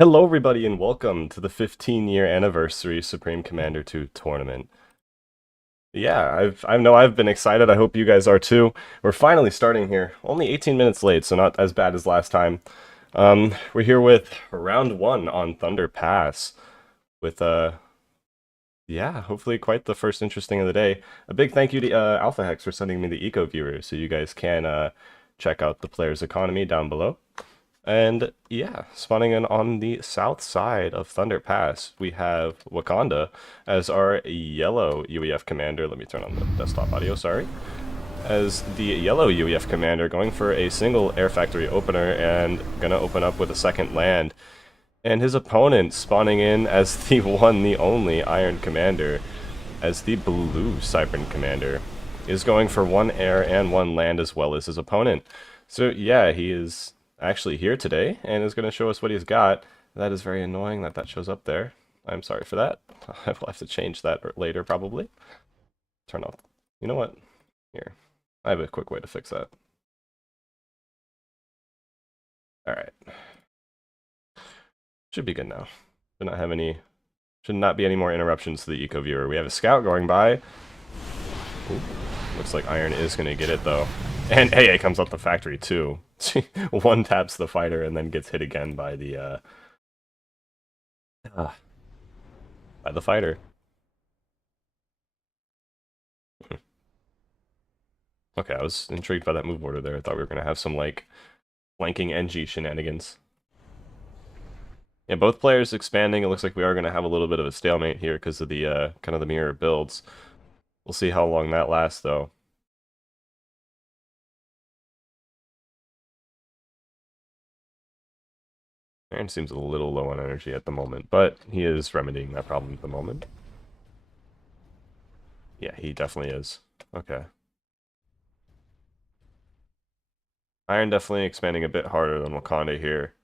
Hello, everybody, and welcome to the 15-year anniversary Supreme Commander 2 tournament. Yeah, I know I've been excited. I hope you guys are too. We're finally starting here. Only 18 minutes late, so not as bad as last time. We're here with round one on Thunder Pass with yeah, hopefully quite the first interesting of the day. A big thank you to Alpha Hex for sending me the Eco Viewer, so you guys can check out the player's economy down below. And yeah, spawning in on the south side of Thunder Pass, we have Wakanda as our yellow UEF commander. Let me turn on the desktop audio, sorry. As the yellow UEF commander, going for a single air factory opener and gonna open up with a second land. And his opponent spawning in as the one, the only Iron Commander, as the blue Cybern Commander, is going for one air and one land as well as his opponent. So yeah, he is actually here today and is going to show us what he's got. That is very annoying that shows up there. I'm sorry for that. I will have to change that later probably. Turn off. You know what? Here. I have a quick way to fix that. Alright. Should be good now. Should not be any more interruptions to the Eco Viewer. We have a scout going by. Ooh. Looks like Iron is going to get it though. And AA comes out the factory too. One taps the fighter and then gets hit again by the fighter. Okay, I was intrigued by that move order there. I thought we were gonna have some like flanking NG shenanigans. Yeah, both players expanding. It looks like we are gonna have a little bit of a stalemate here because of the kind of the mirror builds. We'll see how long that lasts though. Aaron seems a little low on energy at the moment, but he is remedying that problem at the moment. Yeah, he definitely is. Okay. Iron definitely expanding a bit harder than Wakanda here.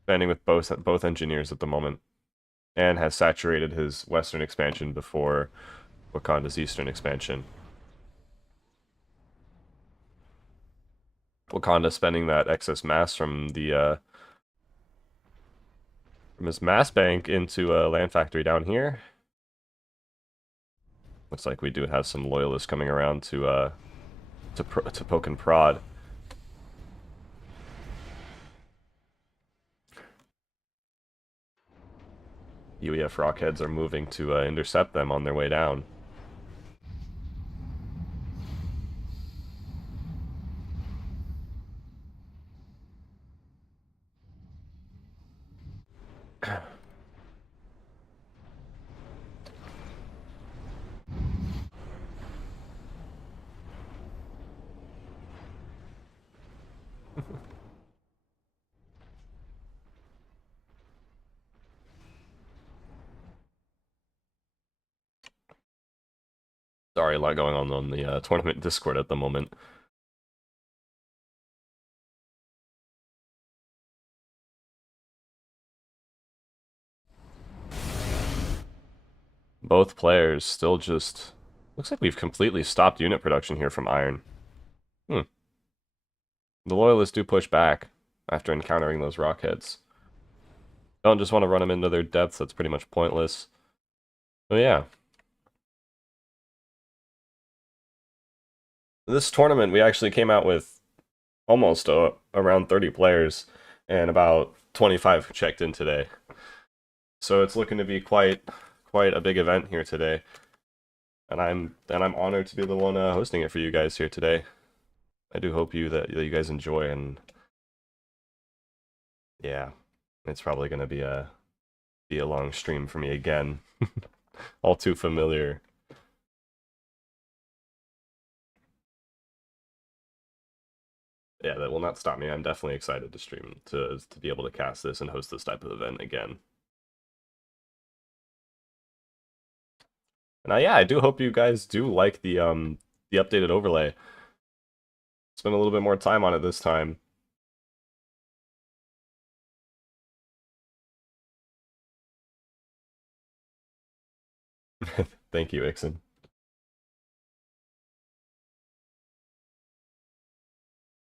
Expanding with both engineers at the moment. And has saturated his western expansion before Wakanda's eastern expansion. Wakanda spending that excess mass from the from his mass bank into a land factory down here. Looks like we do have some loyalists coming around to poke and prod. UEF rockheads are moving to intercept them on their way down. Sorry, a lot going on the tournament Discord at the moment. Both players still just... Looks like we've completely stopped unit production here from Iron. The loyalists do push back after encountering those rockheads. Don't just want to run them into their depths, that's pretty much pointless. So yeah. This tournament, we actually came out with almost around 30 players, and about 25 checked in today. So it's looking to be quite a big event here today. And I'm honored to be the one hosting it for you guys here today. I do hope that you guys enjoy, and yeah, it's probably going to be a long stream for me again. All too familiar. Yeah, that will not stop me. I'm definitely excited to stream, to be able to cast this and host this type of event again. And yeah, I do hope you guys do like the updated overlay. Spend a little bit more time on it this time. Thank you, Ixen.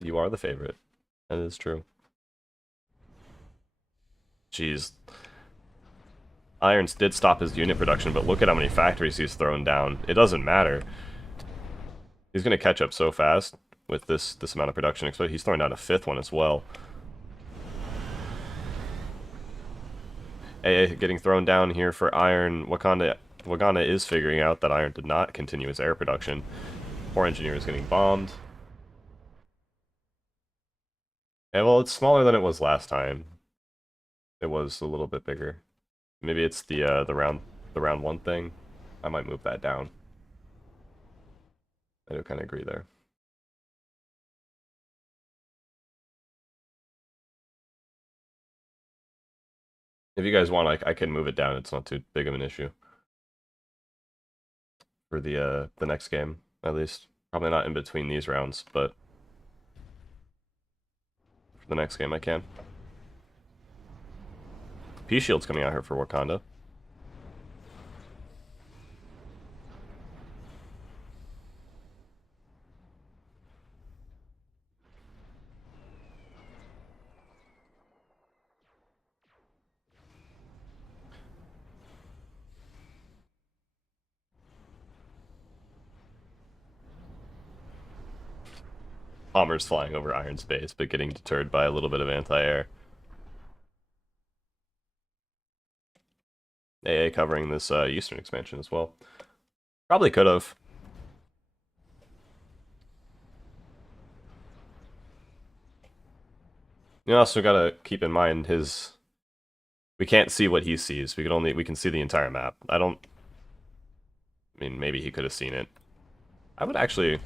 You are the favorite. That is true. Jeez. Irons did stop his unit production, but look at how many factories he's thrown down. It doesn't matter. He's going to catch up so fast with this amount of production. Especially he's throwing down a 5th one as well. AA getting thrown down here for Iron. Wakanda is figuring out that Iron did not continue his air production. 4 engineers getting bombed. And well, it's smaller than it was last time. It was a little bit bigger. Maybe it's the round 1 thing. I might move that down. I do kind of agree there. If you guys want, I can move it down. It's not too big of an issue for the next game, at least. Probably not in between these rounds, but for the next game I can. P-Shield's coming out here for Wakanda. Bombers flying over Iron Space, but getting deterred by a little bit of anti-air. AA covering this Eastern expansion as well. Probably could have. You also gotta keep in mind we can't see what he sees. We can see the entire map. I mean, maybe he could have seen it. I would actually...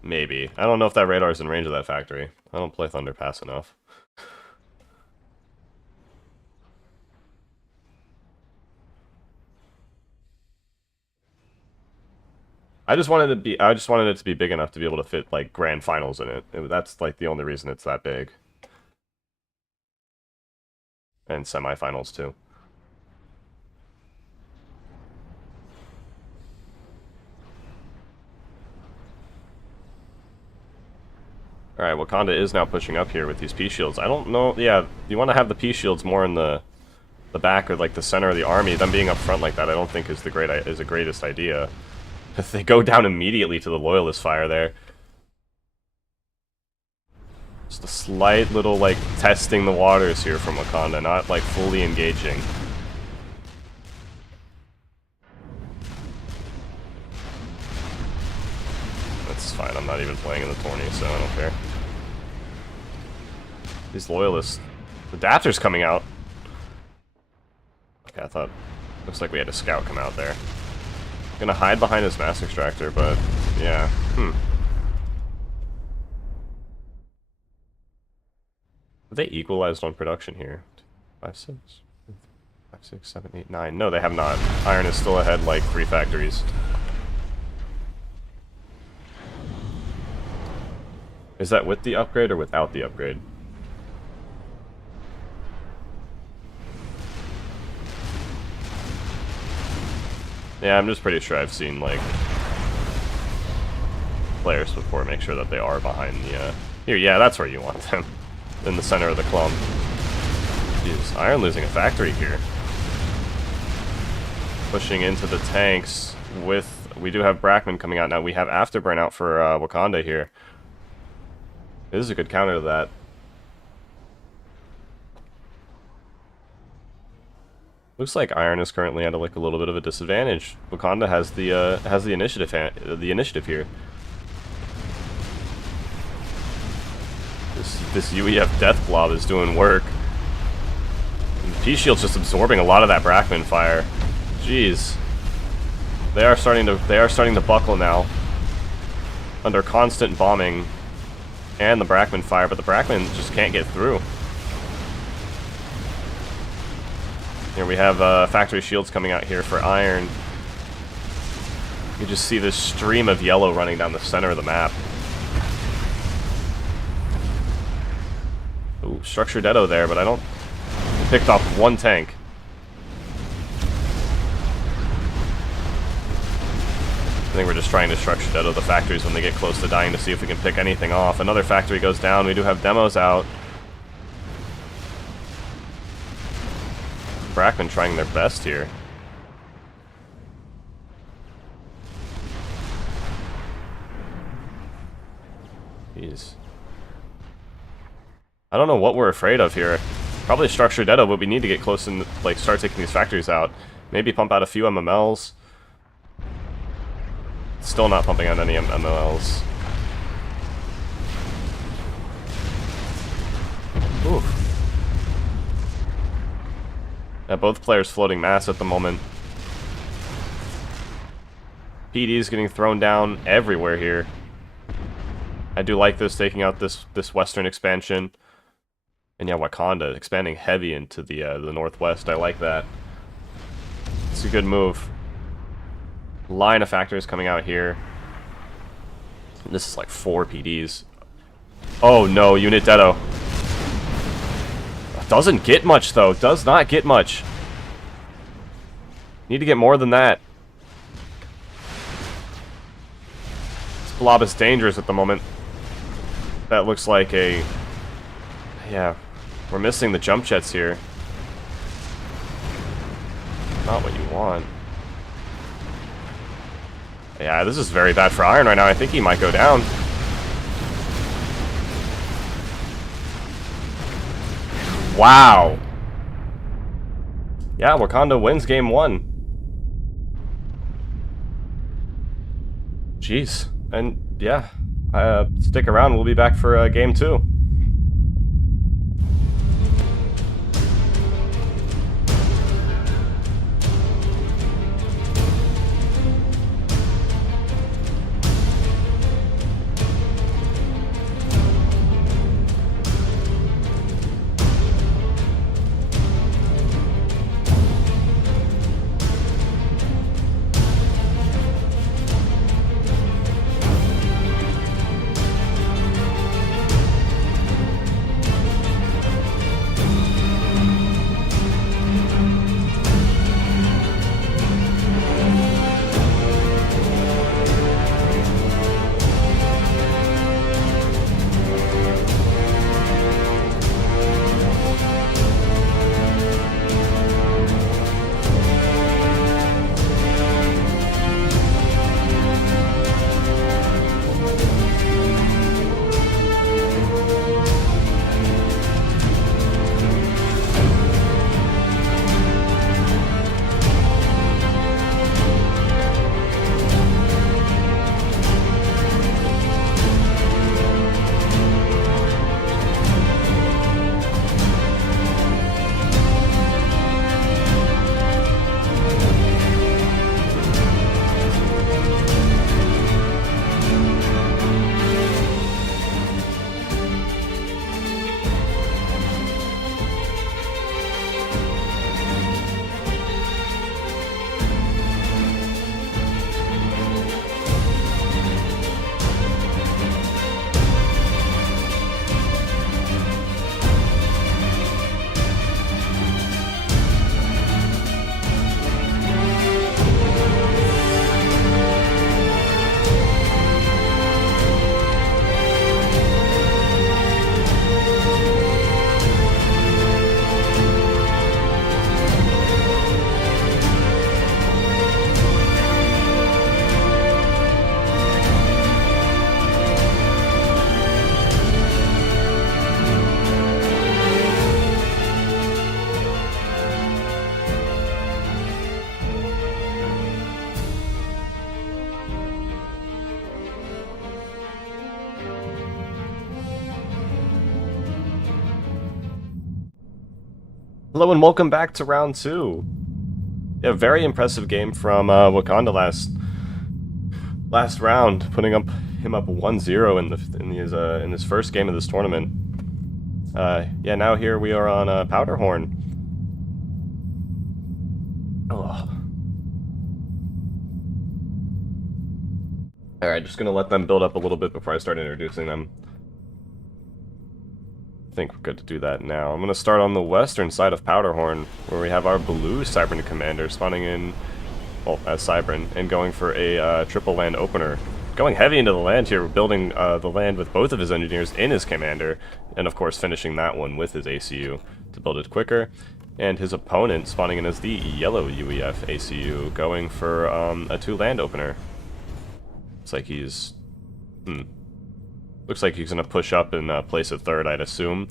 Maybe. I don't know if that radar's in range of that factory. I don't play Thunderpass enough. I just wanted it to be big enough to be able to fit like grand finals in it. That's like the only reason it's that big. And semifinals too. Alright, Wakanda is now pushing up here with these P-Shields. I don't know, yeah, you want to have the P-Shields more in the back or like the center of the army. Them being up front like that I don't think is the greatest idea. They go down immediately to the Loyalist fire there. Just a slight little, like, testing the waters here from Wakanda, not, like, fully engaging. That's fine, I'm not even playing in the tourney, so I don't care. These Loyalists... The Adapter's coming out! Okay, I thought... Looks like we had a scout come out there. Gonna hide behind his mass extractor, but... Yeah. They equalized on production here. 5, 6, 5, 6, 7, 8, 9. No, they have not. Iron is still ahead like 3 factories. Is that with the upgrade or without the upgrade? Yeah, I'm just pretty sure I've seen, like, players before make sure that they are behind the, Here, yeah, that's where you want them. In the center of the clump. Jeez, Iron losing a factory here. Pushing into the tanks with... We do have Brackman coming out now. We have Afterburn out for Wakanda here. This is a good counter to that. Looks like Iron is currently at like a little bit of a disadvantage. Wakanda has the initiative here. This UEF Death Blob is doing work. P-Shield's just absorbing a lot of that Brackman fire. Jeez. They are starting to buckle now. Under constant bombing and the Brackman fire, but the Brackman just can't get through. Here we have factory shields coming out here for Iron. You just see this stream of yellow running down the center of the map. Ooh, structure Deado there, but I don't... Picked off 1 tank. I think we're just trying to structure Deado the factories when they get close to dying to see if we can pick anything off. Another factory goes down. We do have demos out. Brackman trying their best here. Jeez. I don't know what we're afraid of here. Probably Structure Deado, but we need to get close and like start taking these factories out. Maybe pump out a few MMLs. Still not pumping out any MMLs. Oof. Yeah, both players floating mass at the moment. PD is getting thrown down everywhere here. I do like this, taking out this western expansion. And yeah, Wakanda expanding heavy into the northwest. I like that. It's a good move. Line of factors coming out here. This is like 4 PDs. Oh no, Unit Deado. Doesn't get much though. Does not get much. Need to get more than that. This blob is dangerous at the moment. That looks like a... Yeah, we're missing the jump jets here. Not what you want. Yeah, this is very bad for Iron right now. I think he might go down. Wow. Yeah, Wakanda wins game 1. Jeez. And yeah, stick around. We'll be back for game 2. Hello and welcome back to round 2. Yeah, very impressive game from Wakanda last round, putting him up 1-0 in his first game of this tournament. Yeah, now here we are on Powderhorn. Oh. All right, just gonna let them build up a little bit before I start introducing them. I think we're good to do that now. I'm going to start on the western side of Powderhorn, where we have our blue Cybran commander spawning in, well, as Cybran, and going for a triple land opener. going heavy into the land here, building the land with both of his engineers in his commander, and of course finishing that one with his ACU to build it quicker. And his opponent spawning in as the yellow UEF ACU, going for a 2 land opener. Looks like he's... Looks like he's going to push up and place a 3rd, I'd assume.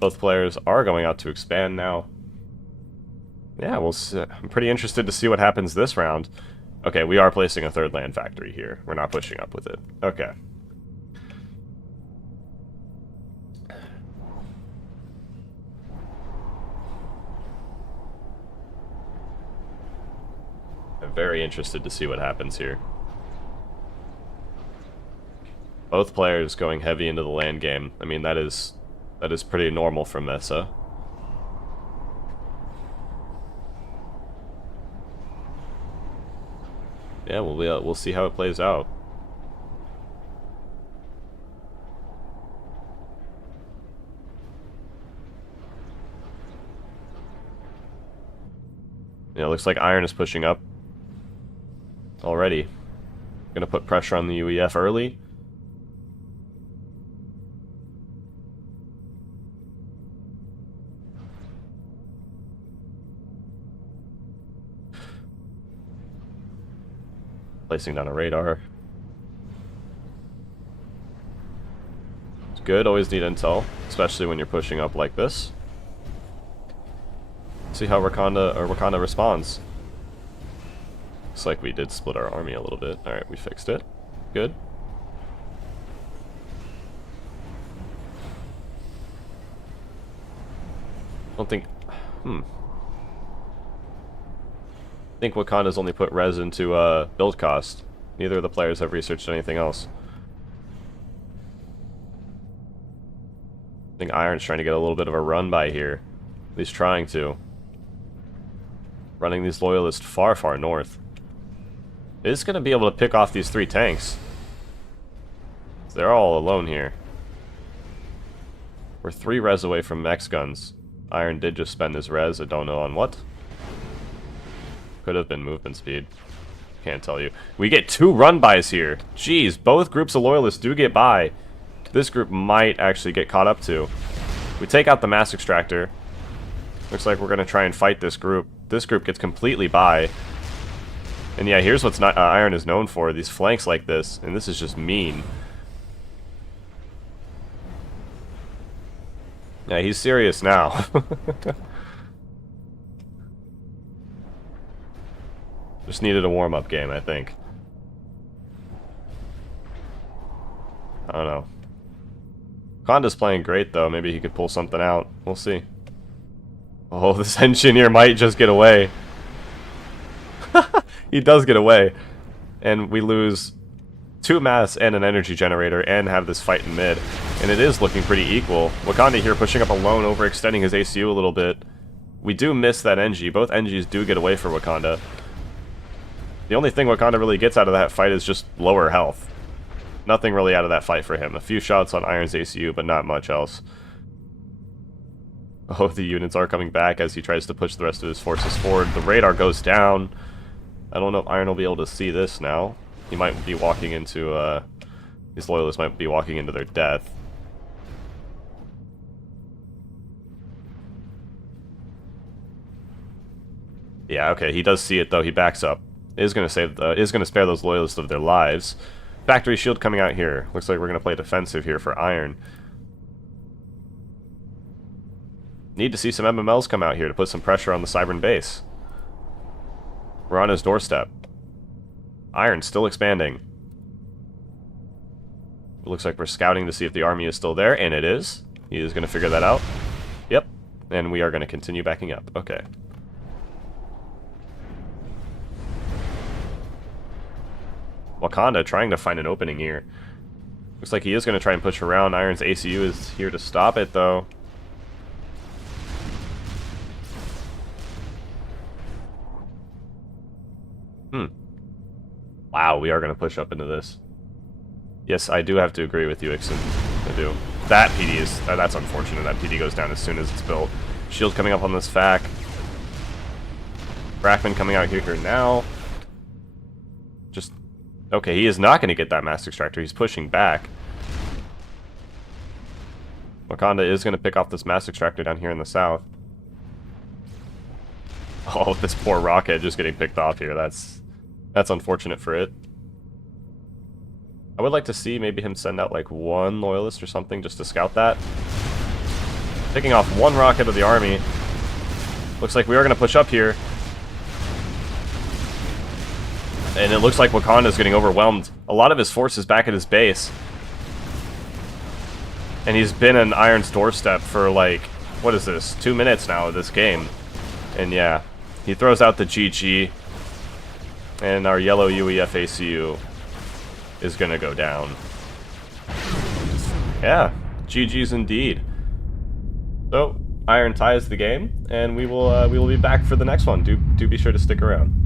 Both players are going out to expand now. Yeah, we'll see. I'm pretty interested to see what happens this round. Okay, we are placing a 3rd land factory here. We're not pushing up with it. Okay. I'm very interested to see what happens here. Both players going heavy into the land game. I mean, that is pretty normal for Mesa. Yeah, we'll see how it plays out. Yeah, it looks like Iron is pushing up already. Gonna put pressure on the UEF early. Placing down a radar. It's good, always need intel, especially when you're pushing up like this. See how Wakanda responds. Looks like we did split our army a little bit. Alright, we fixed it. Good. Don't think... I think Wakanda's only put res into build cost. Neither of the players have researched anything else. I think Iron's trying to get a little bit of a run by here. At least trying to. Running these loyalists far, far north. Is going to be able to pick off these 3 tanks. They're all alone here. We're 3 res away from max guns. Iron did just spend his res, I don't know on what. Could have been movement speed. Can't tell you. We get 2 run-bys here. Jeez, both groups of loyalists do get by. This group might actually get caught up to. We take out the mass extractor. Looks like we're going to try and fight this group. This group gets completely by. And yeah, here's what's not Iron is known for. These flanks like this. And this is just mean. Yeah, he's serious now. Just needed a warm-up game, I think. I don't know. Wakanda's playing great, though. Maybe he could pull something out. We'll see. Oh, this engineer might just get away. He does get away. And we lose 2 mass and an energy generator and have this fight in mid. And it is looking pretty equal. Wakanda here pushing up alone, overextending his ACU a little bit. We do miss that NG. Both NGs do get away for Wakanda. The only thing Wakanda really gets out of that fight is just lower health. Nothing really out of that fight for him. A few shots on Iron's ACU, but not much else. Oh, the units are coming back as he tries to push the rest of his forces forward. The radar goes down. I don't know if Iron will be able to see this now. He might be walking into, these loyalists might be walking into their death. Yeah, okay, he does see it though. He backs up. Is going to spare those loyalists of their lives. Factory shield coming out here. Looks like we're going to play defensive here for Iron. Need to see some MMLs come out here to put some pressure on the Cybern base. We're on his doorstep. Iron still expanding. It looks like we're scouting to see if the army is still there, and it is. He is going to figure that out. Yep. And we are going to continue backing up. Okay. Wakanda trying to find an opening here. Looks like he is going to try and push around. Iron's ACU is here to stop it, though. Wow, we are going to push up into this. Yes, I do have to agree with you, Ixen. I do. That PD is... that's unfortunate. That PD goes down as soon as it's built. Shield coming up on this FAC. Brackman coming out here now. Just... Okay, he is not going to get that Mass Extractor. He's pushing back. Wakanda is going to pick off this Mass Extractor down here in the south. Oh, this poor rocket just getting picked off here. That's unfortunate for it. I would like to see maybe him send out like one Loyalist or something just to scout that. Picking off one rocket of the army. Looks like we are going to push up here. And it looks like Wakanda's getting overwhelmed. A lot of his forces back at his base. And he's been on Iron's doorstep for like, what is this, 2 minutes now of this game. And yeah, he throws out the GG. And our yellow UEF ACU is going to go down. Yeah, GG's indeed. So, Iron ties the game, and we will be back for the next one. Do be sure to stick around.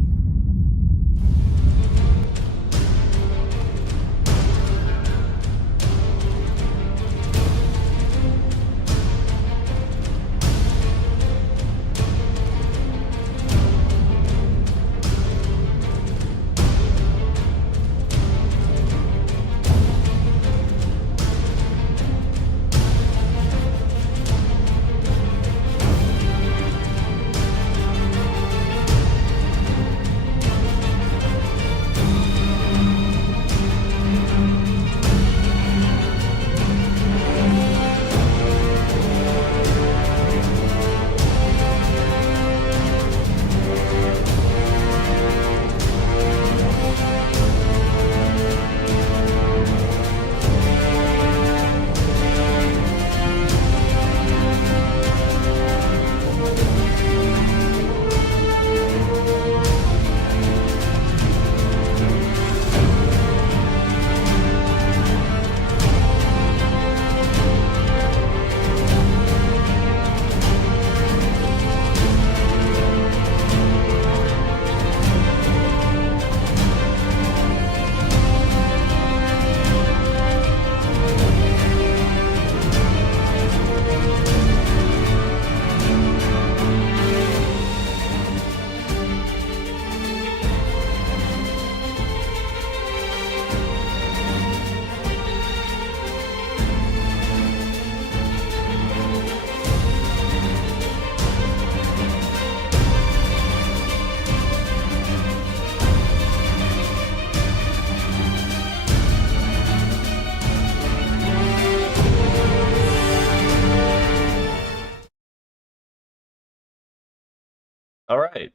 Alright.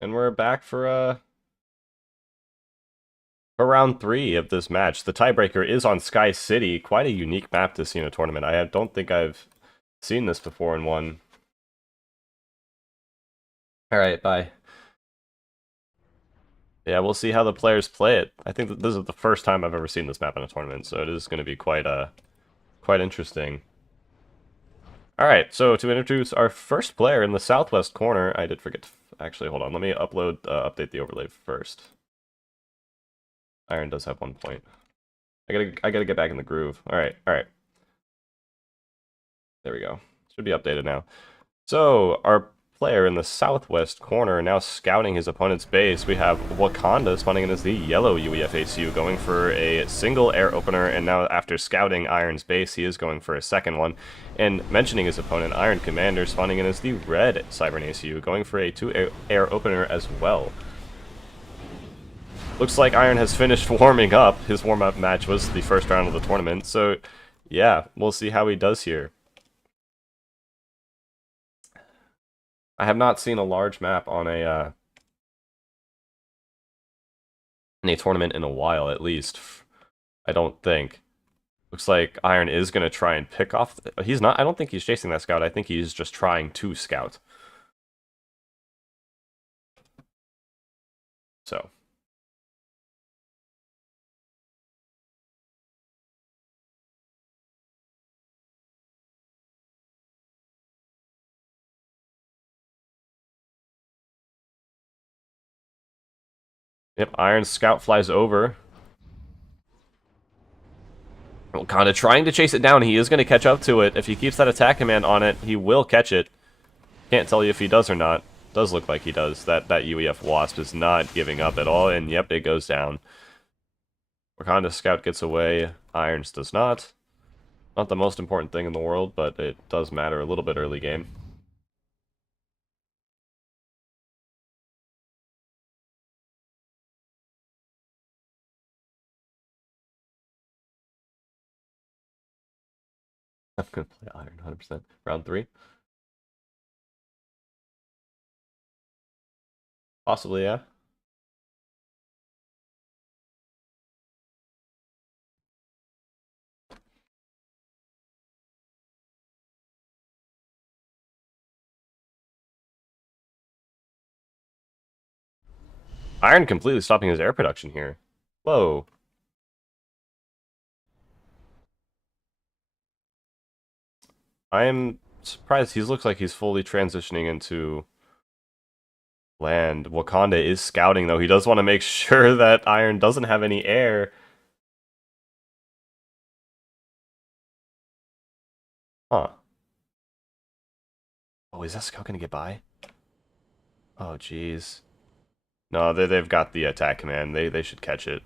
And we're back for round 3 of this match. The tiebreaker is on Sky City. Quite a unique map to see in a tournament. I don't think I've seen this before in one. Alright, bye. Yeah, we'll see how the players play it. I think that this is the first time I've ever seen this map in a tournament, so it is going to be quite interesting. Alright, so to introduce our first player in the southwest corner, I did forget to... Actually, hold on, let me update the overlay first. Iron does have 1 point. I gotta get back in the groove. Alright. There we go. Should be updated now. So, our player in the southwest corner now scouting his opponent's base. We have Wakanda spawning in as the yellow UEF ACU, going for a single air opener, and now after scouting Iron's base, he is going for a second one. And mentioning his opponent, Iron Commander, spawning in as the red Cybern ACU, going for a 2 air opener as well. Looks like Iron has finished warming up. His warm-up match was the first round of the tournament, so yeah, we'll see how he does here. I have not seen a large map on a tournament in a while, at least. I don't think. Looks like Iron is going to try and pick off... He's not... I don't think he's chasing that scout. I think he's just trying to scout. So... Yep, Iron's scout flies over. Kind of trying to chase it down. He is going to catch up to it. If he keeps that attack command on it, he will catch it. Can't tell you if he does or not. Does look like he does. That UEF Wasp is not giving up at all, and yep, it goes down. Wakanda scout gets away. Irons does not. Not the most important thing in the world, but it does matter a little bit early game. I'm gonna play Iron 100%. Round 3. Possibly, yeah. Iron completely stopping his air production here. Whoa. I am surprised. He looks like he's fully transitioning into land. Wakanda is scouting, though. He does want to make sure that Iron doesn't have any air. Huh. Oh, is that scout going to get by? Oh, jeez. No, they've got the attack command. They should catch it.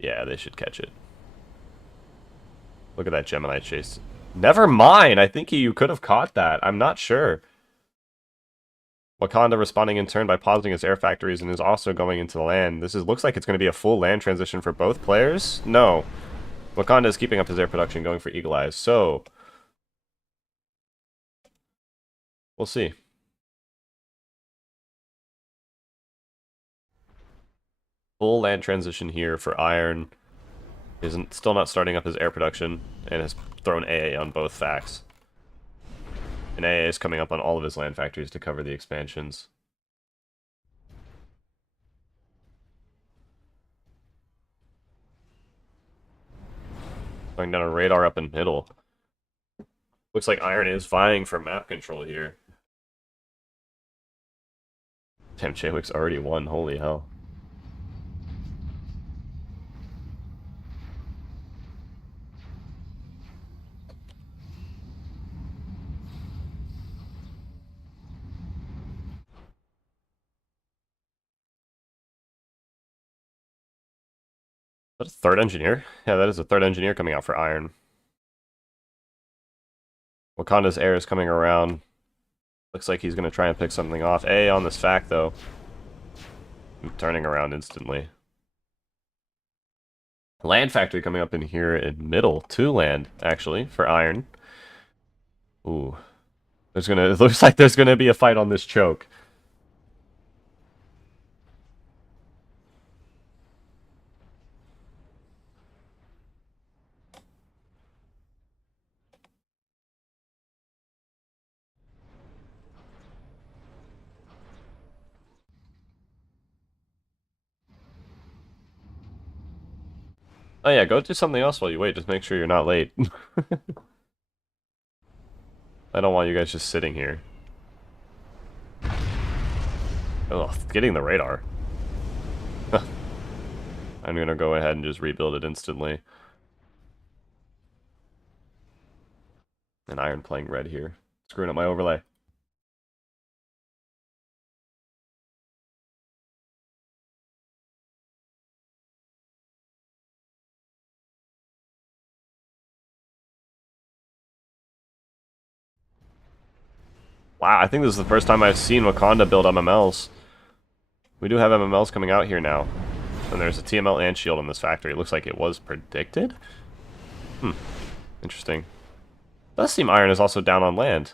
Yeah, they should catch it. Look at that Gemini chase. Never mind. I think you could have caught that. I'm not sure. Wakanda responding in turn by pausing his air factories and is also going into land. This looks like it's going to be a full land transition for both players. No. Wakanda is keeping up his air production, going for Eagle Eyes. So, we'll see. Full land transition here for Iron. Isn't still not starting up his air production and has thrown AA on both facts. And AA is coming up on all of his land factories to cover the expansions. Going down a radar up in middle. Looks like Iron is vying for map control here. Damn, Chaywick's already won. Holy hell. Is that a third engineer? Yeah, that is a third engineer coming out for Iron. Wakanda's air is coming around. Looks like he's going to try and pick something off. A on this fact, though. I'm turning around instantly. Land factory coming up in here in middle. 2 land, actually, for Iron. Ooh. It looks like there's gonna be a fight on this choke. Oh yeah, go do something else while you wait. Just make sure you're not late. I don't want you guys just sitting here. Oh, getting the radar. I'm gonna go ahead and just rebuild it instantly. And Iron playing red here. Screwing up my overlay. Wow, I think this is the first time I've seen Wakanda build MMLs. We do have MMLs coming out here now. And there's a TML and shield in this factory. It looks like it was predicted? Interesting. Does seem Iron is also down on land.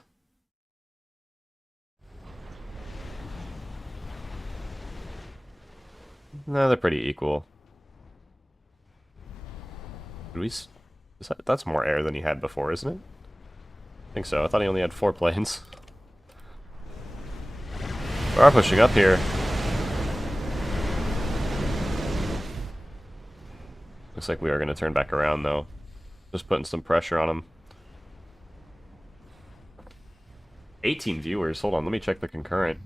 No, they're pretty equal. That's more air than he had before, isn't it? I think so. I thought he only had 4 planes. We are pushing up here. Looks like we are going to turn back around, though. Just putting some pressure on him. 18 viewers. Hold on, let me check the concurrent.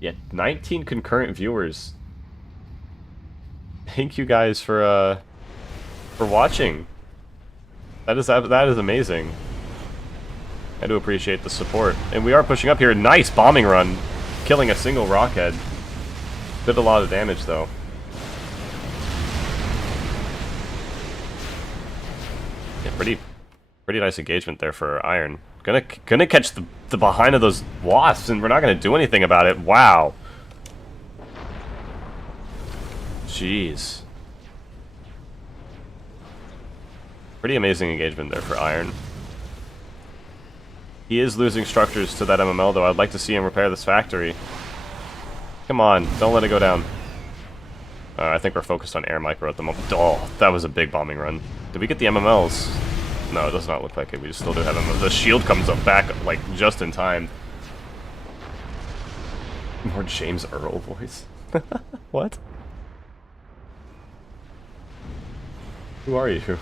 Yeah, 19 concurrent viewers. Thank you guys for watching. That is amazing. I do appreciate the support. And we are pushing up here. Nice bombing run. Killing a single rockhead. Did a lot of damage though. Yeah, pretty nice engagement there for Iron. Gonna catch the behind of those wasps, and we're not gonna do anything about it. Wow. Jeez. Pretty amazing engagement there for Iron. He is losing structures to that MML though. I'd like to see him repair this factory. Come on, don't let it go down. I think we're focused on air micro at the moment. Oh, that was a big bombing run. Did we get the MMLs? No, it does not look like it. We still do have MMLs. The shield comes up back, like, just in time. More James Earl voice. What? Who are you?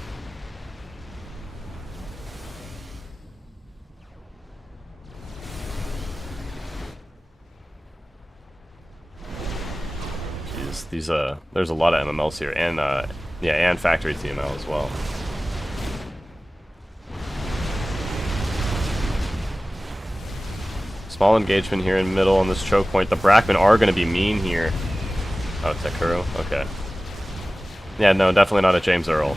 Jeez, these, there's a lot of MMLs here, and, yeah, and factory TML as well. Small engagement here in middle on this choke point. The Brackmen are going to be mean here. Oh, Tekuro? Okay. Yeah, no, definitely not a James Earl.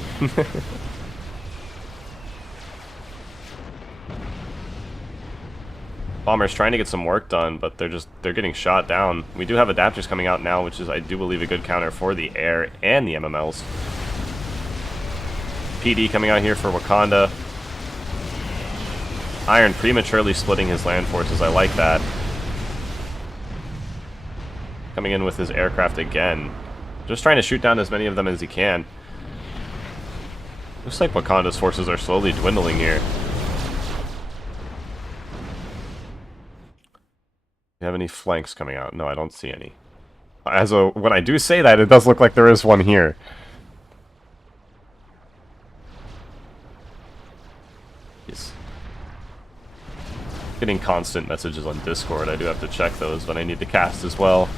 Bomber's trying to get some work done, but they're getting shot down. We do have adapters coming out now, which is, I do believe, a good counter for the air and the MMLs. PD coming out here for Wakanda. Iron prematurely splitting his land forces. I like that. Coming in with his aircraft again. Just trying to shoot down as many of them as he can. Looks like Wakanda's forces are slowly dwindling here. Do you have any flanks coming out? No, I don't see any. When I do say that, it does look like there is one here. Jeez. Getting constant messages on Discord. I do have to check those, but I need to cast as well.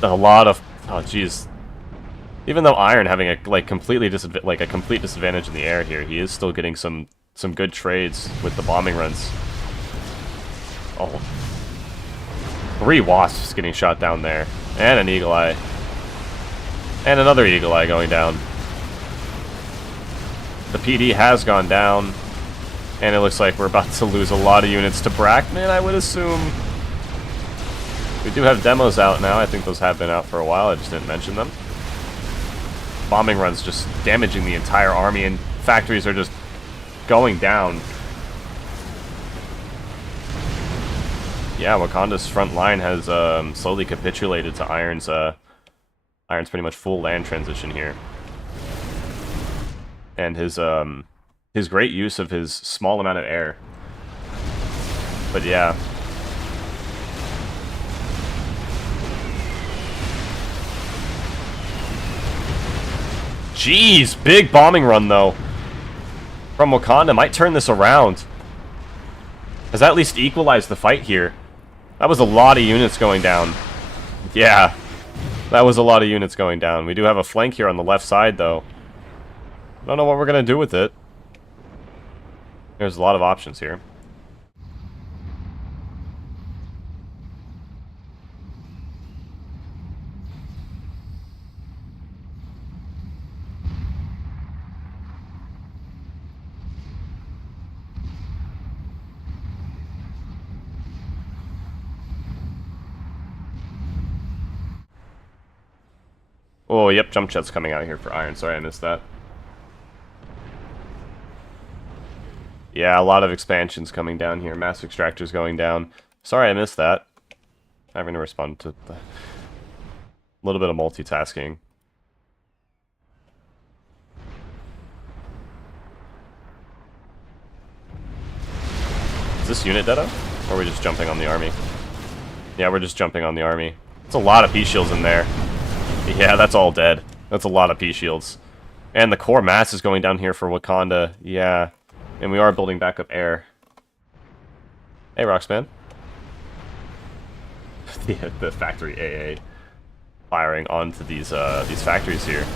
A lot of... Oh, jeez. Even though Iron having a complete disadvantage in the air here, he is still getting some good trades with the bombing runs. Oh. 3 wasps getting shot down there. And an eagle eye. And another eagle eye going down. The PD has gone down. And it looks like we're about to lose a lot of units to Brackman, I would assume. We do have demos out now. I think those have been out for a while. I just didn't mention them. Bombing runs just damaging the entire army, and factories are just going down. Yeah, Wakanda's front line has slowly capitulated to Iron's pretty much full land transition here. And his great use of his small amount of air. But yeah. Jeez, big bombing run though. From Wakanda, might turn this around. Has at least equalized the fight here. That was a lot of units going down. Yeah, that was a lot of units going down. We do have a flank here on the left side though. I don't know what we're gonna do with it. There's a lot of options here. Oh, yep, jump jet's coming out here for Iron. Sorry, I missed that. Yeah, a lot of expansions coming down here. Mass extractors going down. Sorry, I missed that. Having to respond to the... A little bit of multitasking. Is this unit dead up? Or are we just jumping on the army? Yeah, we're just jumping on the army. It's a lot of P-shields in there. Yeah, that's all dead. That's a lot of P-shields. And the core mass is going down here for Wakanda. Yeah. And we are building back up air. Hey, Roxman. The factory AA firing onto these factories here.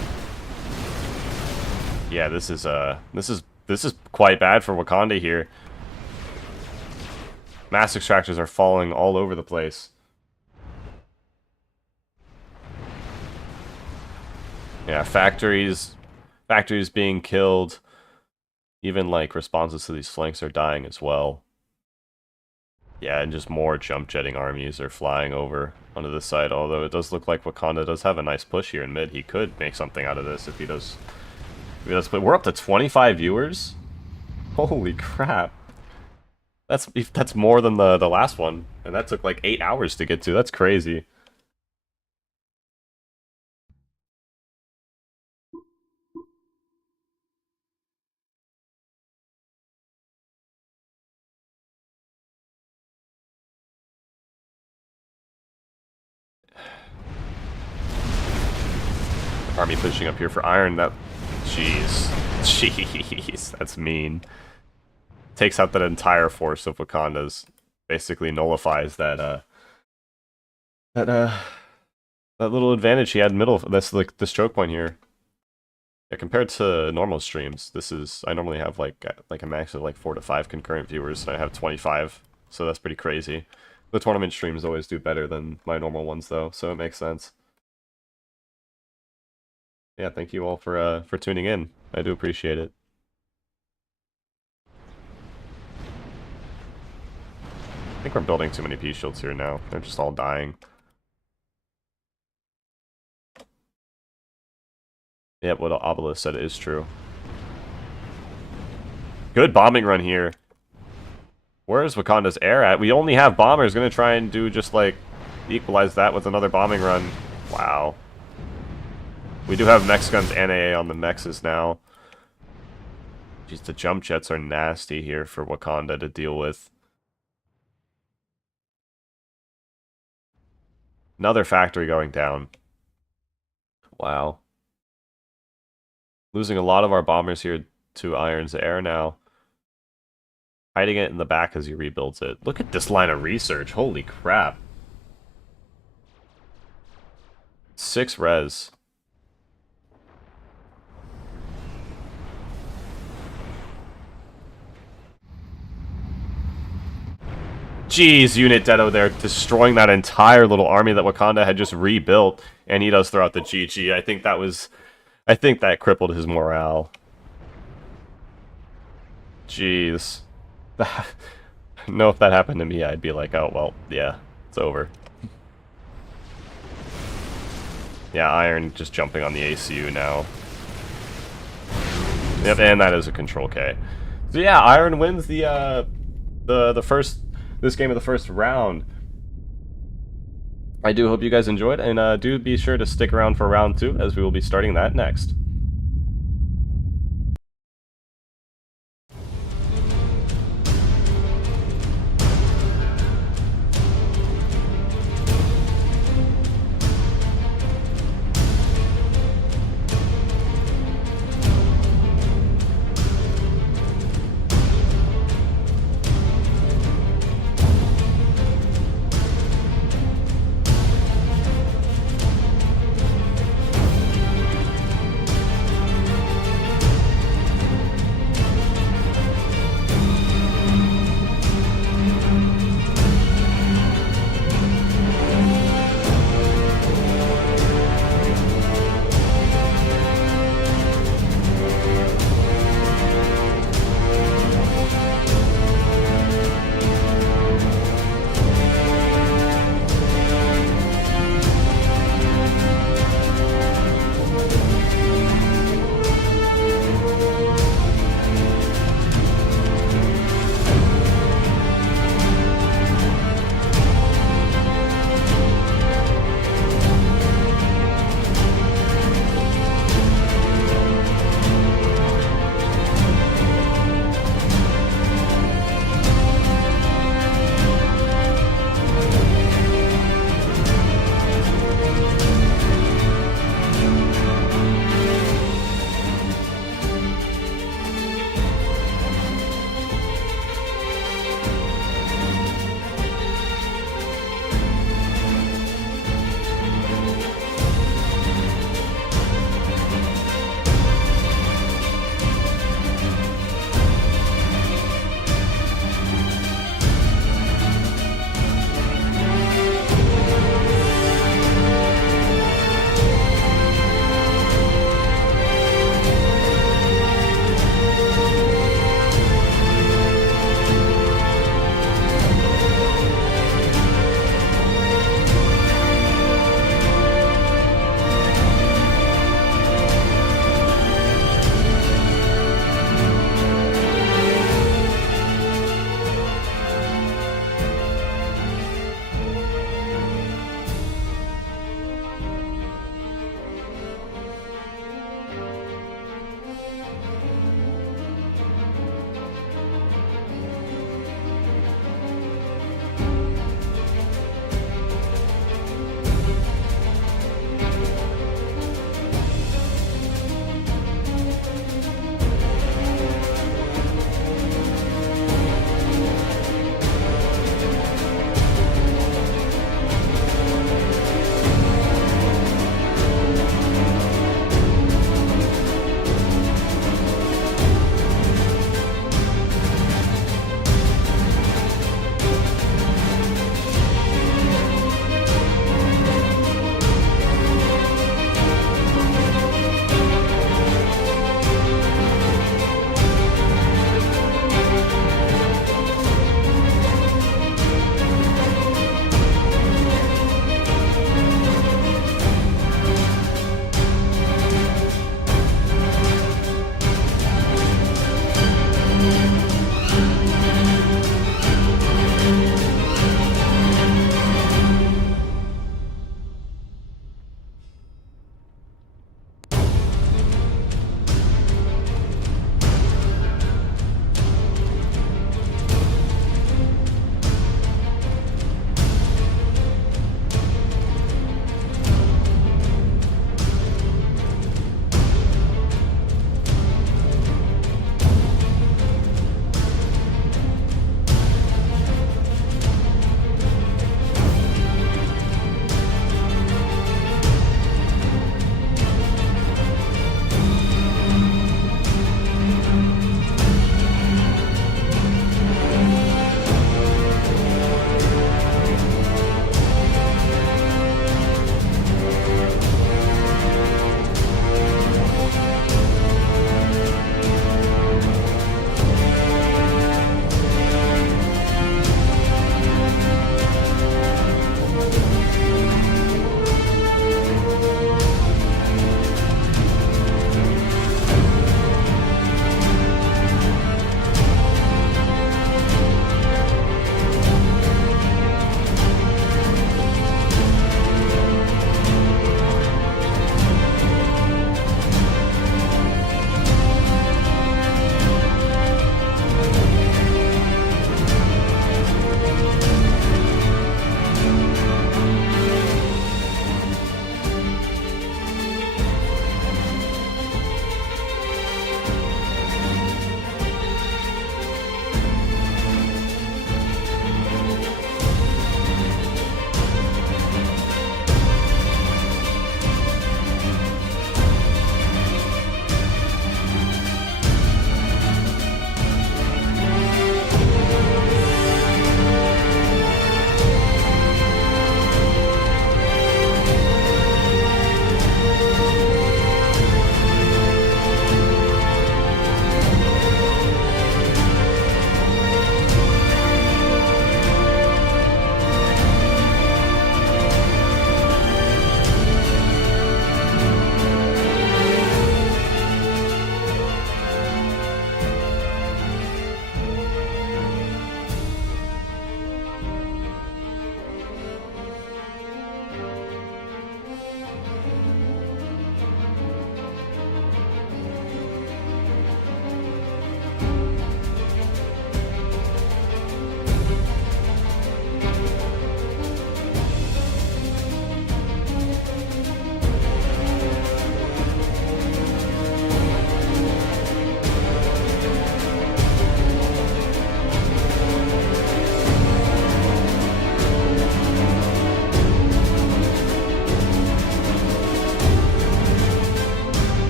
Yeah, this is quite bad for Wakanda here. Mass extractors are falling all over the place. Yeah, factories being killed. Even like responses to these flanks are dying as well. Yeah, and just more jump jetting armies are flying over onto the side, although it does look like Wakanda does have a nice push here in mid. He could make something out of this if he does. But we're up to 25 viewers? Holy crap. That's more than the last one, and that took like 8 hours to get to. That's crazy. Army pushing up here for iron. That, jeez, that's mean. Takes out that entire force of Wakanda's. Basically nullifies that that little advantage he had in middle. That's like this choke point here. Yeah, compared to normal streams, I normally have like a max of like 4 to 5 concurrent viewers, and I have 25, so that's pretty crazy. The tournament streams always do better than my normal ones though, so it makes sense. Yeah, thank you all for tuning in. I do appreciate it. I think we're building too many P shields here now. They're just all dying. Yep, what Obelis said is true. Good bombing run here. Where's Wakanda's air at? We only have bombers. Gonna try and do just like equalize that with another bombing run. Wow. We do have mech guns and AA on the mexes now. Jeez, the jump jets are nasty here for Wakanda to deal with. Another factory going down. Wow. Losing a lot of our bombers here to Iron's air now. Hiding it in the back as he rebuilds it. Look at this line of research. Holy crap. 6 res. Jeez, Unit Dedo there, destroying that entire little army that Wakanda had just rebuilt, and he does throw out the GG. I think that crippled his morale. Jeez. No, if that happened to me, I'd be like, oh, well, yeah, it's over. Yeah, Iron just jumping on the ACU now. Yep, and that is a control K. So yeah, Iron wins the first... this game of the first round. I do hope you guys enjoyed, and do be sure to stick around for round 2, as we will be starting that next.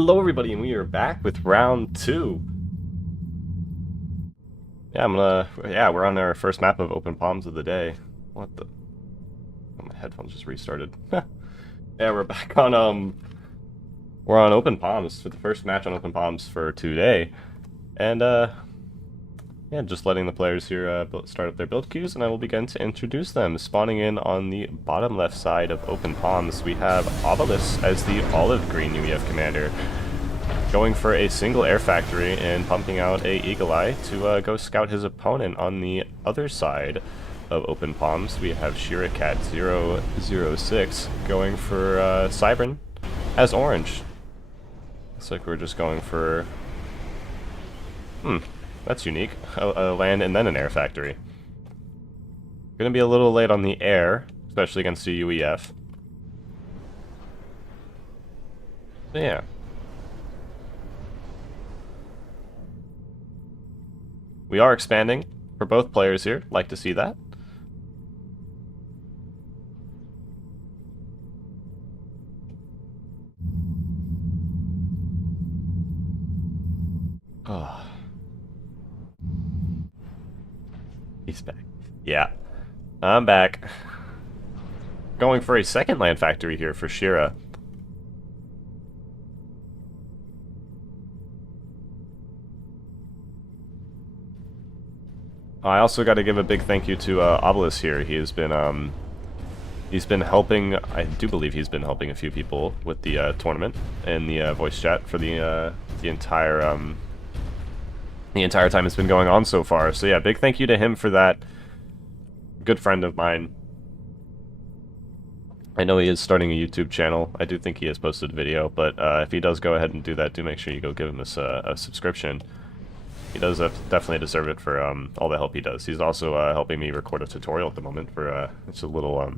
Hello everybody, and we are back with round 2. Yeah, we're on our first map of Open Palms of the day. What the? Oh, my headphones just restarted. Yeah, we're back on, we're on Open Palms for the first match on Open Palms for today. And, yeah, just letting the players here start up their build queues, and I will begin to introduce them. Spawning in on the bottom left side of Open Palms, we have Obelis as the olive green UEF commander, going for a single air factory and pumping out a Eagle Eye to go scout his opponent. On the other side of Open Palms, we have Shiracat 006 going for Cybern as orange. Looks like we're just going for... that's unique. A land and then an air factory. Gonna be a little late on the air, especially against the UEF. But yeah. We are expanding for both players here. Like to see that. Oh. He's back. Yeah. I'm back. Going for a second land factory here for Shira. I also got to give a big thank you to Obelis here. He's been helping. I do believe he's been helping a few people with the tournament and the voice chat for the entire time it's been going on so far. So yeah, big thank you to him for that. Good friend of mine. I know he is starting a YouTube channel. I do think he has posted a video, but if he does go ahead and do that, do make sure you go give him a subscription. He does definitely deserve it for all the help he does. He's also helping me record a tutorial at the moment for it's a little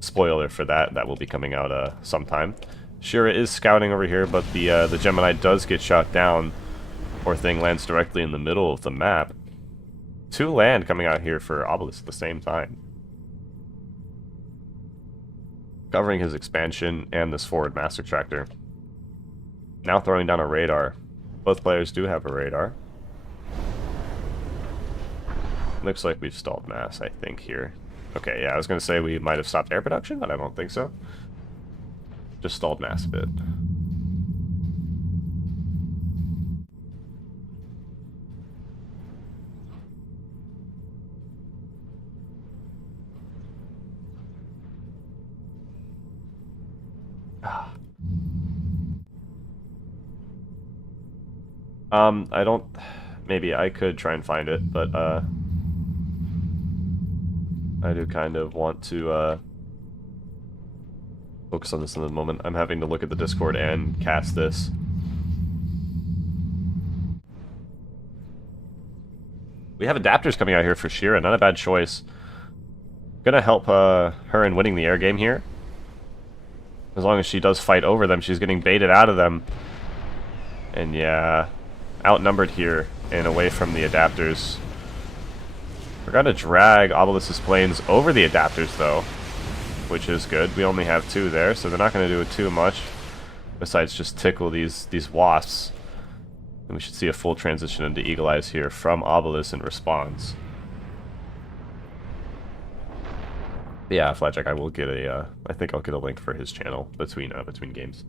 spoiler for that will be coming out sometime. Shira is scouting over here, but the Gemini does get shot down. Poor thing lands directly in the middle of the map. 2 land coming out here for Obelis at the same time, covering his expansion and this forward master tractor. Now throwing down a radar. Both players do have a radar. Looks like we've stalled mass, I think, here. Okay, yeah, I was going to say we might have stopped air production, but I don't think so. Just stalled mass a bit. I don't... Maybe I could try and find it, but, I do kind of want to, focus on this in the moment. I'm having to look at the Discord and cast this. We have adapters coming out here for Shira, not a bad choice. Gonna help, her in winning the air game here. As long as she does fight over them, she's getting baited out of them. And yeah, outnumbered here and away from the adapters. We're going to drag Obelis' planes over the adapters, though, which is good. We only have 2 there, so they're not going to do it too much, besides just tickle these wasps. And we should see a full transition into Eagle Eyes here from Obelis in response. But yeah, Flatjack, I will get a, I think I'll get a link for his channel between games.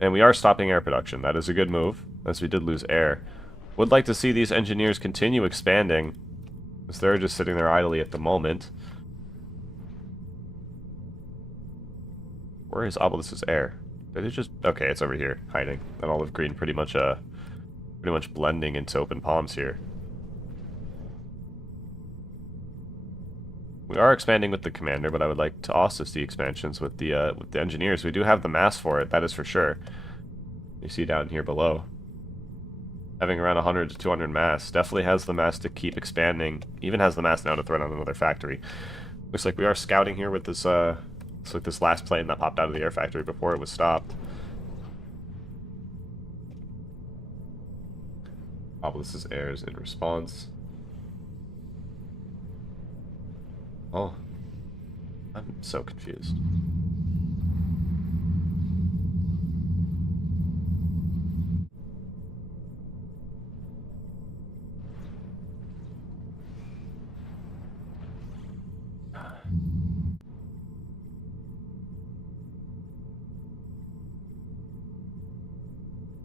And we are stopping air production. That is a good move, as we did lose air. Would like to see these engineers continue expanding, as they're just sitting there idly at the moment. Where is Obelis' air? Did it just... Okay, it's over here, hiding. That olive green pretty much blending into Open Palms here. We are expanding with the commander, but I would like to also see expansions with the engineers. We do have the mass for it, that is for sure. You see down here below. Having around 100 to 200 mass. Definitely has the mass to keep expanding. Even has the mass now to throw down another factory. Looks like we are scouting here with this, looks like this last plane that popped out of the air factory before it was stopped. Obelis' airs in response. Oh, I'm so confused.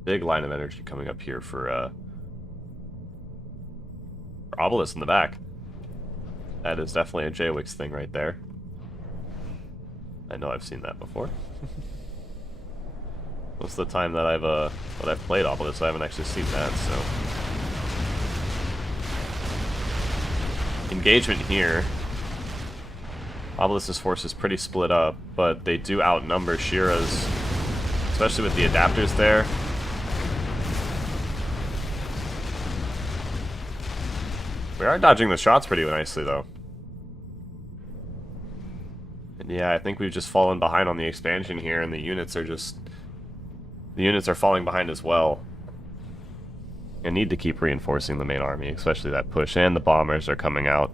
Big line of energy coming up here for Obelis in the back. That is definitely a J-Wix thing right there. I know I've seen that before. Most of the time that I've played Obelis, I haven't actually seen that, so. Engagement here. Obelis's force is pretty split up, but they do outnumber Shira's, especially with the adapters there. We are dodging the shots pretty nicely, though. And yeah, I think we've just fallen behind on the expansion here, and the units are just... The units are falling behind as well. I need to keep reinforcing the main army, especially that push, and the bombers are coming out.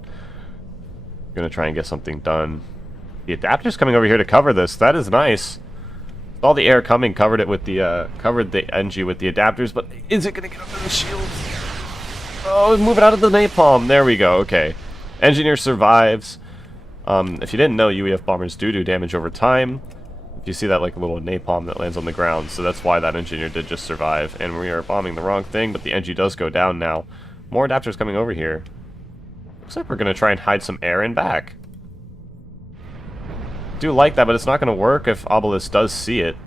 I'm gonna try and get something done. The adapter's coming over here to cover this. That is nice. All the air coming covered it with the covered the NG with the adapters, but is it gonna get under the shield? Oh, moving out of the napalm. There we go. Okay, engineer survives. If you didn't know, UEF bombers do damage over time. If you see that like a little napalm that lands on the ground, so that's why that engineer did just survive. And we are bombing the wrong thing, but the NG does go down now. More adapters coming over here. Looks like we're gonna try and hide some air in back. Do like that, but it's not gonna work if Obelis does see it,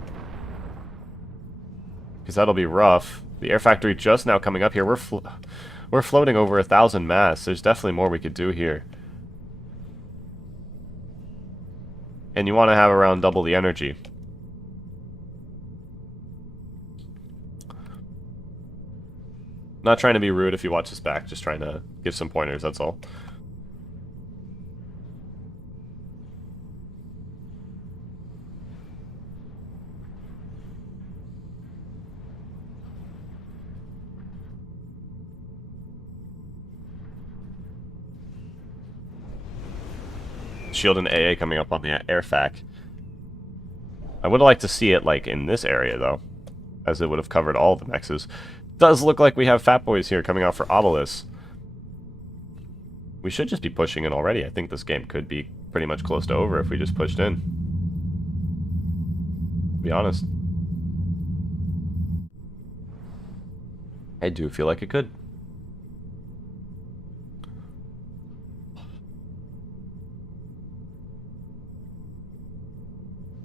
because that'll be rough. The air factory just now coming up here. We're floating over 1,000 mass. There's definitely more we could do here. And you want to have around double the energy. Not trying to be rude if you watch this back, just trying to give some pointers, that's all. Shield and AA coming up on the air fac. I would like to see it like in this area though, as it would have covered all the mexes. Does look like we have fat boys here coming out for Obelis. We should just be pushing in already. I think this game could be pretty much close to over if we just pushed in. To be honest. I do feel like it could.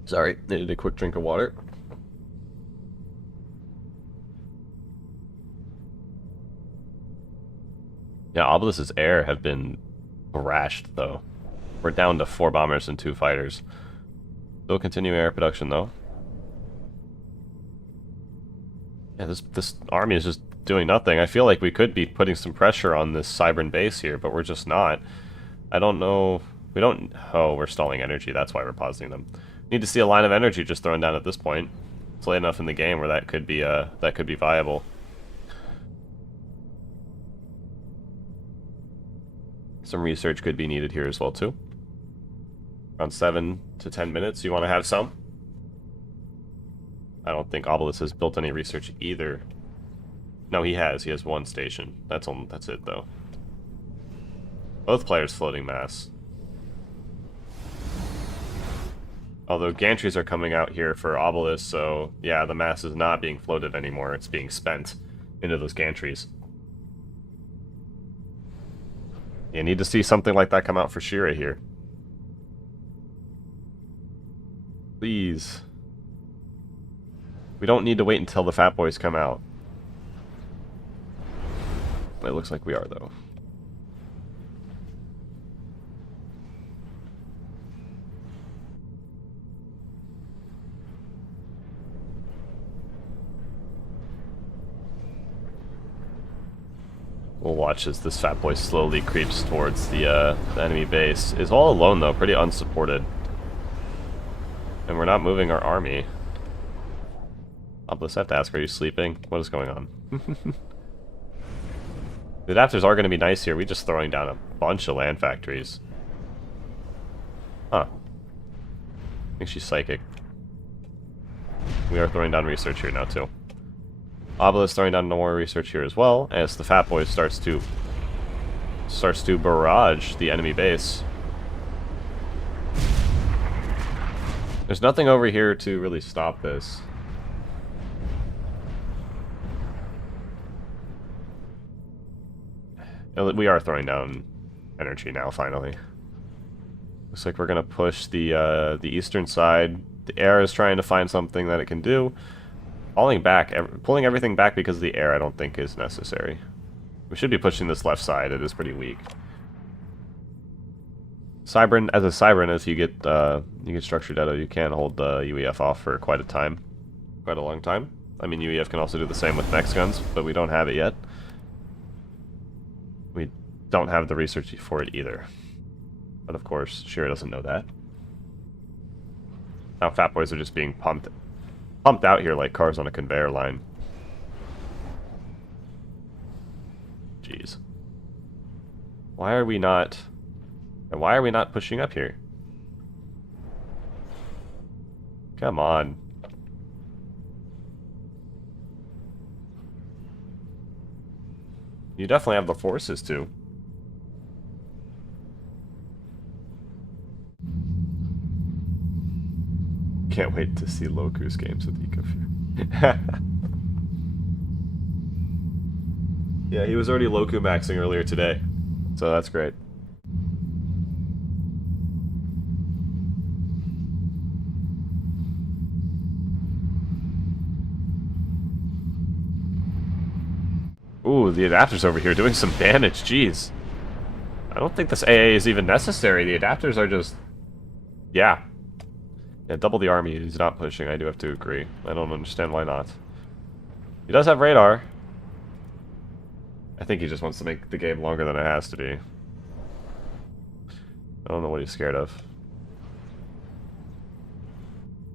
Sorry, needed a quick drink of water. Yeah, Obelis's air have been thrashed, though. We're down to 4 bombers and 2 fighters. Still continuing air production, though. Yeah, this army is just doing nothing. I feel like we could be putting some pressure on this Cybran base here, but we're just not. I don't know... We don't... Oh, we're stalling energy. That's why we're pausing them. Need to see a line of energy just thrown down at this point. It's late enough in the game where that could be viable. Some research could be needed here as well too. Around 7 to 10 minutes. You want to have some? I don't think Obelis has built any research either. No, he has. He has 1 station. That's it though. Both players floating mass. Although gantries are coming out here for Obelis, so yeah, the mass is not being floated anymore. It's being spent into those gantries. You need to see something like that come out for Shira here. Please. We don't need to wait until the fat boys come out. It looks like we are, though. We'll watch as this fat boy slowly creeps towards the enemy base. Is all alone though, pretty unsupported. And we're not moving our army. Obelis, I have to ask, are you sleeping? What is going on? The adapters are going to be nice here. We're just throwing down a bunch of land factories. Huh. I think she's psychic. We are throwing down research here now, too. Obelis throwing down more research here as well, as the Fat Boy starts to barrage the enemy base. There's nothing over here to really stop this. We are throwing down energy now, finally. Looks like we're gonna push the eastern side. The air is trying to find something that it can do. Falling back, pulling everything back because of the air, I don't think is necessary. We should be pushing this left side. It is pretty weak. Cybran, as a Cybran, if you get structured Edo, you can hold the UEF off for quite a long time. I mean, UEF can also do the same with Mech guns, but we don't have it yet. We don't have the research for it either. But of course, Shira doesn't know that. Now Fat Boys are just being pumped out here like cars on a conveyor line. Jeez. Why are we not pushing up here? Come on. You definitely have the forces to. Can't wait to see Loku's games with Ecofear. Yeah, he was already Loku maxing earlier today, so that's great. Ooh, the adapters over here doing some damage, jeez. I don't think this AA is even necessary. The adapters are just... Yeah, double the army is not pushing, I do have to agree. I don't understand why not. He does have radar. I think he just wants to make the game longer than it has to be. I don't know what he's scared of.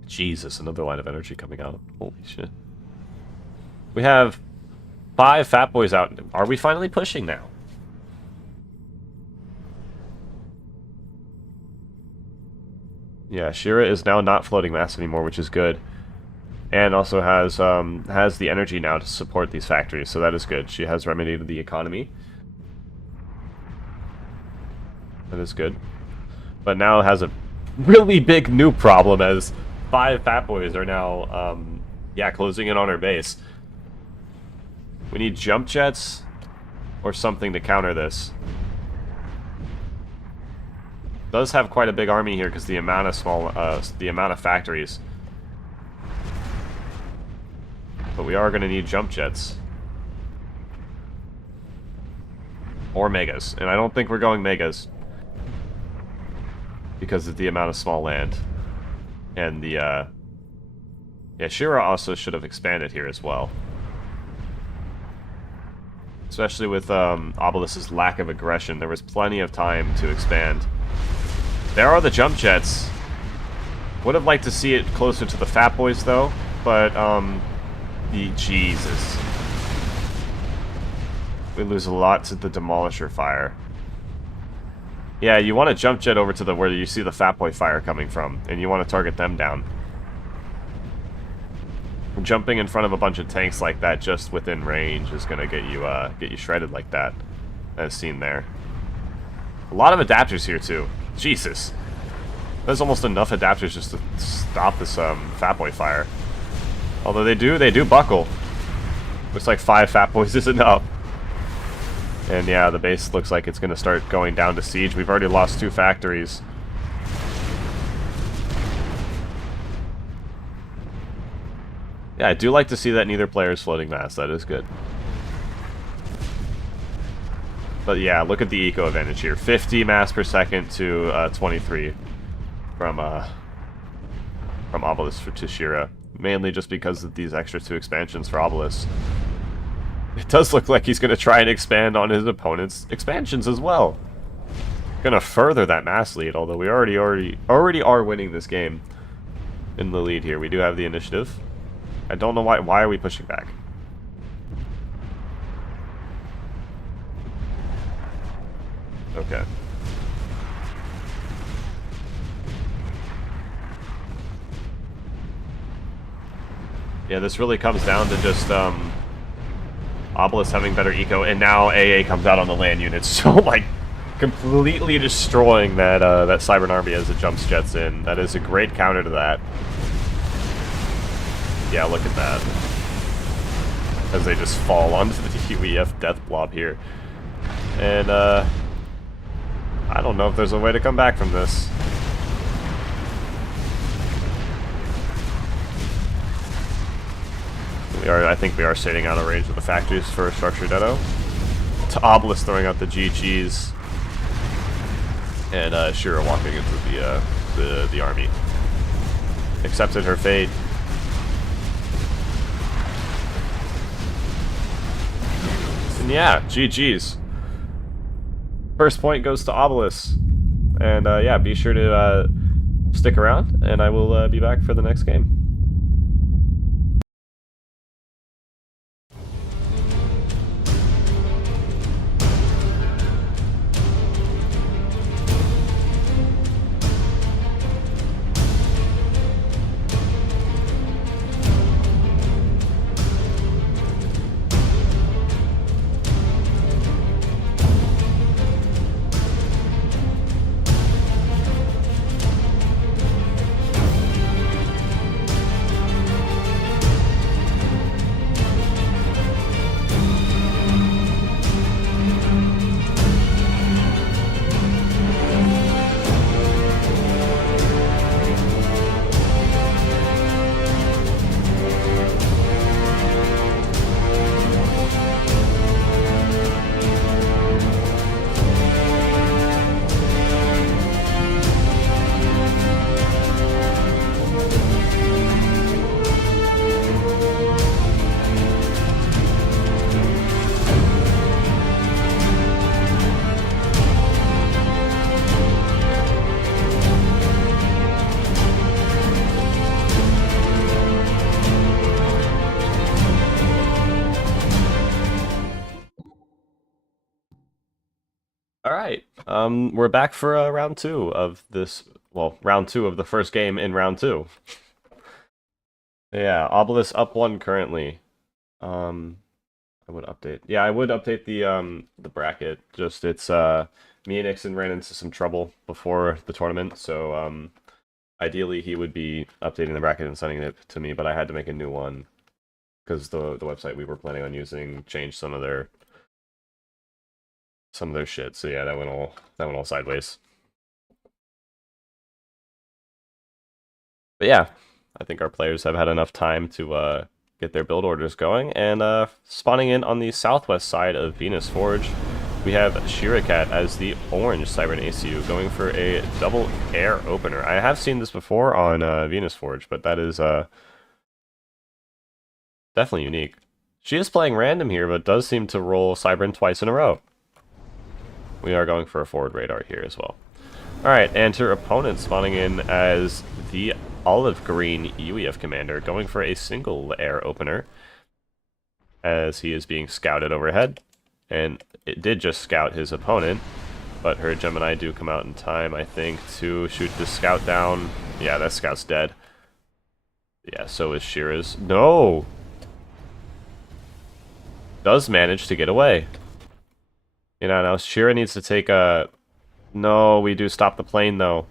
Jesus, another line of energy coming out. Holy shit. We have 5 Fat Boys out. Are we finally pushing now? Yeah, Shira is now not floating mass anymore, which is good. And also has the energy now to support these factories, so that is good. She has remedied the economy. That is good. But now has a really big new problem as 5 Fat Boys are now, yeah, closing in on her base. We need jump jets or something to counter this. Does have quite a big army here because the amount of factories. But we are going to need jump jets. Or megas. And I don't think we're going megas. Because of the amount of small land. And the, yeah, Shira also should have expanded here as well. Especially with Obelis's lack of aggression. There was plenty of time to expand. There are the jump jets. Would have liked to see it closer to the Fat Boys, though. But, Jesus. We lose a lot to the Demolisher fire. Yeah, you want to jump jet over to where you see the Fat Boy fire coming from, and you want to target them down. Jumping in front of a bunch of tanks like that just within range is going to get you shredded like that, as seen there. A lot of adapters here, too. Jesus. There's almost enough adapters just to stop this Fat Boy fire. Although they do buckle. Looks like 5 Fat Boys is enough. And yeah, the base looks like it's going to start going down to siege. We've already lost 2 factories. Yeah, I do like to see that neither player is floating mass. That is good. But yeah, look at the eco advantage here. 50 mass per second to 23 from Obelis to Shira. Mainly just because of these extra 2 expansions for Obelis. It does look like he's going to try and expand on his opponent's expansions as well. Going to further that mass lead, although we already are winning this game in the lead here. We do have the initiative. I don't know why are we pushing back? Okay. Yeah, this really comes down to just Obelis having better eco, and now AA comes out on the land units, so like completely destroying that that Cybern army as it jumps jets in. That is a great counter to that. Yeah, look at that. As they just fall onto the UEF death blob here. And I don't know if there's a way to come back from this. I think we are sitting out of range of the factories for a structure deto. To Obelis throwing out the GGs. And Shira walking into the army. Accepted her fate. And yeah, GG's. First point goes to Obelis. And yeah, be sure to stick around, and I will be back for the next game. Alright, we're back for round 2 of this, well, round 2 of the first game in round 2. Yeah, Obelis up 1 currently. I would update. Yeah, I would update the bracket. Just it's me and Ixen ran into some trouble before the tournament, so ideally he would be updating the bracket and sending it to me, but I had to make a new one because the website we were planning on using changed some of their shit. So yeah, that went all sideways. But yeah, I think our players have had enough time to get their build orders going, and spawning in on the southwest side of Venus Forge, we have Shiracat as the orange Cybern ACU going for a double air opener. I have seen this before on Venus Forge, but that is definitely unique. She is playing random here, but does seem to roll Cybern twice in a row. We are going for a forward radar here as well. Alright, and her opponent spawning in as the olive green UEF commander, going for a single air opener as he is being scouted overhead. And it did just scout his opponent, but her Gemini do come out in time, I think, to shoot the scout down. Yeah, that scout's dead. Yeah, so is Shira's. No! Does manage to get away. You know, now Shira needs to take a... No, we do stop the plane, though.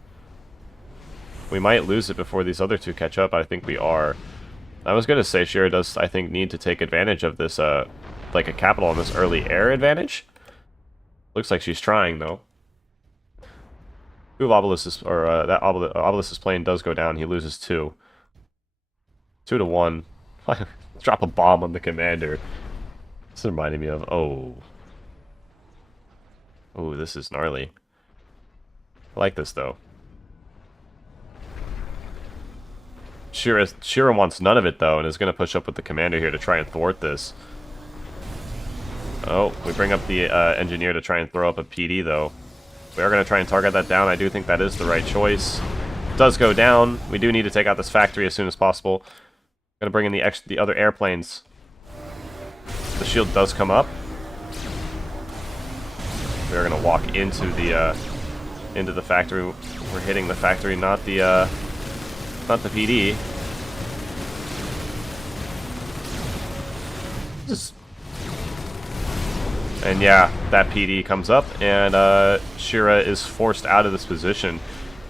We might lose it before these other two catch up. I think we are. I was going to say Shira does, I think, need to take advantage of this, like a capital on this early air advantage. Looks like she's trying, though. Two of Obelis's, or that Obelis's plane does go down. He loses 2. 2 to 1. Drop a bomb on the commander. This reminded me of... Oh, this is gnarly. I like this, though. Shira wants none of it, though, and is going to push up with the commander here to try and thwart this. Oh, we bring up the engineer to try and throw up a PD, though. We are going to try and target that down. I do think that is the right choice. It does go down. We do need to take out this factory as soon as possible. Going to bring in the other airplanes. The shield does come up. We are going to walk into the factory. We're hitting the factory, not the PD. Just... And yeah, that PD comes up, and Shira is forced out of this position.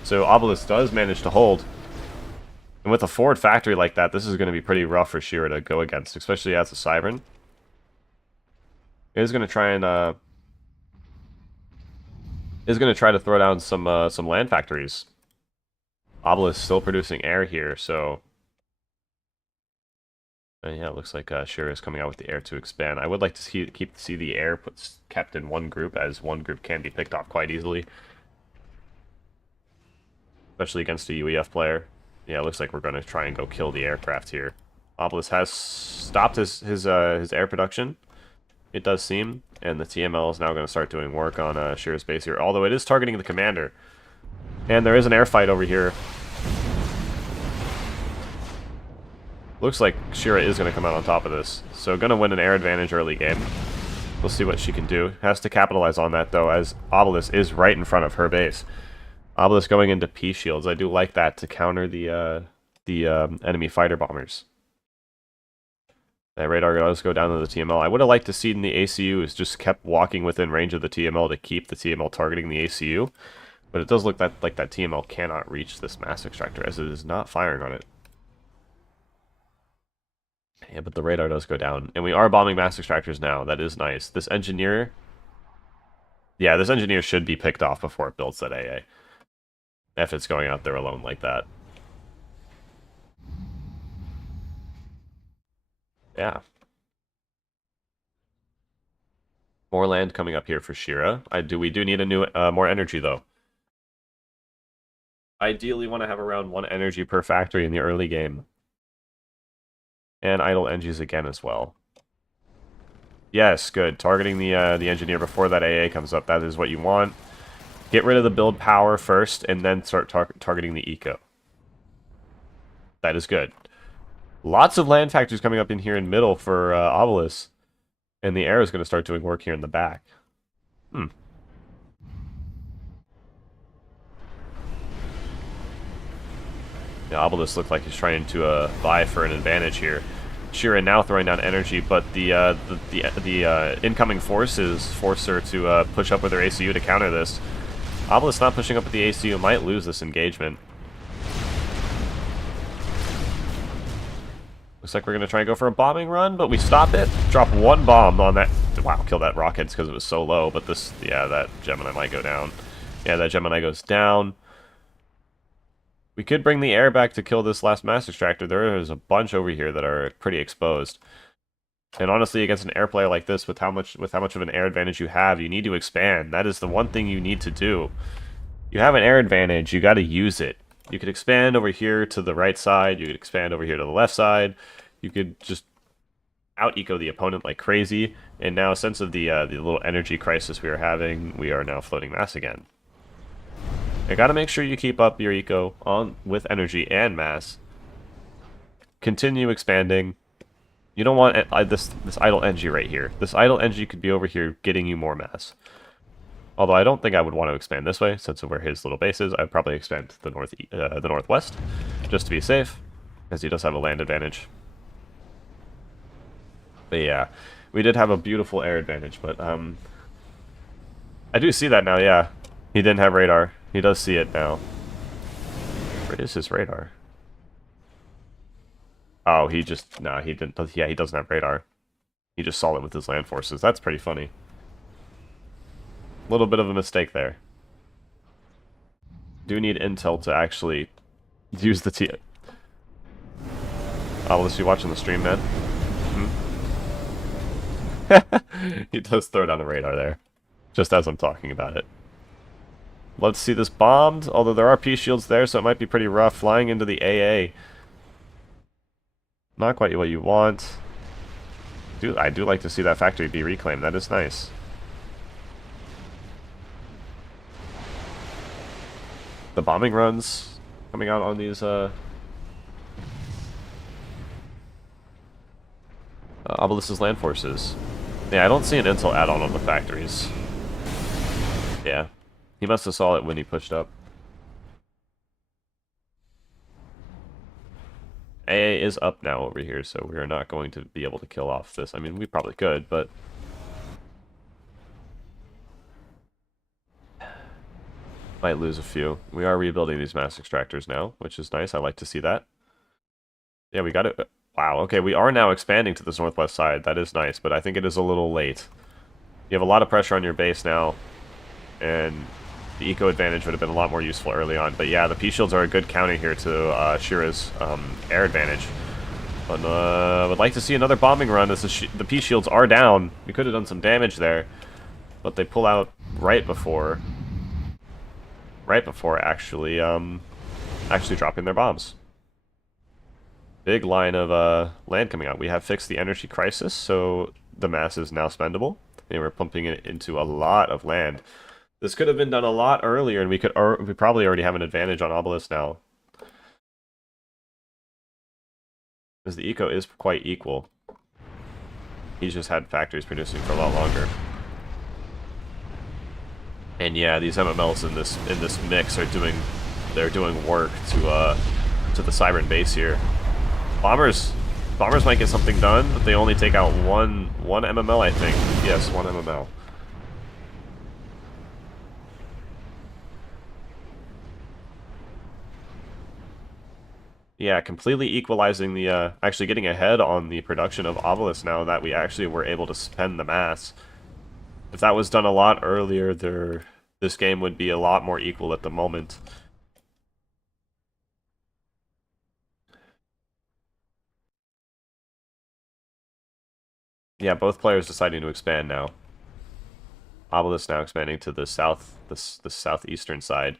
So Obelis does manage to hold. And with a forward factory like that, this is going to be pretty rough for Shira to go against, especially as a Siren. Is going to try and throw down some land factories. Obelis still producing air here, so yeah, it looks like Shira is coming out with the air to expand. I would like to see the air kept in one group, as one group can be picked off quite easily, especially against a UEF player. Yeah, it looks like we're going to try and go kill the aircraft here. Obelis has stopped his air production, it does seem, and the TML is now going to start doing work on Shira's base here, although it is targeting the commander. And there is an air fight over here. Looks like Shira is going to come out on top of this, so going to win an air advantage early game. We'll see what she can do. Has to capitalize on that, though, as Obelis is right in front of her base. Obelis going into P-shields. I do like that to counter the enemy fighter bombers. That radar does go down to the TML. I would have liked to see in the ACU is just kept walking within range of the TML to keep the TML targeting the ACU. But it does look like that TML cannot reach this mass extractor, as it is not firing on it. Yeah, but the radar does go down. And we are bombing mass extractors now. That is nice. This engineer... Yeah, this engineer should be picked off before it builds that AA. If it's going out there alone like that. Yeah. More land coming up here for Shira. We do need a new more energy, though. Ideally want to have around 1 energy per factory in the early game. And idle engies again as well. Yes, good. Targeting the engineer before that AA comes up. That is what you want. Get rid of the build power first, and then start targeting the eco. That is good. Lots of land factories coming up in here in middle for Obelis. And the air is going to start doing work here in the back. Yeah, Obelis looked like he's trying to vie for an advantage here. Shira now throwing down energy, but the incoming forces force her to push up with her ACU to counter this. Obelis not pushing up with the ACU might lose this engagement. Looks like we're going to try and go for a bombing run, but we stop it. Drop 1 bomb on that. Wow, kill that rocket because it was so low, but this, yeah, that Gemini might go down. Yeah, that Gemini goes down. We could bring the air back to kill this last mass extractor. There is a bunch over here that are pretty exposed. And honestly, against an air player like this, with how much of an air advantage you have, you need to expand. That is the one thing you need to do. You have an air advantage, you got to use it. You could expand over here to the right side, you could expand over here to the left side. You could just out-eco the opponent like crazy. And now, since of the little energy crisis we are having, we are now floating mass again. You gotta make sure you keep up your eco on with energy and mass. Continue expanding. You don't want this idle energy right here. This idle energy could be over here getting you more mass. Although I don't think I would want to expand this way, since of where his little base is. I'd probably expand to the northwest, just to be safe, as he does have a land advantage. But yeah, we did have a beautiful air advantage, but I do see that now. Yeah, he didn't have radar. He does see it now. Where is his radar? Oh, he just... No, he didn't... Yeah, he doesn't have radar. He just saw it with his land forces. That's pretty funny. A little bit of a mistake there. Do need intel to actually use the T... Obelis, you watching the stream, man? He does throw down a radar there. Just as I'm talking about it. Let's see this bombed, although there are P-shields there, so it might be pretty rough. Flying into the AA. Not quite what you want. Dude, I do like to see that factory be reclaimed. That is nice. The bombing runs coming out on these Obelis's land forces. Yeah, I don't see an intel add-on on the factories. Yeah. He must have saw it when he pushed up. AA is up now over here, so we are not going to be able to kill off this. I mean, we probably could, but... might lose a few. We are rebuilding these mass extractors now, which is nice. I like to see that. Yeah, we got it. Wow, okay, we are now expanding to this northwest side. That is nice, but I think it is a little late. You have a lot of pressure on your base now, and the eco advantage would have been a lot more useful early on. But yeah, the P-shields are a good counter here to Shira's air advantage. But would like to see another bombing run as the P-shields are down. We could have done some damage there, but they pull out right before actually dropping their bombs. Big line of land coming out. We have fixed the energy crisis, so the mass is now spendable. And we're pumping it into a lot of land. This could have been done a lot earlier, and we probably already have an advantage on Obelis now. Because the eco is quite equal. He's just had factories producing for a lot longer. And yeah, these MMLs in this mix are doing work to the Cybern base here. Bombers might get something done, but they only take out one MML, I think. Yes, one MML. Yeah, completely equalizing the, actually getting ahead on the production of Obelis now that we actually were able to spend the mass. If that was done a lot earlier, this game would be a lot more equal at the moment. Yeah, both players deciding to expand now. Obelis now expanding to the south, the southeastern side,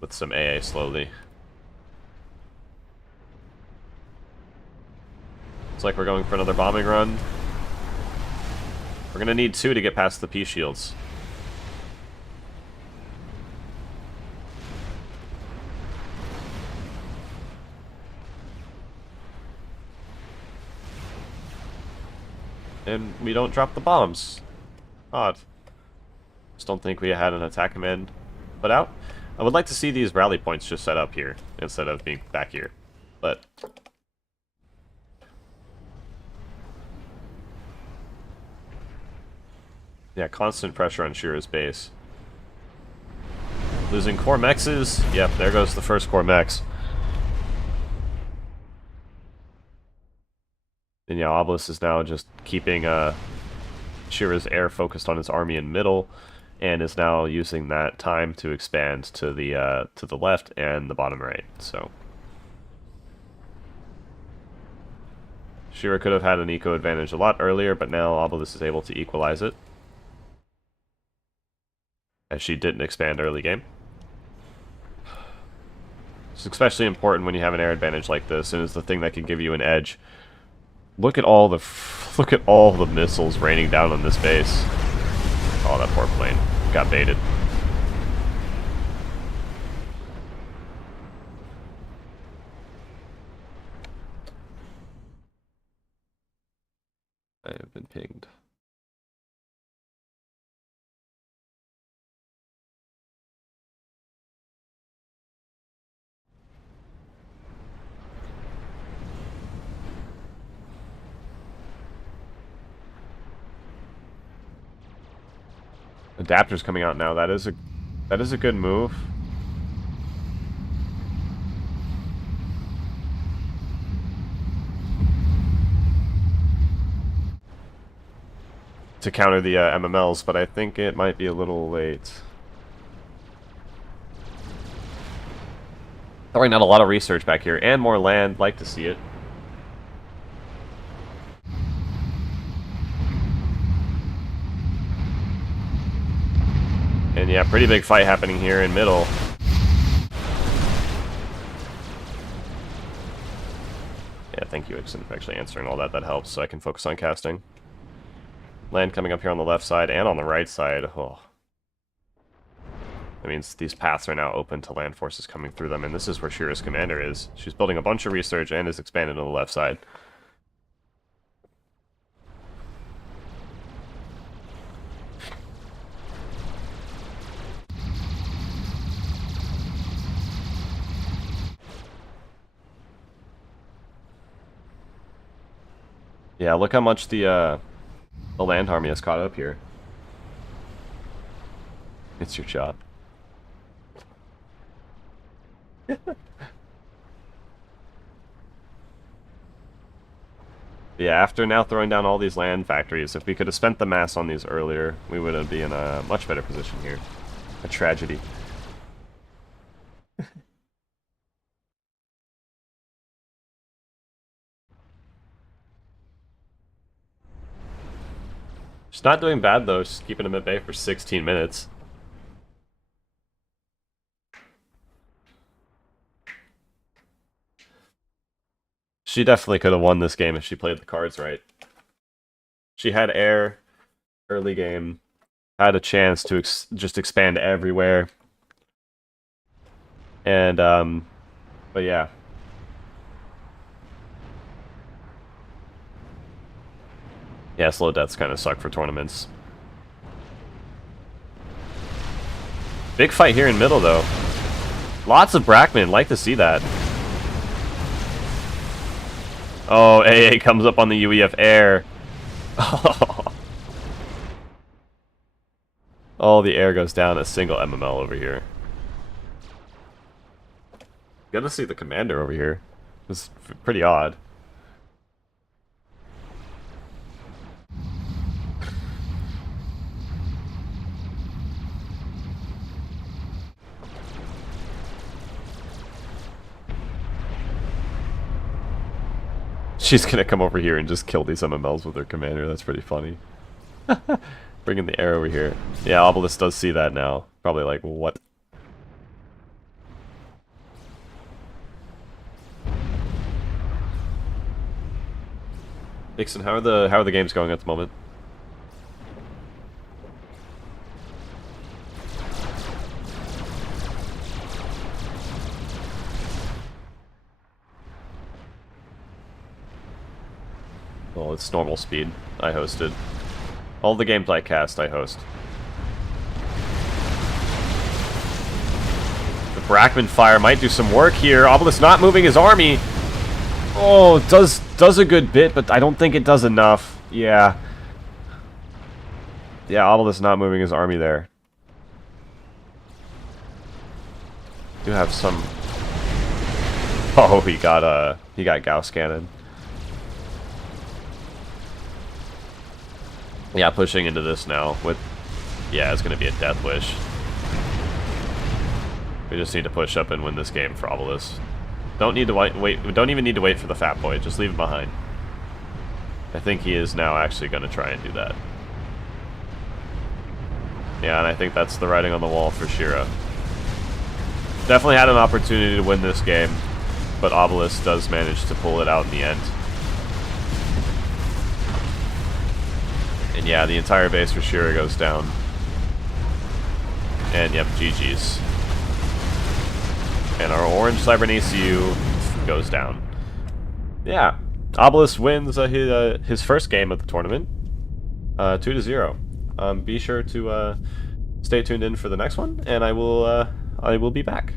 with some AA slowly. Looks like we're going for another bombing run. We're gonna need 2 to get past the P-shields. And we don't drop the bombs. Odd. Just don't think we had an attack command put out. I would like to see these rally points just set up here instead of being back here. But yeah, constant pressure on Shira's base. Losing core mexes. Yep, there goes the first core mex. And yeah, Obelis is now just keeping Shira's air focused on his army in middle, and is now using that time to expand to the left and the bottom right. So Shira could have had an eco advantage a lot earlier, but now Obelis is able to equalize it, as she didn't expand early game. It's especially important when you have an air advantage like this, and it's the thing that can give you an edge. Look at all the missiles raining down on this base. Oh, that poor plane got baited. I have been pinged. Adapters coming out now. That is a good move. To counter the MMLs, but I think it might be a little late. Throwing out a lot of research back here and more land. Like to see it. And yeah, pretty big fight happening here in middle. Yeah, thank you, Ixen, for actually answering all that. That helps, so I can focus on casting. Land coming up here on the left side and on the right side. Oh. That means these paths are now open to land forces coming through them, and this is where Shira's commander is. She's building a bunch of research and is expanding to the left side. Yeah, look how much the land army has caught up here. It's your shot. Yeah, after now throwing down all these land factories, if we could have spent the mass on these earlier, we would be in a much better position here. A tragedy. She's not doing bad though, she's keeping him at bay for 16 minutes. She definitely could have won this game if she played the cards right. She had air early game, had a chance to just expand everywhere. And, but yeah. Yeah, slow deaths kind of suck for tournaments. Big fight here in middle, though. Lots of Brackman, like to see that. Oh, AA comes up on the UEF air. Oh, the air goes down a single MML over here. Good to see the commander over here. It's pretty odd. She's gonna come over here and just kill these MMLs with her commander. That's pretty funny. Bringing the air over here. Yeah, Obelis does see that now. Probably like, what? Ixen, how are the games going at the moment? Well, it's normal speed. I hosted. All the games I cast, I host. The Brackman fire might do some work here. Obelis not moving his army. Oh, does a good bit, but I don't think it does enough. Yeah. Yeah, Obelis not moving his army there. Do have some. Oh, he got Gauss cannon. Yeah, pushing into this now with, yeah, it's gonna be a death wish. We just need to push up and win this game for Obelis. Don't need to wait. We don't even need to wait for the fat boy. Just leave him behind. I think he is now actually gonna try and do that. Yeah, and I think that's the writing on the wall for Shira. Definitely had an opportunity to win this game, but Obelis does manage to pull it out in the end. And yeah, the entire base for Shira goes down. And yep, GG's. And our orange Cybern ACU goes down. Yeah, Obelis wins his first game of the tournament, 2-0. Be sure to stay tuned in for the next one, and I will be back.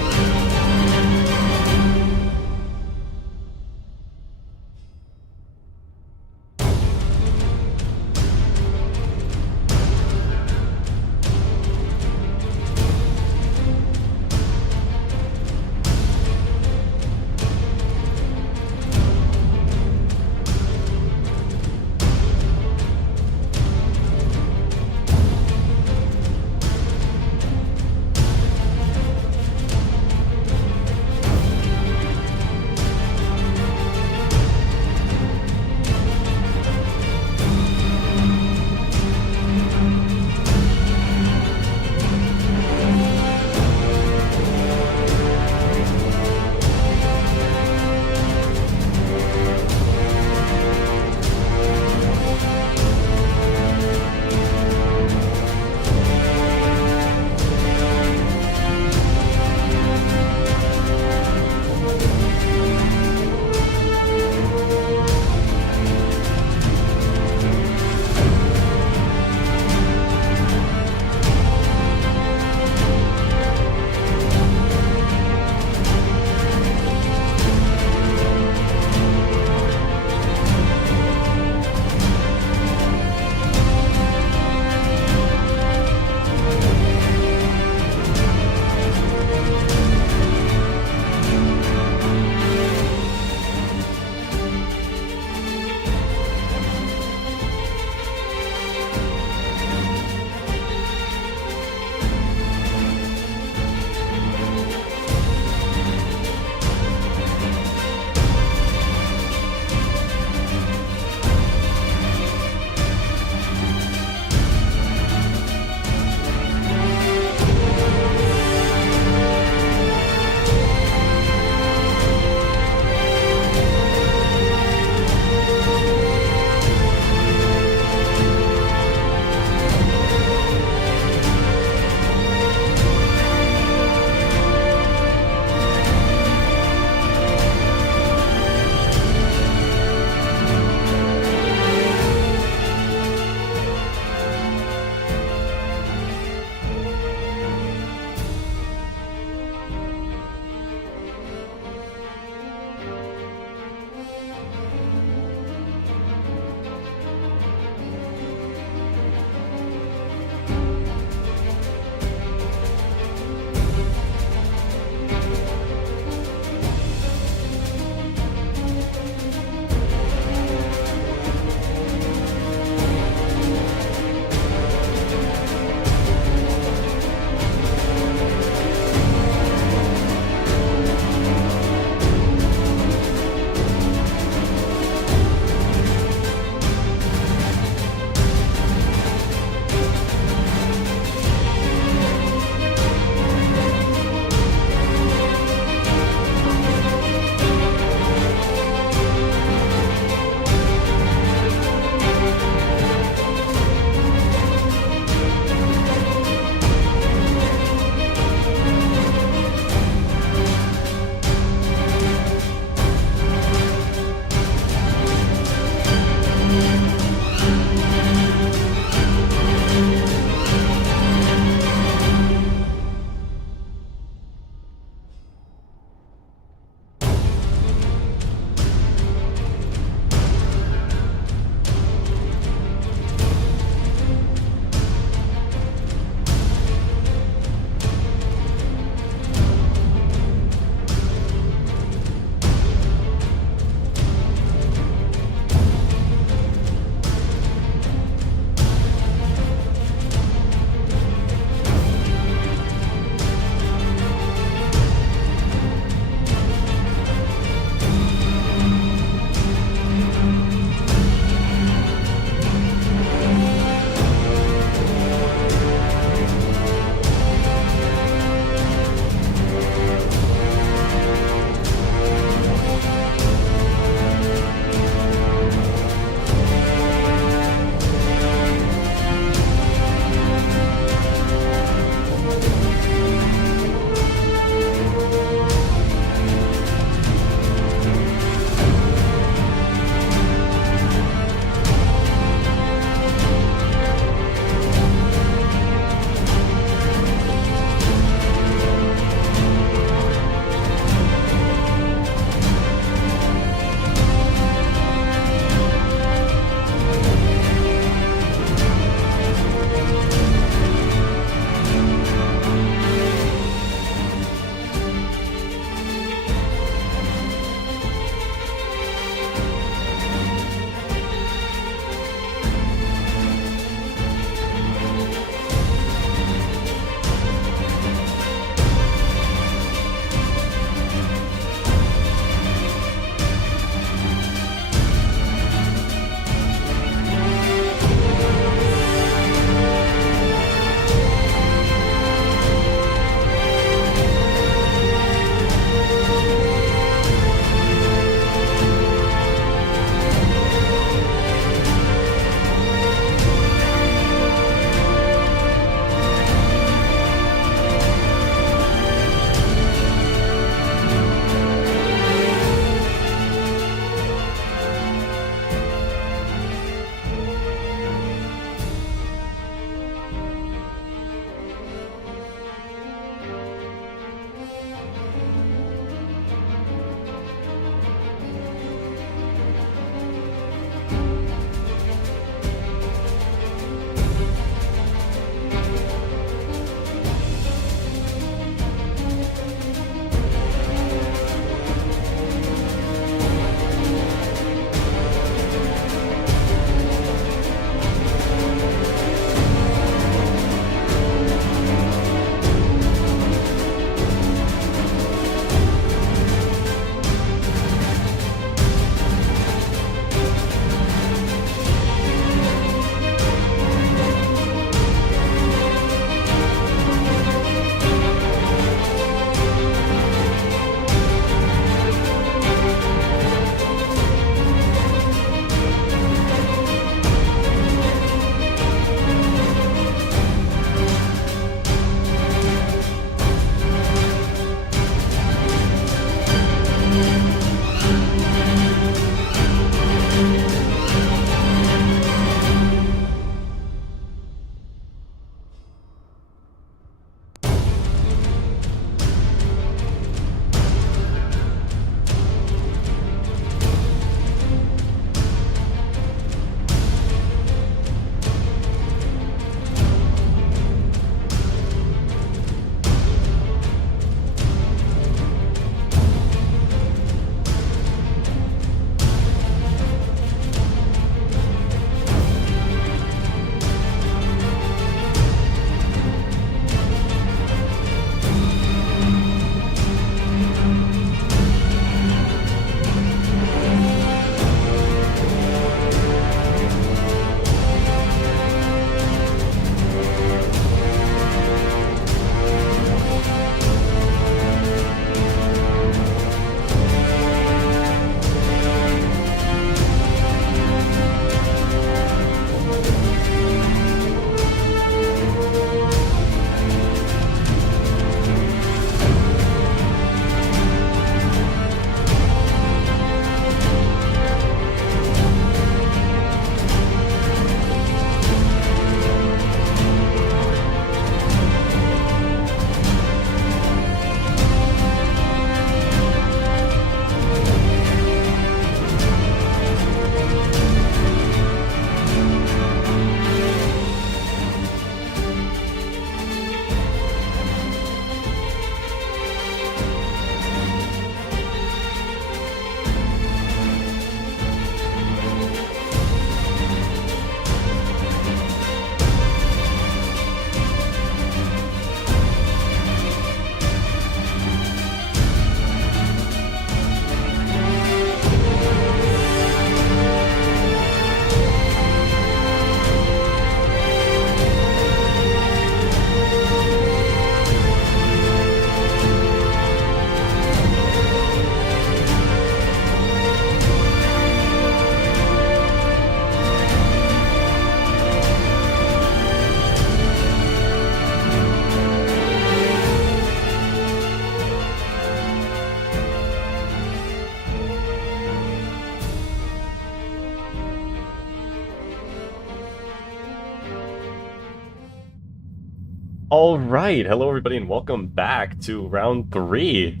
All right, hello everybody, and welcome back to round 3.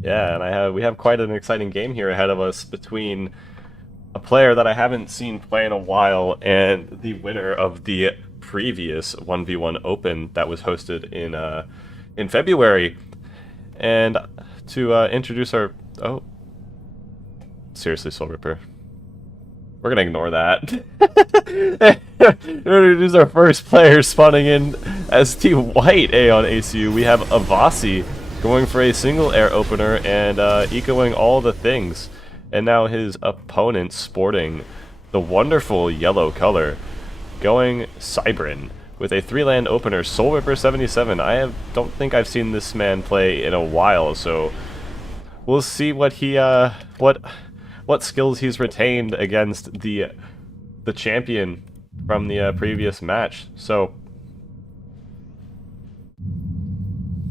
Yeah, and we have quite an exciting game here ahead of us between a player that I haven't seen play in a while and the winner of the previous 1v1 Open that was hosted in February. And to introduce our seriously, Soul Ripper. We're gonna ignore that. Introduce our first player spawning in as the white A on ACU. We have Avasi going for a single air opener and ecoing all the things. And now his opponent sporting the wonderful yellow color, going Cybrin with a 3-land opener, Soul Ripper 77. Don't think I've seen this man play in a while, so we'll see what he what skills he's retained against the champion from the previous match. So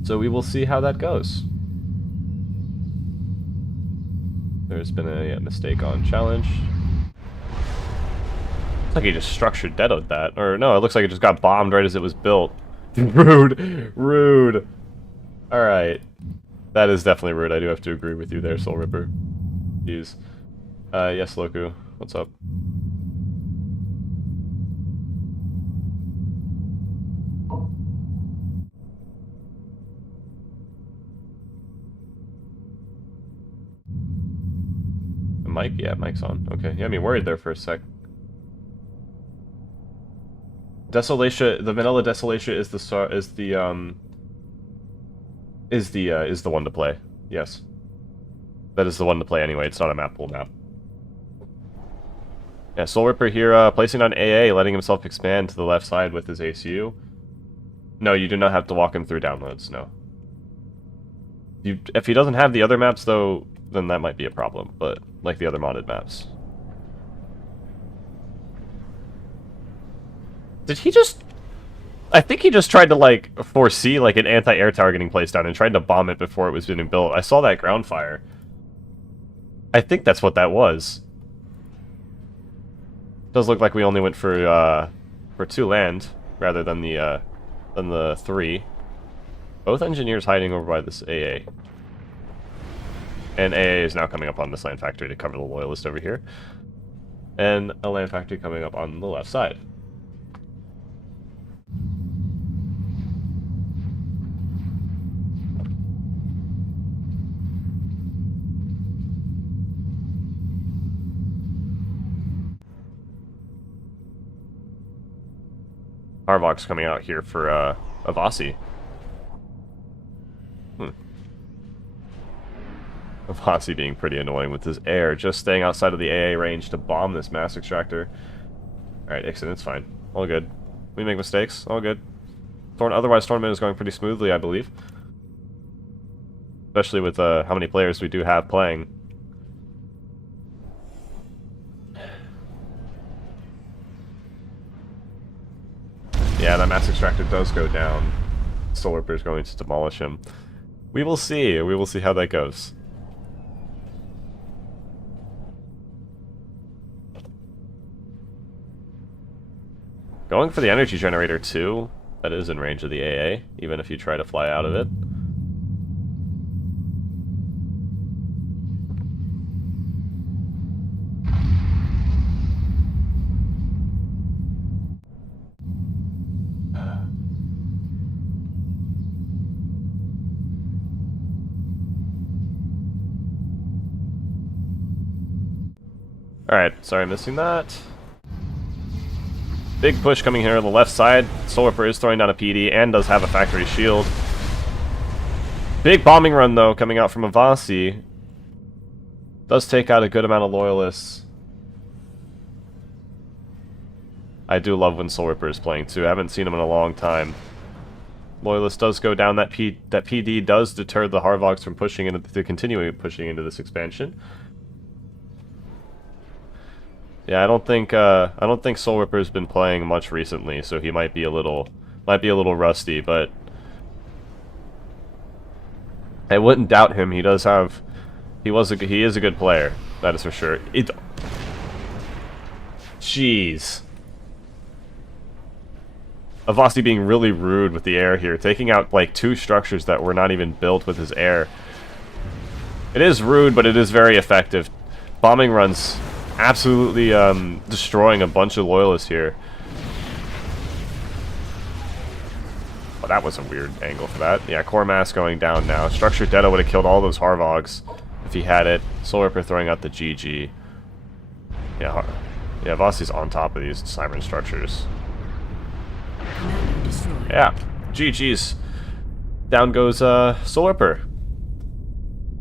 we will see how that goes. There's been a mistake on challenge. Looks like he just structured deadoed that. Or no, it looks like it just got bombed right as it was built. Rude. Rude. Alright. That is definitely rude. I do have to agree with you there, Soul Ripper. Jeez. Yes, Loku. What's up? Mic? Yeah, mic's on. Okay. You had me worried there for a sec. Desolatia, the vanilla Desolatia is the one to play. Yes. That is the one to play anyway. It's not a map pool map. Yeah, Soul Ripper here, placing on AA, letting himself expand to the left side with his ACU. No, you do not have to walk him through downloads, no. If he doesn't have the other maps, though, then that might be a problem, but like the other modded maps. Did he just... I think he just tried to, like, foresee, like, an anti-air tower getting placed down and tried to bomb it before it was being built. I saw that ground fire. I think that's what that was. Does look like we only went for 2 land rather than the 3. Both engineers hiding over by this AA. And AA is now coming up on this land factory to cover the loyalist over here. And a land factory coming up on the left side. Harvok's coming out here for Avasi. Avasi being pretty annoying with his air, just staying outside of the AA range to bomb this mass extractor. Alright, Ixen, it's fine. All good. We make mistakes, all good. Otherwise, tournament is going pretty smoothly, I believe. Especially with how many players we do have playing. Yeah, that mass extractor does go down. Soul Ripper is going to demolish him. We will see. We will see how that goes. Going for the energy generator too. That is in range of the AA, even if you try to fly out of it. Alright, sorry missing that. Big push coming here on the left side. Soul Ripper is throwing down a PD and does have a factory shield. Big bombing run though coming out from Avasi. Does take out a good amount of loyalists. I do love when Soul Ripper is playing too. I haven't seen him in a long time. Loyalist does go down. That PD does deter the Harvogs from continuing pushing into this expansion. Yeah, I don't think Soul Ripper's been playing much recently, so he might be a little rusty, but I wouldn't doubt him. He is a good player, that is for sure. Jeez. Avasi being really rude with the air here, taking out like 2 structures that were not even built with his air. It is rude, but it is very effective. Bombing runs absolutely destroying a bunch of loyalists here. Oh, that was a weird angle for that. Yeah, core mass going down now. Structure Detta would have killed all those Harvogs if he had it. Soul Ripper throwing out the GG. Yeah, Avasi's on top of these Siren structures. Yeah, GG's. Down goes Soul Ripper.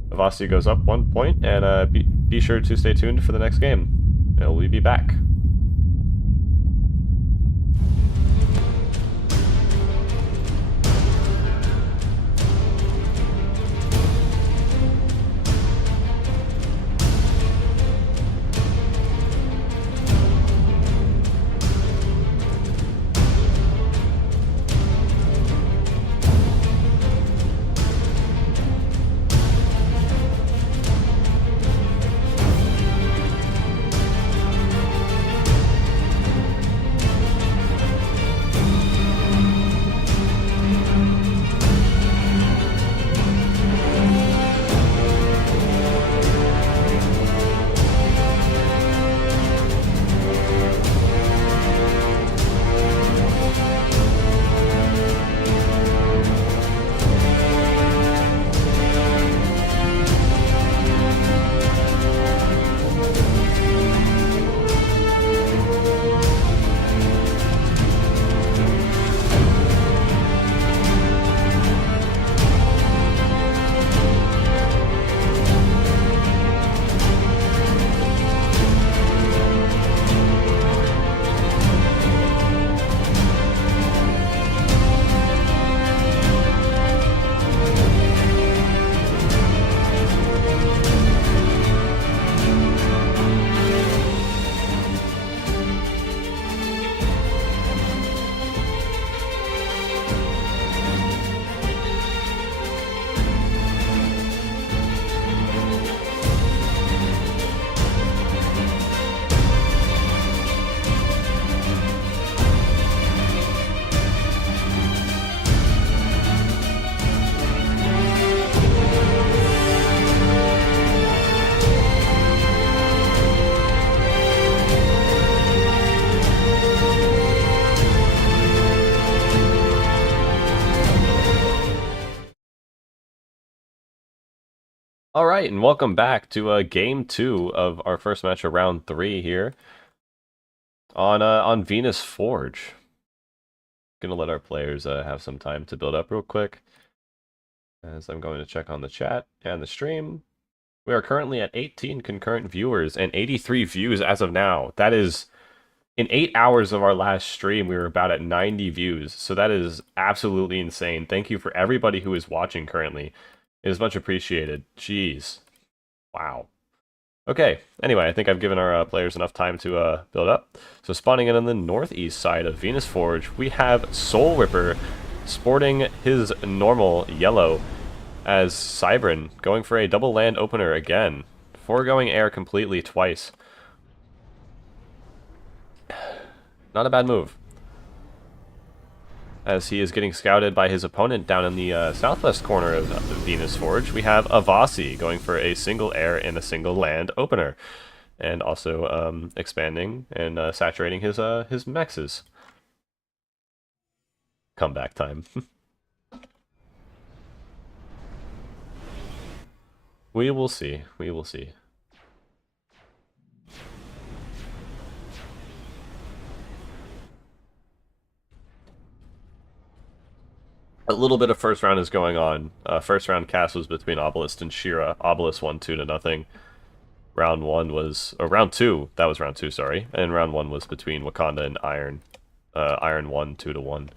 Avasi goes up 1 point, and be sure to stay tuned for the next game. And we'll be back. Alright, and welcome back to game 2 of our first match of round 3 here on Venus Forge. Gonna let our players have some time to build up real quick, as I'm going to check on the chat and the stream. We are currently at 18 concurrent viewers and 83 views as of now. That is, in 8 hours of our last stream, we were about at 90 views, so that is absolutely insane. Thank you for everybody who is watching currently. It is much appreciated. Jeez. Wow. Okay, anyway, I think I've given our players enough time to build up. So spawning in on the northeast side of Venus Forge, we have Soul Ripper sporting his normal yellow as Cybran going for a double land opener again. Foregoing air completely twice. Not a bad move, as he is getting scouted by his opponent down in the southwest corner of Venus Forge. We have Avasi going for a single air and a single land opener, and also expanding and saturating his mexes. Comeback time. We will see. We will see. A little bit of first round is going on. First round cast was between Obelis and Shira. Obelis won 2-0. Round 1 was, or round 2, that was round 2, sorry. And round 1 was between Wakanda and Iron. Iron won 2-1.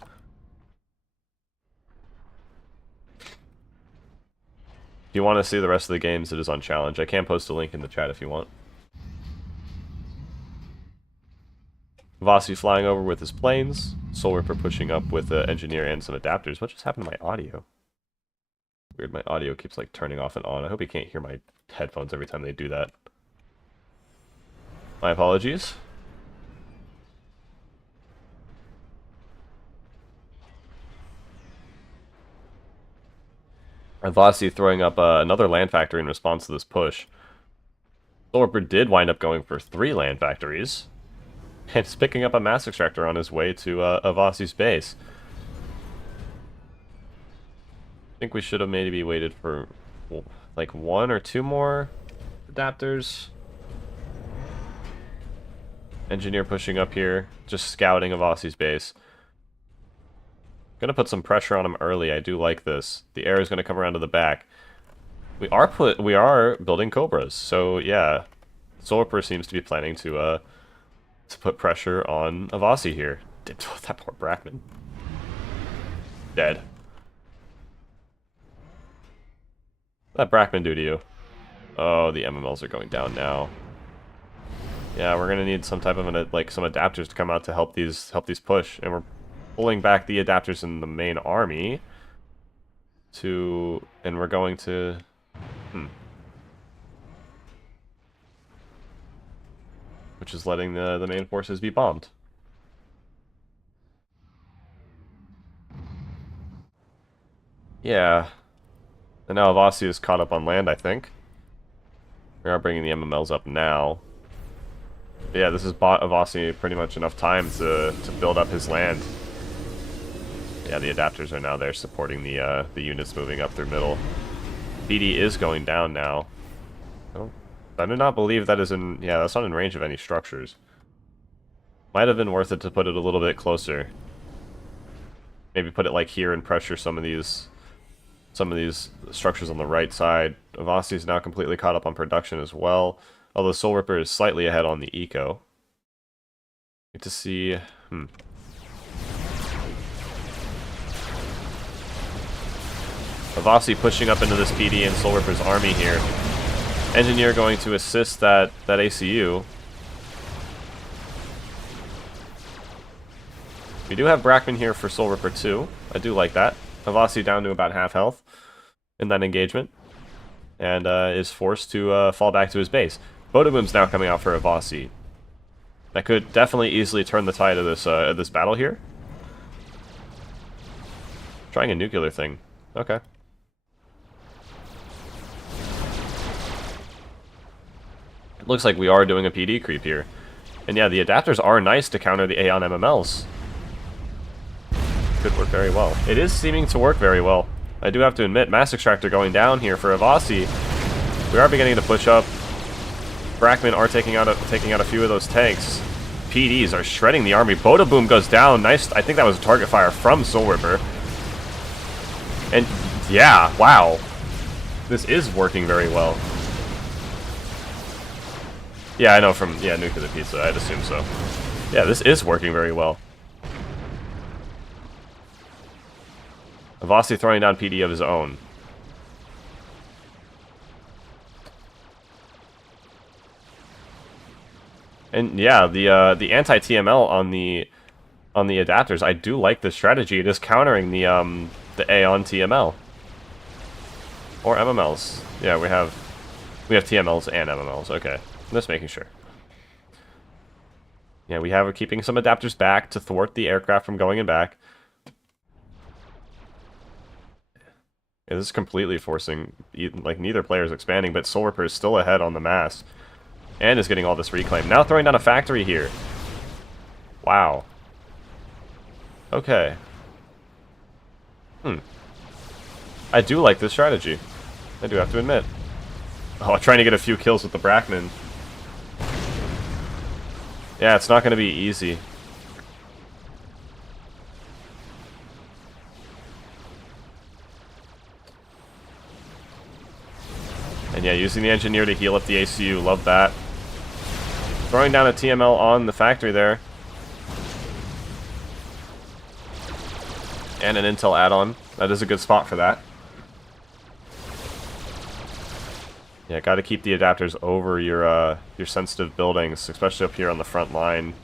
If you want to see the rest of the games, it is on challenge. I can post a link in the chat if you want. Avasi flying over with his planes. Soul Ripper pushing up with the engineer and some adapters. What just happened to my audio? Weird, my audio keeps like turning off and on. I hope you can't hear my headphones every time they do that. My apologies. Avasi throwing up another land factory in response to this push. Thorper did wind up going for 3 land factories. And he's picking up a mass extractor on his way to Avasi's base. I think we should have maybe waited for like 1 or 2 more adapters. Engineer pushing up here, just scouting Avasi's base. Gonna put some pressure on him early. I do like this. The air is gonna come around to the back. We are building Cobras, so yeah. Zorper seems to be planning to put pressure on Avasi here. That poor Brackman. Dead. What'd that Brackman do to you? Oh, the MMLs are going down now. Yeah, we're gonna need some type of some adapters to come out to help these push, and we're pulling back the adapters in the main army and we're going to which is letting the main forces be bombed. Yeah. And now Avasi is caught up on land, I think. We are bringing the MMLs up now. But yeah, this has bought Avasi pretty much enough time to build up his land. Yeah, the adapters are now there supporting the units moving up through middle. PD is going down now. I do not believe that is in... Yeah, that's not in range of any structures. Might have been worth it to put it a little bit closer. Maybe put it like here and pressure some of these structures on the right side. Avasi is now completely caught up on production as well. Although Soul Ripper is slightly ahead on the eco. Get to see... Avasi pushing up into this PD and Soul Ripper's army here. Engineer going to assist that ACU. We do have Brackman here for Soul Ripper too. I do like that. Avasi down to about half health in that engagement. And is forced to fall back to his base. Bodoboom's now coming out for Avasi. That could definitely easily turn the tide of this battle here. Trying a nuclear thing. Okay. It looks like we are doing a PD creep here. And yeah, the adapters are nice to counter the Aeon MMLs. Could work very well. It is seeming to work very well. I do have to admit, Mass Extractor going down here for Avasi. We are beginning to push up. Brackman are taking out a few of those tanks. PDs are shredding the army. Bodoboom goes down. Nice. I think that was a target fire from Soul Ripper. And yeah, wow. This is working very well. Yeah, I know from Nuke of the Pizza, I'd assume so. Yeah, this is working very well. Avasi throwing down PD of his own. And yeah, the anti-TML on the adapters, I do like this strategy. It is countering the Aeon TML. Or MMLs. Yeah, we have TMLs and MMLs. Okay. I'm just making sure. Yeah, we have keeping some adapters back to thwart the aircraft from going in back. Yeah, this is completely forcing, like, neither player is expanding, but Soul Ripper is still ahead on the mass. And is getting all this reclaim. Now throwing down a factory here. Wow. Okay. I do like this strategy. I do have to admit. Oh, trying to get a few kills with the Brackman. Yeah, it's not going to be easy. And yeah, using the engineer to heal up the ACU, love that. Throwing down a TML on the factory there. And an intel add-on. That is a good spot for that. Yeah, got to keep the adapters over your sensitive buildings, especially up here on the front line.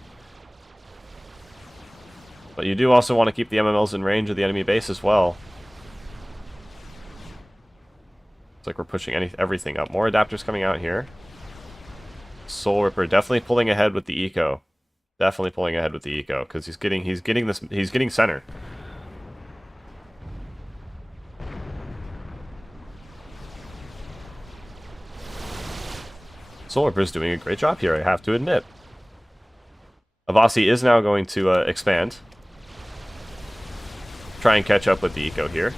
But you do also want to keep the MMLs in range of the enemy base as well. It's like we're pushing everything up. More adapters coming out here. Soul Ripper definitely pulling ahead with the eco. Definitely pulling ahead with the eco because he's getting center. Soul Reaper's doing a great job here, I have to admit. Avasi is now going to expand. Try and catch up with the eco here.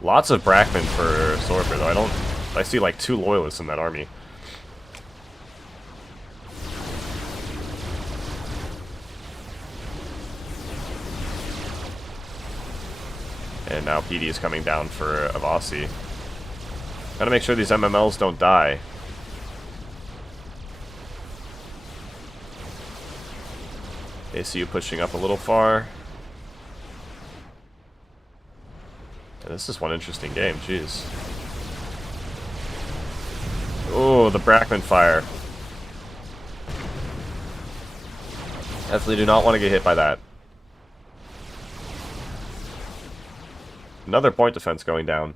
Lots of Brackman for Soul Reaper, though. I see like 2 Loyalists in that army. And now PD is coming down for Avasi. Gotta make sure these MMLs don't die. ACU pushing up a little far. Yeah, this is one interesting game, jeez. Oh, the Brackman fire. Definitely do not want to get hit by that. Another point defense going down.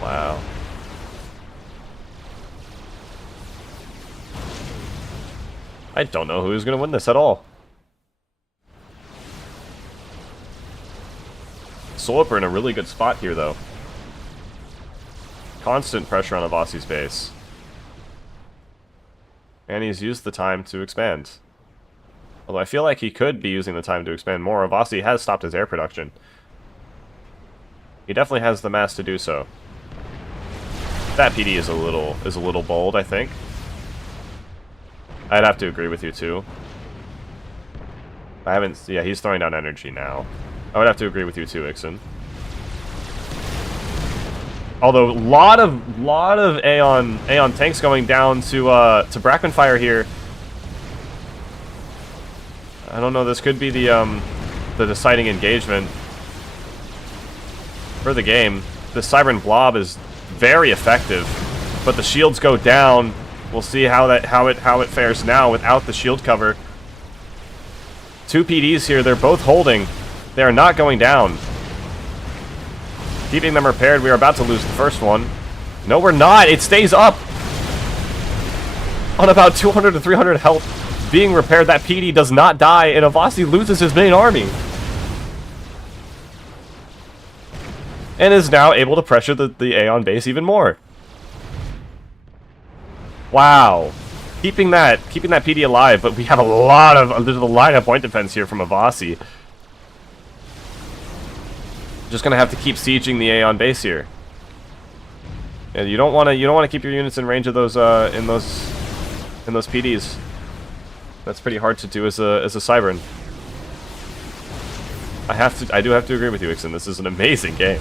Wow. I don't know who's going to win this at all. Soul Reaper in a really good spot here, though. Constant pressure on Avasi's base. And he's used the time to expand. Although I feel like he could be using the time to expand more. Avasi has stopped his air production. He definitely has the mass to do so. That PD is a little bold, I think. I'd have to agree with you too. Yeah, he's throwing down energy now. I would have to agree with you too, Ixen. Although lot of Aeon tanks going down to Brackman fire here. I don't know, this could be the deciding engagement for the game. The Cybern Blob is very effective, but the shields go down. We'll see how it fares now without the shield cover. 2 PDs here, they're both holding. They are not going down. Keeping them repaired, we are about to lose the first one. No, we're not. It stays up. On about 200 to 300 health being repaired, that PD does not die, and Avasi loses his main army. And is now able to pressure the Aeon base even more. Wow. Keeping that PD alive, but we have there's a line of point defense here from Avasi. Just gonna have to keep sieging the Aeon base here. And you don't wanna keep your units in range of those in those PDs. That's pretty hard to do as a Cybern. I do have to agree with you, Ixen. This is an amazing game.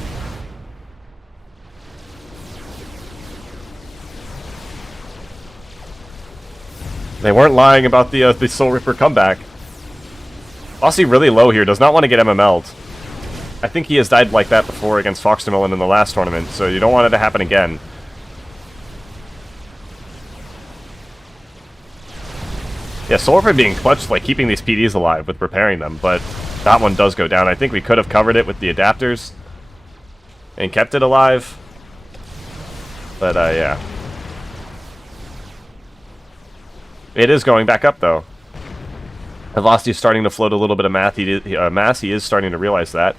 They weren't lying about the Soul Reaper comeback. Avasi really low here, does not want to get MML'd. I think he has died like that before against Foxtermelon in the last tournament, so you don't want it to happen again. Yeah, Soul Reaper being clutch, like keeping these PDs alive with repairing them, but that one does go down. I think we could have covered it with the adapters and kept it alive. But, yeah. It is going back up, though. Avasi is starting to float a little bit of mass. He is starting to realize that.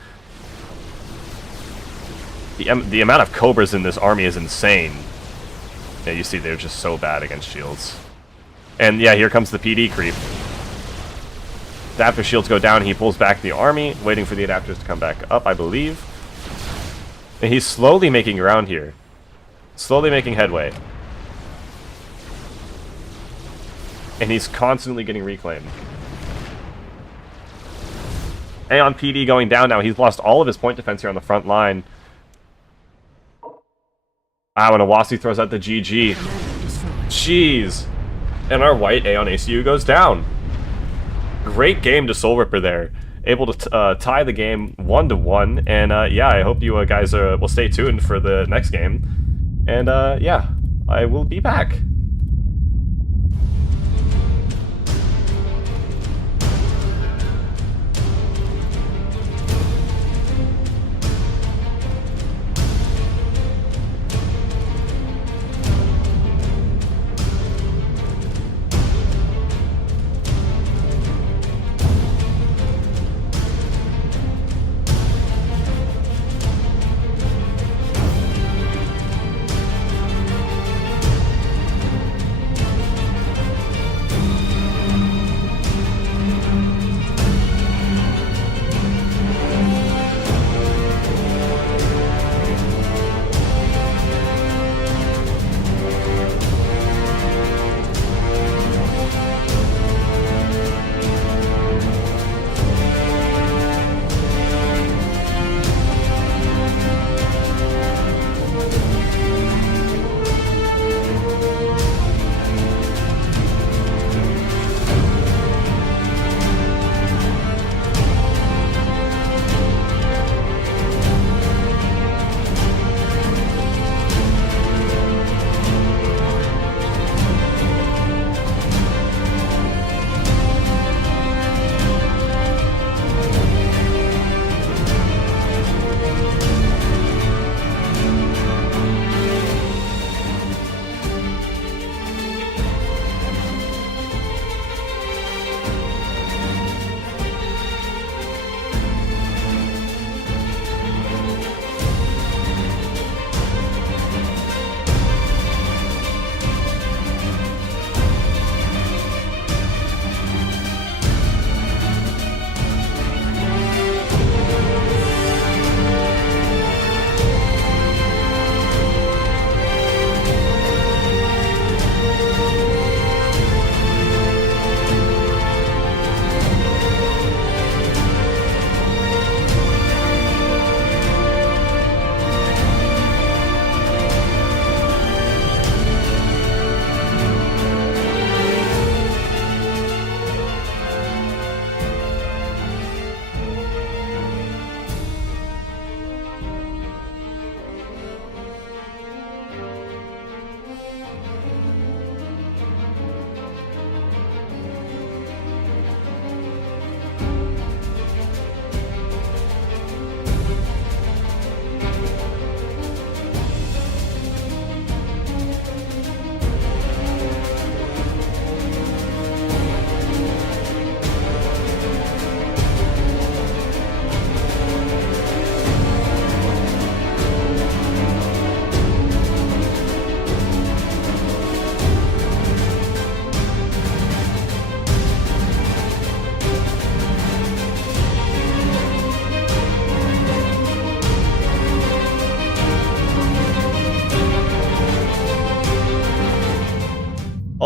The amount of Cobras in this army is insane. Yeah, you see they're just so bad against shields. And yeah, here comes the PD creep. Adapter shields go down, he pulls back the army, waiting for the adapters to come back up, I believe. And he's slowly making ground here. Slowly making headway. And he's constantly getting reclaimed. Aeon PD going down now. He's lost all of his point defense here on the front line. Ah, when Avasi throws out the GG. Jeez. And our white Aeon ACU goes down. Great game to Soul Reaper there. Able to tie the game 1-1. And yeah, I hope you guys will stay tuned for the next game. And yeah, I will be back.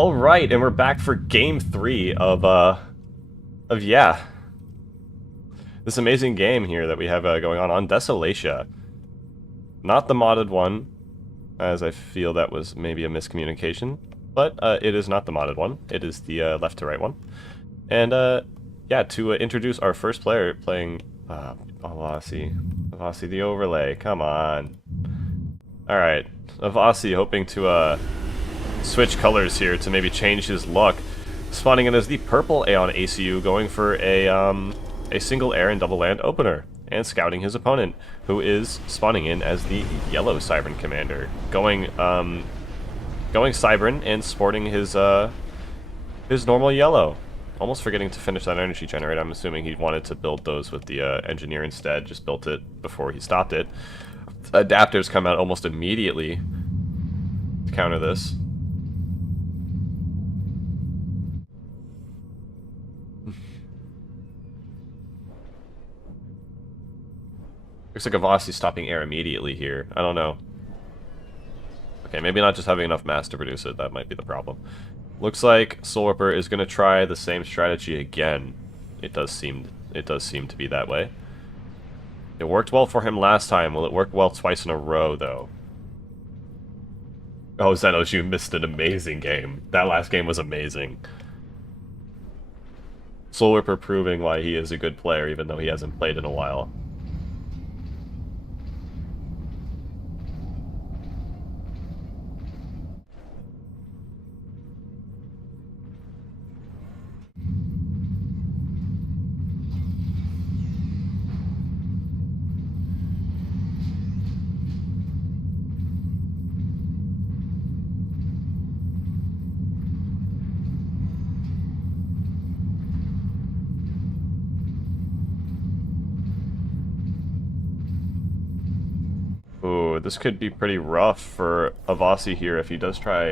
All right, and we're back for game 3 of yeah, this amazing game here that we have going on Desolatia. Not the modded one, as I feel that was maybe a miscommunication, but it is not the modded one. It is the left to right one. And yeah, to introduce our first player playing Avasi. Avasi the overlay, come on. Alright, Avasi hoping to switch colors here to maybe change his luck. Spawning in as the purple Aeon ACU, going for a single air and double land opener, and scouting his opponent, who is spawning in as the yellow Cybran commander, going Cybran and sporting his normal yellow. Almost forgetting to finish that energy generator. I'm assuming he wanted to build those with the engineer instead, just built it before he stopped it. Adapters come out almost immediately to counter this. Looks like Avasi stopping air immediately here. I don't know. Okay, maybe not just having enough mass to produce it. That might be the problem. Looks like Soul Ripper is going to try the same strategy again. It does seem to be that way. It worked well for him last time. Will it work well twice in a row, though? Oh, Xenos, you missed an amazing game. That last game was amazing. Soul Ripper proving why he is a good player, even though he hasn't played in a while. Ooh, this could be pretty rough for Avasi here if he does try,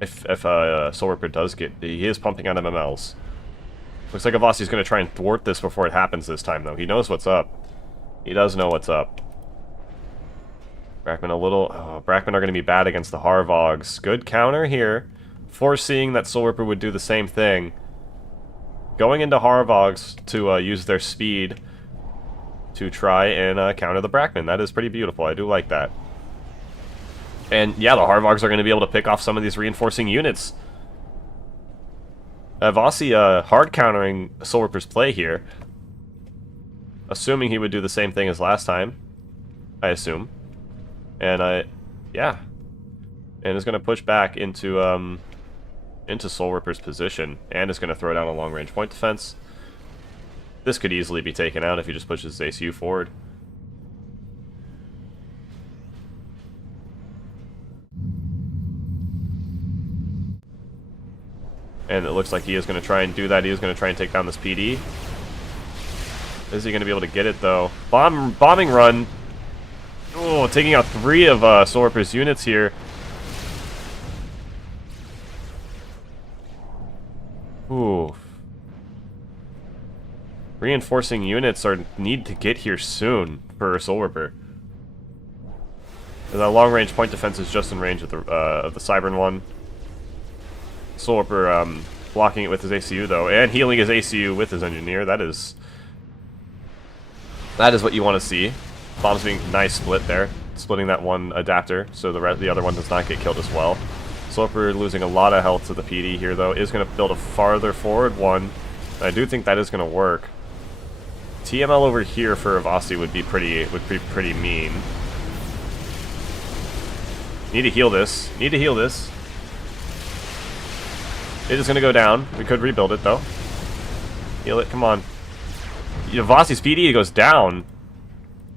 if Soul Ripper does get... He is pumping out MMLs. Looks like Avasi's going to try and thwart this before it happens this time, though. He knows what's up. He does know what's up. Brackman a little... Oh, Brackman are going to be bad against the Harvogs. Good counter here. Foreseeing that Soul Ripper would do the same thing. Going into Harvogs to use their speed to try and counter the Brackman. That is pretty beautiful. I do like that. And yeah, the Harvogs are going to be able to pick off some of these reinforcing units. Avasi hard countering Soul Ripper's play here. Assuming he would do the same thing as last time. I assume. And yeah. And is going to push back into Soul Ripper's position. And is going to throw down a long range point defense. This could easily be taken out if he just pushes his ACU forward. And it looks like he is going to try and do that. He is going to try and take down this PD. Is he going to be able to get it, though? Bombing run. Oh, taking out 3 of Soul Ripper's units here. Ooh. Reinforcing units need to get here soon for Soul Ripper. And that long-range point defense is just in range of the Cybran one. Soul Ripper blocking it with his ACU, though, and healing his ACU with his engineer. That is what you want to see. Bombs being nice split there, splitting that one adapter, so the other one does not get killed as well. Soul Ripper losing a lot of health to the PD here, though. Is going to build a farther forward one. I do think that is going to work. TML over here for Avasi would be pretty mean. Need to heal this. Need to heal this. It is going to go down. We could rebuild it, though. Heal it. Come on. Avasi's PD goes down.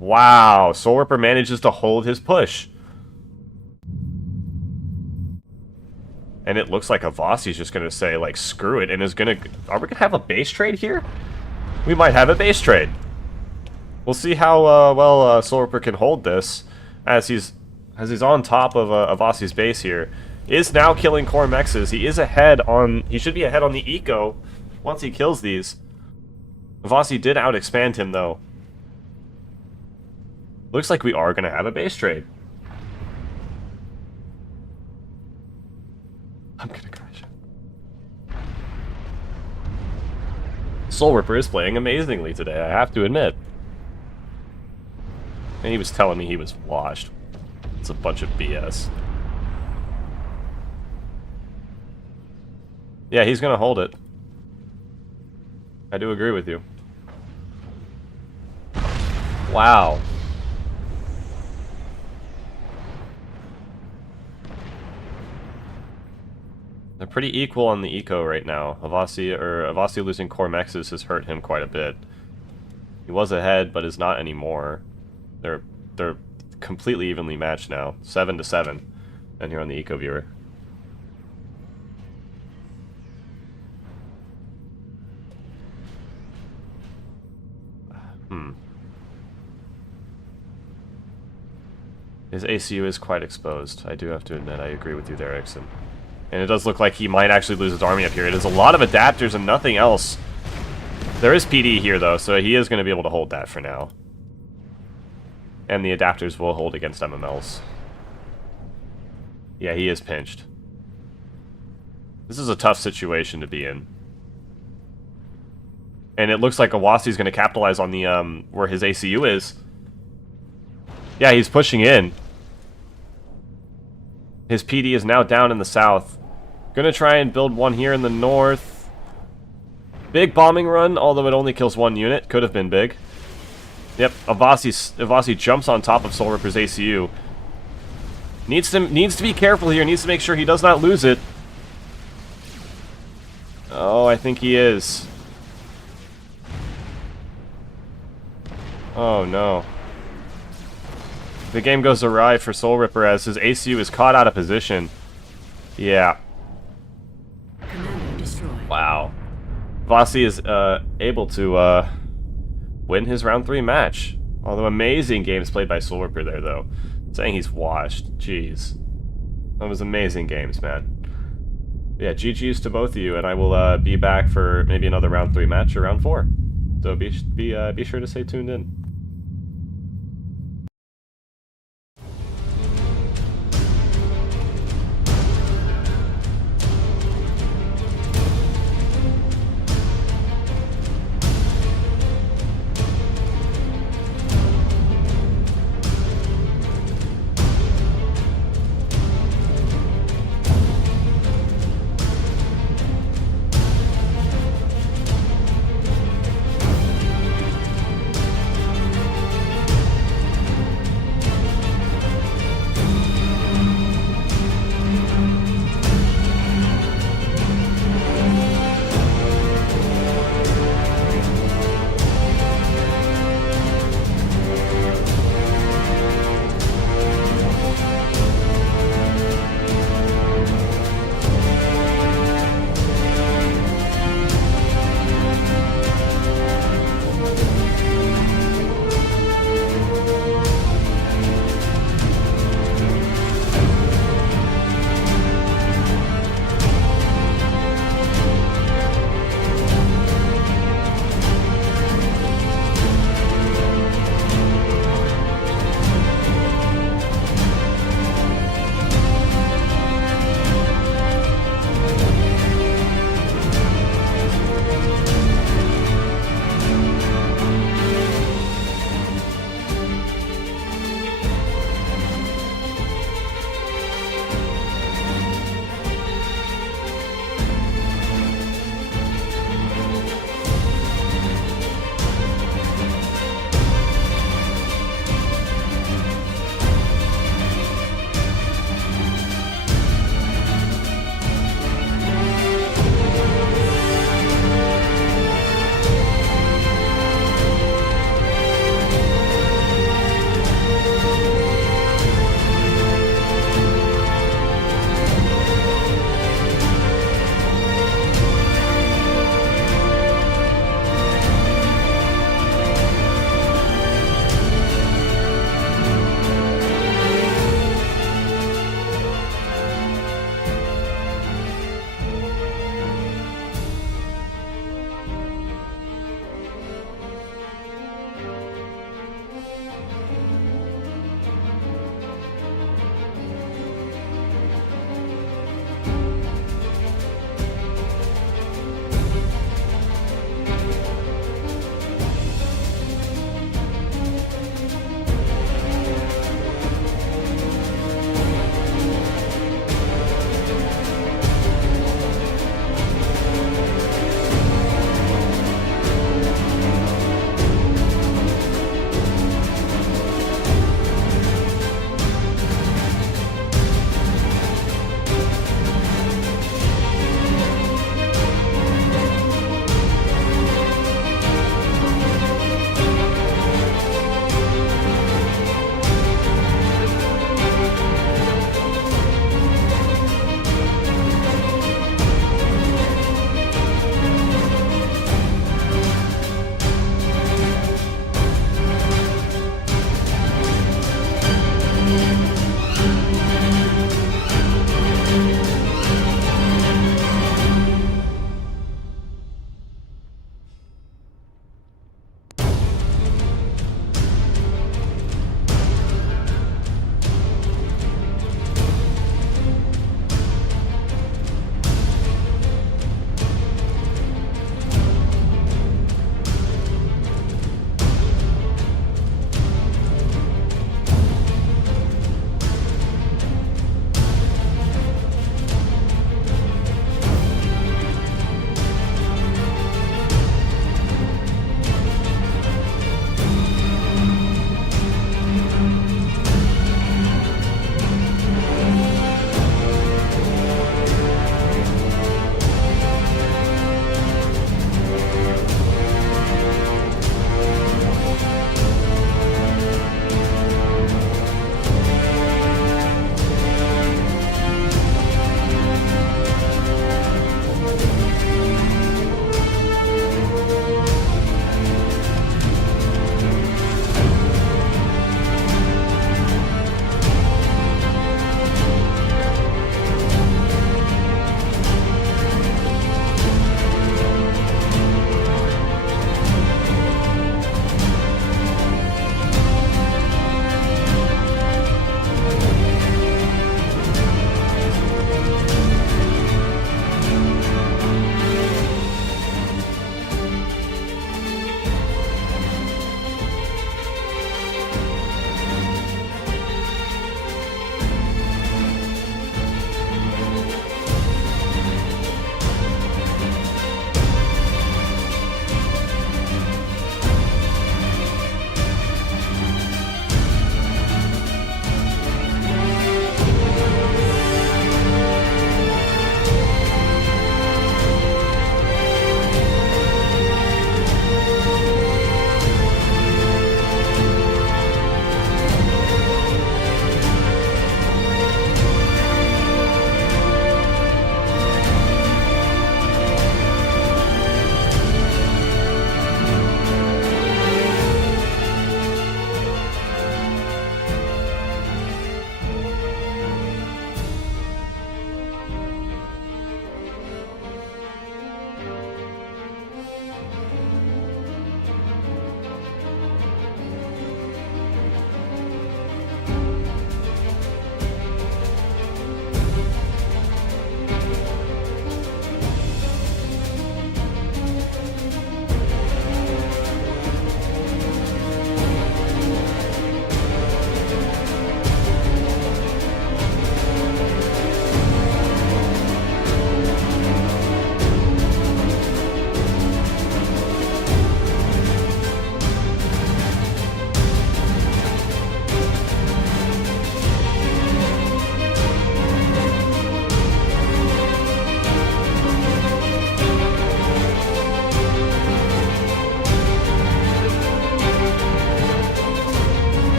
Wow. Soul Ripper manages to hold his push. And it looks like Avasi's just going to say, like, screw it, and is going to... Are we going to have a base trade here? We might have a base trade. We'll see how well Soul Ripper can hold this as he's on top of Avasi's base here. Is now killing core mexes. He is ahead on... He should be ahead on the eco once he kills these. Avasi did out-expand him, though. Looks like we are going to have a base trade. I'm gonna crash. Soul Ripper is playing amazingly today, I have to admit. And he was telling me he was washed. It's a bunch of BS. Yeah, he's gonna hold it. I do agree with you. Wow. They're pretty equal on the eco right now. Avasi losing core mexes has hurt him quite a bit. He was ahead, but is not anymore. They're completely evenly matched now. 7-7. And here on the eco viewer. His ACU is quite exposed. I do have to admit, I agree with you there, Ixen. And it does look like he might actually lose his army up here. It is a lot of adapters and nothing else. There is PD here, though, so he is going to be able to hold that for now. And the adapters will hold against MMLs. Yeah, he is pinched. This is a tough situation to be in. And it looks like Awasi's going to capitalize on the, where his ACU is. Yeah, he's pushing in. His PD is now down in the south. Gonna try and build one here in the north. Big bombing run, although it only kills one unit. Could have been big. Yep, Avasi jumps on top of Soul Ripper's ACU. Needs to be careful here. Needs to make sure he does not lose it. Oh, I think he is. Oh no. The game goes awry for Soul Ripper as his ACU is caught out of position. Yeah. Wow. Avasi is able to win his round 3 match. Although amazing games played by Soul Ripper there, though. Saying he's washed. Jeez. That was amazing games, man. Yeah, GG's to both of you, and I will be back for maybe another round 3 match or round 4. So be sure to stay tuned in.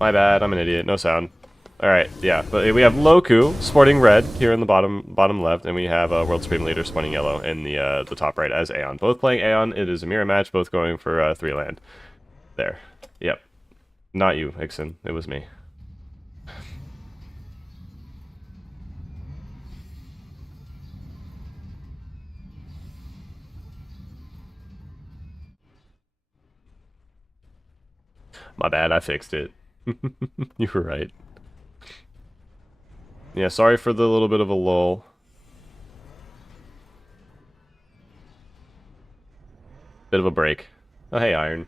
My bad, I'm an idiot. No sound. Alright, yeah. But we have Loku sporting red here in the bottom left, and we have World Supreme Leader sporting yellow in the top right as Aeon. Both playing Aeon. It is a mirror match, both going for 3 land. There. Yep. Not you, Ixen. It was me. My bad, I fixed it. You were right. Yeah, sorry for the little bit of a lull. Bit of a break. Oh, hey, Iron.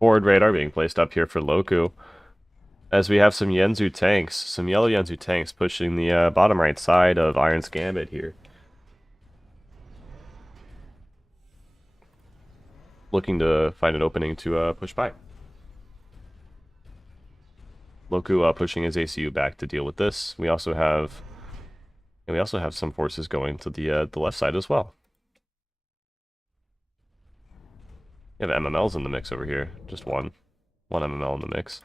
Forward radar being placed up here for Loku. As we have some Yenzu tanks, some yellow Yenzu tanks pushing the bottom right side of Iron's Gambit here. Looking to find an opening to push by. Loku pushing his ACU back to deal with this. We also have some forces going to the left side as well. We have MMLs in the mix over here. Just one MML in the mix.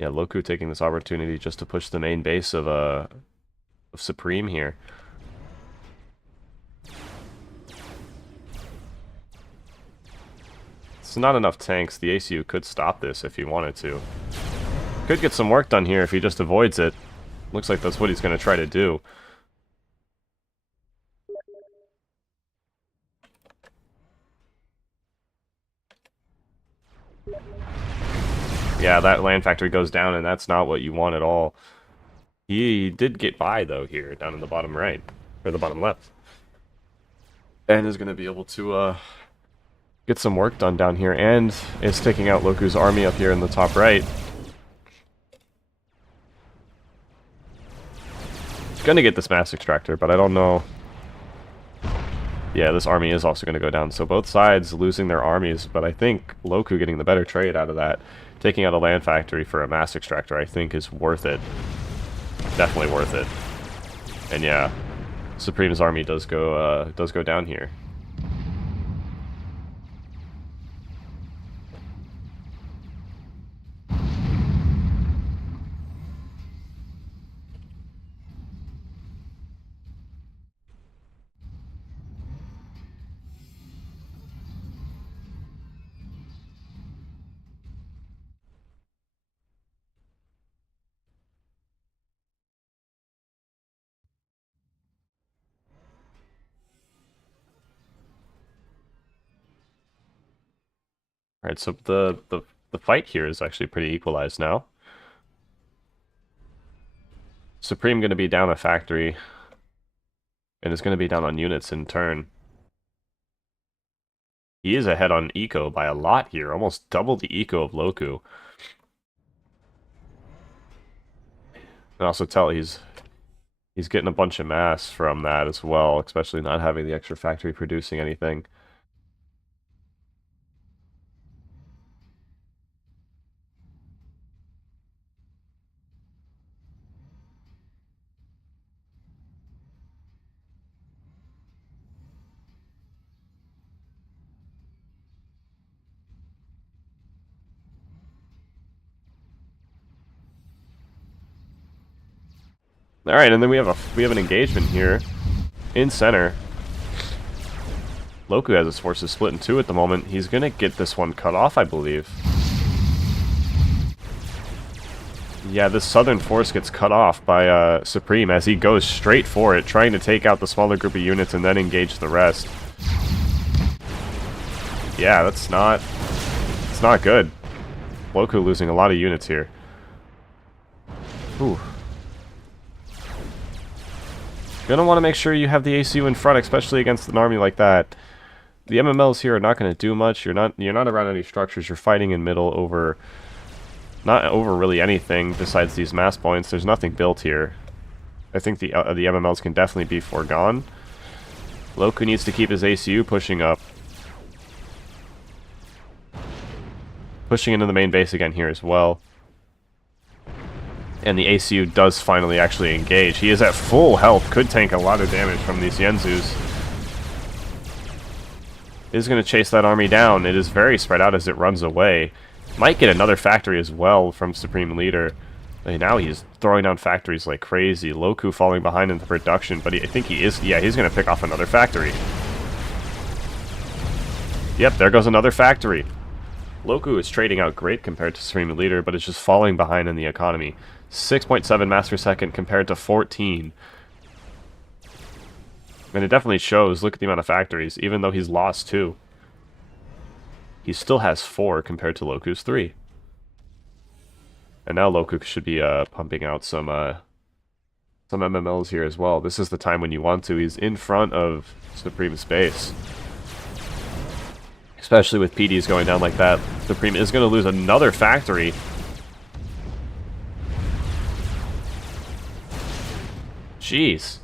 Yeah, Loku taking this opportunity just to push the main base of Supreme here. It's not enough tanks. The ACU could stop this if he wanted to. Could get some work done here if he just avoids it. Looks like that's what he's going to try to do. Yeah, that land factory goes down, and that's not what you want at all. He did get by, though, here, down in the bottom right. Or the bottom left. And is going to be able to get some work done down here, and is taking out Loku's army up here in the top right. Gonna get this mass extractor, but I don't know. Yeah, this army is also going to go down. So both sides losing their armies, but I think Loku getting the better trade out of that. Taking out a land factory for a mass extractor, I think, is worth it. Definitely worth it. And yeah, Supreme's army does go down here. Alright, so the fight here is actually pretty equalized now. Supreme going to be down a factory, and is going to be down on units in turn. He is ahead on eco by a lot here, almost double the eco of Loku. And also tell he's getting a bunch of mass from that as well, especially not having the extra factory producing anything. All right, and then we have an engagement here in center. Loku has his forces split in two at the moment. He's gonna get this one cut off, I believe. Yeah, this southern force gets cut off by Supreme as he goes straight for it, trying to take out the smaller group of units and then engage the rest. Yeah, it's not good. Loku losing a lot of units here. Ooh. Gonna want to make sure you have the ACU in front, especially against an army like that. The MMLs here are not going to do much. You're not around any structures. You're fighting in middle over, not over really anything besides these mass points. There's nothing built here. I think the MMLs can definitely be foregone. Loku needs to keep his ACU pushing up. Pushing into the main base again here as well. And the ACU does finally actually engage. He is at full health, could tank a lot of damage from these Yenzus. is going to chase that army down. It is very spread out as it runs away. Might get another factory as well from Supreme Leader. And now he's throwing down factories like crazy. Loku falling behind in the production, but I think he is... Yeah, he's going to pick off another factory. Yep, there goes another factory. Loku is trading out great compared to Supreme Leader, but it's just falling behind in the economy. 6.7 mass per second compared to 14. And it definitely shows. Look at the amount of factories. Even though he's lost 2, he still has 4 compared to Loku's 3. And now Loku should be pumping out some MMLs here as well. This is the time when you want to. He's in front of Supreme Space. Especially with PDs going down like that. Supreme is going to lose another factory. Jeez.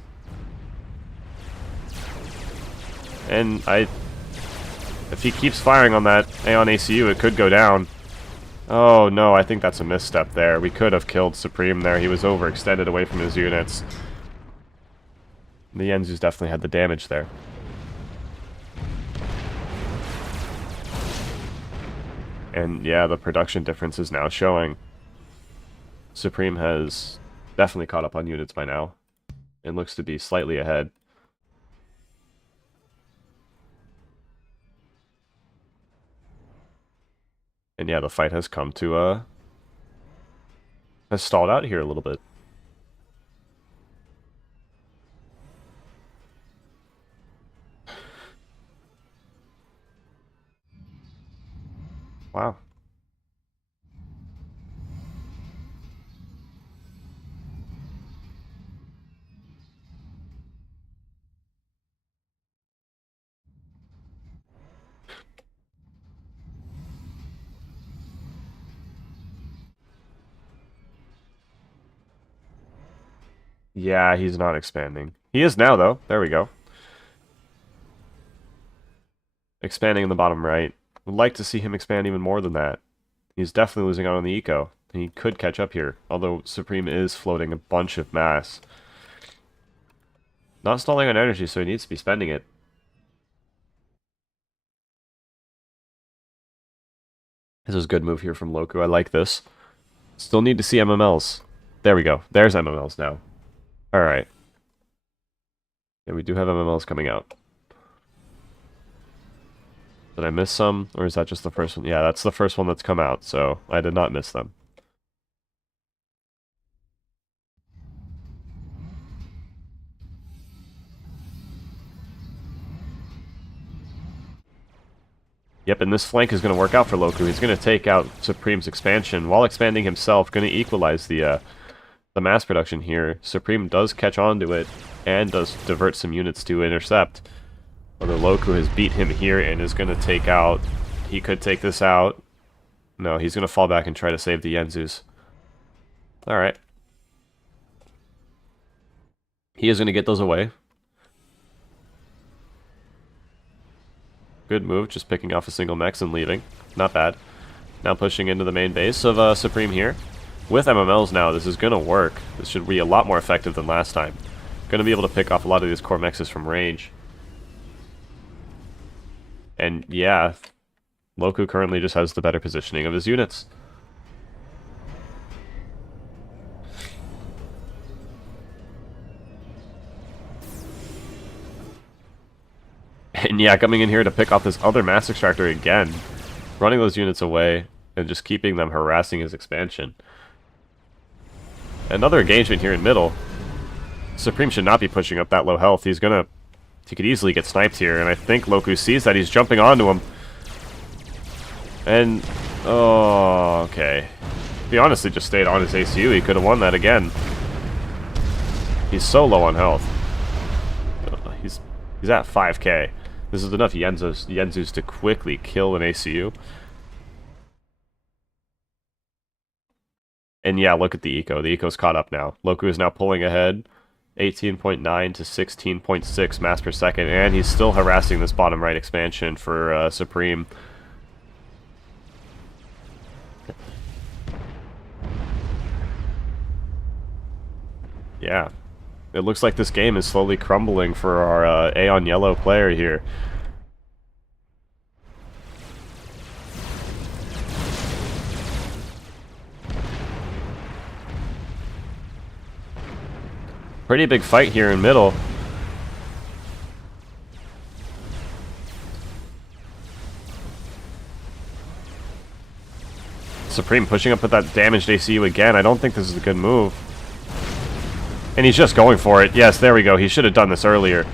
And if he keeps firing on that Aeon ACU, it could go down. Oh no, I think that's a misstep there. We could have killed Supreme there. He was overextended away from his units. The Yenzus definitely had the damage there. And yeah, the production difference is now showing. Supreme has definitely caught up on units by now. It looks to be slightly ahead. And yeah, the fight has come to, has stalled out here a little bit. Wow. Yeah, he's not expanding. He is now, though. There we go. Expanding in the bottom right. Would like to see him expand even more than that. He's definitely losing out on the eco. He could catch up here, although Supreme is floating a bunch of mass. Not stalling on energy, so he needs to be spending it. This is a good move here from Loku. I like this. Still need to see MMLs. There we go. There's MMLs now. Alright. Yeah, we do have MMLs coming out. Did I miss some? Or is that just the first one? Yeah, that's the first one that's come out, so I did not miss them. Yep, and this flank is going to work out for Loku. He's going to take out Supreme's expansion while expanding himself, going to equalize the mass production here. Supreme does catch on to it and does divert some units to intercept. Although Loku has beat him here and is going to take out... He could take this out. No, he's going to fall back and try to save the Yenzus. Alright. He is going to get those away. Good move, just picking off a single mechs and leaving. Not bad. Now pushing into the main base of Supreme here. With MMLs now, this is going to work. This should be a lot more effective than last time. Going to be able to pick off a lot of these core mexes from range. And yeah, Loku currently just has the better positioning of his units. And yeah, coming in here to pick off this other mass extractor again. Running those units away and just keeping them harassing his expansion. Another engagement here in middle. Supreme should not be pushing up that low health. He could easily get sniped here, and I think Loku sees that. He's jumping onto him. And, oh, okay. If he honestly just stayed on his ACU, he could have won that again. He's so low on health. He's at 5k. This is enough Yenzus to quickly kill an ACU. And yeah, look at the eco. The eco's caught up now. Loku is now pulling ahead. 18.9 to 16.6 mass per second, and he's still harassing this bottom right expansion for Supreme. Yeah. It looks like this game is slowly crumbling for our Aeon Yellow player here. Pretty big fight here in middle. Supreme pushing up with that damaged ACU again. I don't think this is a good move. And he's just going for it. Yes, there we go. He should have done this earlier.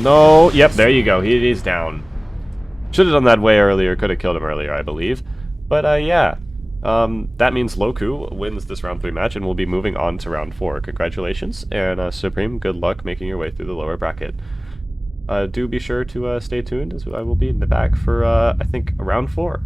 No. Yep, there you go. He's down. Should have done that way earlier. Could have killed him earlier, I believe. But, yeah. That means Loku wins this round 3 match and will be moving on to round 4. Congratulations. And, Supreme, good luck making your way through the lower bracket. Do be sure to stay tuned, as I will be in the back for, I think, round 4.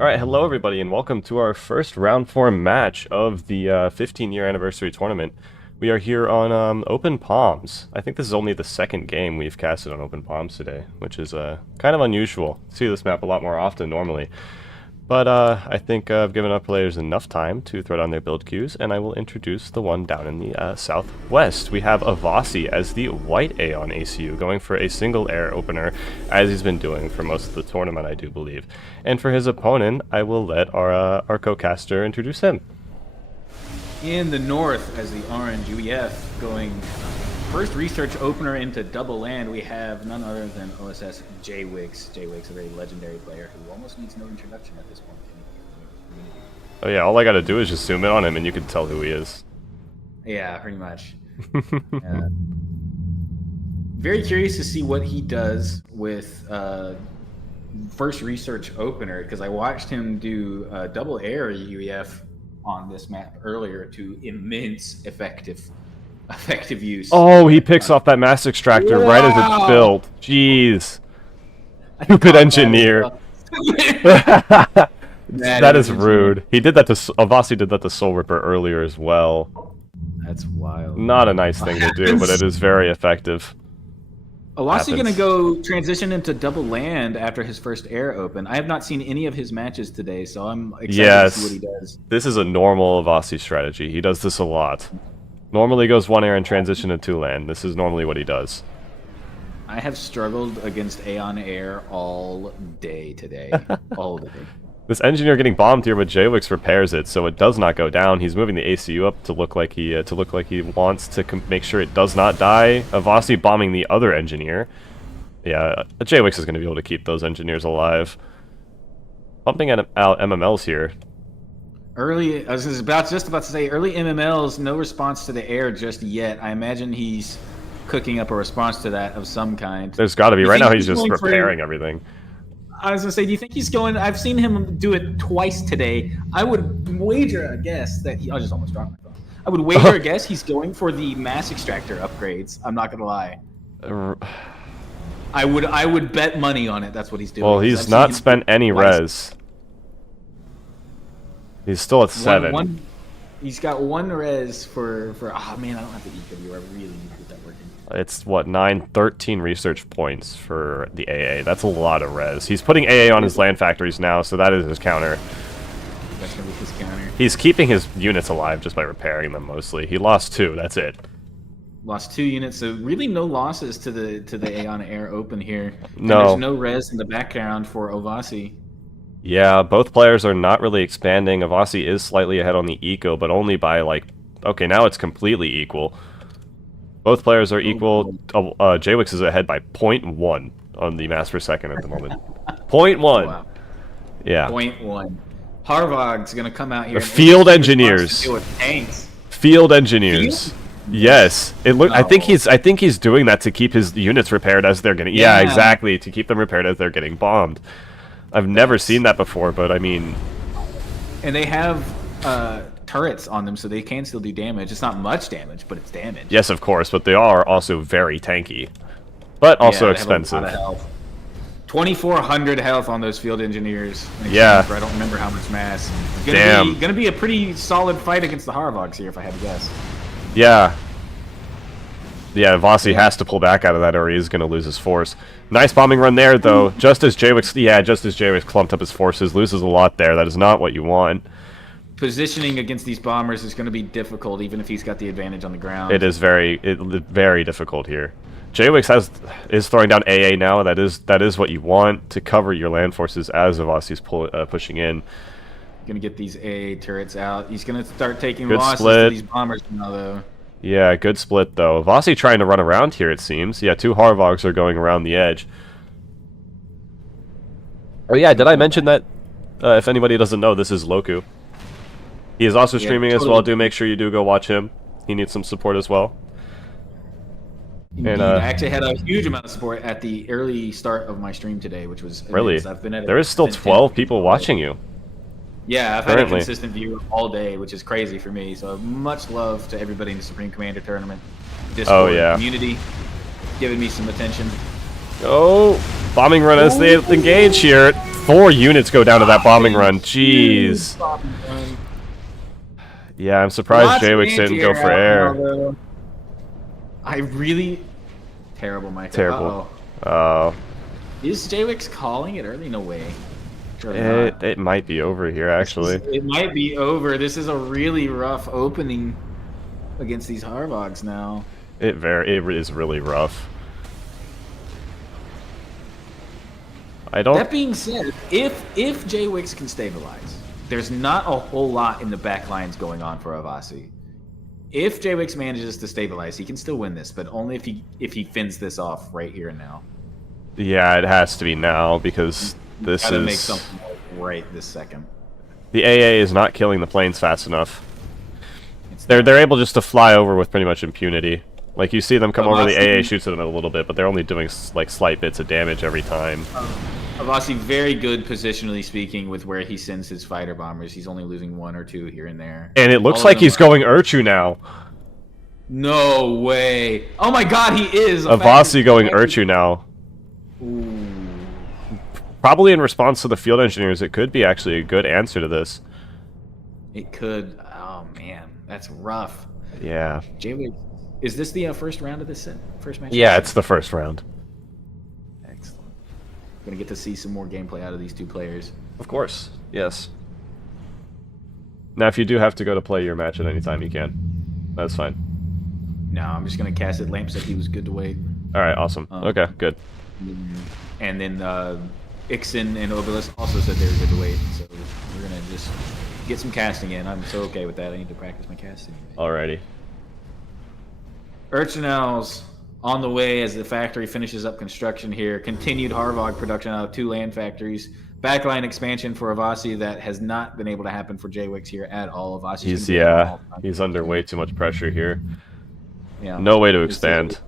Alright, hello everybody, and welcome to our first round 4 match of the 15-year anniversary tournament. We are here on Open Palms. I think this is only the second game we've casted on Open Palms today, which is kind of unusual. See this map a lot more often normally. But I think I've given our players enough time to throw down their build queues, and I will introduce the one down in the southwest. We have Avasi as the white Aeon ACU, going for a single air opener, as he's been doing for most of the tournament, I do believe. And for his opponent, I will let our co-caster introduce him. In the north, as the orange UEF going first research opener into double land, we have none other than OSS J-Wix. J-Wix, a very legendary player who almost needs no introduction at this point. Oh yeah, all I gotta do is just zoom in on him and you can tell who he is. Yeah, pretty much. Very curious to see what he does with first research opener, because I watched him do double air UEF on this map earlier to immense effective use. Oh, he picks off that mass extractor right as it's built. Jeez. Stupid engineer. That is rude. He did that to Avasi did that to Soul Ripper earlier as well. That's wild. Not a nice thing to do, but it is very effective. Avasi gonna go transition into double land after his first air open. I have not seen any of his matches today, so I'm excited to see what he does. This is a normal Avasi strategy. He does this a lot. Normally goes one air and transition to two land. This is normally what he does. I have struggled against Aeon Air all day today. All day. This engineer getting bombed here, but J-Wix repairs it, so it does not go down. He's moving the ACU up to look like he wants to make sure it does not die. Avasi bombing the other engineer. Yeah, J-Wix is going to be able to keep those engineers alive. Pumping out MMLs here. Early, I was just about to say, early MMLs, no response to the air just yet. I imagine he's cooking up a response to that of some kind. There's got to be. Right now he's just repairing everything. I was going to say, do you think he's going... I've seen him do it twice today. I would wager a guess that he... I just almost dropped my phone. I would wager a guess he's going for the mass extractor upgrades. I'm not going to lie. I would bet money on it. That's what he's doing. Well, he's not spent any res. He's still at 7. He's got 1 res for... Oh, man, I don't have the EW. I really need to get that working. It's, what, 13 research points for the AA. That's a lot of res. He's putting AA on his land factories now, so that is his counter. That's going to be his counter. He's keeping his units alive just by repairing them, mostly. He lost 2, that's it. Lost 2 units, so really no losses to the Aeon Air Open here. No. And there's no res in the background for Avasi. Yeah, both players are not really expanding. Avasi is slightly ahead on the eco, but only by, like... Okay, now it's completely equal. Both players are equal. J-Wix is ahead by 0.1 on the mass per second at the moment. 0.1. Wow. Yeah. 0.1. Harvog's gonna come out here. Field engineers. Field engineers. Yes. It look. No. I think he's doing that to keep his units repaired as they're getting. Yeah, exactly. To keep them repaired as they're getting bombed. I've never seen that before, but I mean. And they have turrets on them, so they can still do damage. It's not much damage, but it's damage. Yes, of course, but they are also very tanky, but also expensive. 2,400 health on those field engineers. Yeah. I don't remember how much mass. Damn. Gonna be a pretty solid fight against the Harvogs here, if I had to guess. Yeah. Yeah, Avasi has to pull back out of that, or he is going to lose his force. Nice bombing run there, though. Just as J-Wix clumped up his forces, loses a lot there. That is not what you want. Positioning against these bombers is going to be difficult, even if he's got the advantage on the ground. It is very difficult here. J-Wix is throwing down AA now. That is what you want to cover your land forces as Avasi's pushing in. Going to get these AA turrets out. He's going to start taking losses to these bombers now, though. Yeah, good split, though. Avasi trying to run around here, it seems. Yeah, 2 Harvogs are going around the edge. Oh yeah, did I mention that? If anybody doesn't know, this is Loku. He is also streaming as well. Do make sure you do go watch him. He needs some support as well. Indeed. And I actually had a huge amount of support at the early start of my stream today, which was really. I've been at there is still 12 people watching you. Yeah, I've had a consistent view all day, which is crazy for me. So much love to everybody in the Supreme Commander tournament, Discord community, giving me some attention. Oh, bombing run as they engage here. 4 units go down to that bombing run. Jeez. Yeah, I'm surprised Jaywick didn't go for air. I really... Terrible, Mike. Terrible. Is Jaywick's calling it early? No way. It might be over here, actually. It might be over. This is a really rough opening against these Harvogs now. It is really rough. That being said, if Jaywick can stabilize, there's not a whole lot in the back lines going on for Avasi. If Jaywick manages to stabilize, he can still win this, but only if he fins this off right here and now. Yeah, it has to be now because this Gotta is make something right this second. The AA is not killing the planes fast enough. They're able just to fly over with pretty much impunity. Like you see them come over, the AA shoots at them a little bit, but they're only doing like slight bits of damage every time. Avasi very good positionally speaking with where he sends his fighter bombers. He's only losing 1 or 2 here and there. And it looks like he's going Urchu now. No way! Oh my God, he is. Avasi going Urchu now. Ooh. Probably in response to the field engineers, it could be actually a good answer to this. It could. Oh man, that's rough. Yeah. Jaywick, is this the first round of this set? First match? Yeah, it's the first round. Excellent. Gonna get to see some more gameplay out of these 2 players. Of course. Yes. Now, if you do have to go to play your match at any time, you can. That's fine. No, I'm just gonna cast it. Lamp said he was good to wait. All right. Awesome. Okay. Good. And then Ixen and Obelis also said they were good to wait, so we're gonna just get some casting in. I'm so okay with that. I need to practice my casting. Alrighty. Urchinel's on the way as the factory finishes up construction here. Continued Harvog production out of 2 land factories. Backline expansion for Avasi that has not been able to happen for Jaywick here at all. Avasi. He's under way too much pressure here. Yeah. No way to expand.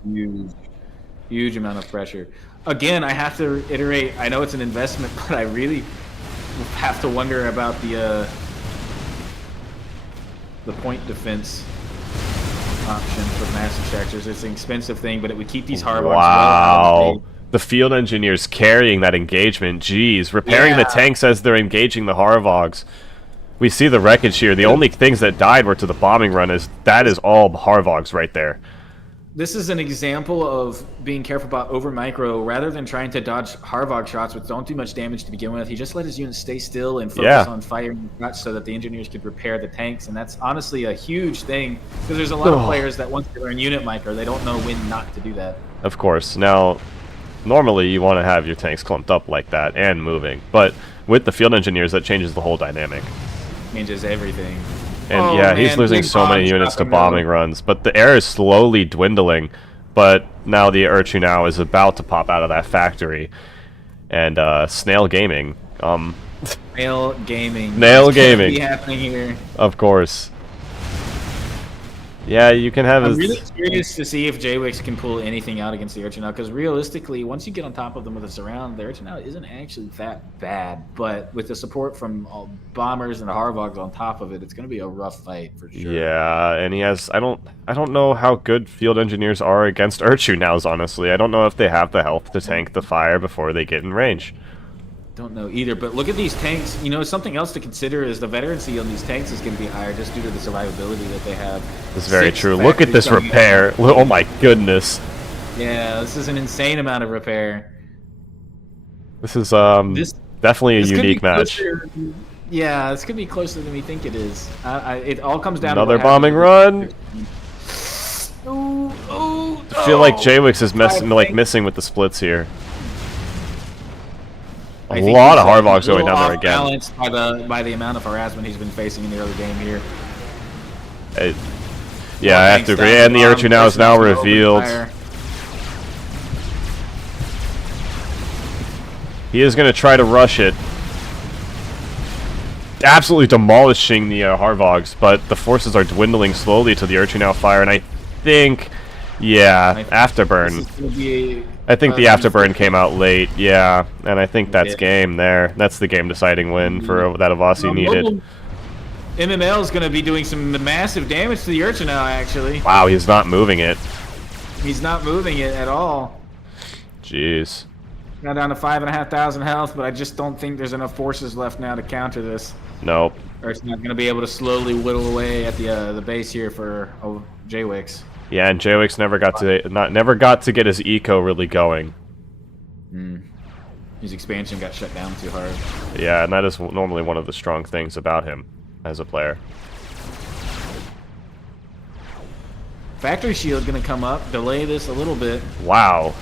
Huge amount of pressure. Again, I have to reiterate, I know it's an investment, but I really have to wonder about the point defense option for mass extractors. It's an expensive thing, but it would keep these Harvogs Wow. The field engineers carrying that engagement. Jeez. Repairing the tanks as they're engaging the Harvogs. We see the wreckage here. The only things that died were to the bombing run. That is all Harvogs right there. This is an example of being careful about over micro. Rather than trying to dodge Harvog shots, which don't do much damage to begin with, he just let his units stay still and focus on firing shots so that the engineers could repair the tanks. And that's honestly a huge thing, because there's a lot of players that once they learn unit micro, they don't know when not to do that. Of course. Now, normally you want to have your tanks clumped up like that and moving, but with the field engineers, that changes the whole dynamic. Changes everything. And yeah, he's losing so many units to bombing runs, but the air is slowly dwindling. But now the Urchu now is about to pop out of that factory, and Snail Gaming, Snail Gaming, be happening here. Of course. Yeah, you can have. I'm really curious to see if Jaywick can pull anything out against the Urchin now, because realistically, once you get on top of them with a surround, the Urchin now isn't actually that bad. But with the support from all bombers and the Harvogs on top of it, it's going to be a rough fight for sure. Yeah, and he has. I don't know how good field engineers are against Urchu nows. Honestly, I don't know if they have the health to tank the fire before they get in range. Don't know either, but look at these tanks. You know, something else to consider is the veterancy on these tanks is going to be higher just due to the survivability that they have. That's very true. Look at this repair. Oh my goodness. Yeah, this is an insane amount of repair. This is definitely a unique match. Yeah, this could be closer than we think it is. It all comes down to another bombing run. I feel like Jaywick is missing with the splits here. A lot of Harvogs going down there again. Balanced by the amount of harassment he's been facing in the early game here. Yeah, I have to agree. And the Urchu now is now revealed. He is going to try to rush it. Absolutely demolishing the Harvogs, but the forces are dwindling slowly to the Urchu now fire, and I think, yeah, Afterburn. I think the Afterburn came out late, yeah, and I think that's game there. That's the game-deciding win for that Avasi needed. MML is going to be doing some massive damage to the Urchin now, actually. Wow, he's not moving it. He's not moving it at all. Jeez. Now down to 5,500 health, but I just don't think there's enough forces left now to counter this. Nope. Or it's not going to be able to slowly whittle away at the base here for J-Wix. Yeah, and J-Wix never got to get his eco really going. His expansion got shut down too hard. Yeah, and that is normally one of the strong things about him as a player. Factory shield going to come up, delay this a little bit. Wow.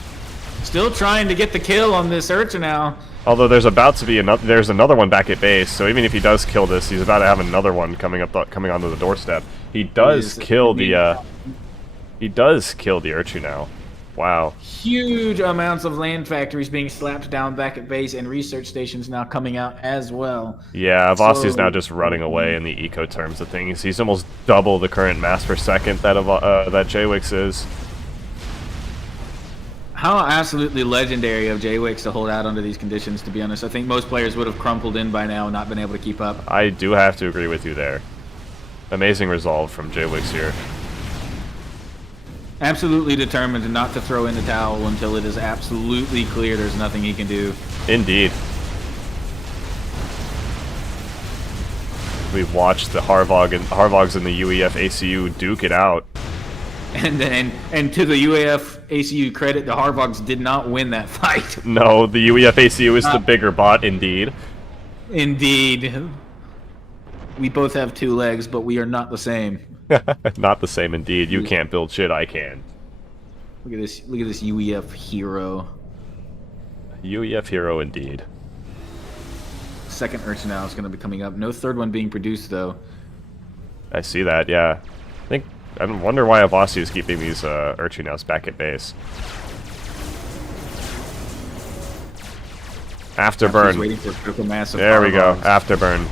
Still trying to get the kill on this Urchin now. Although there's about to be another one back at base, so even if he does kill this, he's about to have another one coming onto the doorstep. He does kill the Urchin now. Wow. Huge amounts of land factories being slapped down back at base, and research stations now coming out as well. Yeah, Avasi is now just running away in the eco terms of things. He's almost double the current mass per second that J-Wix is. How absolutely legendary of J-Wix to hold out under these conditions, to be honest. I think most players would have crumpled in by now and not been able to keep up. I do have to agree with you there. Amazing resolve from J-Wix here. Absolutely determined not to throw in the towel until it is absolutely clear there's nothing he can do. Indeed. We've watched the Harvogs and the UEF ACU duke it out. And to the UAF ACU credit, the Harvogs did not win that fight. No, the UEF ACU is the bigger bot, indeed. Indeed. We both have two legs, but we are not the same. Not the same, indeed. You can't build shit, I can. Look at this UEF hero. UEF hero, indeed. Second Urchin now is going to be coming up. No third one being produced, though. I see that, yeah. I wonder why Avasi is keeping these Urchinows back at base. Afterburn. Waiting for critical mass of there we go. Harvogs. Afterburn.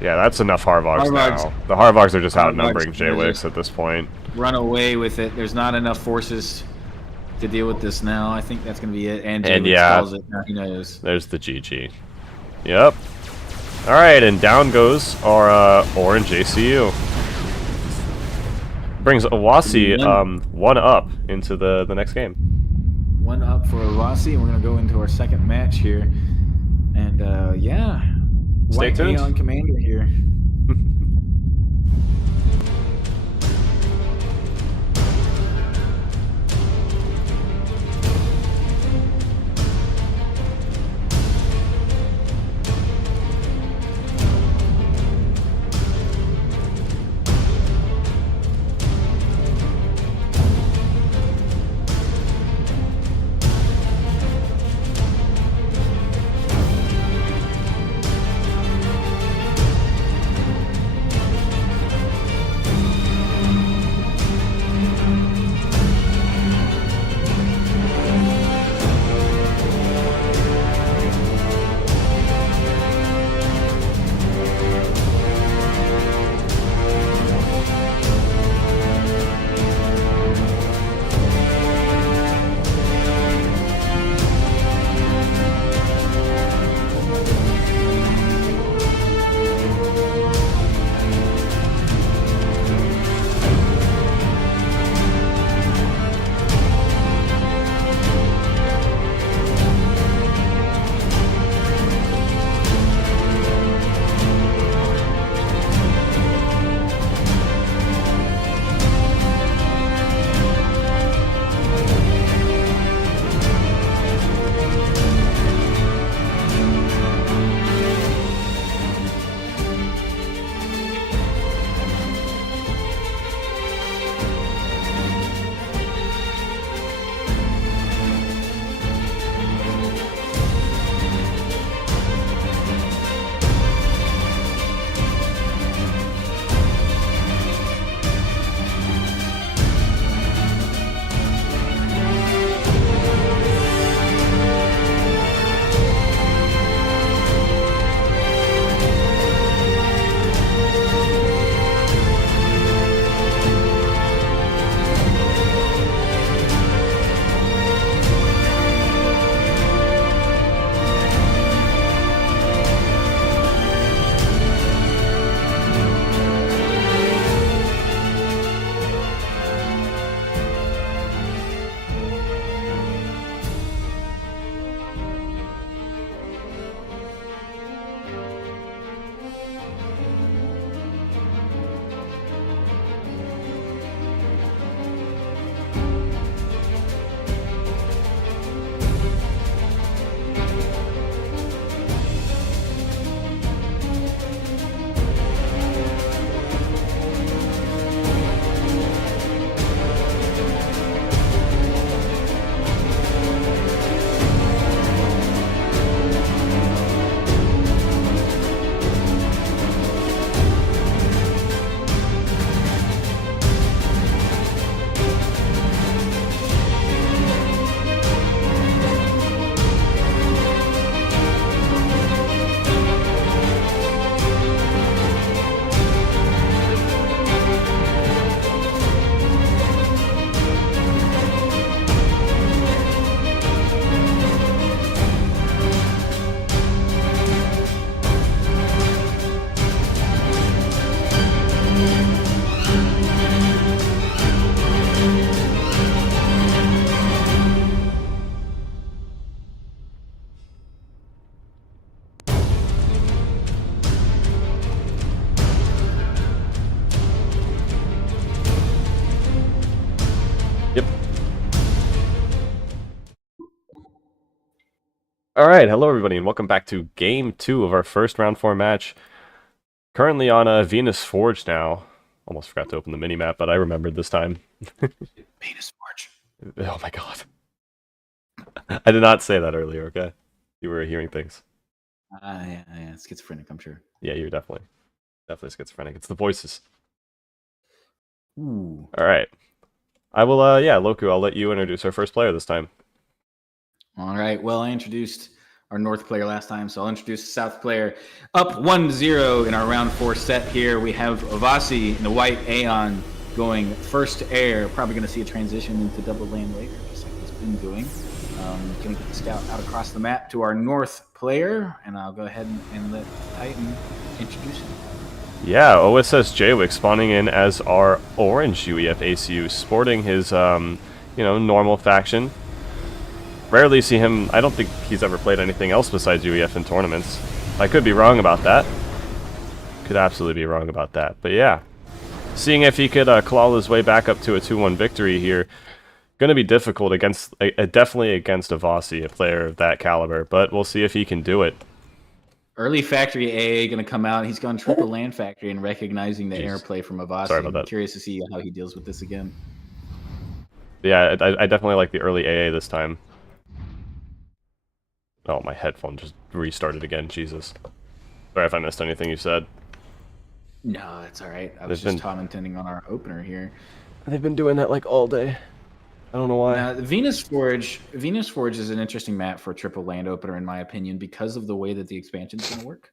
Yeah, that's enough Harvogs now. The Harvogs are just outnumbering J-Wix at this point. Run away with it. There's not enough forces to deal with this now. I think that's going to be it. And J-Wix calls it. Now he knows. There's the GG. Yep. Alright, and down goes our orange ACU. Brings Avasi one up into the next game. One up for Avasi, and we're going to go into our second match here. And, yeah. Stay White tuned. Neon Commander here. Alright, hello everybody, and welcome back to Game 2 of our first Round 4 match. Currently on Venus Forge now. Almost forgot to open the minimap, but I remembered this time. Venus Forge. Oh my god. I did not say that earlier, okay? You were hearing things. Yeah, schizophrenic, I'm sure. Yeah, you're definitely schizophrenic. It's the voices. Ooh. Alright. I will, yeah, Loku, I'll let you introduce our first player this time. All right. Well, I introduced our North player last time, so I'll introduce the South player. Up 1-0 in our round 4 set here. We have Avasi in the white Aeon going first to air. Probably going to see a transition into double lane later, just like he's been doing. Going to get the scout out across the map to our North player, and I'll go ahead and let Titan introduce him. Yeah, OSS Jwick spawning in as our orange UEF ACU, sporting his, normal faction. Rarely see him. I don't think he's ever played anything else besides UEF in tournaments. I could be wrong about that. Could absolutely be wrong about that. But yeah, seeing if he could claw his way back up to a 2-1 victory here. Going to be difficult against, definitely against Avasi, a player of that caliber. But we'll see if he can do it. Early factory AA going to come out. He's gone triple land factory and recognizing the airplay from Avasi. Sorry about that. I'm curious to see how he deals with this again. Yeah, I definitely like the early AA this time. Oh, my headphone just restarted again. Jesus. Sorry if I missed anything you said. No, it's all right. I was just commenting on our opener here. They've been doing that like all day. I don't know why. Now, Venus Forge is an interesting map for a triple land opener, in my opinion, because of the way that the expansion is going to work.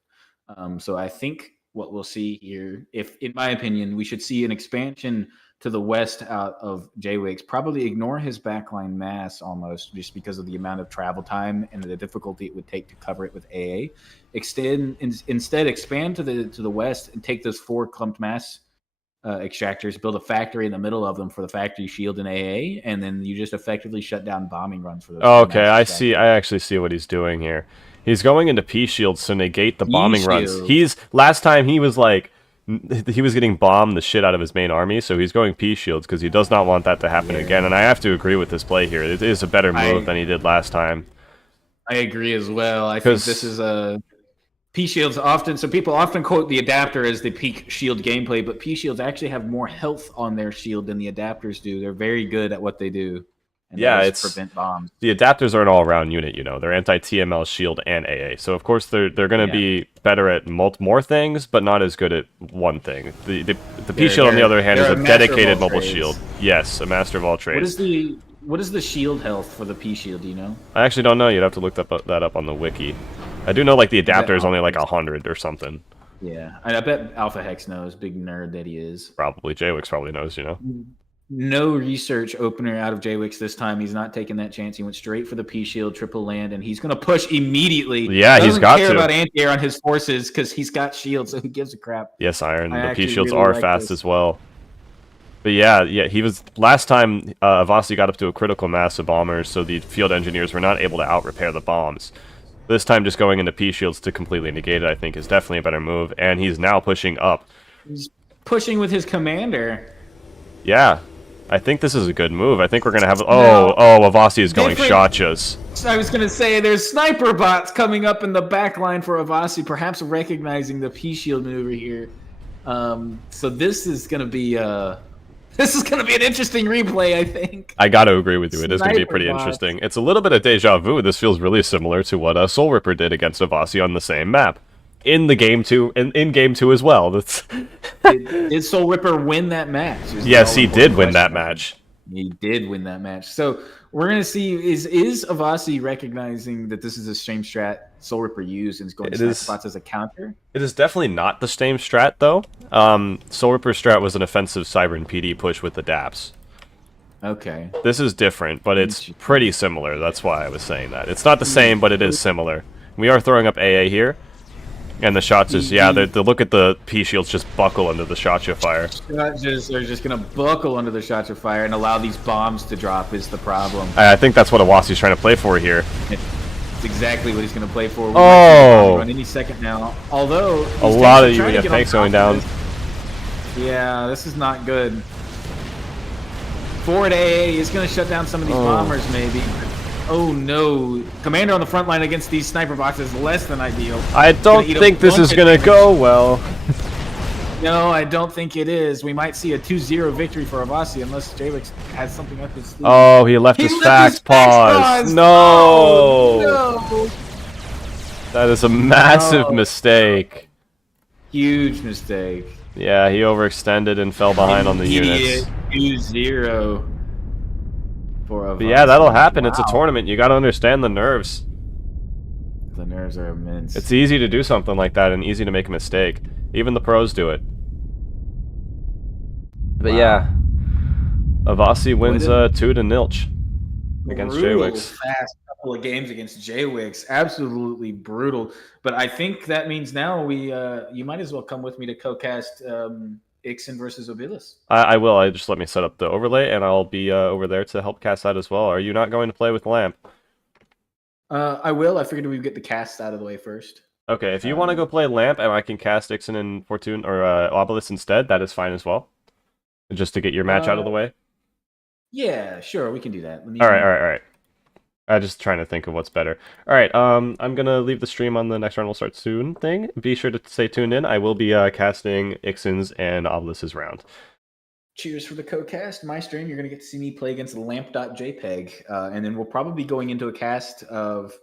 So I think what we'll see here, in my opinion, we should see an expansion to the west out of Jwick's. Probably ignore his backline mass almost, just because of the amount of travel time and the difficulty it would take to cover it with AA. Instead, expand to the west and take those 4 clumped mass extractors, build a factory in the middle of them for the factory shield and AA, and then you just effectively shut down bombing runs for those. Okay, I see. I actually see what he's doing here. He's going into P shields to negate the bombing runs. Last time he was like, he was getting bombed the shit out of his main army, so he's going P shields because he does not want that to happen again. And I have to agree with this play here. It is a better move than he did last time. I agree as well. I think this is a P shields often. So people often quote the adapter as the peak shield gameplay, but P shields actually have more health on their shield than the adapters do. They're very good at what they do. And it's prevent bombs. The adapters are an all-around unit, you know. They're anti-TML, shield, and AA. So of course they're going to be better at more things, but not as good at one thing. The P shield, on the other hand, is a dedicated mobile shield. Yes, a master of all trades. What is the shield health for the P shield? Do you know? I actually don't know. You'd have to look that up on the wiki. I do know like the adapter is only like 100 or something. Yeah, I bet Alpha Hex knows. Big nerd that he is. Probably Jwick probably knows. You know. No research opener out of Jwick this time. He's not taking that chance. He went straight for the P shield, triple land, and he's going to push immediately. Yeah, he's got to. He doesn't care about anti-air on his forces because he's got shields, so who gives a crap? Yes, Iron. The P shields are fast as well. But yeah, he was last time. Avasi got up to a critical mass of bombers, so the field engineers were not able to out-repair the bombs. This time, just going into P shields to completely negate it, I think, is definitely a better move. And he's now pushing up. He's pushing with his commander. Yeah. I think this is a good move. I think we're going to have... Avasi is going Shachas. I was going to say, there's sniper bots coming up in the back line for Avasi, perhaps recognizing the P-shield maneuver here. So this is going to be... This is going to be an interesting replay, I think. I got to agree with you. It is going to be pretty interesting. It's a little bit of deja vu. This feels really similar to what Soul Ripper did against Avasi on the same map. In the game 2, in game 2 as well. Did Soul Ripper win that match? Yes, he did win that match. He did win that match. So we're gonna see is Avasi recognizing that this is the same strat Soul Ripper used and is going to spots as a counter? It is definitely not the same strat though. Soul Ripper's strat was an offensive Cybern PD push with the DAPs. Okay. This is different, but it's pretty similar. That's why I was saying that. It's not the same, but it is similar. We are throwing up AA here. And the shots is, the look at the P shields just buckle under the Shacha fire. They're just going to buckle under the Shacha fire and allow these bombs to drop is the problem. I think that's what Awasi's trying to play for here. It's exactly what he's going to play for. Oh! Any second now. Although, a lot of UEF tanks going down. Yeah, this is not good. Forward AA is going to shut down some of these bombers, maybe. Oh no! Commander on the front line against these sniper boxes is less than ideal. I don't think this is gonna go well. No, I don't think it is. We might see a 2-0 victory for Avasi unless Jalix has something up his sleeve. Oh, he left his fax pause. No! Oh, no! That is a massive mistake. Huge mistake. Yeah, he overextended and fell behind on the units. 2-0 for Avasi. But yeah, that'll happen. Wow. It's a tournament. You gotta understand the nerves. The nerves are immense. It's easy to do something like that and easy to make a mistake. Even the pros do it. But yeah, Avasi wins 2-0 against J-Wix. Fast couple of games against J-Wix, absolutely brutal. But I think that means now you might as well come with me to co-cast Ixen versus Obelis. I will. Just let me set up the overlay, and I'll be over there to help cast that as well. Are you not going to play with Lamp? I will. I figured we'd get the cast out of the way first. Okay, if you want to go play Lamp and I can cast Ixen and Fortune or Obelis instead, that is fine as well. Just to get your match out of the way. Yeah, sure, we can do that. All right. I'm just trying to think of what's better. All right, I'm gonna leave the stream on the next round. Will start soon thing. Be sure to stay tuned in. I will be casting Ixen's and Obelis's round. Cheers for the co-cast. My stream, you're gonna get to see me play against lamp.jpg, and then we'll probably be going into a cast of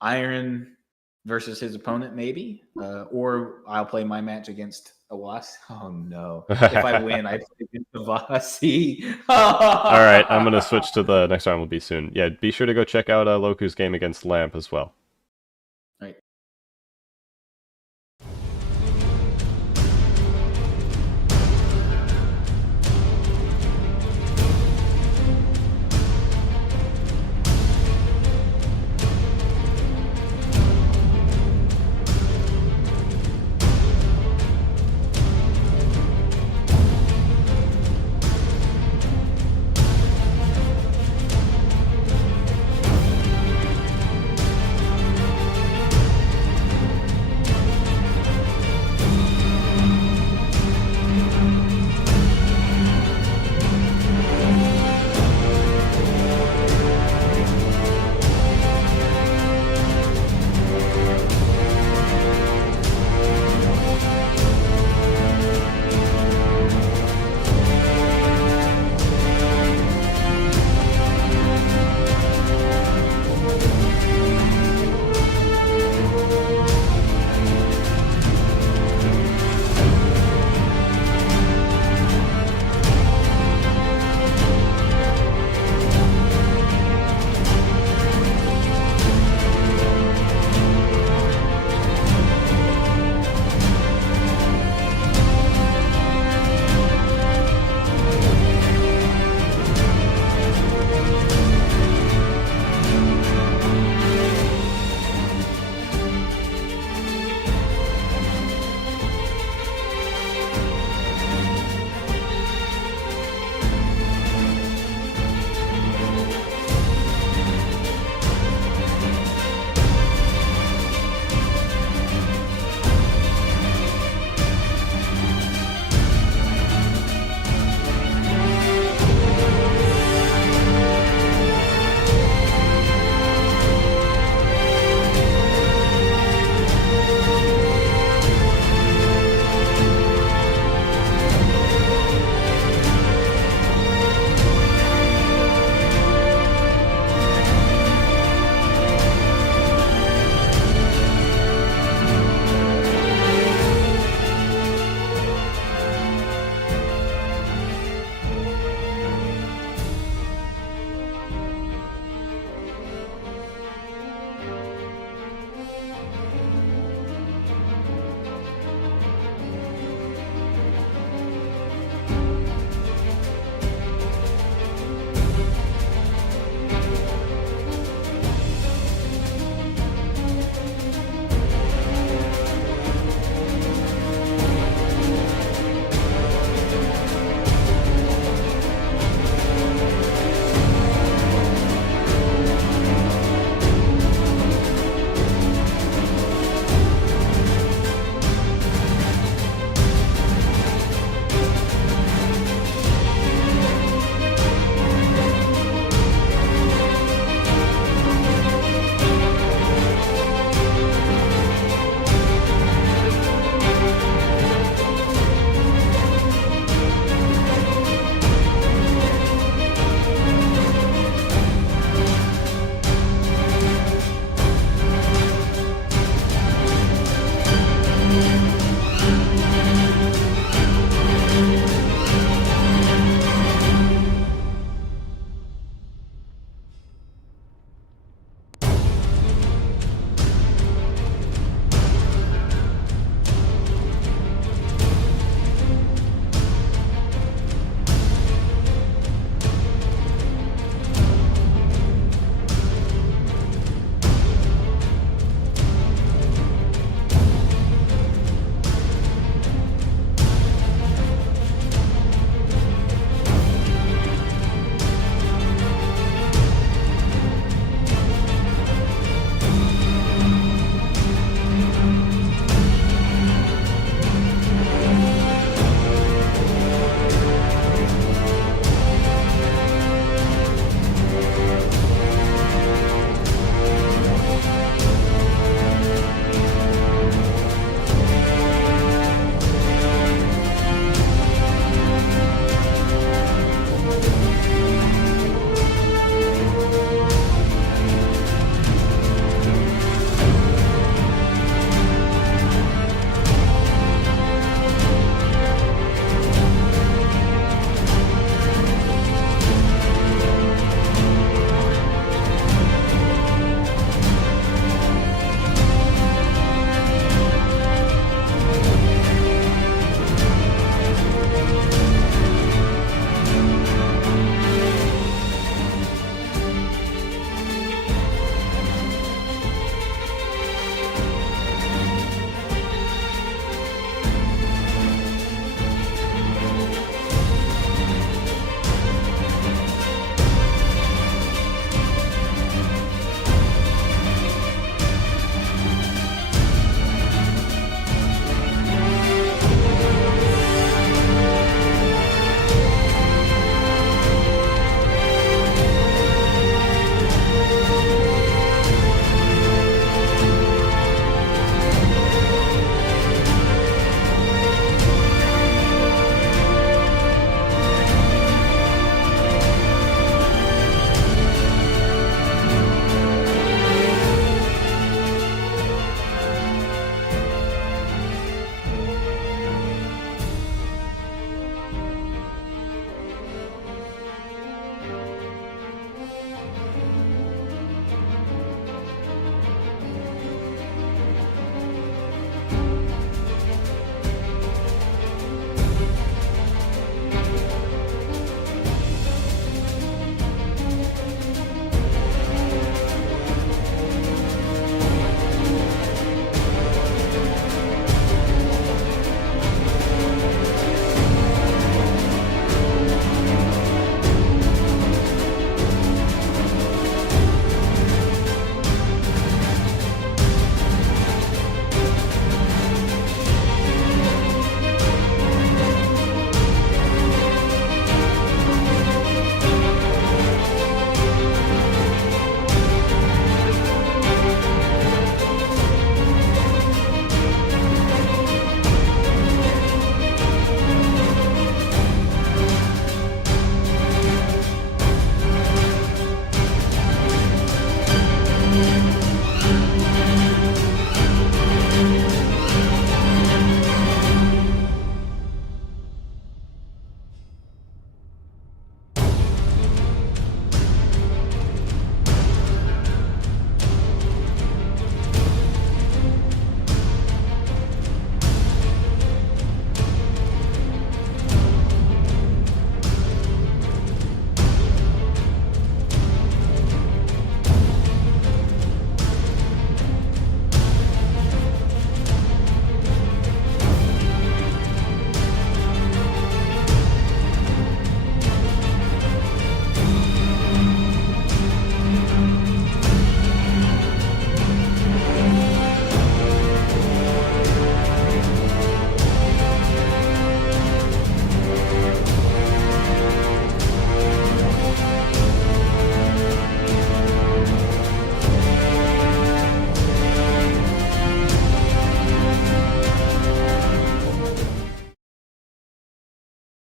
Iron versus his opponent, maybe, or I'll play my match against Avasi. Oh no! If I win, I play against Avasi. All right, I'm gonna switch to the next round. Will be soon. Yeah, be sure to go check out Loku's game against Lamp as well.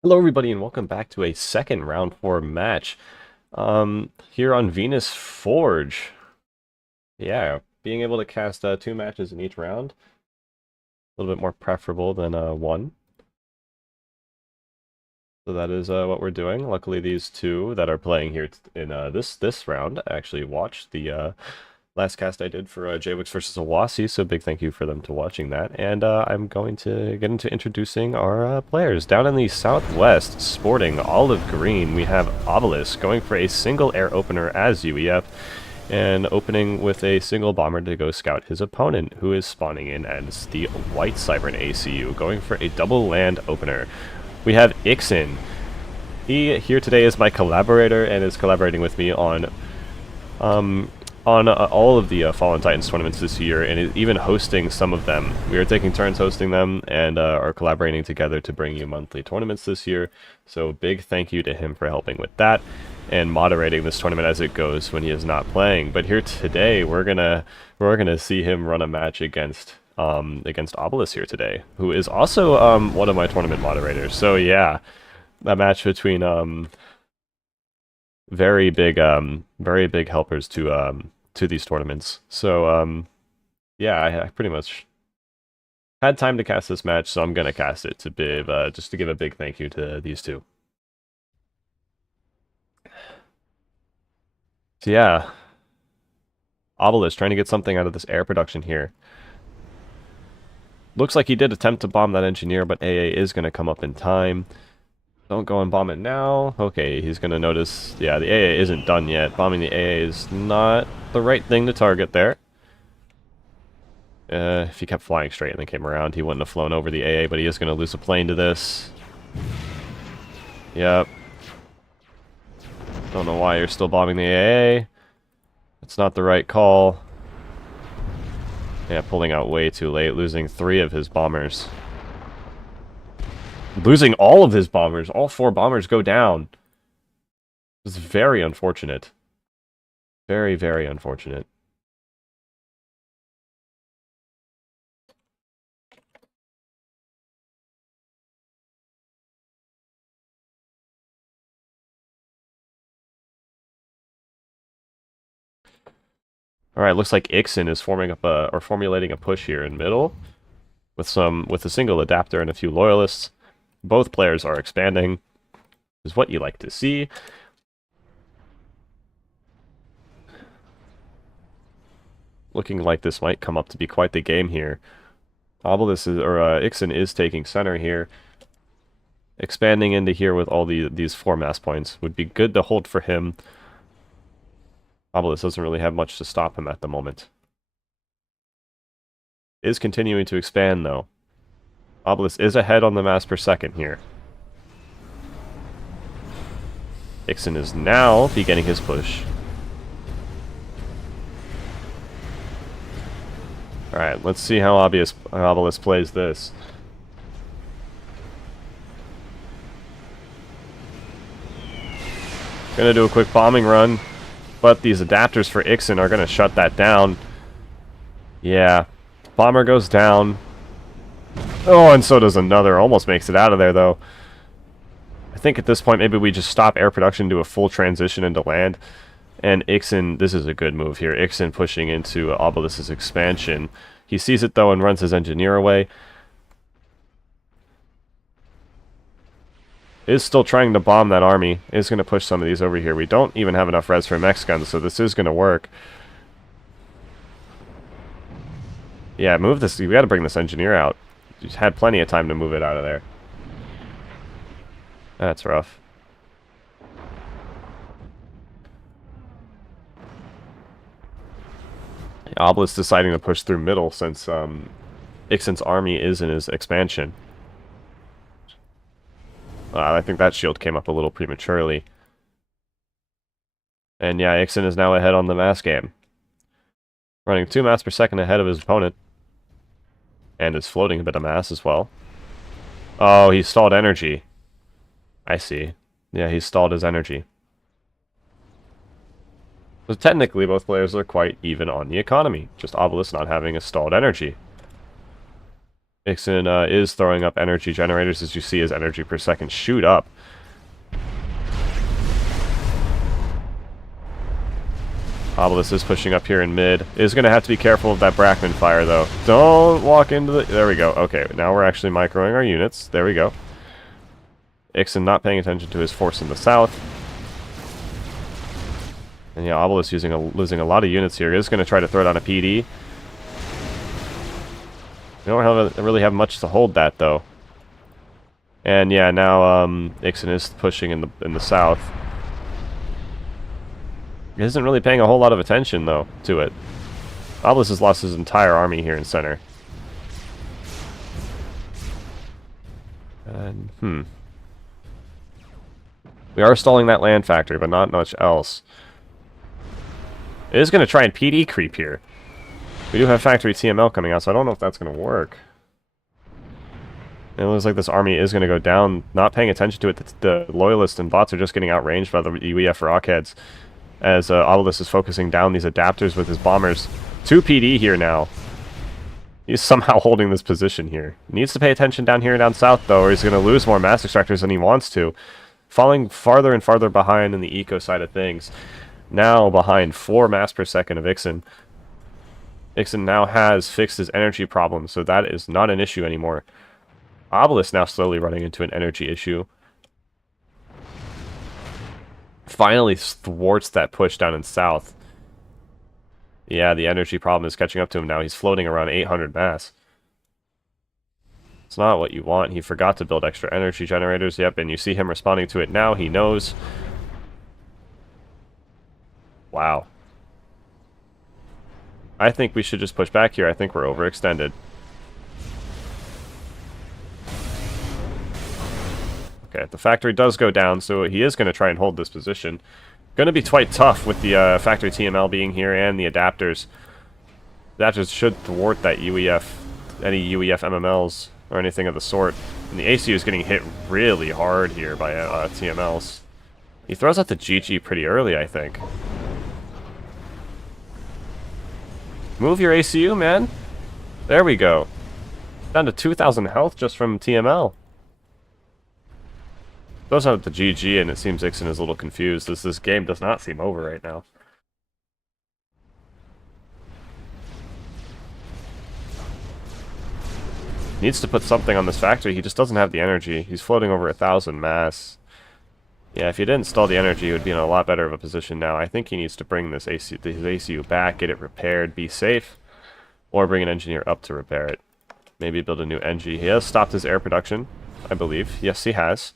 Hello everybody and welcome back to a second round 4 match here on Venus Forge. Yeah, being able to cast 2 matches in each round, a little bit more preferable than one. So that is what we're doing. Luckily these two that are playing here in this round actually watched the last cast I did for JWix versus Avasi, so big thank you for them to watching that. And I'm going to get into introducing our players. Down in the southwest, sporting olive green, we have Obelis going for a single air opener as UEF, and opening with a single bomber to go scout his opponent, who is spawning in as the white Cybern ACU, going for a double land opener. We have Ixen. He here today is my collaborator and is collaborating with me on all of the Fallen Titans tournaments this year, and is even hosting some of them. We are taking turns hosting them and are collaborating together to bring you monthly tournaments this year. So big thank you to him for helping with that and moderating this tournament as it goes when he is not playing. But here today, we're gonna see him run a match against Obelis here today, who is also one of my tournament moderators. So yeah, a match between very big helpers to these tournaments. So yeah, I pretty much had time to cast this match, so I'm gonna cast it to just to give a big thank you to these two. So yeah, Obelis trying to get something out of this air production here. Looks like he did attempt to bomb that engineer, but AA is gonna come up in time. Don't go and bomb it now. Okay, he's going to notice, yeah, the AA isn't done yet. Bombing the AA is not the right thing to target there. If he kept flying straight and then came around, he wouldn't have flown over the AA, but he is going to lose a plane to this. Yep. Don't know why you're still bombing the AA. It's not the right call. Yeah, pulling out way too late, losing 3 of his bombers. Losing all of his bombers. All 4 bombers go down. It's very unfortunate. Very, very unfortunate. Alright, looks like Ixen is formulating a push here in middle with a single adapter and a few loyalists. Both players are expanding, is what you like to see. Looking like this might come up to be quite the game here. Ixen is taking center here. Expanding into here with all these 4 mass points would be good to hold for him. Obelis doesn't really have much to stop him at the moment. Is continuing to expand though. Obelis is ahead on the mass per second here. Ixen is now beginning his push. Alright, let's see how Obelis plays this. Gonna do a quick bombing run, but these adapters for Ixen are gonna shut that down. Yeah, bomber goes down. Oh, and so does another. Almost makes it out of there, though. I think at this point, maybe we just stop air production, do a full transition into land. And Ixen, this is a good move here. Ixen pushing into Obelis' expansion. He sees it, though, and runs his engineer away. Is still trying to bomb that army. Is going to push some of these over here. We don't even have enough res for mech guns, so this is going to work. Yeah, move this. We got to bring this engineer out. Just had plenty of time to move it out of there. That's rough. Obelis deciding to push through middle since Ixen's army is in his expansion. I think that shield came up a little prematurely. And yeah, Ixen is now ahead on the mass game. Running 2 mass per second ahead of his opponent. And is floating a bit of mass as well. Oh, he stalled energy. I see. Yeah, he stalled his energy. So technically, both players are quite even on the economy. Just Obelis not having a stalled energy. Ixen is throwing up energy generators as you see his energy per second shoot up. Obelis is pushing up here in mid. Is going to have to be careful of that Brackman fire, though. Don't walk into the... There we go. Okay, now we're actually microing our units. There we go. Ixen not paying attention to his force in the south. And yeah, Obelis losing a lot of units here. Is going to try to throw down a PD. We don't really have much to hold that, though. And yeah, now Ixen is pushing in the south. He isn't really paying a whole lot of attention, though, to it. Obelis has lost his entire army here in center. And, we are stalling that land factory, but not much else. It is going to try and PD creep here. We do have factory TML coming out, so I don't know if that's going to work. It looks like this army is going to go down. Not paying attention to it, the loyalists and bots are just getting outranged by the UEF rockheads. As Obelis is focusing down these adapters with his bombers. 2 PD here now. He's somehow holding this position here. Needs to pay attention down here and down south, though, or he's going to lose more mass extractors than he wants to. Falling farther and farther behind in the eco side of things. Now behind 4 mass per second of Ixen. Ixen now has fixed his energy problem, so that is not an issue anymore. Obelis now slowly running into an energy issue. Finally thwarts that push down in south. Yeah, the energy problem is catching up to him now. He's floating around 800 mass. It's not what you want. He forgot to build extra energy generators. Yep, and you see him responding to it now. He knows. Wow. I think we should just push back here. I think we're overextended. Okay, the factory does go down, so he is going to try and hold this position. Going to be quite tough with the factory TML being here and the adapters. Adapters should thwart that UEF, any UEF MMLs or anything of the sort. And the ACU is getting hit really hard here by TMLs. He throws out the GG pretty early, I think. Move your ACU, man. There we go. Down to 2,000 health just from TML. Throws out the GG, and it seems Ixen is a little confused. This game does not seem over right now. Needs to put something on this factory. He just doesn't have the energy. He's floating over 1,000 mass. Yeah, if he didn't install the energy, he would be in a lot better of a position now. I think he needs to bring this his ACU back, get it repaired, be safe, or bring an engineer up to repair it. Maybe build a new NG. He has stopped his air production, I believe. Yes, he has.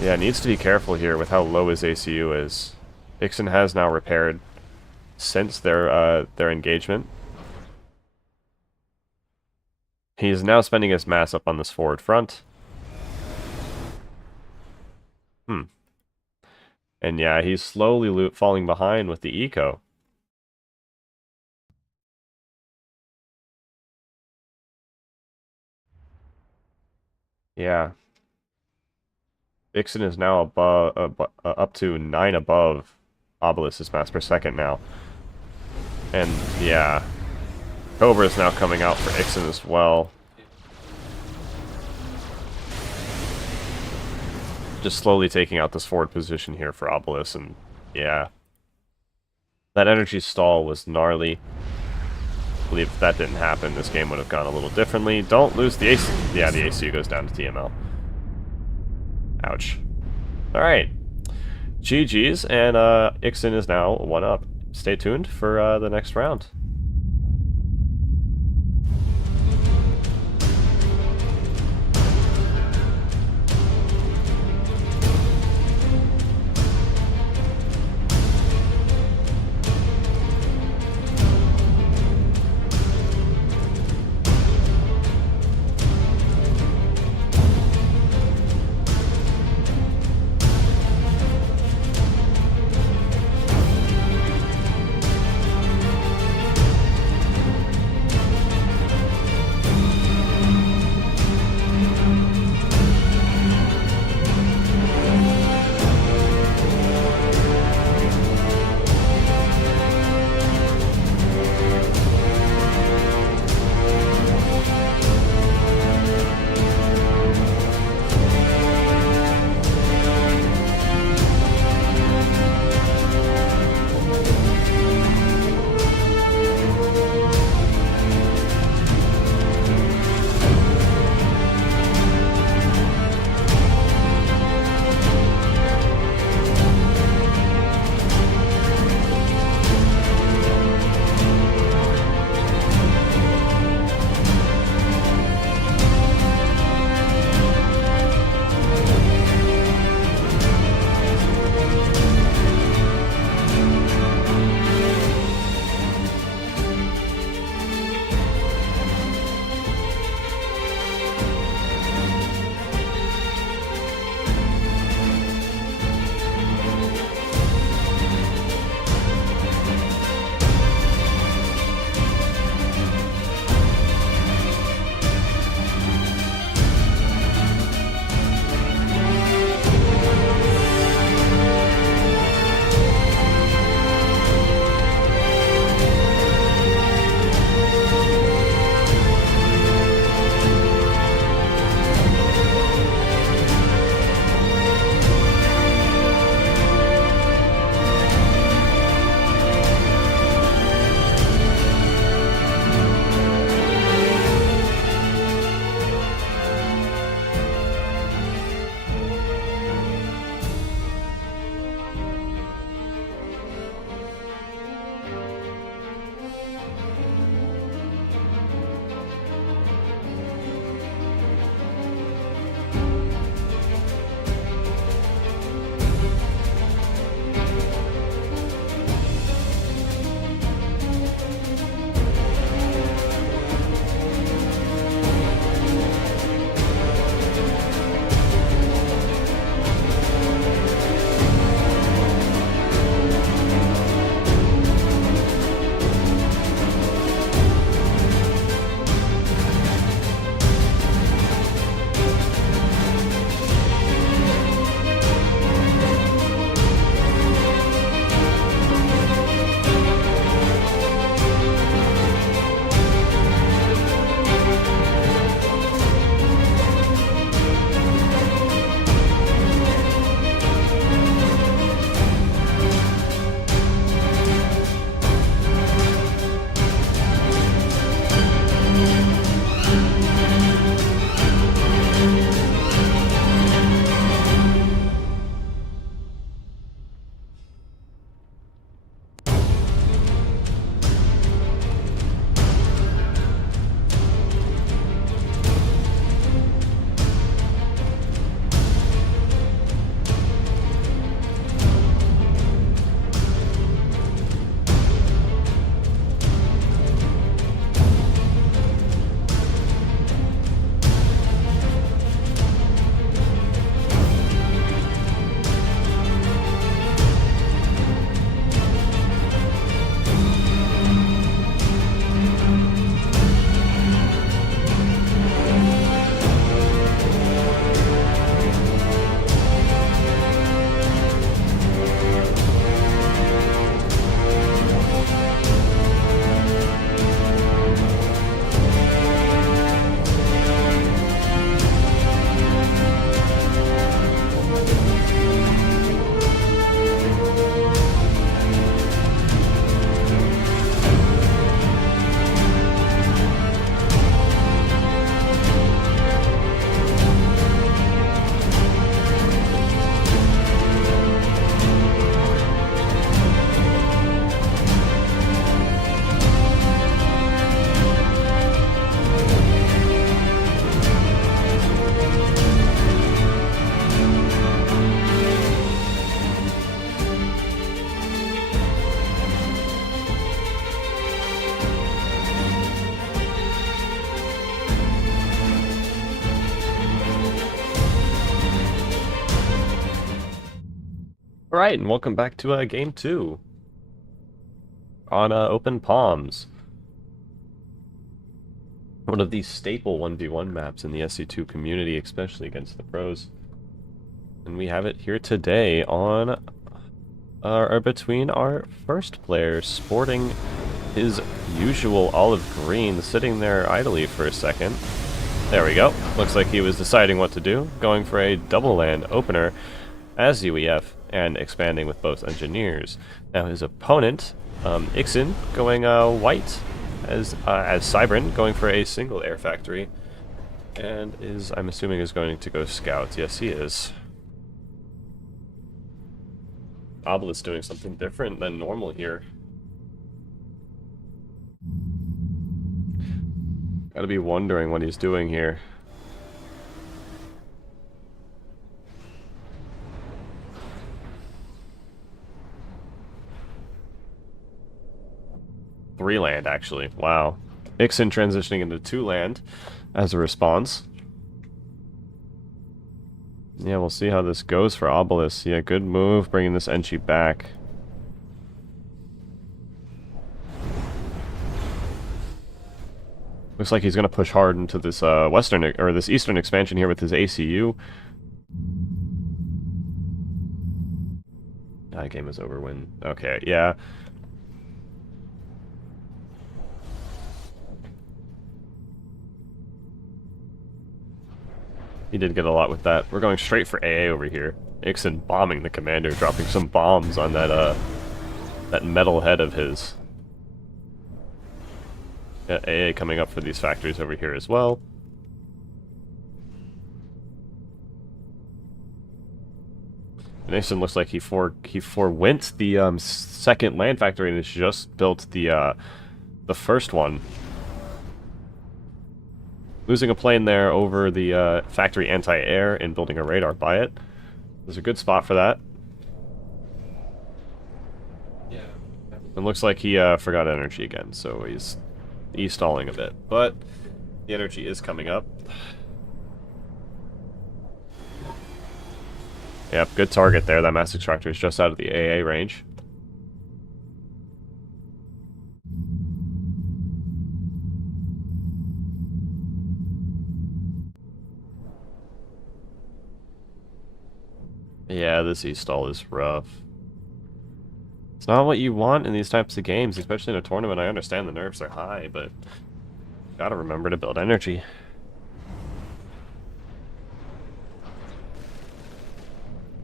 Yeah, needs to be careful here with how low his ACU is. Ixen has now repaired since their engagement. He is now spending his mass up on this forward front. And yeah, he's slowly falling behind with the eco. Yeah. Ixen is now up to 9 above Obelis' mass per second now. And yeah, Cobra is now coming out for Ixen as well. Just slowly taking out this forward position here for Obelis, and yeah. That energy stall was gnarly. I believe if that didn't happen, this game would have gone a little differently. Don't lose the AC. Yeah, the ACU goes down to TML. Ouch. Alright. GG's, and Ixen is now 1 up. Stay tuned for the next round. Alright, and welcome back to Game 2 on Open Palms. One of these staple 1v1 maps in the SC2 community, especially against the pros. And we have it here today on, or between our first player, sporting his usual olive green, sitting there idly for a second. There we go. Looks like he was deciding what to do, going for a double land opener as UEF and expanding with both engineers. Now his opponent, Ixen, going white as Cybrin, going for a single air factory, and I'm assuming is going to go scout. Yes, he is. Obelis doing something different than normal here. Gotta be wondering what he's doing here. Three land, actually. Wow. Ixen transitioning into 2 land as a response. Yeah, we'll see how this goes for Obelis. Yeah, good move, bringing this Enchi back. Looks like he's going to push hard into this this eastern expansion here with his ACU. That game is over when... Okay, yeah. He did get a lot with that. We're going straight for AA over here. Ixen bombing the commander, dropping some bombs on that that metal head of his. Yeah, AA coming up for these factories over here as well. And Ixen looks like he forewent the second land factory and has just built the first one. Losing a plane there over the factory anti-air and building a radar by it. There's a good spot for that. Yeah. It looks like he forgot energy again, so he's stalling a bit. But the energy is coming up. Yep, good target there. That mass extractor is just out of the AA range. Yeah, this E-stall is rough. It's not what you want in these types of games, especially in a tournament. I understand the nerves are high, but gotta remember to build energy.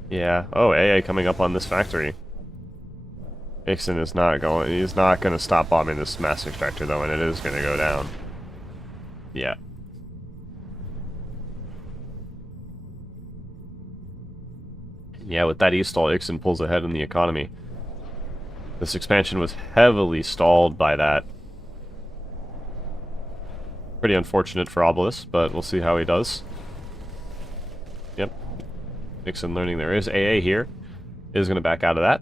Yeah. Oh, AA coming up on this factory. Ixen is not going... He's not going to stop bombing this mass extractor, though, and it is going to go down. Yeah. Yeah, with that E-stall, Ixen pulls ahead in the economy. This expansion was heavily stalled by that. Pretty unfortunate for Obelis, but we'll see how he does. Yep. Ixen learning there is AA here. Is going to back out of that.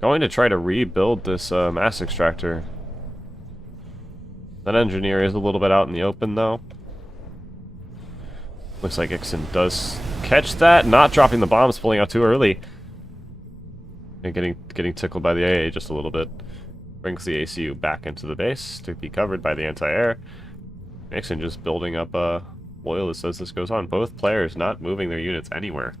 Going to try to rebuild this mass extractor. That engineer is a little bit out in the open, though. Looks like Ixen does catch that, not dropping the bombs, pulling out too early. And getting tickled by the AA just a little bit. Brings the ACU back into the base to be covered by the anti-air. Ixen just building up loyalists as this goes on. Both players not moving their units anywhere.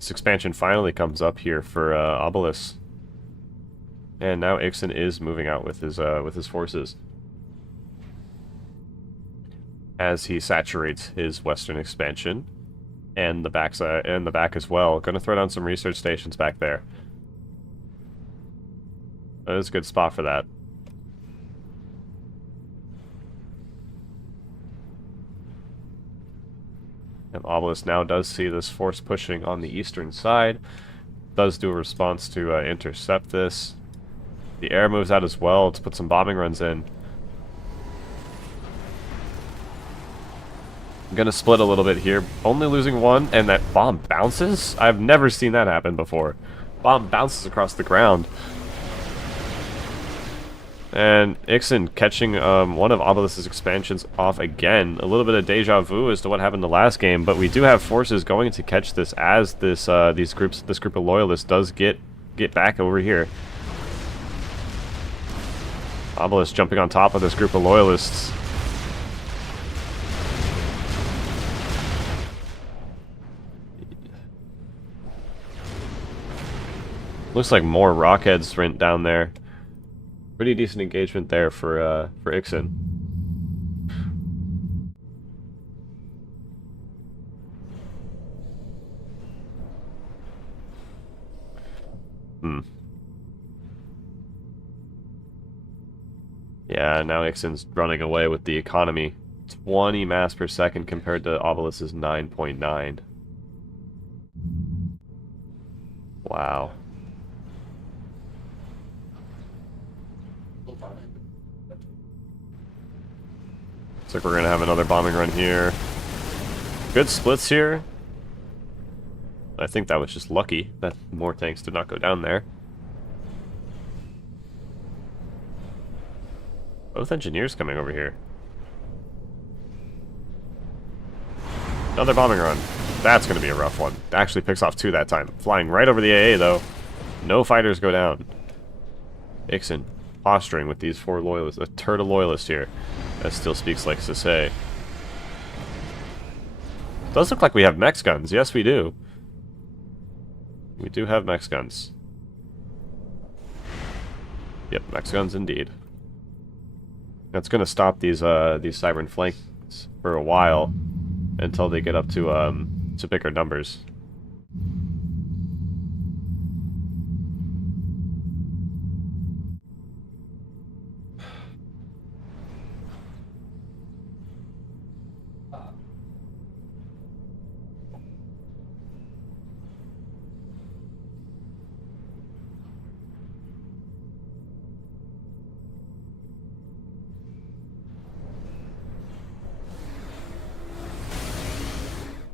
This expansion finally comes up here for Obelis. And now Ixen is moving out with his forces. As he saturates his western expansion. And the back as well. Gonna throw down some research stations back there. That is a good spot for that. And Obelis now does see this force pushing on the eastern side. Does do a response to intercept this. The air moves out as well to put some bombing runs in. I'm gonna split a little bit here. Only losing one, and that bomb bounces? I've never seen that happen before. Bomb bounces across the ground. And Ixen catching one of Obelis' expansions off again. A little bit of deja vu as to what happened the last game, but we do have forces going to catch this as this this group of loyalists does get back over here. Obelis jumping on top of this group of loyalists. Looks like more rockheads went down there. Pretty decent engagement there for Ixen. Yeah, now Ixen's running away with the economy. 20 mass per second compared to Obelis's 9.9. Wow. Looks like we're gonna have another bombing run here. Good splits here. I think that was just lucky that more tanks did not go down there. Both engineers coming over here. Another bombing run. That's going to be a rough one. Actually picks off 2 that time. Flying right over the AA, though. No fighters go down. Ixen posturing with these 4 loyalists. A turd of loyalists here. That still speaks like to say. Does look like we have mech guns. Yes, we do. We do have mech guns. Yep, mech guns indeed. That's going to stop these Cybern flanks for a while until they get up to bigger numbers.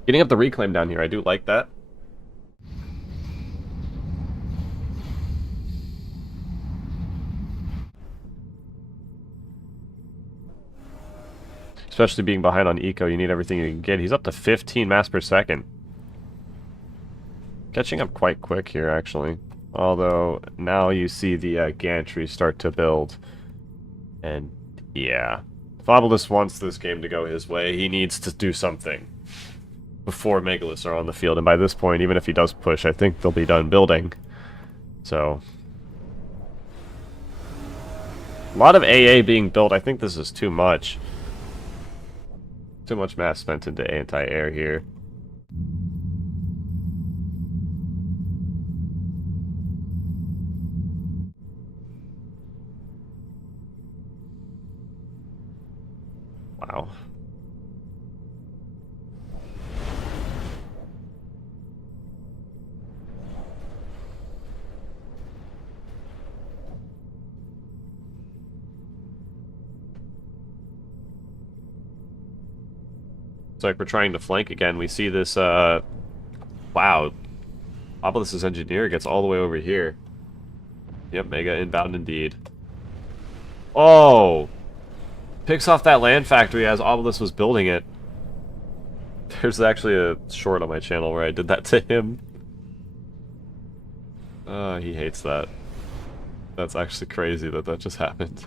Getting up the reclaim down here, I do like that. Especially being behind on eco, you need everything you can get. He's up to 15 mass per second. Catching up quite quick here, actually. Although, now you see the gantry start to build. And, yeah. If Obelis wants this game to go his way, he needs to do something before Megaliths are on the field, and by this point, even if he does push, I think they'll be done building. So, a lot of AA being built. I think this is too much. Too much mass spent into anti-air here. Wow. It's like we're trying to flank again. We see this, wow. Obelis' engineer gets all the way over here. Yep, mega inbound indeed. Oh! Picks off that land factory as Obelis was building it. There's actually a short on my channel where I did that to him. He hates that. That's actually crazy that that just happened.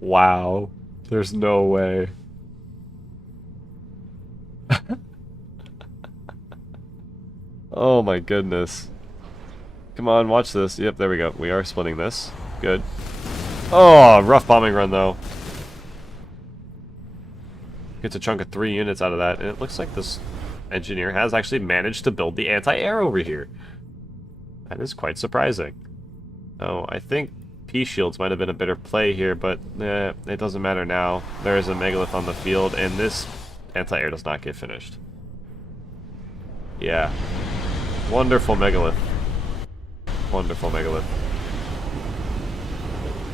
Wow. There's no way. Oh my goodness. Come on, watch this. Yep, there we go. We are splitting this. Good. Oh, rough bombing run though. Gets a chunk of 3 units out of that, and it looks like this engineer has actually managed to build the anti-air over here. That is quite surprising. Oh, I think P-shields might have been a better play here, but it doesn't matter now. There is a megalith on the field, and this anti-air does not get finished. Yeah. Wonderful megalith. Wonderful megalith.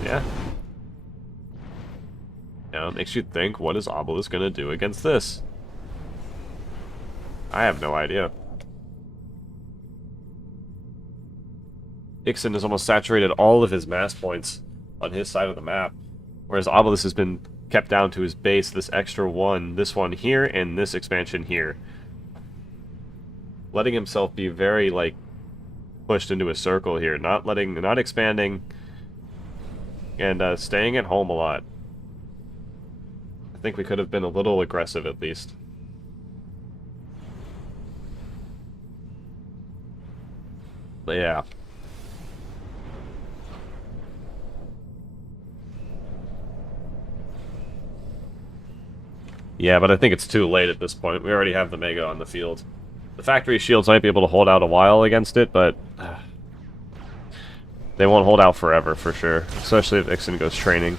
Yeah. Now it makes you think, what is Obelis going to do against this? I have no idea. Ixen has almost saturated all of his mass points on his side of the map, whereas Obelis has been kept down to his base, this extra one, this one here, and this expansion here. Letting himself be very, like, pushed into a circle here, not expanding, and staying at home a lot. I think we could have been a little aggressive at least. But yeah. Yeah, but I think it's too late at this point. We already have the Mega on the field. The factory shields might be able to hold out a while against it, but they won't hold out forever for sure, especially if Ixen goes training.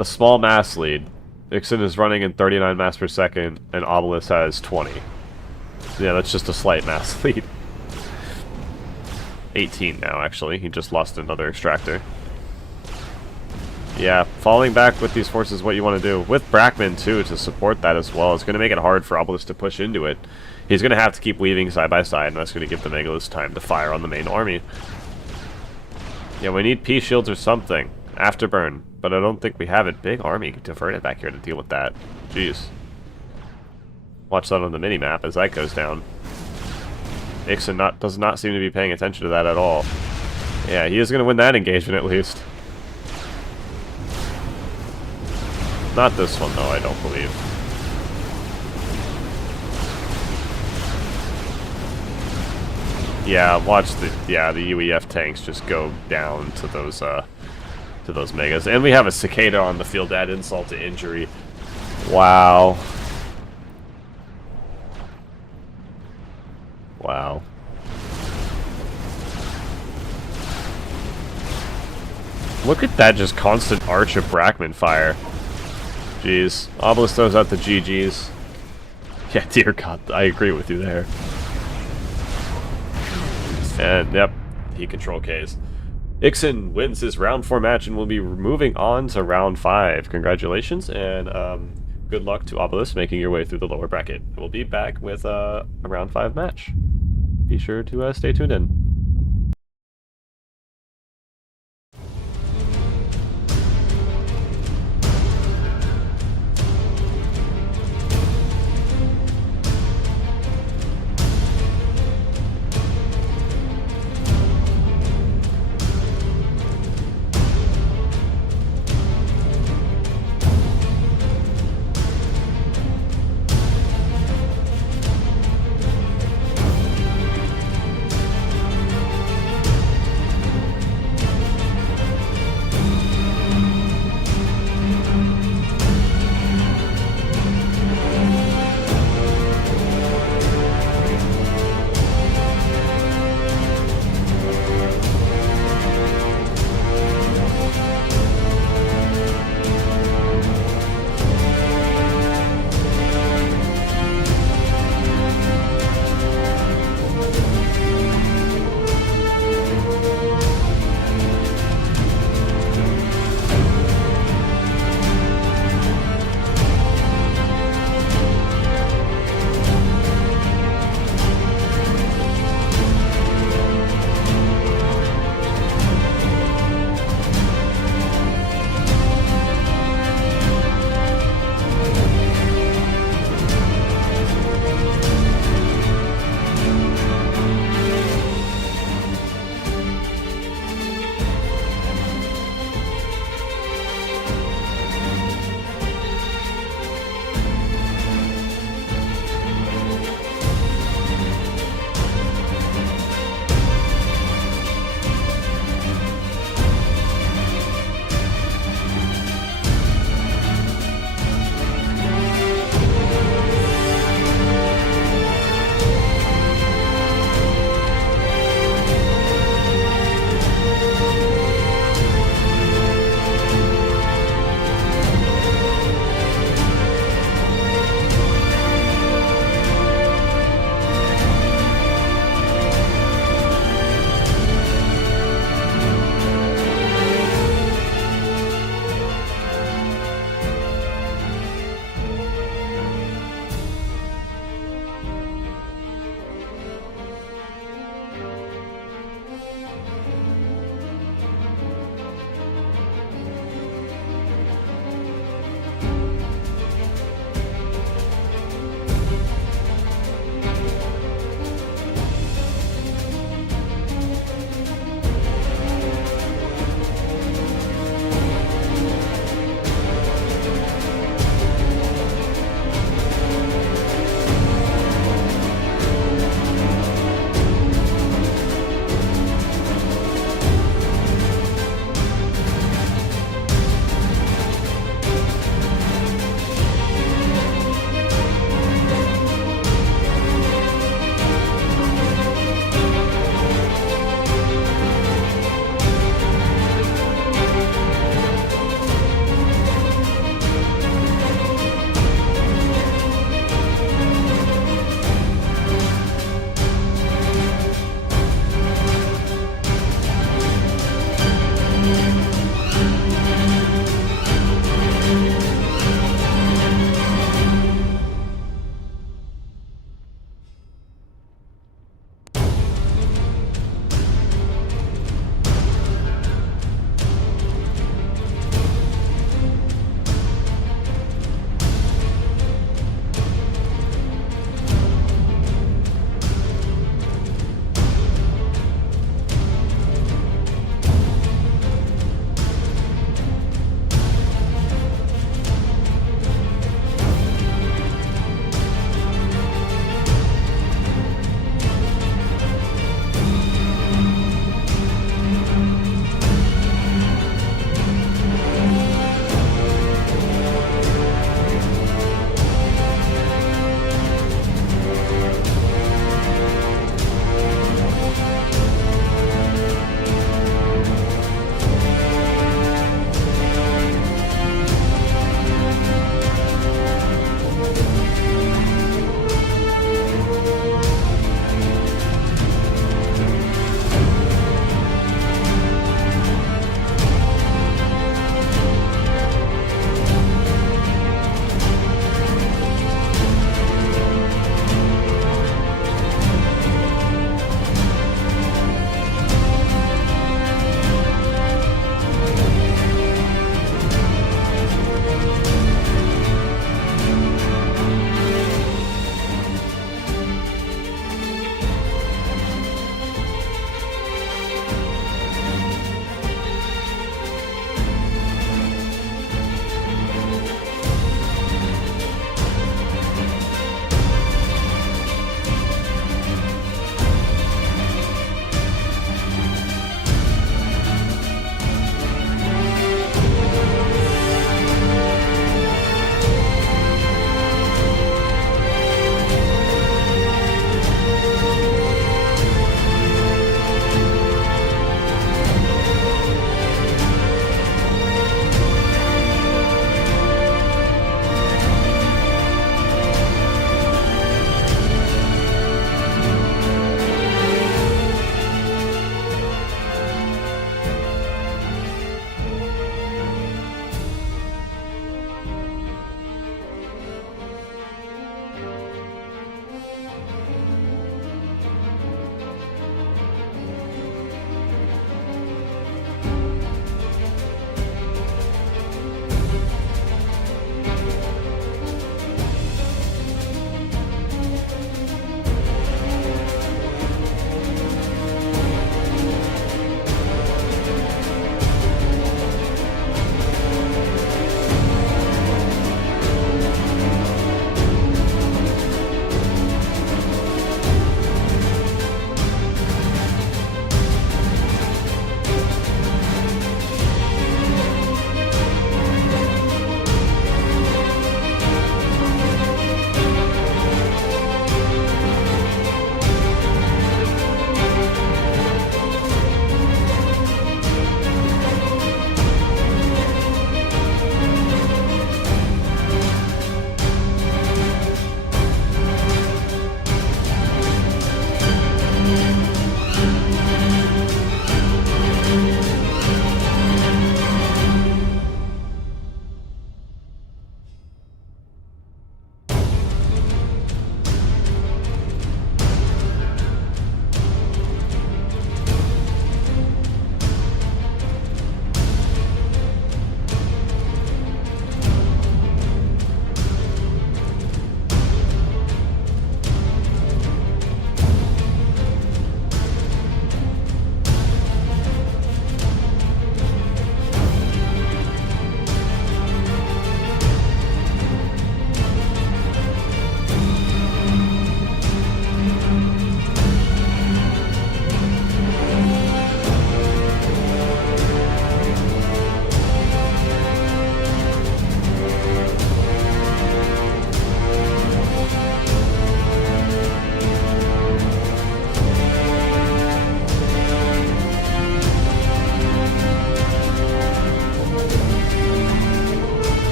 A small mass lead. Ixen is running in 39 mass per second, and Obelis has 20. Yeah, that's just a slight mass lead. 18 now, actually. He just lost another extractor. Yeah, falling back with these forces is what you want to do. With Brackman, too, to support that as well. It's going to make it hard for Obelis to push into it. He's going to have to keep weaving side by side, and that's going to give the Megaliths time to fire on the main army. Yeah, we need P-shields or something. Afterburn. But I don't think we have it. Big army diverted back here to deal with that. Jeez. Watch that on the mini-map as that goes down. Ixen does not seem to be paying attention to that at all. Yeah, he is going to win that engagement at least. Not this one, though, I don't believe. Yeah, watch the UEF tanks just go down to those megas. And we have a cicada on the field, add insult to injury. Wow. Wow. Look at that just constant arch of Brackman fire. Jeez. Obelis throws out the GGs. Yeah, dear God, I agree with you there. And, yep, he control Ks. Ixen wins his round 4 match and will be moving on to round 5. Congratulations, and good luck to Obelis making your way through the lower bracket. We'll be back with a round 5 match. Be sure to stay tuned in.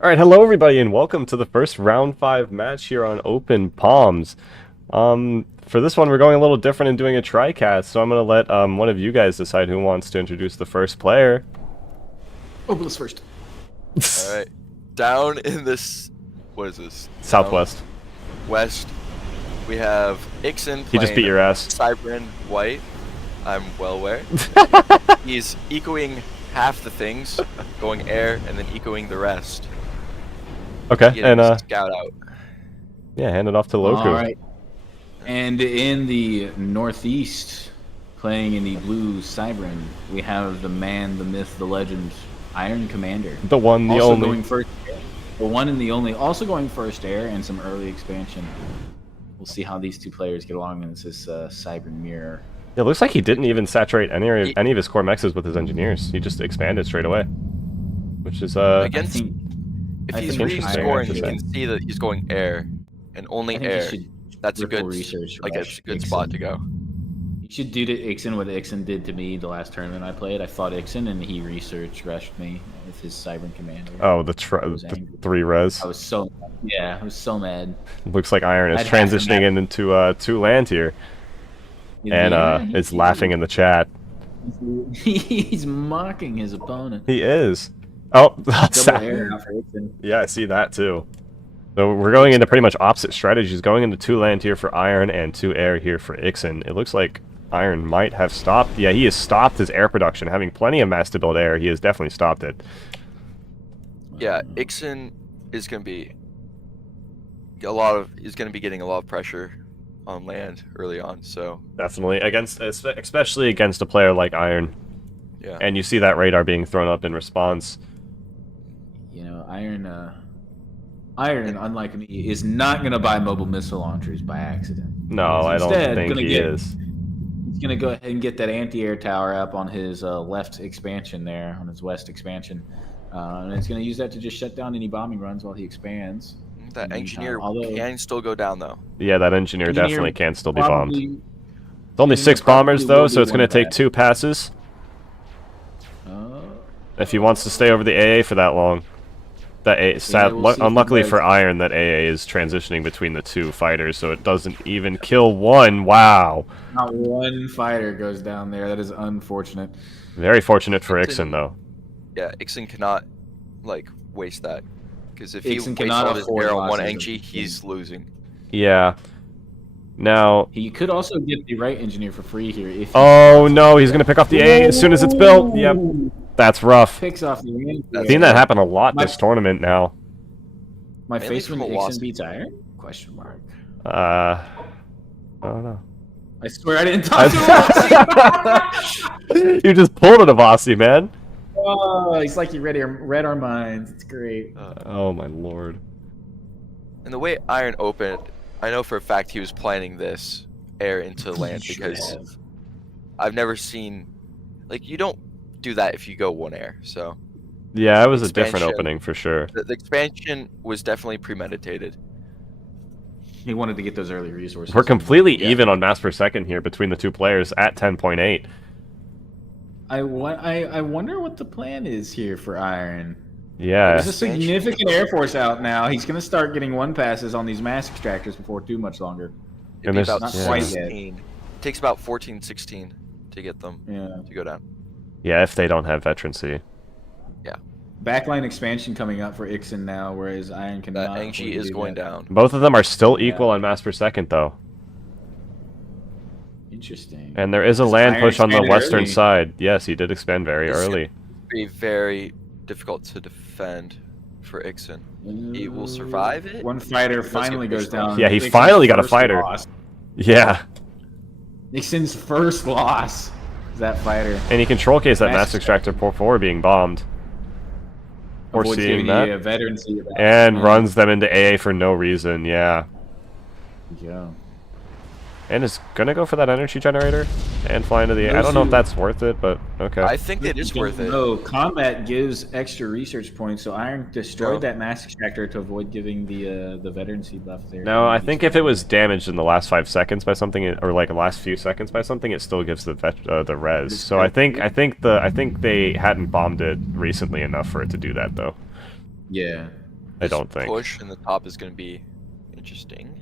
All right, hello everybody, and welcome to the first round 5 match here on Open Palms. For this one, we're going a little different and doing a tri-cast, so I'm gonna let one of you guys decide who wants to introduce the first player. Obelis first. All right, down in this, what is this? Southwest. West, we have Ixen. He just beat your ass. Cybran White. I'm well aware. He's ecoing half the things, going air, and then ecoing the rest. Okay, Getting and scout out. yeah, hand it off to Loku. All right. And in the northeast, playing in the blue Cybran, we have the man, the myth, the legend, Iron Commander. The one, the also only. going first air. The one and the only. Also going first air and some early expansion. We'll see how these two players get along in this Cybran mirror. It looks like he didn't even saturate any of his core mexes with his engineers. He just expanded straight away, which is Against, if I he's think rescoring, you Iron can see that he's going air, and only I think air. he should That's a triple good, research like a rush good Ixen. spot to go. You should do to Ixen what Ixen did to me the last tournament I played. I fought Ixen and he research rushed me with his Cybran Commander. oh, the was angry. 3 res. I was so I was so mad. Looks like Iron is I'd have to transitioning into 2 land here, and is laughing in the chat. He's mocking his opponent. He is. Oh, Double air now for Ixen. yeah, I see that too. So we're going into pretty much opposite strategies. Going into 2 land here for Iron and 2 air here for Ixen. It looks like Iron might have stopped. Yeah, he has stopped his air production. Having plenty of mass to build air, he has definitely stopped it. Yeah, Ixen is going to be getting a lot of pressure on land early on. So Definitely especially against a player like Iron. yeah, And you see that radar being thrown up in response. You know, Iron, unlike me, is not going to buy mobile missile launchers by accident. No, I don't Instead, think gonna he is. He's going to go ahead and get that anti-air tower up on his left expansion there, on his west expansion. And it's going to use that to just shut down any bombing runs while he expands. that engineer Although- can still go down though. Yeah, that engineer Engineer definitely can still be bombed. Probably- It's only engineer 6 bombers probably though, will so be it's going to one take back. 2 passes Uh, if he wants to stay over the AA for that long. we'll see if he Unluckily does. for Iron, that AA is transitioning between the 2 fighters, so it doesn't even kill 1. Wow. not one fighter goes down there. That is unfortunate. Very fortunate for Ixen, though. Yeah, Ixen cannot like waste that because if he Ixen wastes cannot all his afford air on one losses engie, of- he's losing. Yeah. Now... He could also get the right engineer for free here if he Oh, no, he's going to pick off the AA as soon as it's built. Yep. That's rough. picks off the win. That's Seen that happen a lot My- this tournament now. My Mainly face when from a Ixen wasp. beats Iron? Question mark. I don't know. I swear I didn't talk to him. You just pulled an Avasi, man. Oh, it's like he read our minds. It's great. Oh, my lord. And the way Iron opened, I know for a fact he was planning this air into land He should because have. I've never seen, like, you don't do that if you go 1 air. So Yeah, it was a different Expansion. opening for sure. the expansion was definitely premeditated. He wanted to get those early resources. We're completely Yeah. even on mass per second here between the 2 players at 10.8. I wonder what the plan is here for Iron. Yeah. There's a significant air force out now. He's going to start getting 1 passes on these mass extractors before too much longer. It'd And be there's- about Not quite yet. 16. It takes about 14, 16 to get them Yeah. to go down. Yeah, if they don't have veterancy. Backline expansion coming up for Ixen now, whereas Iron cannot. That engie is going down. Both of them are still Yeah. equal on mass per second, though. Interesting. And there is a Does land Iron push on the expand western early? side. Yes, he did expand very It's- early. Be very difficult to defend for Ixen. He will survive it. One fighter Let's finally get goes pushed off. down. Yeah, he Ixen's finally got a first fighter. loss. Yeah. Ixen's first loss is that fighter. And he control case that Mass mass extractor port 4 being bombed. Avoids Foreseeing giving that. you a veterancy about- And runs them into AA for no reason, yeah. Yeah. And is gonna go for that energy generator and fly into the... I don't know if that's worth it, but okay. I think it is worth it. No, combat gives extra research points, so Iron destroyed No. that mass extractor to avoid giving the veterancy buff there. No, I think if it was damaged in the last 5 seconds by something, or like the last few seconds by something, it still gives the res. So I think they hadn't bombed it recently enough for it to do that, though. Yeah. I don't think. Push in the top is going to be interesting.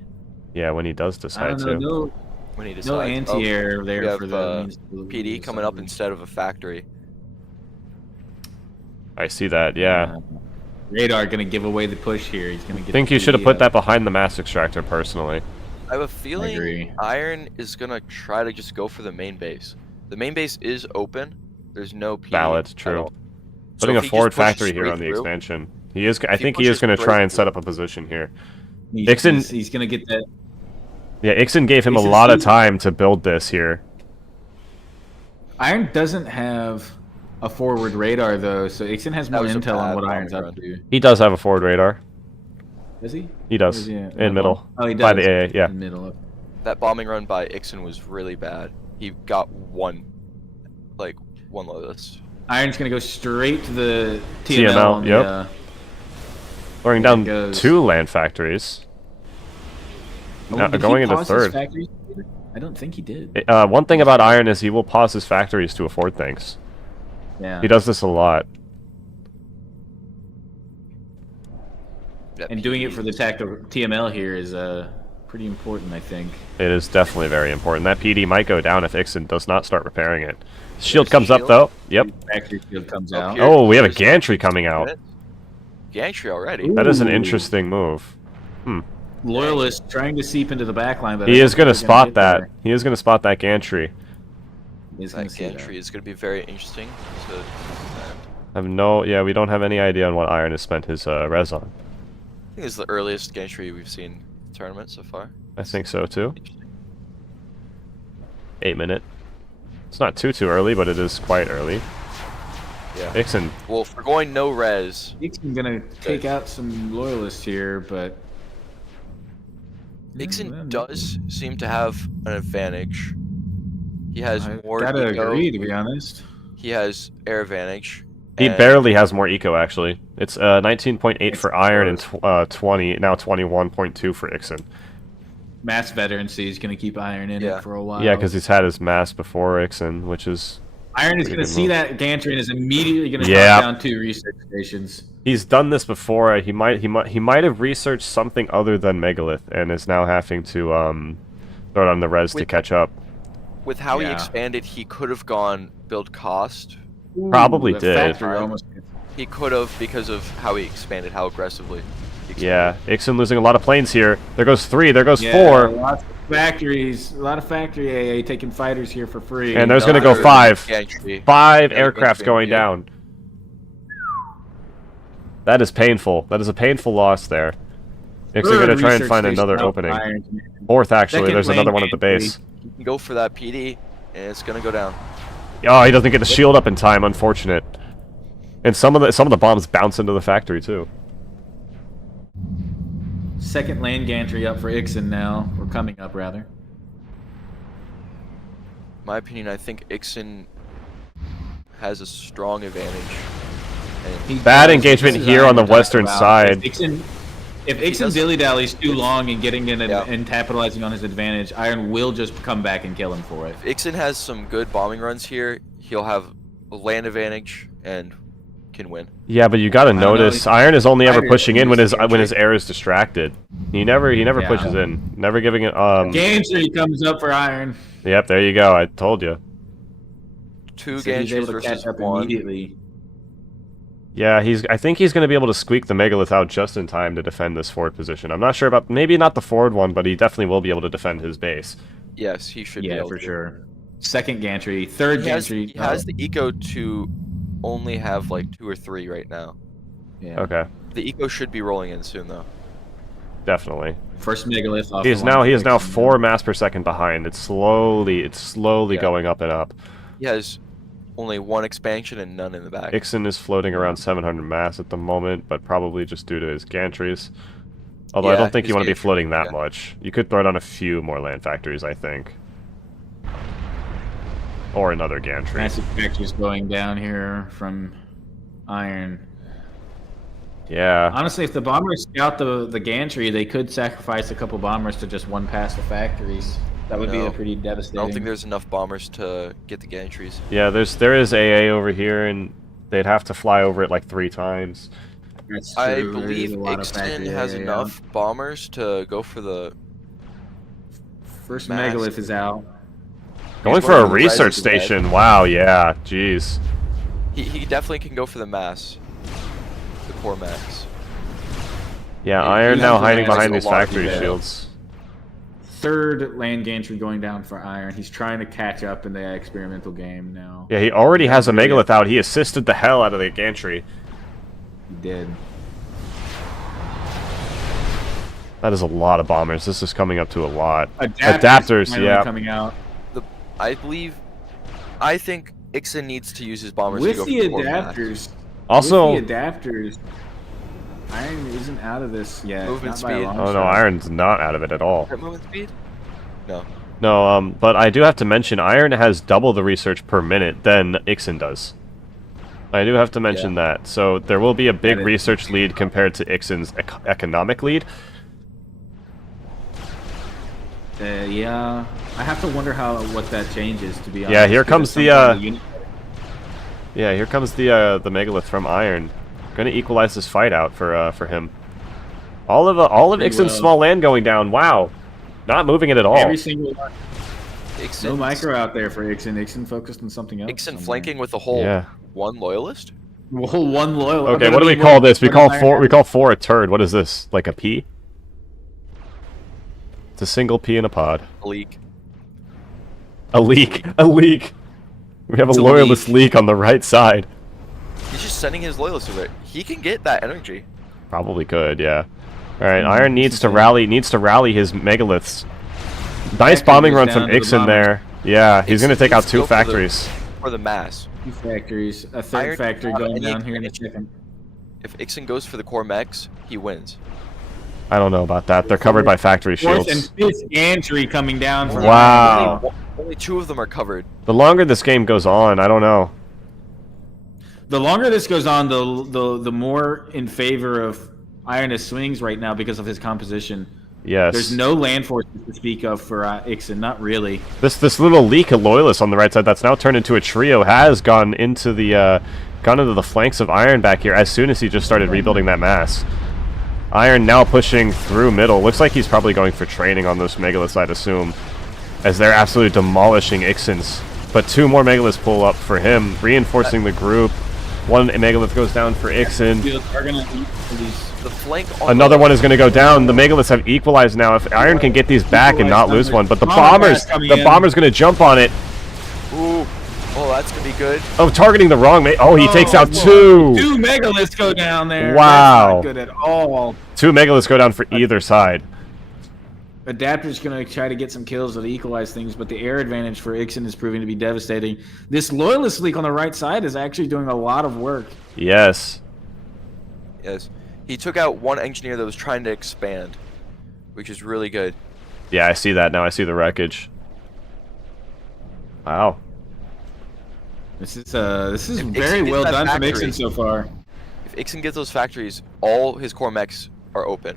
Yeah, when he does I decide don't know. to. When he decides. No anti-air we there have, for the means to PD coming up instead of a factory. I see that, yeah. Radar gonna give away the push here. He's gonna get. I think you should have put that behind the mass extractor, personally. I have a agree. feeling Iron is going to try to just go for the main base. The main base is open. There's no PD. Valid, at true. all. Putting So a if he forward just pushes factory here straight on the through- expansion. He is. I If he think he is pushes going to straight try and through- set up a position here. He's, Ixen- he's gonna get that. Yeah, Ixen gave him a Ixen lot of sees- time to build this here. Iron doesn't have a forward radar though, so Ixen has That more was a intel on bad what Iron's bombing up run. to. He does have a forward radar. Does he? He Where does. is he at? In middle. Oh, he does. By the AA, yeah. In middle. That bombing run by Ixen was really bad. He got one lotus. Iron's gonna go straight to the TML, TML. On yep. the, Throwing There it down goes. 2 land factories. Now, did he going into pause his third. factories? I don't think he did. One thing about Iron is he will pause his factories to afford things. Yeah. He does this a lot. That And doing it PD for the tactical TML here is pretty important, I think. It is definitely very important. That PD might go down if Ixen does not start repairing it. Shield There's comes up shield. though. Yep. Factory field comes Up out. here. Oh, we have a There's gantry coming out. Gantry already. Ooh. That is an Ooh. interesting move. Loyalist trying to seep into the back line, but He I is don't going to think they're spot get that. there. He is going to spot that gantry. He's gonna That see that. gantry is going to be very interesting to defend. I have no, yeah, we don't have any idea on what Iron has spent his res on. I think it's the earliest gantry we've seen in the tournament so far. I think so too. Interesting. 8 minute. It's not too early, but it is quite early. Yeah. Ixen, Well, if we're going no res, Ixen gonna take out some loyalists here, but Ixen does seem to have an advantage. He has I more gotta eco. agree, to be honest. He has air advantage. he and barely has more eco actually. It's 19.8 It's for Iron and close. 20, now 21.2 for Ixen. Mass veterancy is gonna keep Iron in Yeah. it for a while. Yeah, because he's had his mass before Ixen, which is... Iron is pretty gonna good see move. that gantry and is immediately gonna Yeah. drop down 2 research stations. He's done this before. He might have researched something other than Megalith and is now having to throw it on the res to With- catch up. With how he Yeah. expanded, he could have gone build cost. Probably that did. factory almost- He could have because of how he expanded, how aggressively. He Yeah, expanded. Ixen losing a lot of planes here. There goes 3, there goes Yeah, 4, lots of factories, a lot of factory AA taking fighters here for free. and there's going to go Another 5. Gantry. 5 Another aircrafts gantry going here. down. That is painful. That is a painful loss there. Ixen going to try and find another opening. 4th, actually. Second There's lane another one at the gantry. base. He can go for that PD, and it's gonna go down. Oh, he doesn't get the shield up in time. Unfortunate. And some of the bombs bounce into the factory too. Second lane gantry up for Ixen now, or coming up rather. In my opinion, I think Ixen has a strong advantage. And He Bad does. engagement This is here what on the I'm talking western about. side. If he Ixen does- dilly-dallies too long and getting in Yeah. and capitalizing on his advantage, Iron will just come back and kill him for it. if Ixen has some good bombing runs here, he'll have a land advantage and can win. Yeah, but you got to don't know, notice he- Iron is only ever Iron pushing in when his gantry. air is distracted. He never Yeah. pushes in. Never giving it. Gantry comes up for Iron. Yep, there you go. I told you. Two So he's gantries able to versus catch up one. immediately. Yeah, I think he's going to be able to squeak the Megalith out just in time to defend this forward position. I'm not sure about maybe not the forward one, but he definitely will be able to defend his base. Yes, he should be Yeah, able for to. sure. Second gantry, third He has, gantry. he has the eco to only have like 2 or 3 right now. Yeah. Okay, The eco should be rolling in soon though. definitely. First megalith. Off He is the line now for Ixen. 4 mass per second behind. It's slowly Yeah. going up and up. He has only 1 expansion and none in the back. Ixen is floating around 700 mass at the moment, but probably just due to his gantries. Although I Yeah, don't think his you want to be gantry, floating that yeah. much. You could throw it on a few more land factories, I think. Or another gantry. Massive factories going down here from Iron. Yeah. Honestly, if the bombers scout the gantry, they could sacrifice a couple bombers to just one past the factories. That would be No. a pretty I devastating. don't think there's enough bombers to get the gantries. Yeah, there is AA over here, and they'd have to fly over it like 3 times. That's I true. There is believe a lot of Ixen factors has there, yeah. enough bombers to go for the First Mass. megalith is out. Going And for a one of the research res is dead. station. Wow, yeah. Jeez. He definitely can go for the mass. The core max. Yeah, Yeah, Iron he now has a hiding nice behind these lot of factory detail. shields. Third land gantry going down for Iron. He's trying to catch up in the experimental game now. Yeah, he already has a Really? megalith out. He assisted the hell out of the gantry. He did. That is a lot of bombers. This is coming up to a lot. Adapters, finally yeah. coming out. I think Ixen needs to use his bombers With to go the for the core max. adapters, Also, with the adapters, Iron isn't out of this yet. Movement not by a speed. long oh no, shot. Iron's not out of it at all. Is that movement speed? No. No, but I do have to mention, Iron has double the research per minute than Ixen does. I do have to mention that. So there will be a big That is- research lead compared to Ixen's economic lead. Yeah, I have to wonder what that changes. To be honest. Yeah, here because comes the, sometimes unit- Yeah, here comes the megalith from Iron. Gonna equalize this fight out for him. All of Pretty Ixen's well. small land going down. Wow, not moving it at all. Every single one. Ixen, No micro out there for Ixen. Ixen focused on something else. Ixen somewhere. flanking with a whole Yeah. one loyalist? Well, one loyal. Okay, what do we call this? We call four a turd. What is this? Like a pea? It's a single pea in a pod. A leak. A leak. A leak. We have It's a a loyalist leak on the right side. He's just sending his loyalists over there. He can get that energy. Probably could, yeah. All right, Iron needs to rally his megaliths. Nice Factory bombing goes run from down to the Ixen bottom. there. Yeah, he's gonna take out needs to 2 go for the- factories. For the mass. Two factories. A third Iron factory doesn't have going any down here in a advantage. second. If Ixen goes for the core mechs, he wins. I don't know about that. They're covered by factory Fourth and shields. fifth gantry coming down. For Wow. Only 2 of them are covered. The longer this game goes on, I don't know. The longer this goes on, the more in favor of Iron is swings right now because of his composition. Yes. There's no land forces to speak of for Ixen, not really. This little leak of loyalists on the right side that's now turned into a trio has gone into the flanks of Iron back here as soon as he just started rebuilding that mass. Iron now pushing through middle. Looks like he's probably going for training on those megaliths, I'd assume, as they're absolutely demolishing Ixen's. But 2 more megaliths pull up for him, reinforcing the group. 1 megalith goes down for Ixen. Are gonna eat these. The flank on Another one is going to go down. The megaliths have equalized now. If Iron can get these back and not lose one, but the bomber's going to jump on it. Ooh. Oh, that's going to be good. Oh, targeting the wrong Oh, he takes out 2. 2 megaliths go down there. Wow. That's not good at all. 2 megaliths go down for either side. Adapter's going to try to get some kills to equalize things, but the air advantage for Ixen is proving to be devastating. This Loyalist leak on the right side is actually doing a lot of work. Yes. Yes. He took out 1 engineer that was trying to expand, which is really good. Yeah, I see that now. I see the wreckage. Wow. This is If very Ixen gets well that done from factory- Ixen so far. If Ixen gets those factories, all his core mechs are open.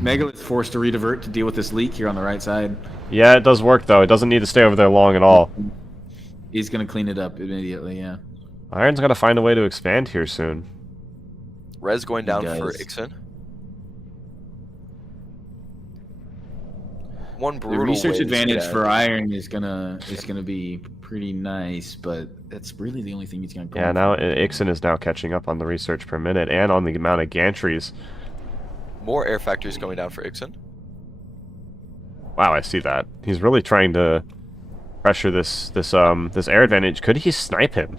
Megalith's forced to redivert to deal with this leak here on the right side. Yeah, it does work, though. It doesn't need to stay over there long at all. He's going to clean it up immediately, yeah. Iron's got to find a way to expand here soon. Res going down for does. Ixen. One The brutal research way to advantage get for out. Iron is gonna be pretty nice, but that's really the only thing he's gonna go Yeah, for. now Ixen is now catching up on the research per minute and on the amount of gantries. More air factories going down for Ixen. Wow, I see that. He's really trying to pressure this air advantage. Could he snipe him?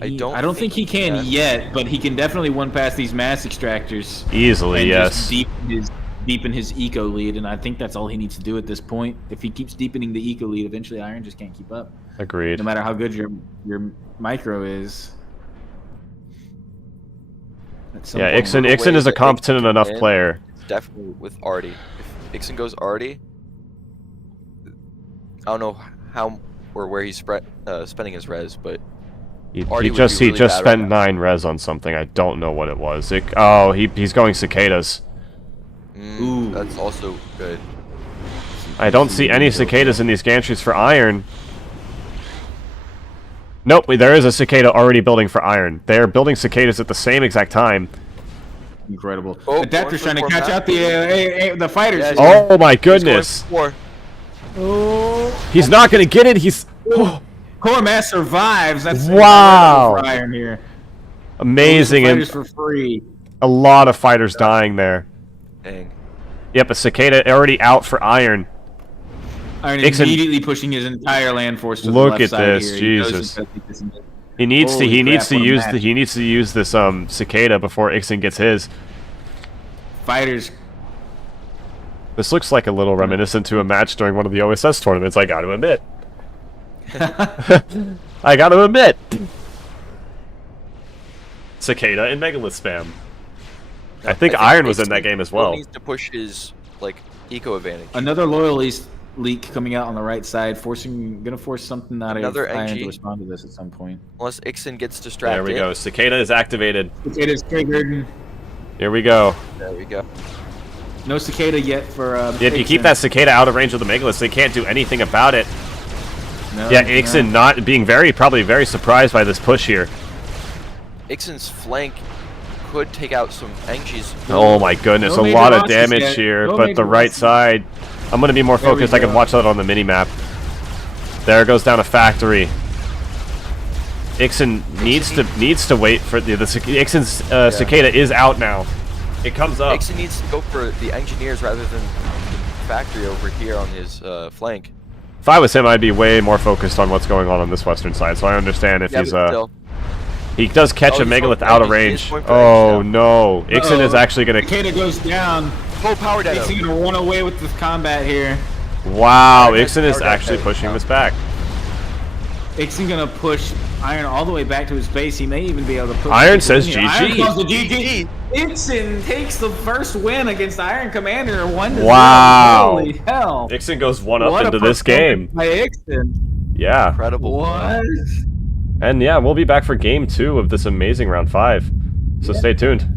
I don't think he can yet, but he can definitely one past these mass extractors. Easily, and yes. just deepen his eco lead, and I think that's all he needs to do at this point. If he keeps deepening the eco lead, eventually Iron just can't keep up. Agreed. No matter how good your micro is. At some Yeah, point- Ixen is a competent enough player. Definitely with Artie. If Ixen goes Artie, I don't know how or where he's spending his res, but He Artie would just be really bad right spent now. 9 res on something. I don't know what it was. He's going cicadas. Ooh. That's also good. I don't see any cicadas in these gantries for Iron. Nope, there is a cicada already building for iron. They're building cicadas at the same exact time. Incredible. Oh, Adapter's trying to going for catch more out the fighters. Yeah, here. Oh my He's going goodness. for 4. Oh. He's not going to get it. He's... Core Mass survives. That's Wow. for iron here. Amazing. Fighters And for free. a lot of fighters dying there. Dang. Yep, a cicada already out for iron. Iron Ixen- immediately pushing his entire land force to the Look left at side this, here. Jesus. He knows he's He needs Holy to crap, what a match. he needs to use this cicada before Ixen gets his. Fighters. This looks like a little reminiscent to a match during one of the OSS tournaments, I got to admit. I got to admit. Cicada and Megalith spam. I think Iron was in that game as well. Needs to push his like eco advantage. Another loyalty leak coming out on the right side, gonna force something out Another of Iron NG. to respond to this at some point. Unless Ixen gets distracted. There we go. Cicada is activated. Cicada's triggered. Here we go. There we go. No cicada yet for. If you keep Ixen. that cicada out of range of the Megalith, they can't do anything about it. No, Yeah, Ixen not being probably very surprised by this push here. Ixen's flank could take out some Angies. Oh my goodness, No a major lot of losses damage yet. here, No but major the right losses. side. I'm going to be more There we focused. I can go. watch that on the mini-map. There goes down a factory. Ixen needs to wait for Ixen's cicada is out now. It comes up. Ixen needs to go for the engineers rather than the factory over here on his flank. If I was him, I'd be way more focused on what's going on this western side. So I understand if Yeah, he's but still. he does catch Oh, a he's going Megalith for out of Angie. He range. is going for Oh Angie no, Ixen is Uh-oh. actually gonna. Cicada goes down. Full power dead. Ixen gonna run away with this combat here. Wow, Iron has Ixen is power down actually there. pushing this back. Ixen gonna push Iron all the way back to his base. He may even be able to push. Iron people says in here. Iron GG. calls the GG. Ixen takes the first win against Iron Commander. 1-0. Wow. Holy hell! Ixen goes one up What a into this game. performance by Ixen. Yeah. Incredible. What? And yeah, we'll be back for game 2 of this amazing round 5. So stay tuned.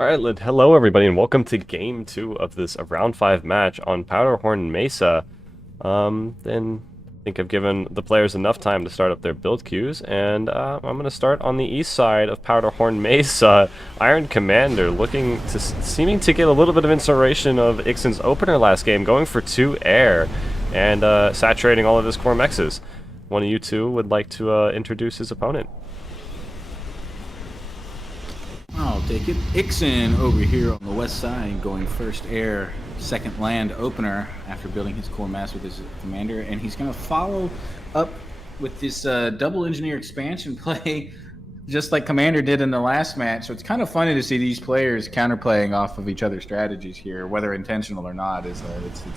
Alright, hello everybody, and welcome to Game 2 of this round 5 match on Powderhorn Mesa. Then I think I've given the players enough time to start up their build queues, and I'm going to start on the east side of Powderhorn Mesa. Iron Commander seeming to get a little bit of inspiration of Ixen's opener last game, going for 2 air, and saturating all of his core mexes. One of you two would like to introduce his opponent. I'll take it. Ixen over here on the west side, going first air, second land opener after building his core mass with his commander, and he's going to follow up with this double engineer expansion play, just like Commander did in the last match. So it's kind of funny to see these players counterplaying off of each other's strategies here, whether intentional or not. It's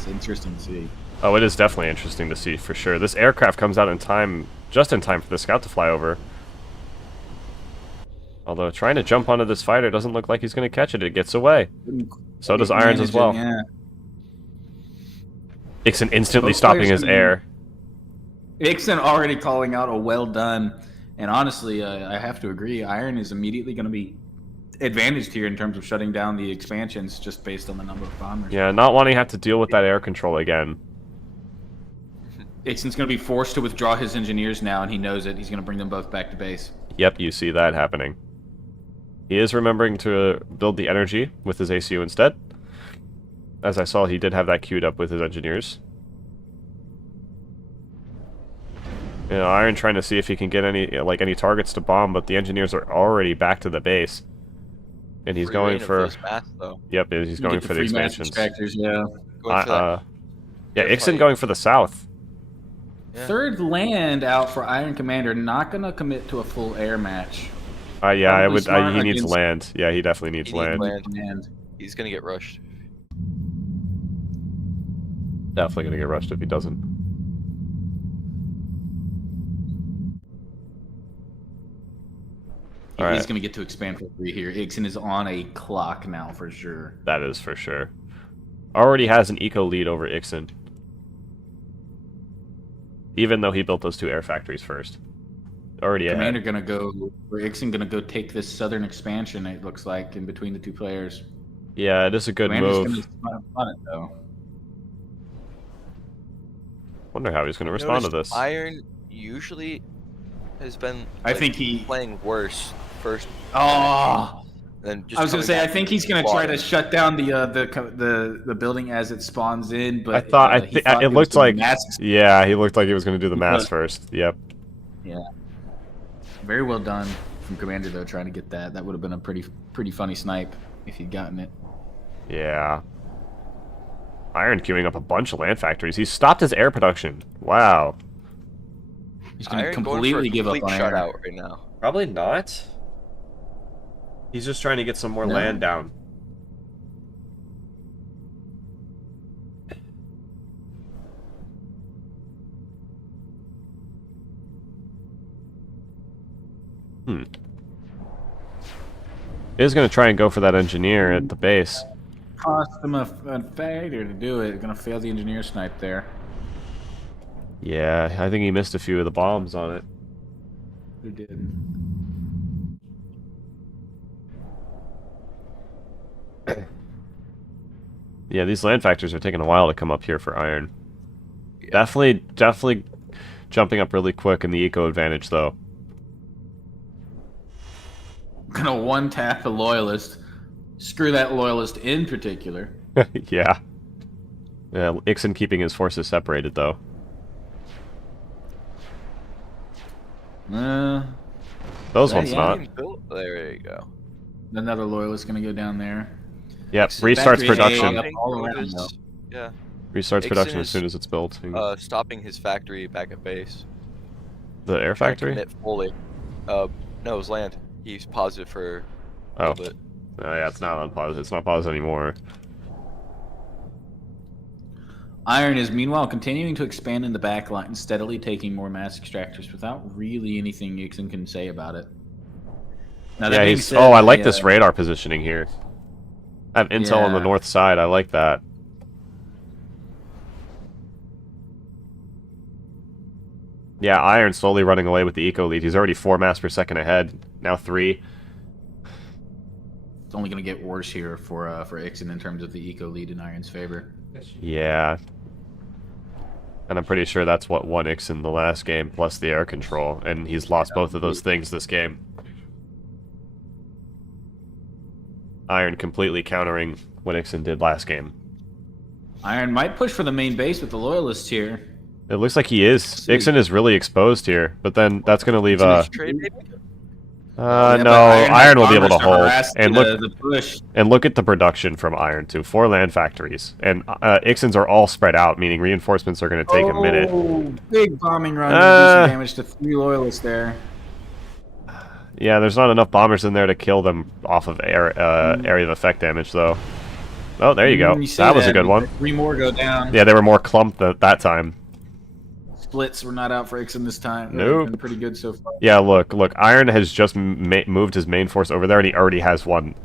interesting to see. Oh, it is definitely interesting to see for sure. This aircraft comes out in time, just in time for the scout to fly over. Although trying to jump onto this fighter doesn't look like he's going to catch it. It gets away. So does Irons as well. Yeah. Ixen instantly Both stopping players his air. Ixen already calling out a well done. And honestly, I have to agree. Iron is immediately going to be advantaged here in terms of shutting down the expansions just based on the number of bombers. Yeah, not wanting to have to deal with that air control again. Ixen's going to be forced to withdraw his engineers now, and he knows it. He's going to bring them both back to base. Yep, you see that happening. He is remembering to build the energy with his ACU instead. As I saw, he did have that queued up with his engineers. You know, Iron trying to see if he can get any targets to bomb, but the engineers are already back to the base. And he's going for... Yep, he's going for the expansions. Yeah. Yeah, Ixen going for the south. Yeah. Third land out for Iron Commander, not going to commit to a full air match. Yeah, I would. Smart He needs against- land. Yeah, he definitely needs land. And He's gonna get rushed. Definitely gonna get rushed if he doesn't. All he's right. going to get to expand for 3 here. Ixen is on a clock now for sure. That is for sure. Already has an eco lead over Ixen. Even though he built those 2 air factories first. Already ahead. Commander going to go, or Ixen going to go take this southern expansion, it looks like, in between the 2 players. Yeah, it is a good Commander's move. gonna spot it, though. Wonder how he's going to respond to this. Iron usually has been. I think he... playing worse first. Oh! Than just I was going to say, I think he's going to try to water. shut down the building as it spawns in, but I thought it was looked doing like mass. yeah, he looked like he was going to do the mass But- first. Yep. Yeah. Very well done from Commander, though, trying to get that. That would have been a pretty funny snipe if he'd gotten it. Yeah. Iron queuing up a bunch of land factories. He stopped his air production. Wow. He's going to Iron going for a completely give up complete on air. shutout right now. Probably not. He's just trying to get some more No. land down. He's going to try and go for that engineer at the base. Cost him a failure to do it. Going to fail the engineer snipe there. Yeah, I think he missed a few of the bombs on it. Who did? Yeah, these land factors are taking a while to come up here for Iron. Yeah. Definitely jumping up really quick in the eco advantage, though. Gonna one tap a loyalist. Screw that loyalist in particular. Yeah. Yeah, Ixen keeping his forces separated, though. Those ones yeah. not. There you go. Another loyalist gonna go down there. Yep, Ixen restarts factory production. A. all around, Is- though. yeah. Restarts Ixen production as is, soon as it's built. Stopping his factory back at base. The air Trying to factory? commit fully. No, his land. He's positive for a Oh. little bit. Yeah, it's not on pause. It's not pause anymore. Iron is meanwhile continuing to expand in the back line, steadily taking more mass extractors without really anything Ixen can say about it. Now, that Yeah, being he's. said, Oh, I like this radar positioning here. I have intel on the Yeah. north side. I like that. Yeah, Iron slowly running away with the eco lead. He's already 4 mass per second ahead. Now 3. only going to get worse here for Ixen in terms of the eco lead in Iron's favor. Yeah. And I'm pretty sure that's what won Ixen the last game, plus the air control, and he's lost both of those things this game. Iron completely countering what Ixen did last game. Iron might push for the main base with the Loyalists here. It looks like he is. Ixen is really exposed here, but then that's going to leave a... Yeah, no, but Iron will be able to bombers hold. harass And the push. look at the production from Iron, too. 4 land factories. And Ixen's are all spread out, meaning reinforcements are going to take a minute. Oh, big bombing run. Do some damage to 3 Loyalists there. Yeah, there's not enough bombers in there to kill them off of area of effect damage, though. Oh, there you go. That was a good one. 3 more go down. Yeah, they were more clumped that time. Splits were not out for Ixen this time. Nope. Been pretty good so far. Yeah, look. Iron has just moved his main force over there, and he already has one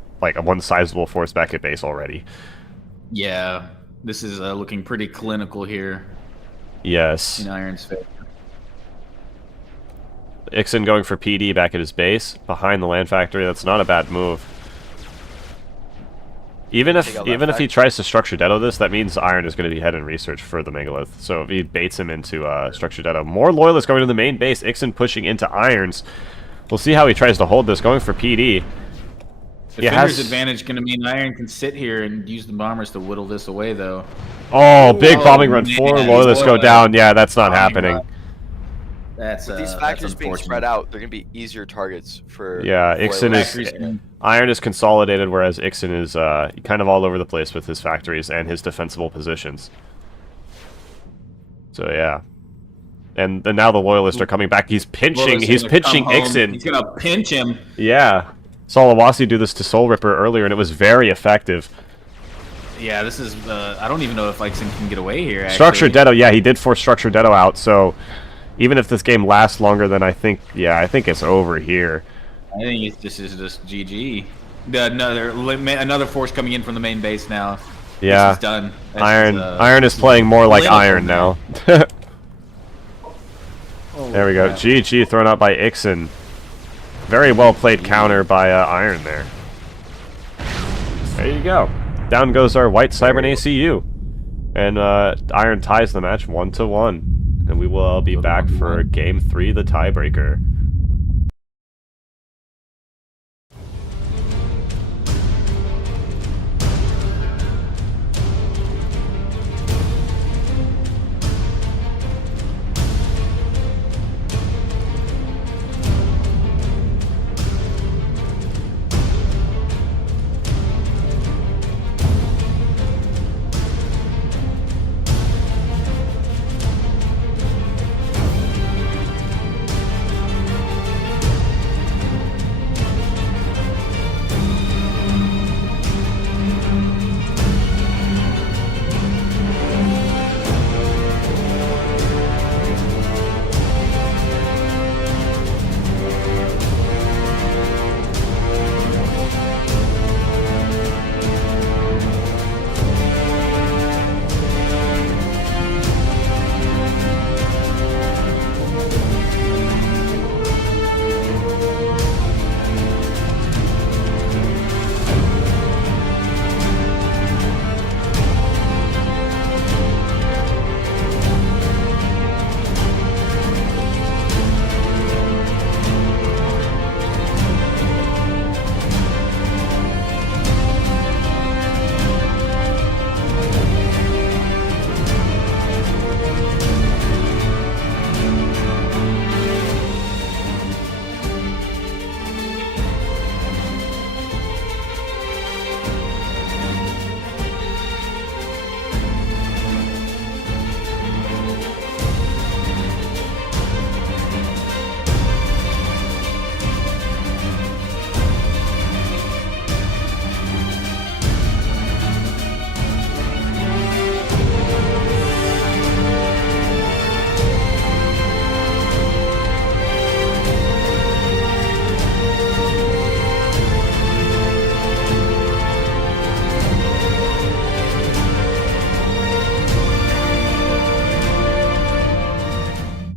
sizable force back at base already. Yeah, this is looking pretty clinical here Yes. in Iron's favor. Ixen going for PD back at his base, behind the land factory. That's not a bad move. Even if he tries to structure Detto this, that means Iron is going to be head in research for the Megalith. So if he baits him into structure Detto, more Loyalists going to the main base. Ixen pushing into Irons. We'll see how he tries to hold this, going for PD. Defender's advantage going to mean Iron can sit here and use the bombers to whittle this away, though. Oh, big bombing run. Man, 4 Loyalists go down. Yeah, that's not Bombing happening. run. That's With these that's factors being unfortunate. spread out, they're going to be easier targets for... Yeah, Ixen Loyalists. is... Iron is consolidated, whereas Ixen is kind of all over the place with his factories and his defensible positions. So yeah, and now the Loyalists are coming back. He's pinching. He's pinching Ixen. He's gonna pinch him. Yeah, saw Avasi do this to Soul Ripper earlier, and it was very effective. Yeah, this is. I don't even know if Ixen can get away here. Actually. Structure Detto. Yeah, he did force Structure Detto out. So even if this game lasts longer than I think it's over here. I think this is just GG. Another force coming in from the main base now. Yeah, this is done. Iron is playing more like Iron now. There we go. GG thrown out by Ixen. Very well played counter by Iron there. There you go. Down goes our White Cybern ACU. And Iron ties the match 1-1. And we will be back for Game 3, the tiebreaker.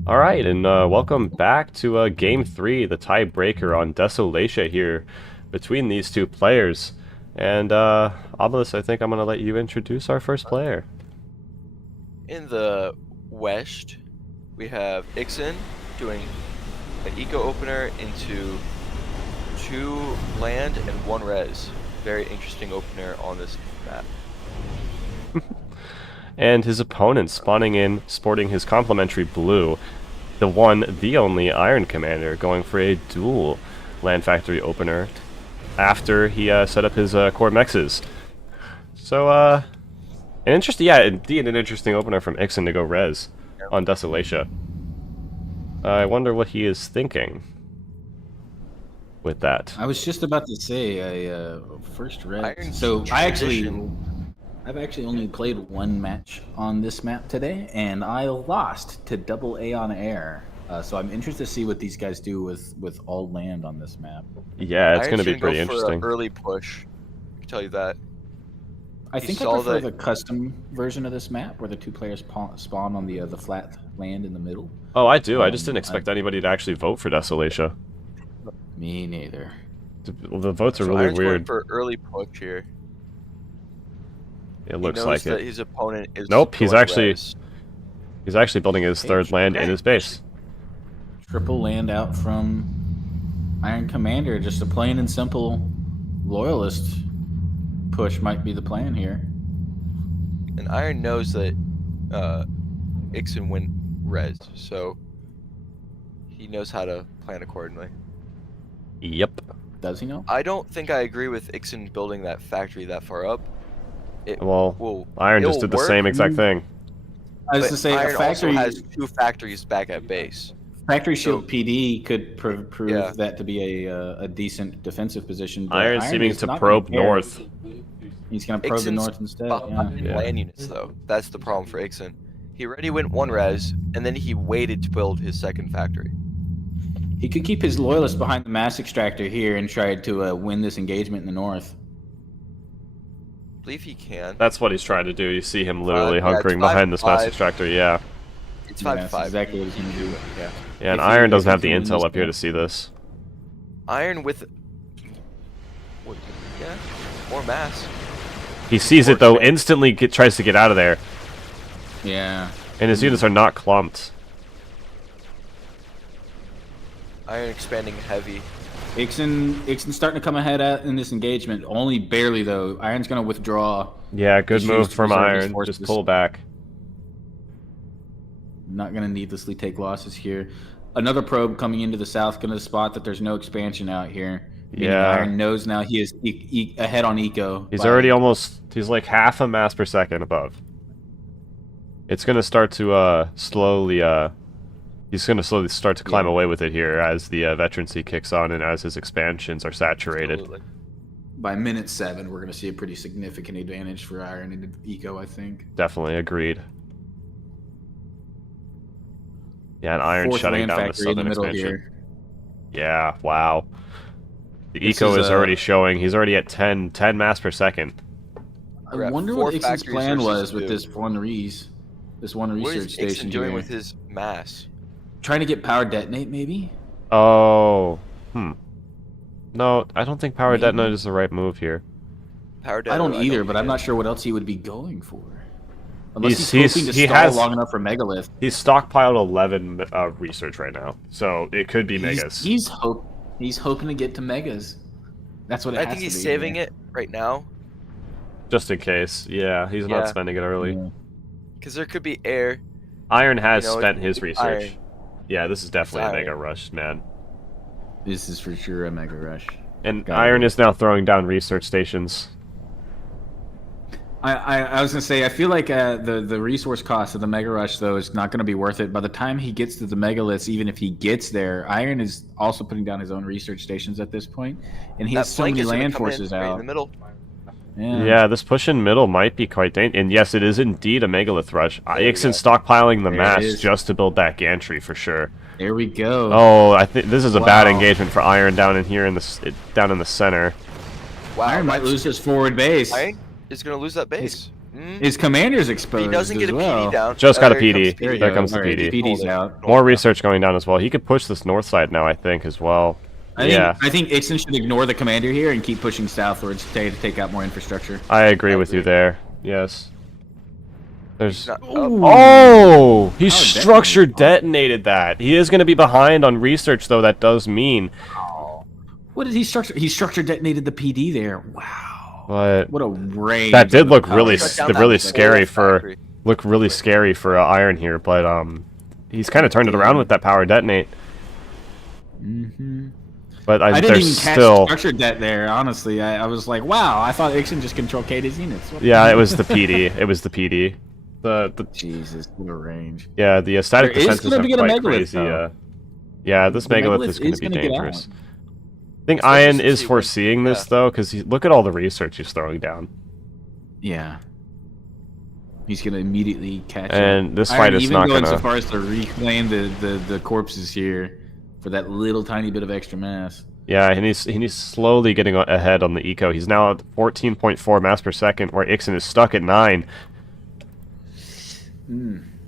Alright, and welcome back to Game 3, the tiebreaker on Desolatia here between these two players. And Obelis, I think I'm gonna let you introduce our first player. In the west, we have Ixen doing an eco opener into 2 land and 1 res. Very interesting opener on this map. And his opponent spawning in, sporting his complementary blue, the one, the only Iron Commander, going for a dual land factory opener after he set up his core mexes. So, an interesting, yeah, indeed an interesting opener from Ixen to go res on Desolatia. I wonder what he is thinking with that. I was just about to say first red. Iron So transition. I've actually only played 1 match on this map today, and I lost to double A on air. So I'm interested to see what these guys do with all land on this map. Yeah, it's Iron going to be shouldn't pretty go for an interesting. early push. I can tell you that. I He think I saw prefer the- the custom version of this map, where the 2 players spawn on the flat land in the middle. Oh, I do. I just didn't expect anybody to actually vote for Desolatia. Me neither. The votes are So really Iron's going weird. for early push here. It looks he knows like that it. his opponent is Nope, he's going actually res. he's actually building his Hey, 3rd land in okay. his base. Triple land out from Iron Commander. Just a plain and simple loyalist push might be the plan here. And Iron knows that Ixen went res, so he knows how to plan accordingly. Yep. Does he know? I don't think I agree with Ixen building that factory that far up. Well, Will Iron just it'll did the work, same exact thing. I was but to say Iron a factory also has 2 factories back at base. factory so- shield PD could prove Yeah. that to be a decent defensive position. But Iron seeming is to not probe gonna care. north. He's going to probe the Ixen's north instead. Yeah. behind Yeah. land units though. That's the problem for Ixen. He already went 1 res, and then he waited to build his 2nd factory. He could keep his loyalists behind the mass extractor here and try to win this engagement in the north. I believe he can. That's what he's trying to do. You see him literally Yeah, it's hunkering behind this mass 5-5. extractor. Yeah. It's Yeah, 5 to that's 5. exactly what he's going to do. Yeah. Yeah, and If he- Iron if doesn't he have the can win intel this up here game. to see this. Iron with what, yeah, more mass. He sees it though, Unfortunate. instantly tries to get out of there, Yeah. and his units are not clumped. Iron expanding heavy. Ixen's starting to come ahead in this engagement. Only barely though. Iron's going to withdraw. Yeah, good Just move use to from preserve his Iron. forces. Just pull back. Not going to needlessly take losses here. Another probe coming into the south, going to spot that there's no expansion out here. Meaning Yeah. Iron knows now he is ahead on eco. He's by- already almost, he's like half a mass per second above. It's gonna start to slowly, he's gonna slowly start to climb Yeah. away with it here as the veterancy kicks on and as his expansions are saturated. Absolutely. By minute 7, we're going to see a pretty significant advantage for Iron in eco, I think. Definitely agreed. Yeah, and Iron 4th shutting land down the factory in the southern middle expansion. here. Yeah, wow. The This eco is, is already showing. He's already at 10 mass per second. We're I at wonder 4 what Ixen's factories plan versus was with 2. this one What research is station Ixen doing here. with his mass? Trying to get power detonate, maybe? Oh, No, I don't think power Maybe. detonate is the right move here. Power I don't Detonator, either, but I'm think not it sure what else he would be going for. Unless he's, He's- hoping to he stall has- long enough for Megalith. He's stockpiled 11 research right now, so it could be megas. He's hoping to get to Megas. That's what is. it I has think to he's be, saving yeah. it right now Just in case. Yeah, he's Yeah. not spending it early. Yeah. because there could be air. Iron has You know, spent it's his research. Iron. Yeah, this is definitely a Iron. mega rush, man. This is for sure a Mega Rush. And Got Iron it. is now throwing down research stations. I was gonna say I feel like the resource cost of the Mega Rush though is not gonna be worth it. By the time he gets to the Megaliths, even if he gets there, Iron is also putting down his own research stations at this point, and he That has so flank many is gonna land come in forces right in out. the middle. Yeah, this push in middle might be quite dangerous. And yes, it is indeed a megalith rush. you Ixen go. stockpiling the There it mass is. just to build that gantry for sure. There we go. Oh, I think this is a bad Wow. engagement for Iron down in here down in the center. Wow, Iron might that's- lose his forward base. Iron is gonna lose that base. His commander's But exposed he doesn't get as a well. PD down. Just got a there he PD. comes There you go. comes the All right, PD. PD's Hold it. out. More research going down as well. He could push this north side now, I think, as well. I think Ixen should ignore the commander here and keep pushing southwards to take out more infrastructure. I agree with you there. Yes. There's. Not, Oh, he Oh, structure detonated that. He is going to be behind on research, though. That does mean. What did he structure? He structure detonated the PD there. Wow. But What a range. that did of look power. really, Shut down that really whole scary for. factory. Look really scary for Iron here, but he's kind of turned it around with that power detonate. Mm-hmm. But I didn't there's even catch still. structure det there. Honestly, I was like, wow. I thought Ixen just controlled Kata's units. What Yeah, it was the PD. It was the PD. The Jesus, what a range. yeah, the static There is defenses gonna are be a quite megalith, crazy. though. Yeah, this The megalith megalith is going is to be gonna get dangerous. out. I think Especially Ian since is he went- foreseeing this yeah. though, because look at all the research he's throwing down. Yeah. He's gonna immediately catch And up. this Iron fight is even not going gonna- so far as to reclaim the corpses here for that little tiny bit of extra mass. Yeah, and he's slowly getting ahead on the eco. He's now at 14.4 mass per second, where Ixen is stuck at 9.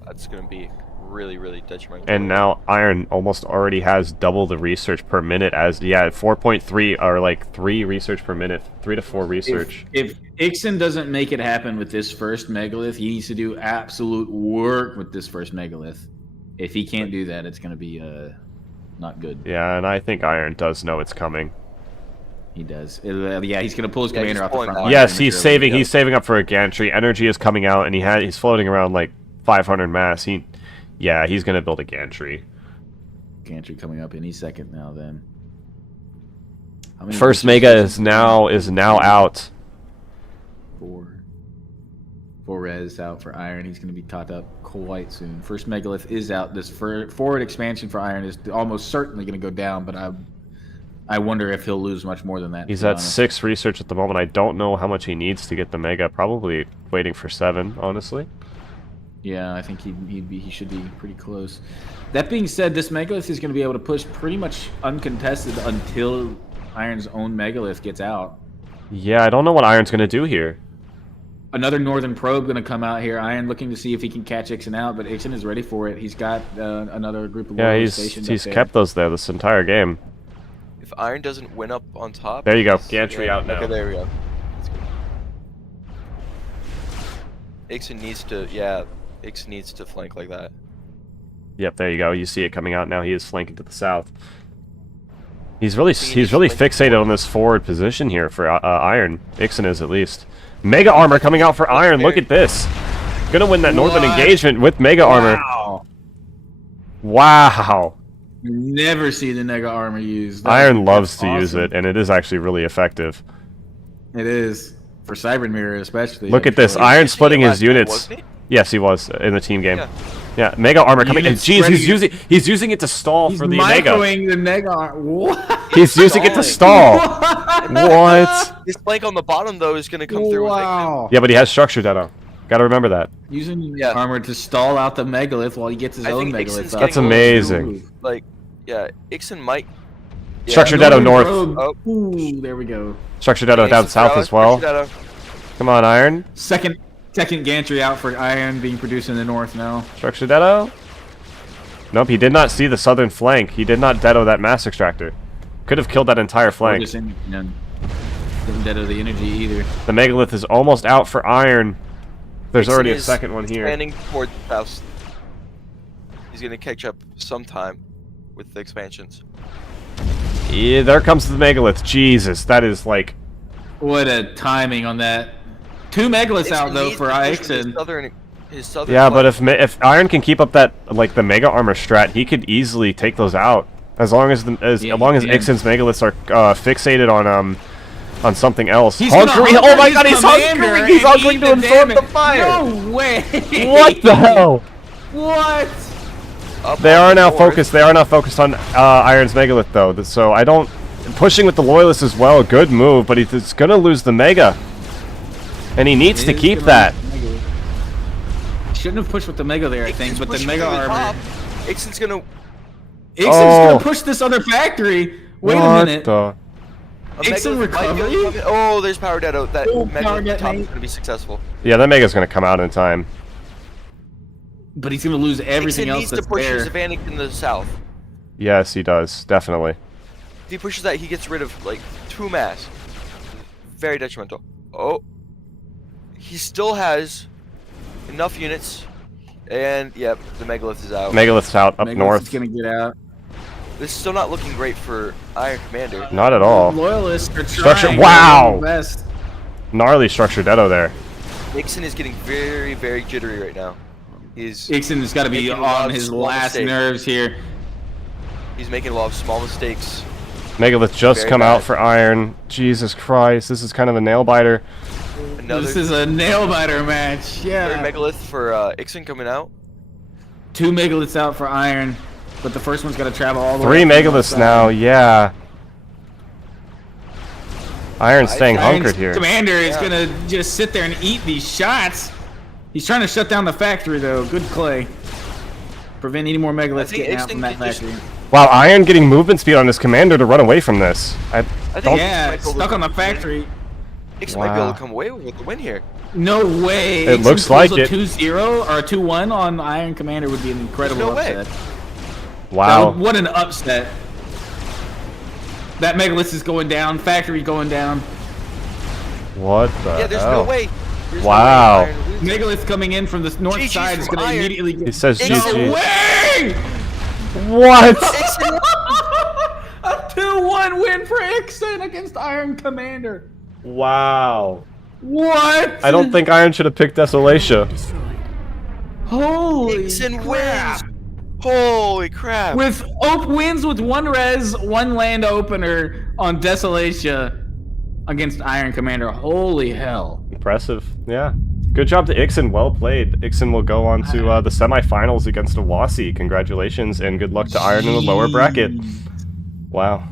That's going to be really, really detrimental. And now Iron almost already has double the research per minute as 4.3 or like 3 research per minute, 3 to 4 research. If Ixen doesn't make it happen with this first megalith, he needs to do absolute work with this first megalith. If he can't do that, it's gonna be not good. Yeah, and I think Iron does know it's coming. He does. Yeah, he's gonna pull his Yeah, commander he's off the pulling front that. line. Yes, he's saving. Yeah. He's saving up for a gantry. Energy is coming out, and he's floating around like 500 mass. He's gonna build a gantry. Gantry coming up any second now. Then how many First research mega stations? is now out. 4 res out for Iron. He's going to be caught up quite soon. First megalith is out. This forward expansion for Iron is almost certainly going to go down, but I wonder if he'll lose much more than that. He's to be at honest. 6 research at the moment. I don't know how much he needs to get the mega. Probably waiting for 7, honestly. Yeah, I think he should be pretty close. That being said, this megalith is going to be able to push pretty much uncontested until Iron's own megalith gets out. Yeah, I don't know what Iron's gonna do here. Another northern probe going to come out here. Iron looking to see if he can catch Ixen out, but Ixen is ready for it. He's got another group of Yeah, warriors he's stationed up there. kept those there this entire game. If Iron doesn't win up on top... There you go. it's- Gantry out now. Okay, there we go. That's good. Ixen needs to flank like that. Yep, there you go. You see it coming out now. He is flanking to the south. He's really He's flanking fixated on this forward position here for Iron. Ixen is at least. Mega armor coming out for Iron. Look at this. Gonna win that northern What? engagement with mega armor. Wow. Wow. Never see the Nega armor used. Iron loves to That's use awesome. it, and it is actually really effective. It is. For Cyber Mirror especially. Look at this. actually. Iron splitting his Last night, units. wasn't he? Yes, he was in the team game. Yeah. Yeah, mega armor coming in. Units Jeez, spreading- he's using it to stall He's for the mega. microing the Nega armor. What? He's using it to stall. What? His flank on the bottom, though, is going to come through with Ixen. Wow. Yeah, but he has structure data. Gotta remember that. Using the Yeah. armor to stall out the megalith while he gets his I own think megalith. Ixen's up. That's getting amazing. Like, yeah, Ixen might... Yeah. Structure Detto north. Probe. Oh. Ooh, there we go. Structure Detto down Ixen's south throwing, as well. Structure Detto. Come on, Iron. Second gantry out for Iron being produced in the north now. Structure Detto. Nope, he did not see the southern flank. He did not Detto that mass extractor. Could have killed that entire flank. Didn't dead of the energy either. The megalith is almost out for Iron. There's Ixen already a is second one here. Expanding toward the south. He's going to catch up sometime with the expansions. Yeah, there comes the megalith. Jesus, that is like... What a timing on that. 2 megaliths out Ixen though needs for to push Ixen. His southern Yeah, but flank. if Iron can keep up that like the mega armor strat, he could easily take those out. As long as as Yeah, long as he can. Ixen's megaliths are fixated on something else. He's gonna Hunkering! hunker Oh my his god, he's commander hunkering! He's and hunkering eat to absorb the damage. fire! No way! What the hell? What? Up They on are the now north. focused. They are now focused on Iron's megalith though. So I don't pushing with the loyalists as well. Good move, but he's gonna lose the mega, and he needs to Is keep gonna that. lose the mega. Shouldn't have pushed with the mega there, I think, Ixen's but the pushing mega to armor. top. Ixen's going to... Ixen's Oh. gonna push this other factory. Wait What a minute. the- Ixen recovery? Oh, there's power Detto. That Oh, mega power at the top detonate. is going to be successful. Yeah, that mega's gonna come out in time. But he's gonna lose everything Ixen else needs to that's push there. his advantage in the south. Yes, he does definitely. If he pushes that, he gets rid of like 2 mass. Very detrimental. Oh, he still has enough units, and yep, the megalith is out. Megalith's out up Megalith north. is gonna get out. This is still not looking great for Iron Commander. Not at all. Loyalists are Structure- trying. wow! Their best. Gnarly structure Detto there. Ixen is getting very, very jittery right now. He's Ixen has got to be making a lot on of his small last mistakes. nerves here. He's making a lot of small mistakes. Megalith just Very come bad. out for Iron. Jesus Christ, this is kind of a nail biter. Another This is a nail biter match. third Yeah. megalith for Ixen coming out. 2 megaliths out for Iron, but the first one's got to travel all the 3 way. up to the Megaliths side. now, yeah. Iron's staying Iron's hunkered here. Commander is Yeah. gonna just sit there and eat these shots. He's trying to shut down the factory though. Good play. Prevent any more I megaliths think getting out Ixen from that can just- factory. Wow, Iron getting movement speed on his commander to run away from this. I think Don't- Yeah, Ixen might be able stuck to- on the factory. Ixen might be able Wow. to come away with the win here. No way. It Ixen looks pulls like a it. 2-0 or a 2-1 on Iron Commander would be an incredible There's no way. upset. Wow. What an upset. That megalith is going down. Factory going down. What the Yeah, there's hell? no way. There's Wow. No way Iron loses. Megalith coming in from the north GG's side is from going to Iron. immediately He get... says Ixen GG. No way! What? Ixen- A 2-1 win for Ixen against Iron Commander. Wow. What? I don't think Iron should have picked Desolatia. Holy Ixen crap. wins. Holy crap. Wins with 1 res, 1 land opener on Desolatia against Iron Commander. Holy hell. Impressive. Yeah. Good job to Ixen. Well played. Ixen will go on to the semifinals against Avasi. Congratulations and good luck to Iron in the lower bracket. Wow.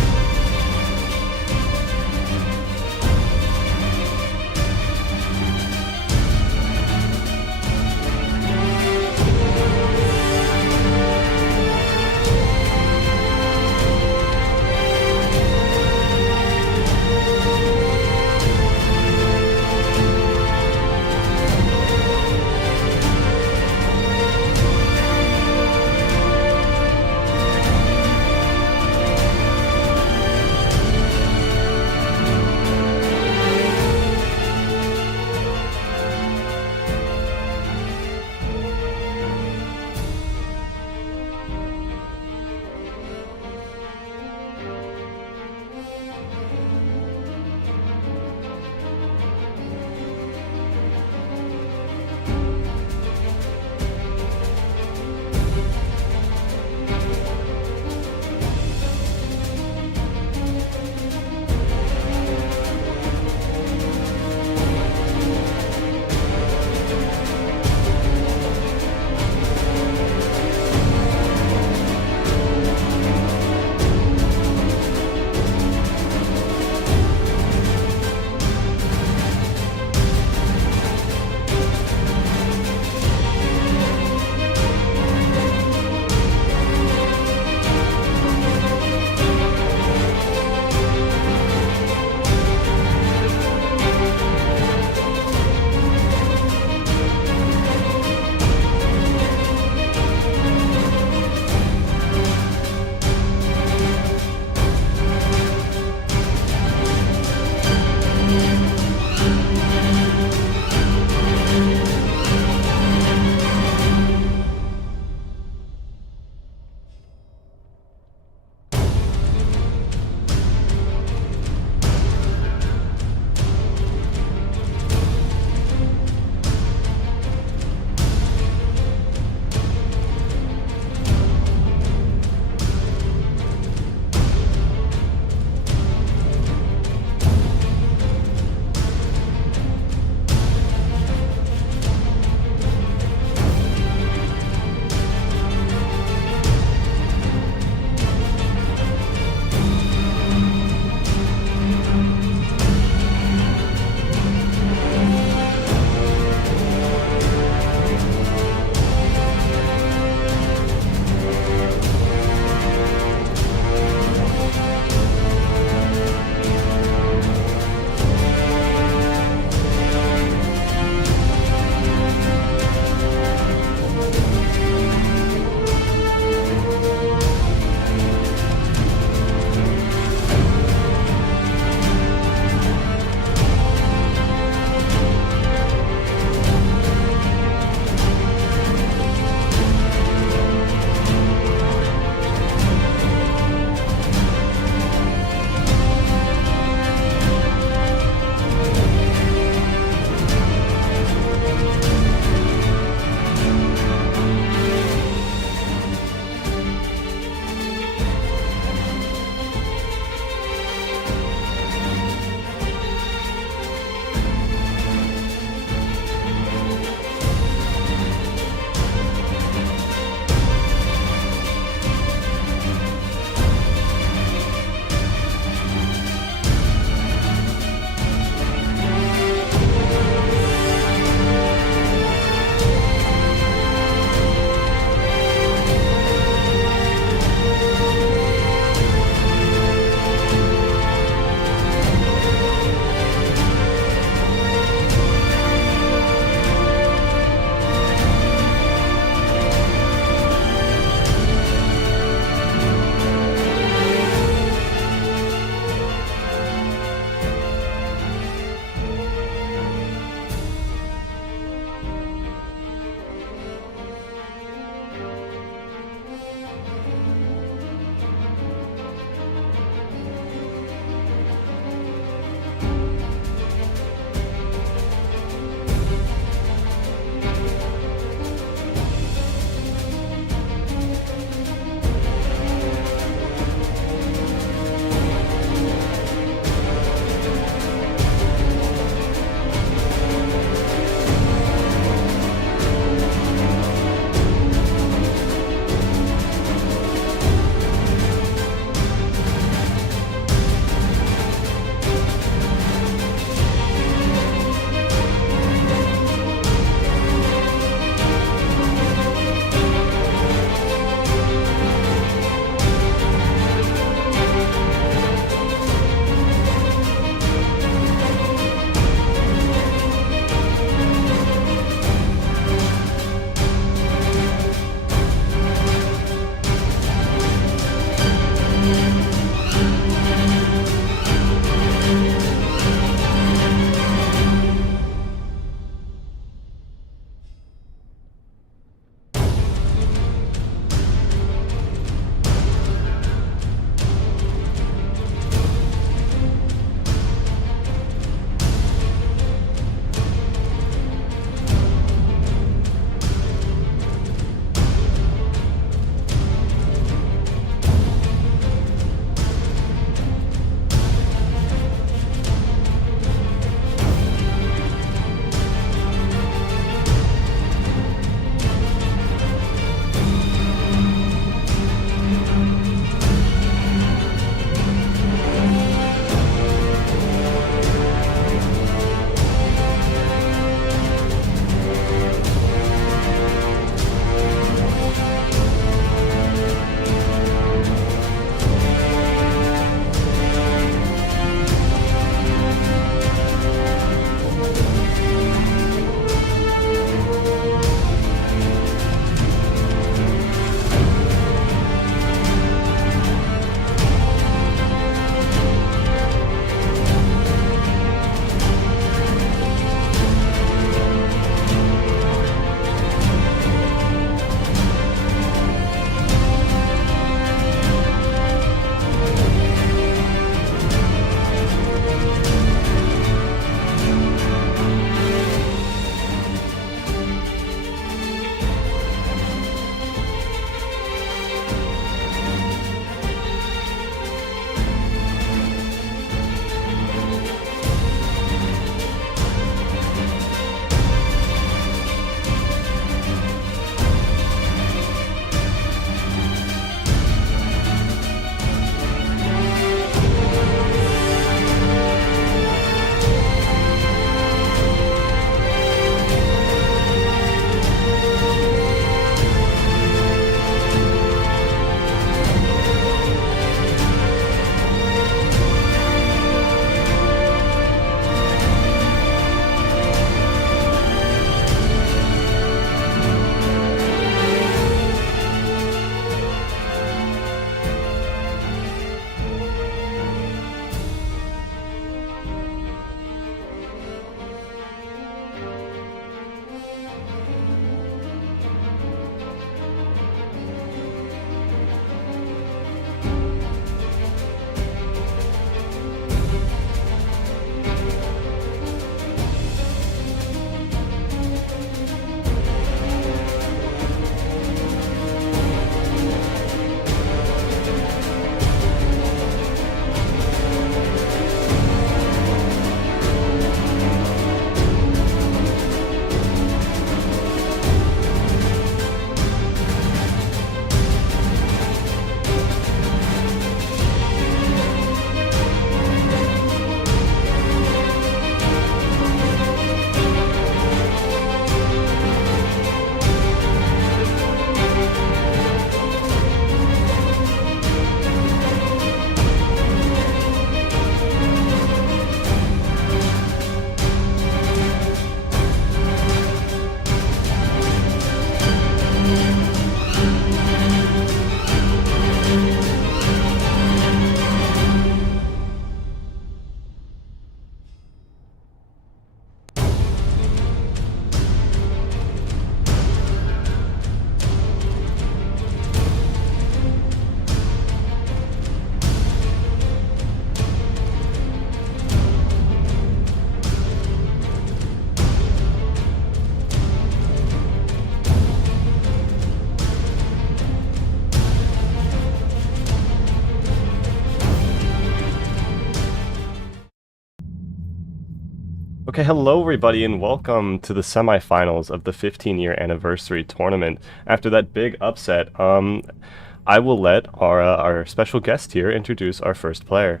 Okay, hello everybody and welcome to the semifinals of the 15-year anniversary tournament. After that big upset, I will let our special guest here introduce our first player.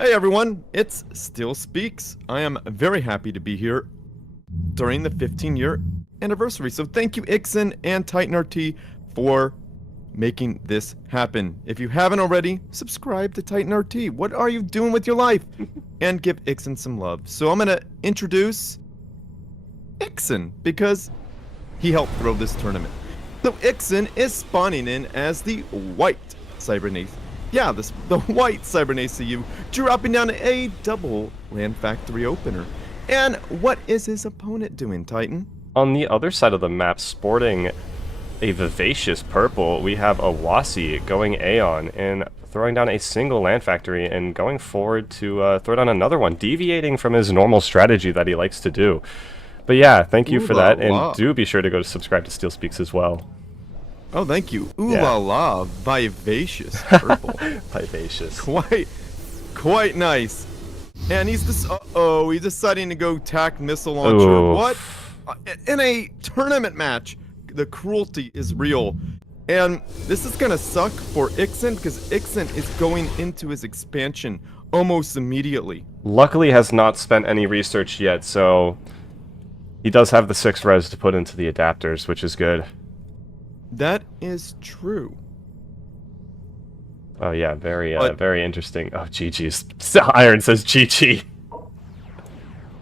Hey everyone, it's Still Speaks. I am very happy to be here during the 15-year anniversary. So thank you Ixen and Titan RT for making this happen. If you haven't already, subscribe to Titan RT. What are you doing with your life? And give Ixen some love. So I'm gonna introduce Ixen because he helped throw this tournament. So Ixen is spawning in as the white Cybernace. Yeah, the white Cybernace CU, dropping down a double land factory opener. And what is his opponent doing, Titan? On the other side of the map, sporting a vivacious purple, we have Avasi going Aeon and throwing down a single land factory and going forward to throw down another one, deviating from his normal strategy that he likes to do. But yeah, thank you for that, and do be sure to go to subscribe to Steel Speaks as well. Oh, thank you. Ooh Yeah. la la, vivacious purple. Vivacious. Quite nice. And he's this. He's deciding to go tack missile launcher. Oof. What? In a tournament match, the cruelty is real. And this is gonna suck for Ixen because Ixen is going into his expansion almost immediately. Luckily has not spent any research yet, so he does have the 6 res to put into the adapters, which is good. That is true. Oh yeah, very But- very interesting. Oh, GG's. Iron says GG.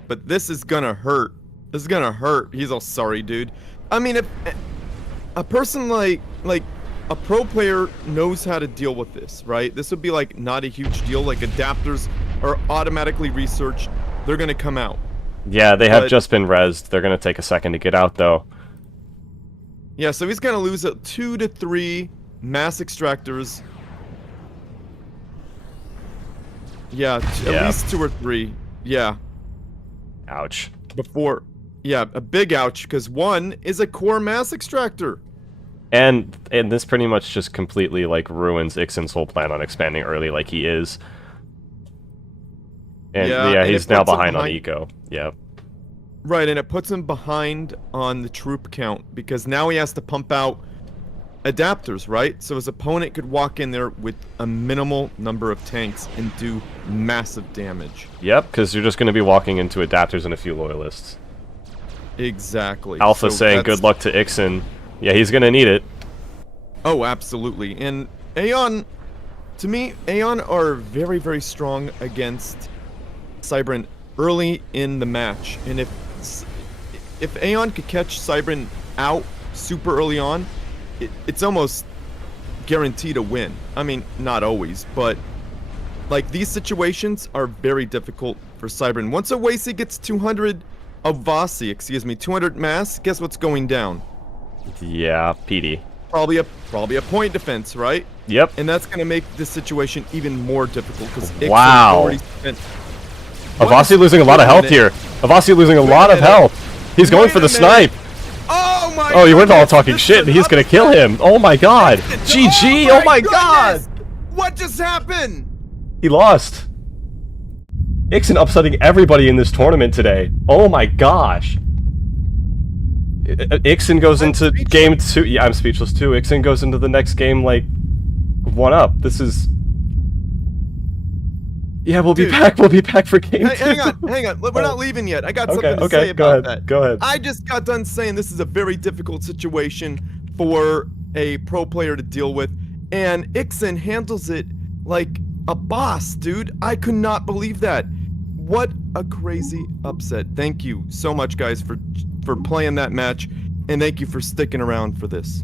But this is gonna hurt. This is gonna hurt. He's all sorry, dude. I mean, if a person like a pro player knows how to deal with this, right? This would be like not a huge deal. Like adapters are automatically researched. They're gonna come out. Yeah, they have But- just been rezzed. They're gonna take a second to get out though. Yeah, so he's gonna lose 2 to 3 mass extractors. Yeah, Yeah. at least 2 or 3. Yeah, Ouch. before. Yeah, a big ouch because 1 is a core mass extractor. And this pretty much just completely like ruins Ixen's whole plan on expanding early like he is. And Yeah, yeah, and he's it now puts him behind on behind- eco. Yep. Right, and it puts him behind on the troop count because now he has to pump out adapters, right? So his opponent could walk in there with a minimal number of tanks and do massive damage. Yep, because you're just going to be walking into adapters and a few loyalists. Exactly. Alpha So saying that's- good luck to Ixen. Yeah, he's going to need it. Oh, absolutely. And Aeon, to me, Aeon are very, very strong against Cybran early in the match. And if Aeon could catch Cybran out super early on, it's almost guaranteed a win. I mean, not always, but like these situations are very difficult for Cybran. Once Avasi gets 200 mass, guess what's going down? Yeah, PD. Probably a point defense, right? Yep. And that's gonna make this situation even more difficult because Wow. already spent. Avasi losing a lot of health here. Avasi losing a lot of minute. health. He's going Wait for a the minute. snipe. Oh my! Oh, you went all goodness, talking this shit, is and he's going to upset. kill him. Oh my god. GG. Oh my god. goodness. What just happened? He lost. Ixen upsetting everybody in this tournament today. Oh my gosh. Ixen goes into speechless. game 2. Yeah, I'm speechless too. Ixen goes into the next game like 1 up. This is... Yeah, we'll be Dude. back. We'll be back for game 2. Hey, hang on. We're not leaving yet. I got something to okay, say go about ahead, that. go ahead. I just got done saying this is a very difficult situation for a pro player to deal with, and Ixen handles it like a boss, dude. I could not believe that. What a crazy upset. Thank you so much, guys, for playing that match, and thank you for sticking around for this.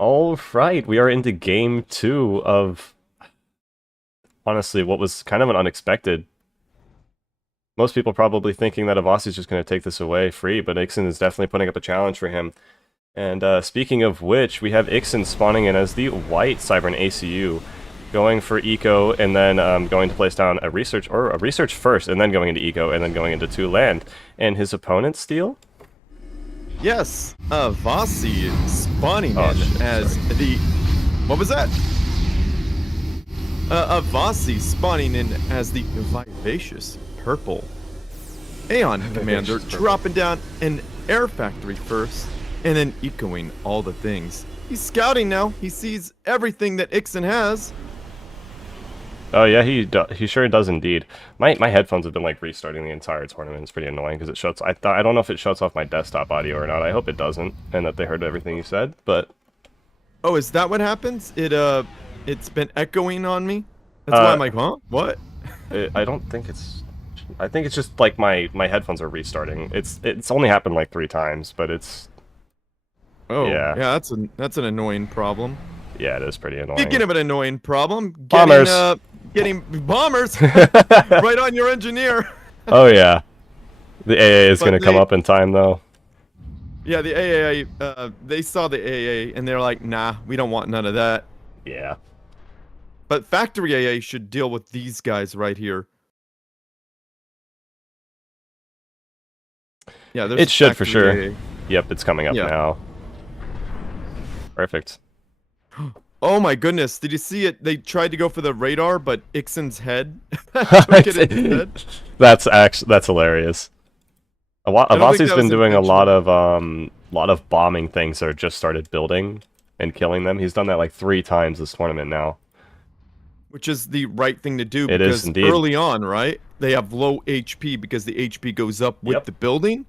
All right, we are into game 2 of, honestly, what was kind of an unexpected. Most people probably thinking that Avasi's just going to take this away free, but Ixen is definitely putting up a challenge for him. And speaking of which, we have Ixen spawning in as the white Cybern ACU, going for eco, and then going to place down a research first, and then going into eco, and then going into 2 land. And his opponent steal? Yes, Avasi spawning Oh, in shit, as the... What was that? Avasi spawning in as the vivacious purple. Aeon Commander Purple. dropping down an air factory first, and then ecoing all the things. He's scouting now. He sees everything that Ixen has. Oh yeah, he sure does indeed. My headphones have been like restarting the entire tournament. It's pretty annoying because it shuts. I don't know if it shuts off my desktop audio or not. I hope it doesn't, and that they heard everything you said. But Oh, is that what happens? It's been echoing on me. That's why I'm like, huh? What? I don't think it's. I think it's just like my headphones are restarting. It's only happened like 3 times, but it's. Oh, Yeah. yeah. That's an annoying problem. Yeah, it is pretty annoying. Speaking of an annoying problem, Bombers. getting bombers right on your engineer. Oh yeah, the AA is But gonna come they- up in time though. Yeah, the AA, they saw the AA and they're like, nah, we don't want none of that. Yeah. But Factory AA should deal with these guys right here. Yeah, there's It should for Factory sure. AA. Yep, it's coming up Yeah. now. Perfect. Oh my goodness, did you see it? They tried to go for the radar, but Ixen's head took it instead. That's hilarious. don't think Avasi's that been was doing a intentional. lot of bombing things that are just started building and killing them. He's done that like 3 times this tournament now. Which is the right thing to do It is because indeed. early on, right? They have low HP because the HP goes up with Yep. the building.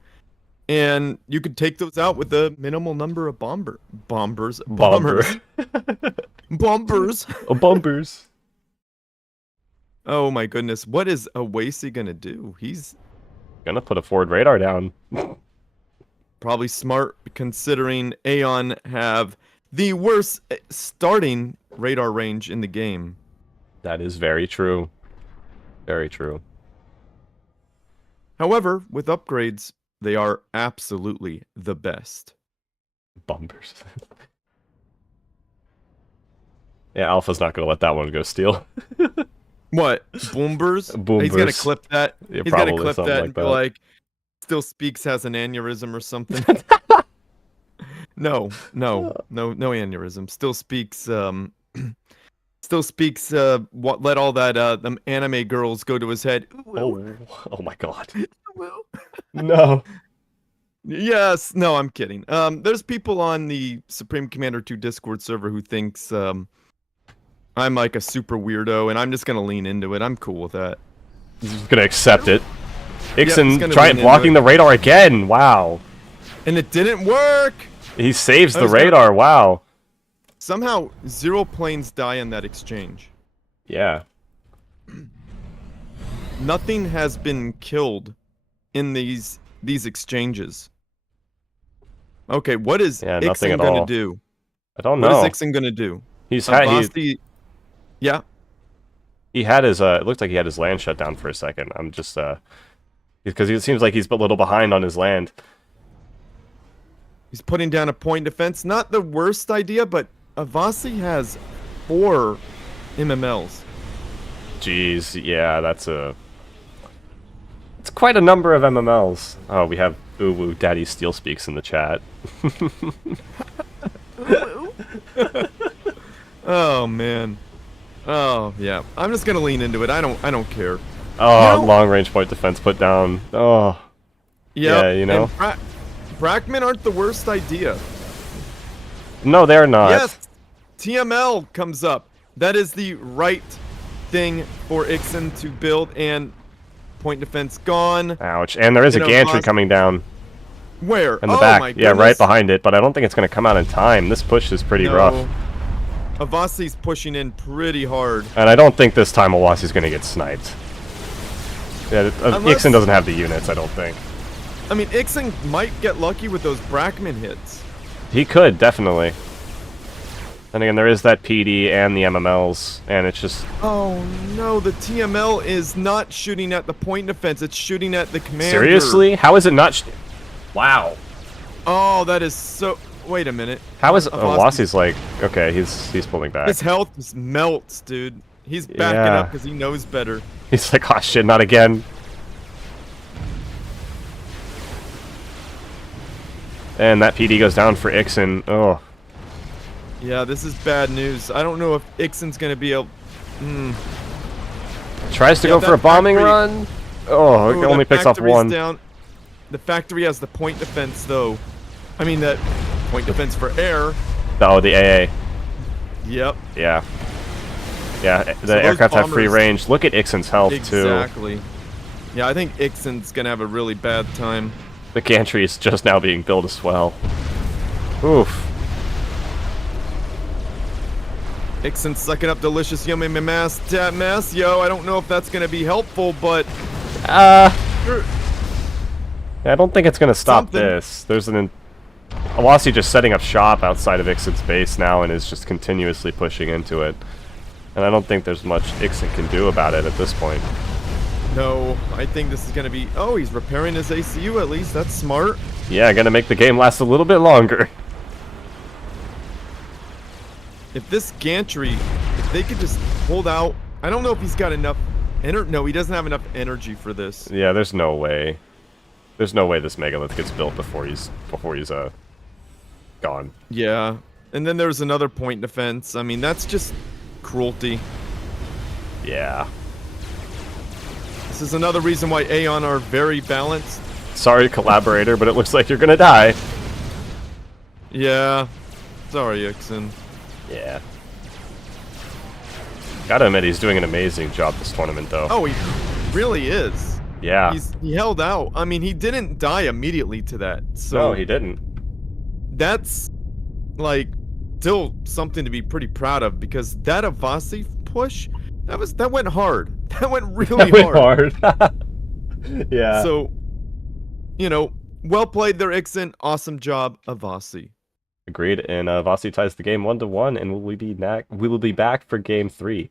And you could take those out with a minimal number of bombers. Bombers. Bomber. Bombers. Oh, bumpers. Oh my goodness. What is Awasi gonna do? He's Gonna put a forward radar down. probably smart considering Aeon have the worst starting radar range in the game. That is very true. Very true. However, with upgrades, they are absolutely the best. Bumpers. Yeah, Alpha's not gonna let that one go steal. What? Boomers? He's gonna Boomers. clip that. Yeah, He's gonna probably clip something that like and be that. like, still speaks has an aneurysm or something. No aneurysm. Still speaks what let all that them anime girls go to his head. Oh my god. No. Yes, no, I'm kidding. There's people on the Supreme Commander 2 Discord server who thinks I'm like a super weirdo, and I'm just gonna lean into it. I'm cool with that. He's gonna accept it. he's Ixen gonna try lean into blocking it. the radar again. Wow. And it didn't work! He saves I the was gonna- radar. Wow. Somehow, 0 planes die in that exchange. Yeah. Nothing has been killed in these exchanges. Okay, what is Yeah, nothing Ixen at gonna all. do? I don't What know. is Ixen gonna do? He's Yeah. he had his it looked like he had his land shut down for a second. I'm just because it seems like he's a little behind on his land. He's putting down a point defense. Not the worst idea, but Avasi has 4 MMLs. Jeez, yeah, it's quite a number of MMLs. Oh, we have Uwu Daddy Steel Speaks in the chat. Oh man. Oh yeah. I'm just gonna lean into it. I don't care. Oh, You know- long range point defense put down. Oh, Yep, Yeah, you know. And Brackman aren't the worst idea. no, they're not. Yes. TML comes up. That is the right thing for Ixen to build, and point defense gone. Ouch. And there is a You know, gantry Avasi- coming down Where? in the Oh back. my Yeah, right goodness. behind it, but I don't think it's going to come out in time. This push is pretty No. rough. Avasi's pushing in pretty hard. And I don't think this time Awasi's going to get sniped. Yeah, Unless- Ixen doesn't have the units, I don't think. I mean, Ixen might get lucky with those Brackman hits. He could, definitely. And again, there is that PD and the MMLs, and it's just... Oh no, the TML is not shooting at the point defense, it's shooting at the commander. Seriously? How is it not... Wow. Oh, that is so... Wait a minute. How is... Avasi- Avasi's like... Okay, he's pulling back. His health just melts, dude. He's backing Yeah. up because he knows better. He's like, oh shit, not again. And that PD goes down for Ixen. Oh. Yeah, this is bad news. I don't know if Ixen's gonna be able... Tries to Yeah, go for a that bombing factory- run. Oh, it Ooh, only that picks off factory's one. Down. The factory has the point defense, though. I mean, that point defense for air. Oh, the AA. Yep. Yeah. Yeah, the those aircraft have free bombers- range. Look at Ixen's health, too. Exactly. Yeah, I think Ixen's gonna have a really bad time. The gantry is just now being built as well. Oof. Ixen's sucking up delicious yummy mess, yo. I don't know if that's gonna be helpful, but... I don't think it's gonna stop Something. this. There's an... Avasi just setting up shop outside of Ixen's base now and is just continuously pushing into it. And I don't think there's much Ixen can do about it at this point. No, I think this is gonna be... Oh, he's repairing his ACU at least. That's smart. Yeah, gonna make the game last a little bit longer. If this gantry, if they could just hold out... I don't know if he's got enough... No, he doesn't have enough energy for this. Yeah, there's no way. There's no way this megalith gets built before he's gone. Yeah. And then there's another point defense. I mean, that's just cruelty. Yeah. This is another reason why Aeon are very balanced. Sorry, collaborator, but it looks like you're gonna die. Yeah. Sorry, Ixen. Yeah. Gotta admit, he's doing an amazing job this tournament, though. Oh, he really is. Yeah. He held out. I mean, he didn't die immediately to that. So No, he didn't. that's like still something to be pretty proud of because that Avasi push, that went hard. That went really hard. Yeah. So, you know, well played there, Ixen. Awesome job, Avasi. Agreed, and Avasi ties the game 1-1, and we will be back for game 3.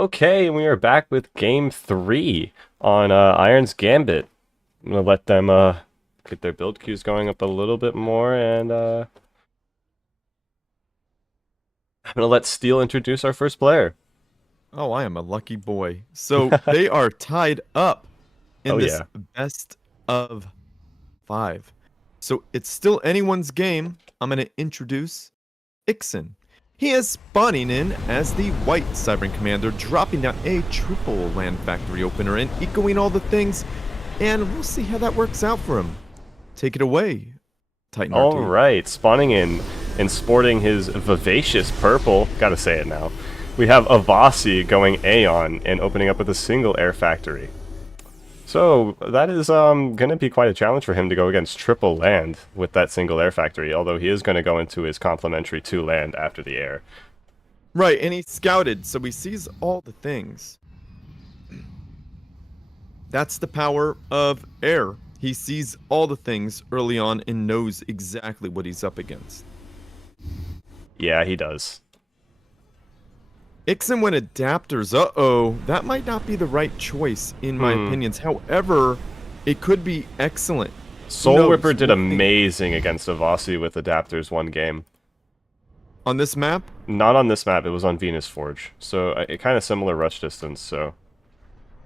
Okay, and we are back with game 3 on Iron's Gambit. I'm gonna let them get their build queues going up a little bit more, and I'm gonna let Steel introduce our first player. Oh, I am a lucky boy. So they are tied up in this best of 5. So it's still anyone's game. I'm going to introduce Ixen. He is spawning in as the white Sovereign Commander, dropping down a triple land factory opener and ecoing all the things. And we'll see how that works out for him. Take it away, Titan RT. All right, spawning in and sporting his vivacious purple. Gotta say it now. We have Avasi going Aeon and opening up with a single air factory. So that is going to be quite a challenge for him to go against triple land with that single air factory, although he is going to go into his complementary 2 land after the air. Right, and he scouted, so he sees all the things. That's the power of air. He sees all the things early on and knows exactly what he's up against. Yeah, he does. Ixen went adapters. Uh-oh. That might not be the right choice, in my opinions. However, it could be excellent. Soul Ripper did amazing against Avasi with adapters one game. On this map? Not on this map. It was on Venus Forge. So, kind of similar rush distance, so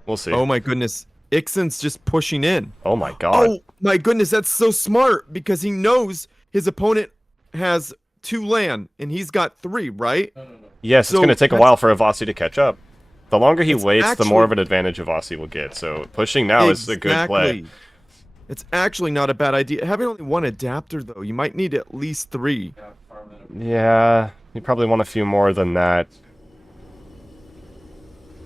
we'll see. Oh my goodness. Ixen's just pushing in. Oh my god. Oh my goodness, that's so smart, because he knows his opponent has 2 land, and he's got 3, right? Yes, it's So going to take a while for Avasi to catch up. The longer he waits, the more of an advantage Avasi will get. So pushing now is a good play. It's actually not a bad idea. Having only 1 adapter, though, you might need at least 3. Yeah, you probably want a few more than that.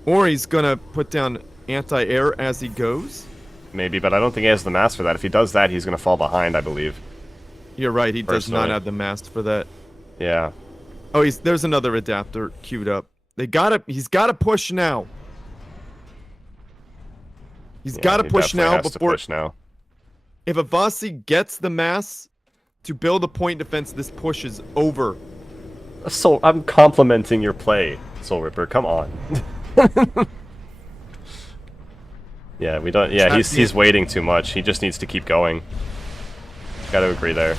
Or he's going to put down anti-air as he goes. Maybe, but I don't think he has the mass for that. If he does that, he's going to fall behind, I believe. You're right, he does not have the mass for that. Yeah. Oh, there's another adapter queued up. He's gotta push now. He's gotta push now before. If Avasi gets the mass to build a point defense, this push is over. So I'm complimenting your play, Soul Ripper. Come on. Yeah, we don't. Yeah, he's waiting too much. He just needs to keep going. Gotta agree there.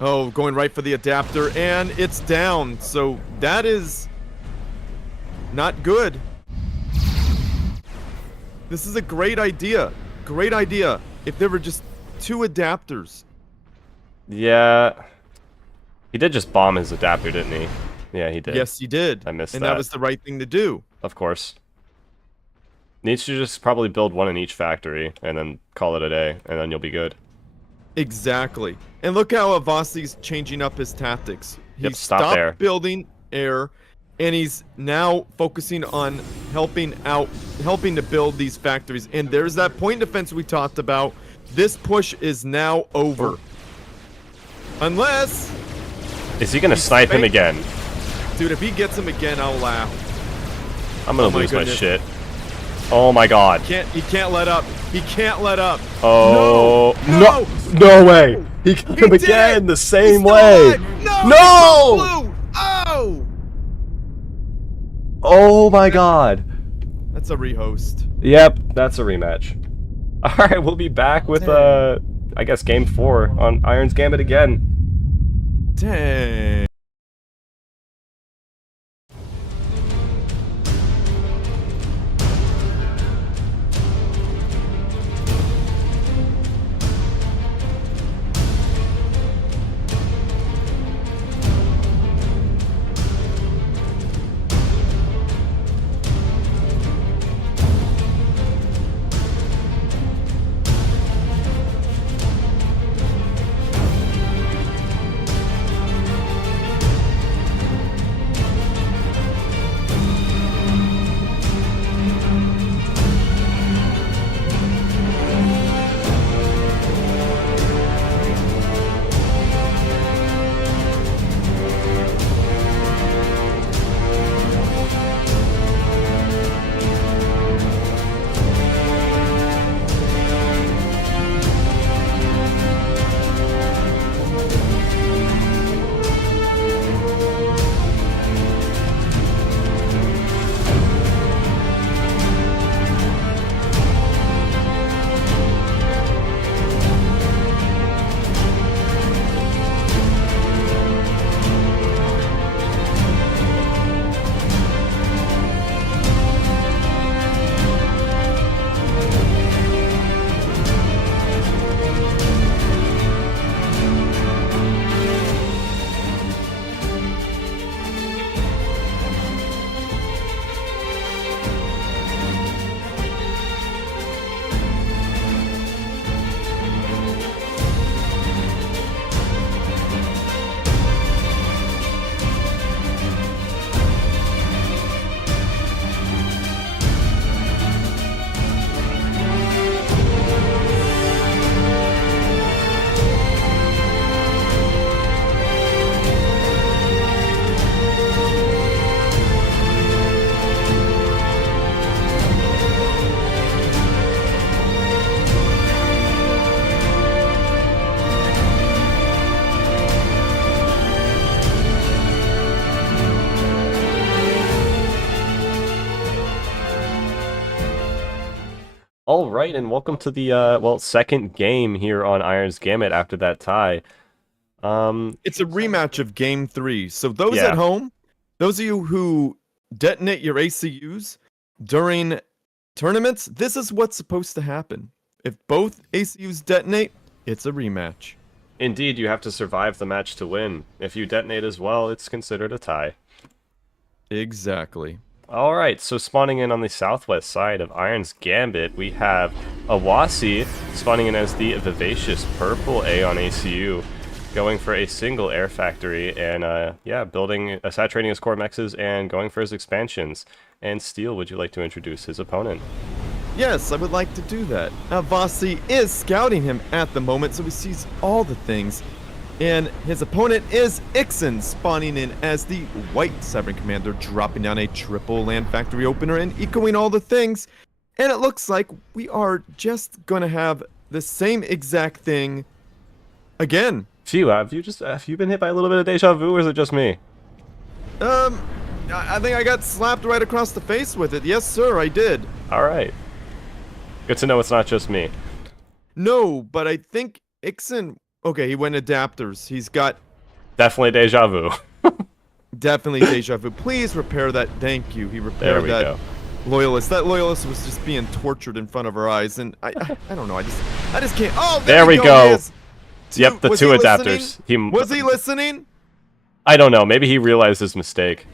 Oh, going right for the adapter, and it's down. So that is not good. This is a great idea. Great idea. If there were just 2 adapters. Yeah. He did just bomb his adapter, didn't he? Yeah, he did. Yes, he did. I missed that. And that was the right thing to do. Of course. Needs to just probably build 1 in each factory, and then call it a day, and then you'll be good. Exactly. And look how Avasi's changing up his tactics. He stopped building air, and he's now focusing on helping to build these factories. And there's that point defense we talked about. This push is now over. Unless... Is he going to snipe him again? Dude, if he gets him again, I'll laugh. I'm going to lose my shit. Oh my god. He can't let up. He can't let up. Oh. No way. He got him again the same way. No! Oh! Oh my god. That's a rehost. Yep, that's a rematch. Alright, we'll be back with, I guess, game 4 on Iron's Gambit again. Dang. All right, and welcome to the second game here on Iron's Gambit after that tie. It's a rematch of Game 3. So those Yeah. at home, those of you who detonate your ACUs during tournaments, this is what's supposed to happen. If both ACUs detonate, it's a rematch. Indeed, you have to survive the match to win. If you detonate as well, it's considered a tie. Exactly. All right, so spawning in on the southwest side of Iron's Gambit, we have Avasi spawning in as the vivacious purple A on ACU, going for a single air factory and saturating his core mexes and going for his expansions. And Steel, would you like to introduce his opponent? Yes, I would like to do that. Avasi is scouting him at the moment, so he sees all the things. And his opponent is Ixen, spawning in as the white Sovereign Commander, dropping down a triple land factory opener and echoing all the things. And it looks like we are just going to have the same exact thing again. Phew, have you been hit by a little bit of deja vu, or is it just me? I think I got slapped right across the face with it. Yes, sir, I did. All right. Good to know it's not just me. No, but I think Ixen... Okay, he went adapters. He's got... Definitely deja vu. Definitely deja vu. Please repair that. Thank you. He repaired There we that go. loyalist. That loyalist was just being tortured in front of our eyes, and I don't know. I just can't. Oh, There we go. He is. Yep, the Was two he adapters. Was he listening? I don't know. Maybe he realized his mistake.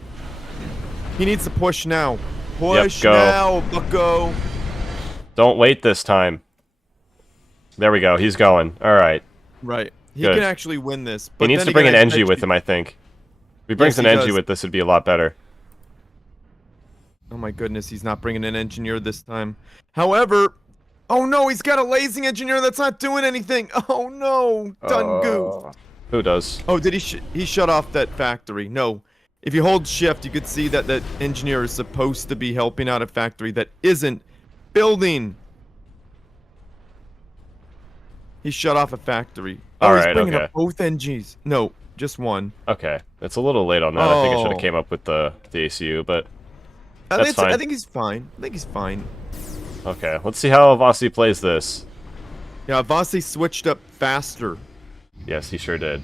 He needs to push now. Push go. now, bucko. Don't wait this time. There we go. He's going. All right. Right. He Good. can actually win this. He But needs then to bring an again, NG with him, I think. If he brings Yes, an he NG does. with this, it'd be a lot better. Oh my goodness, he's not bringing an engineer this time. However, oh no, he's got a lasing engineer that's not doing anything. Oh no, done goof. Who does? Oh, did he shut off that factory? No. If you hold shift, you could see that that engineer is supposed to be helping out a factory that isn't building. He shut off a factory. Oh, he's Alright, bringing okay. up both NGs. No, just one. Okay. It's a little late on that. I think I should have Oh. came up with the ACU, but I That's think, fine. I think he's fine. I think he's fine. okay. Let's see how Avasi plays this. Yeah, Avasi switched up faster. Yes, he sure did.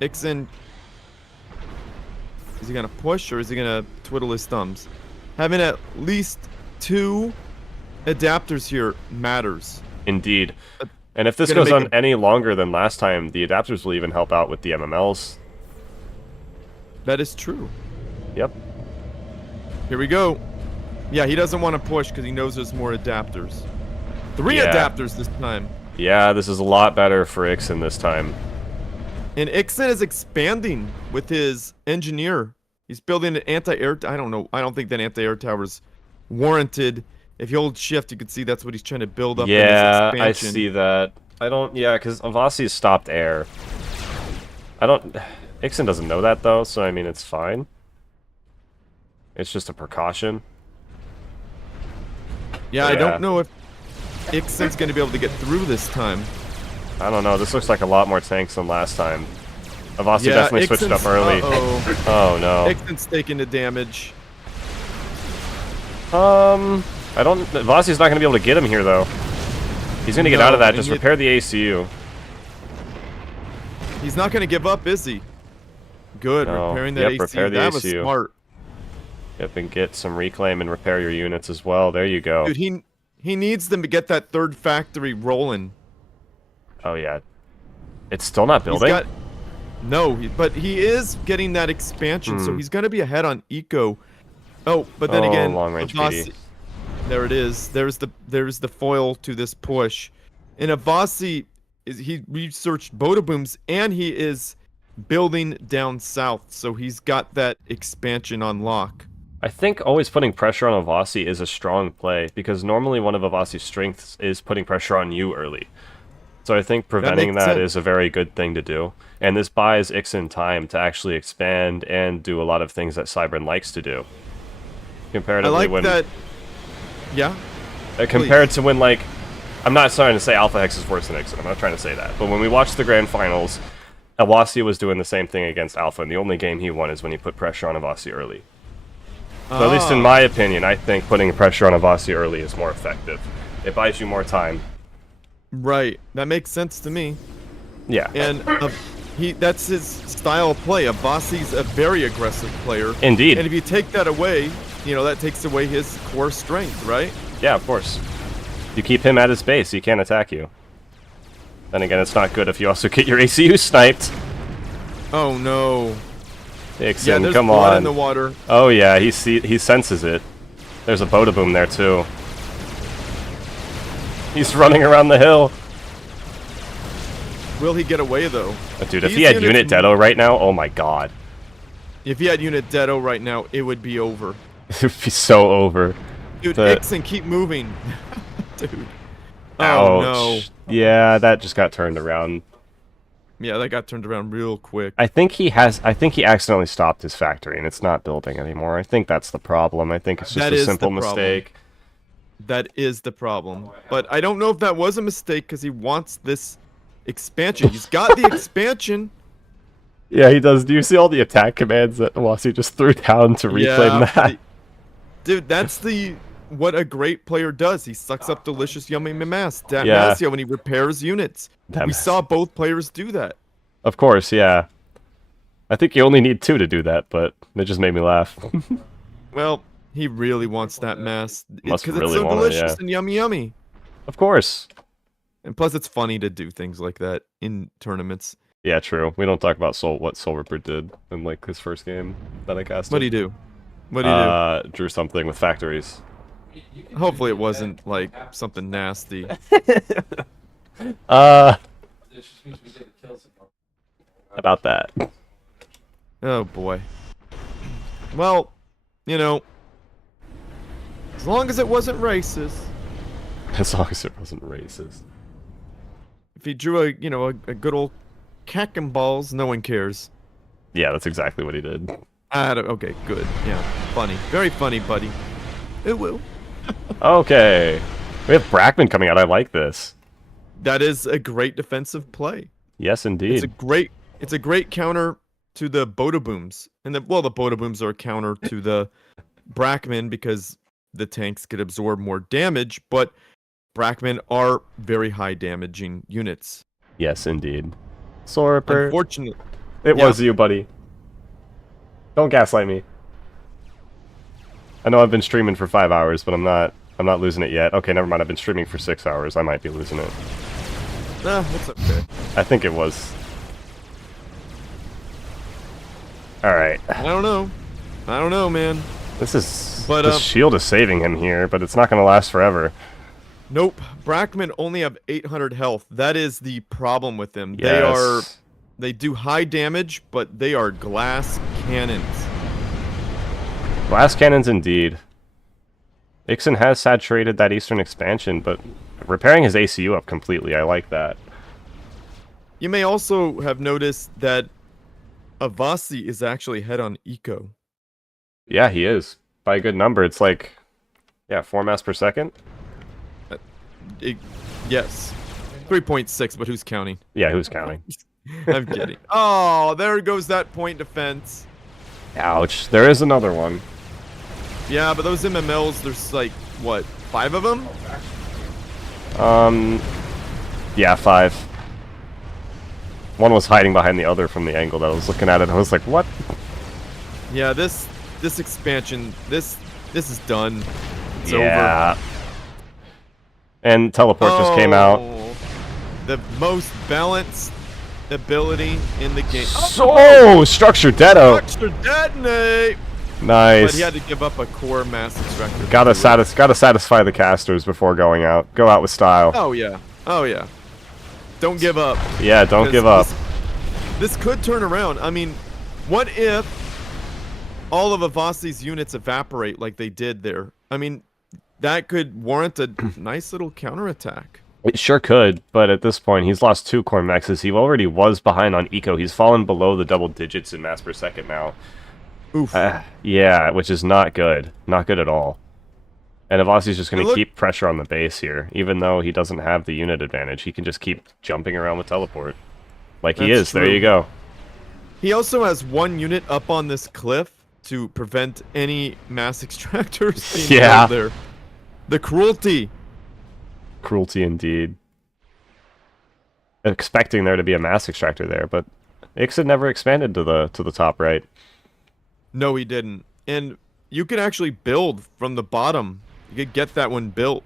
Ixen, is he gonna push or is he gonna twiddle his thumbs? Having at least 2 adapters here matters. Indeed. And if this Gonna goes make on any longer than last time, the adapters will even help out with the MMLs. That is true. Yep. Here we go. Yeah, he doesn't want to push because he knows there's more adapters. 3 Yeah. adapters this time. Yeah, this is a lot better for Ixen this time. And Ixen is expanding with his engineer. He's building an anti-air... I don't know. I don't think that anti-air tower's warranted. If you hold shift, you can see that's what he's trying to build up in his Yeah, expansion. I see that. I don't... Yeah, because Avasi stopped air. I don't... Ixen doesn't know that, though, so, I mean, it's fine. It's just a precaution. Yeah, I Yeah. don't know if Ixen's going to be able to get through this time. I don't know. This looks like a lot more tanks than last time. Avasi Yeah, definitely switched it up Ixen's- early. Uh-oh. Oh, no. Ixen's taking the damage. I don't... Avasi's not going to be able to get him here, though. He's going to get out of No, that. and Just yet- repair the ACU. He's not going to give up, is he? Good, No. repairing that Yep, AC. repair the that was ACU. smart. Yep, and get some reclaim and repair your units as well. There you go. Dude, he needs them to get that 3rd factory rolling. Oh, yeah. It's still not He's building? got... No, but he is getting that expansion, so he's going to be ahead on eco. Oh, but then Oh, again, long-range Avasi- PD. There it is. There's the foil to this push. And Avasi, he researched Boda Booms, and he is building down south, so he's got that expansion on lock. I think always putting pressure on Avasi is a strong play, because normally one of Avasi's strengths is putting pressure on you early. So I think preventing makes that sense. is a very good thing to do. And this buys Ixen time to actually expand and do a lot of things that Cybern likes to do. I Comparatively like when... that. Yeah. compared to when, like... I'm not trying to say Alpha Hex is worse than Ixen, I'm not trying to say that. But when we watched the Grand Finals, Avasi was doing the same thing against Alpha, and the only game he won is when he put pressure on Avasi early. But at least in my opinion, I think putting pressure on Avasi early is more effective. It buys you more time. Right. That makes sense to me. Yeah. And that's his style of play. Avasi's a very aggressive player. Indeed. And if you take that away, that takes away his core strength, right? Yeah, of course. You keep him at his base, he can't attack you. Then again, it's not good if you also get your ACU sniped. Oh no. Ixen, Yeah, there's come blood on. in the water. Oh yeah, he senses it. There's a Boom there too. He's running around the hill. Will he get away though? Dude, if These he had units- Unit Deado right now, oh my god. If he had Unit Deado right now, it would be over. It would be so over. Dude, But- Ixen, keep moving. Dude. Oh no. Ouch. Yeah, that just got turned around. Yeah, that got turned around real quick. I think he accidentally stopped his factory and it's not building anymore. I think that's the problem. I think it's just That a is the simple problem. mistake. That is the problem. But I don't know if that was a mistake because he wants this expansion. He's got the expansion. Yeah, he does. Do you see all the attack commands that Awasi just threw down to reclaim that? Dude, that's what a great player does. He sucks up delicious, yummy mass. Yeah. Damasio when he repairs units. We Damasio. saw both players do that. Of course, yeah. I think you only need 2 to do that, but it just made me laugh. Well, he really wants that mass. Must Because really it's so want it, delicious yeah. and yummy. Of course. And plus, it's funny to do things like that in tournaments. Yeah, true. We don't talk about what Soul Ripper did in like his first game that I cast. What'd he do? What'd he do? Drew something with factories. Hopefully it wasn't, like, something nasty. About that. Oh, boy. Well, as long as it wasn't racist. As long as it wasn't racist. If he drew a good old cack and balls, no one cares. Yeah, that's exactly what he did. Okay, good. Yeah, funny. Very funny, buddy. It will. Okay. We have Brackman coming out. I like this. That is a great defensive play. Yes, indeed. It's a great counter to the Booms. And the Booms are a counter to the Brackman because the tanks could absorb more damage, but Brackman are very high damaging units. Yes, indeed. Soul Ripper. Unfortunately, It was you, buddy. Don't gaslight me. I know I've been streaming for 5 hours, but I'm not losing it yet. Okay, never mind. I've been streaming for 6 hours. I might be losing it. that's okay. I think it was. Alright. I don't know, man. This shield is saving him here, but it's not going to last forever. Nope. Brackman only have 800 health. That is the problem with them. Yes. They do high damage, but they are glass cannons. Glass cannons indeed. Ixen has saturated that eastern expansion, but repairing his ACU up completely, I like that. You may also have noticed that Avasi is actually ahead on eco. Yeah, he is. By a good number. It's like, 4 mass per second? Yes. 3.6, but who's counting? Yeah, who's counting? I'm kidding. Oh, there goes that point defense. Ouch. There is another one. Yeah, but those MMLs, there's like, what, 5 of them? Yeah, 5. One was hiding behind the other from the angle that I was looking at it. I was like, what? Yeah, this expansion, this is done. It's yeah. over. And teleport just came out. The most balanced ability in the game. So structure Deado. Structure detonate. Nice. But he had to give up a core mass extractor. Gotta satisfy the casters before going out. Go out with style. Oh yeah. Oh yeah. Don't give up. Yeah, don't give up. This could turn around. I mean, what if all of Avasi's units evaporate like they did there? I mean, that could warrant a nice little counterattack. It sure could, but at this point, he's lost 2 core maxes. He already was behind on eco. He's fallen below the double digits in mass per second now. Oof. Yeah, which is not good. Not good at all. And Avasi's just going to keep pressure on the base here. Even though he doesn't have the unit advantage, he can just keep jumping around with teleport. Like he is. True. There you go. He also has 1 unit up on this cliff, to prevent any mass extractors being Yeah. built there. The cruelty. Cruelty indeed. Expecting there to be a mass extractor there, but Ixen never expanded to the top right. No, he didn't. And you could actually build from the bottom. You could get that one built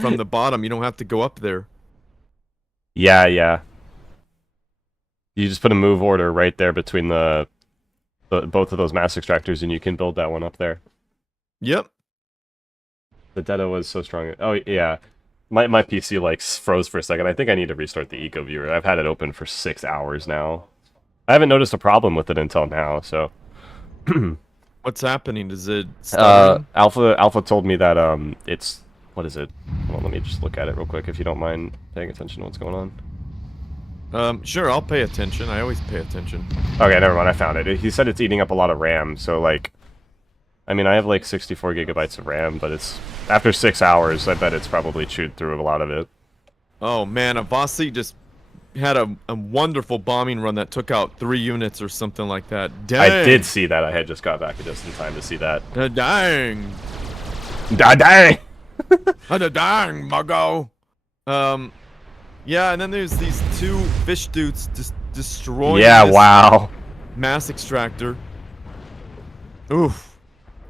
from the bottom. You don't have to go up there. Yeah, yeah. You just put a move order right there between the both of those mass extractors, and you can build that one up there. Yep. The Deta was so strong. Oh yeah, my PC like froze for a second. I think I need to restart the Eco Viewer. I've had it open for 6 hours now. I haven't noticed a problem with it until now. So. What's happening? Is it stuttering? Alpha told me that it's what is it? Hold on, let me just look at it real quick if you don't mind paying attention to what's going on. Sure, I'll pay attention. I always pay attention. Okay, never mind. I found it. He said it's eating up a lot of RAM. So like, I mean, I have like 64 gigabytes of RAM, but it's after 6 hours. I bet it's probably chewed through a lot of it. Oh man, Avasi just had a wonderful bombing run that took out 3 units or something like that. Dang. I did see that. I had just got back just in time to see that. Dang. Dang. Dang, Muggo. Yeah, and then there's these 2 fish dudes just destroying Yeah. this Wow. mass extractor. Oof.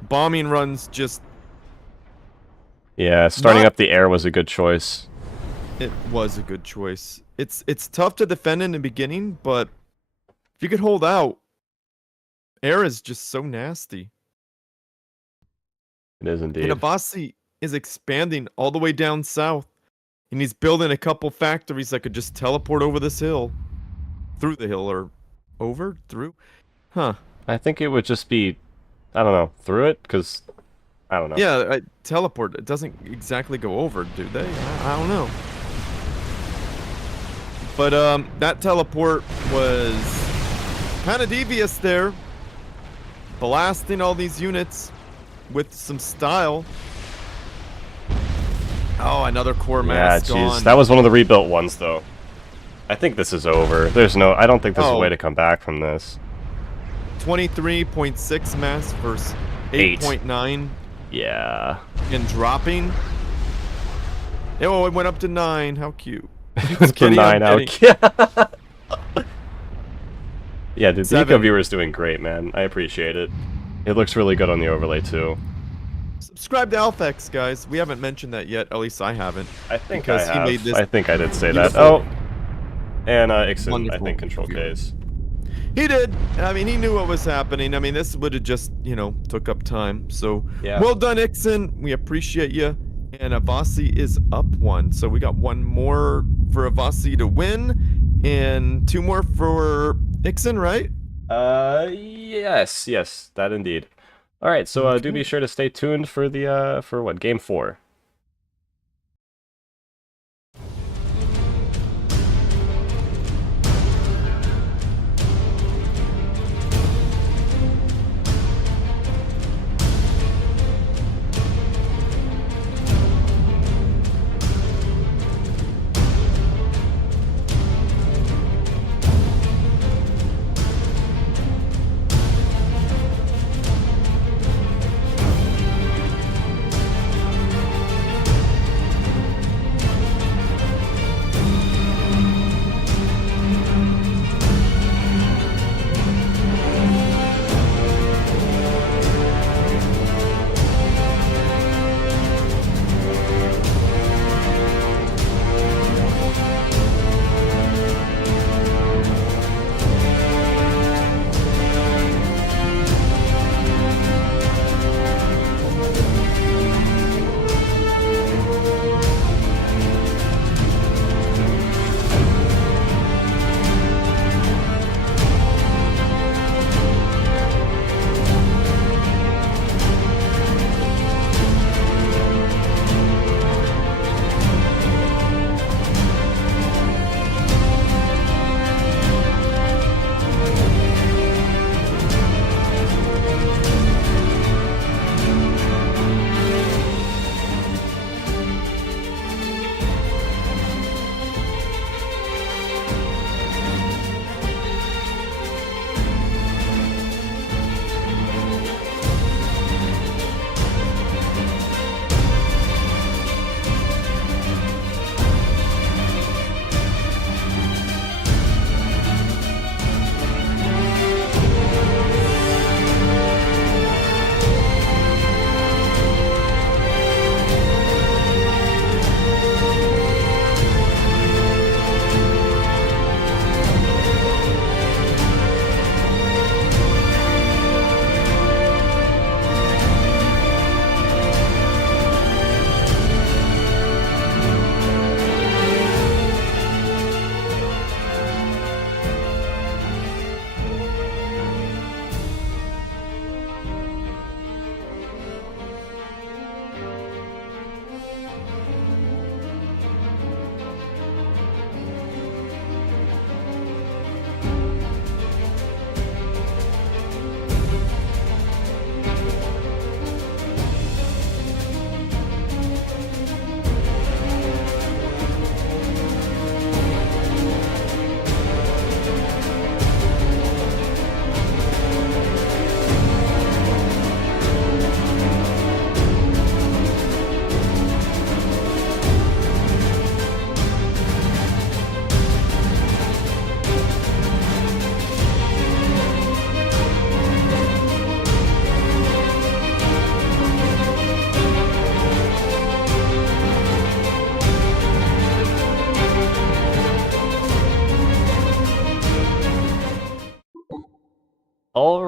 Bombing runs just... Yeah. Starting Not- up the air was a good choice. It was a good choice. It's tough to defend in the beginning, but if you could hold out, air is just so nasty. It is indeed. And Avasi is expanding all the way down south, and he's building a couple factories that could just teleport over this hill, through the hill, or over, through. Huh? I think it would just be, I don't know, through it, because I don't know. Yeah, teleport. It doesn't exactly go over, do they? I don't know. But that teleport was kind of devious there, blasting all these units with some style. Oh, another core Yeah, mass jeez. gone. That was one of the rebuilt ones, though. I think this is over. I don't think there's a Oh. way to come back from this. 23.6 mass versus 8.9 Yeah. and dropping. Oh, it went up to 9. How cute. To kidding, I'm 9 out. Yeah, dude, the 7. Eco Viewer is doing great, man. I appreciate it. It looks really good on the overlay, too. Subscribe to Alphex, guys. We haven't mentioned that yet. At least I haven't. I think Because I he have. made this I think I did say that. beautiful. Oh! And Ixen, I Wonderful. think, Control Ks. He did. I mean, he knew what was happening. I mean, this would have just, took up time. So, Yeah. well done, Ixen. We appreciate you. And Avasi is up 1. So we got 1 more for Avasi to win, and 2 more for Ixen, right? Yes, that indeed. Alright, so do be sure to stay tuned for the, for what, Game 4.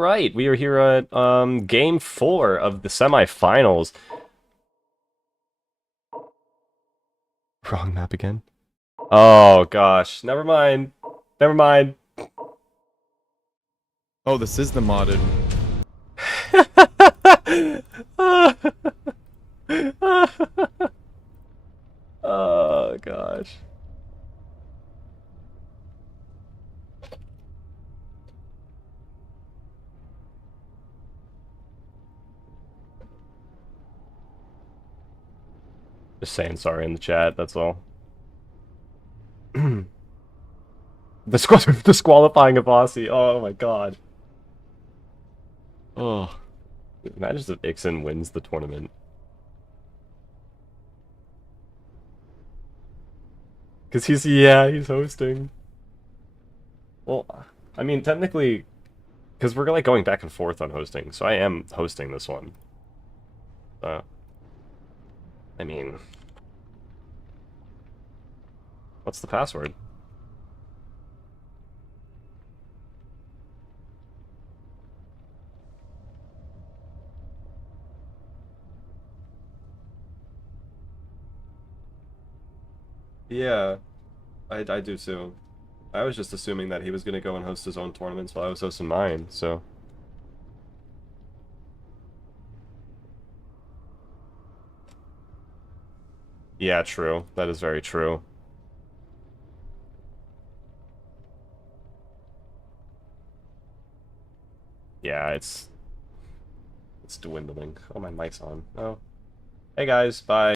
right, we are here at game 4 of the semifinals. Wrong map again. Oh gosh, never mind. Never mind. Oh, this is the modded. Oh gosh. Just saying sorry in the chat, that's all. Disqualifying Avasi. Oh my god. Oh. Imagine if Ixen wins the tournament. Because he's hosting. Well, I mean, technically, because we're like going back and forth on hosting, so I am hosting this one. I mean, what's the password? Yeah, I do too. I was just assuming that he was going to go and host his own tournaments while I was hosting mine, so... Yeah, true. That is very true. Yeah, it's dwindling. Oh, my mic's on. Oh. Hey guys, bye.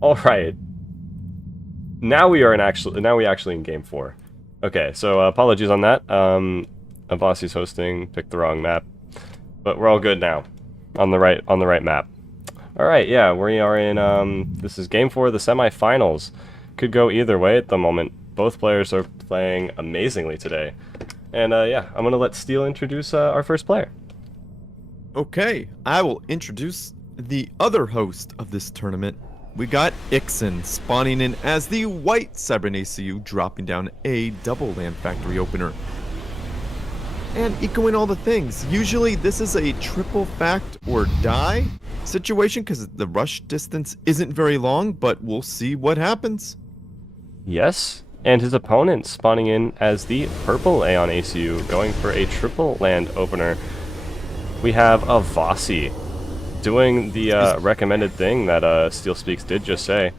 All right. Now we actually in game 4. Okay, so apologies on that. Avasi's hosting, picked the wrong map, but we're all good now, on the right map. All right, yeah, we are in. This is game 4 of the semifinals. Could go either way at the moment. Both players are playing amazingly today, and yeah, I'm gonna let Steel introduce our first player. Okay, I will introduce the other host of this tournament. We got Ixen spawning in as the white Cybernate ACU, dropping down a double land factory opener. And echoing all the things. Usually this is a triple fact or die situation because the rush distance isn't very long, but we'll see what happens. Yes, And his opponent spawning in as the purple Aeon ACU, going for a triple land opener. We have Avasi doing the recommended thing that Steel Speaks did just say.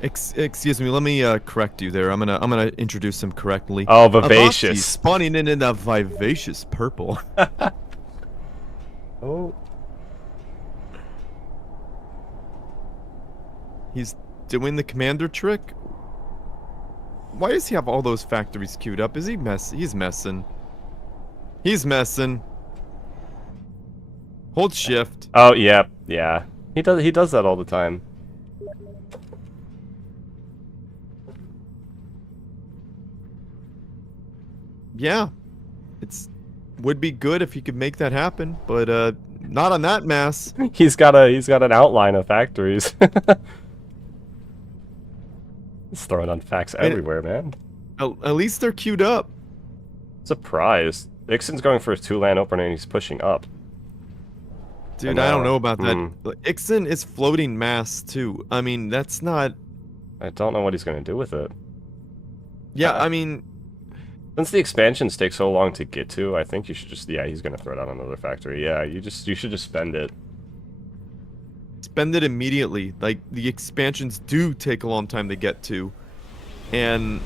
Excuse me, let me correct you there. I'm gonna introduce him correctly. Oh, vivacious. Avasi spawning in a vivacious purple. Oh. He's doing the commander trick. Why does he have all those factories queued up? Is he He's messing. He's messing. Hold shift. Oh, yeah, yeah. He does that all the time. Yeah. Would be good if he could make that happen, but not on that mass. He's got an outline of factories. He's throwing on facts everywhere, man. At least they're queued up. Surprised. Ixen's going for his 2-land opener and he's pushing up. Dude, I don't know about that. Ixen is floating mass too. I mean, that's not... I don't know what he's going to do with it. Yeah, I mean... Since the expansions take so long to get to, I think you should just... Yeah, he's going to throw down another factory. Yeah, you should just spend it. Spend it immediately. Like, the expansions do take a long time to get to. And...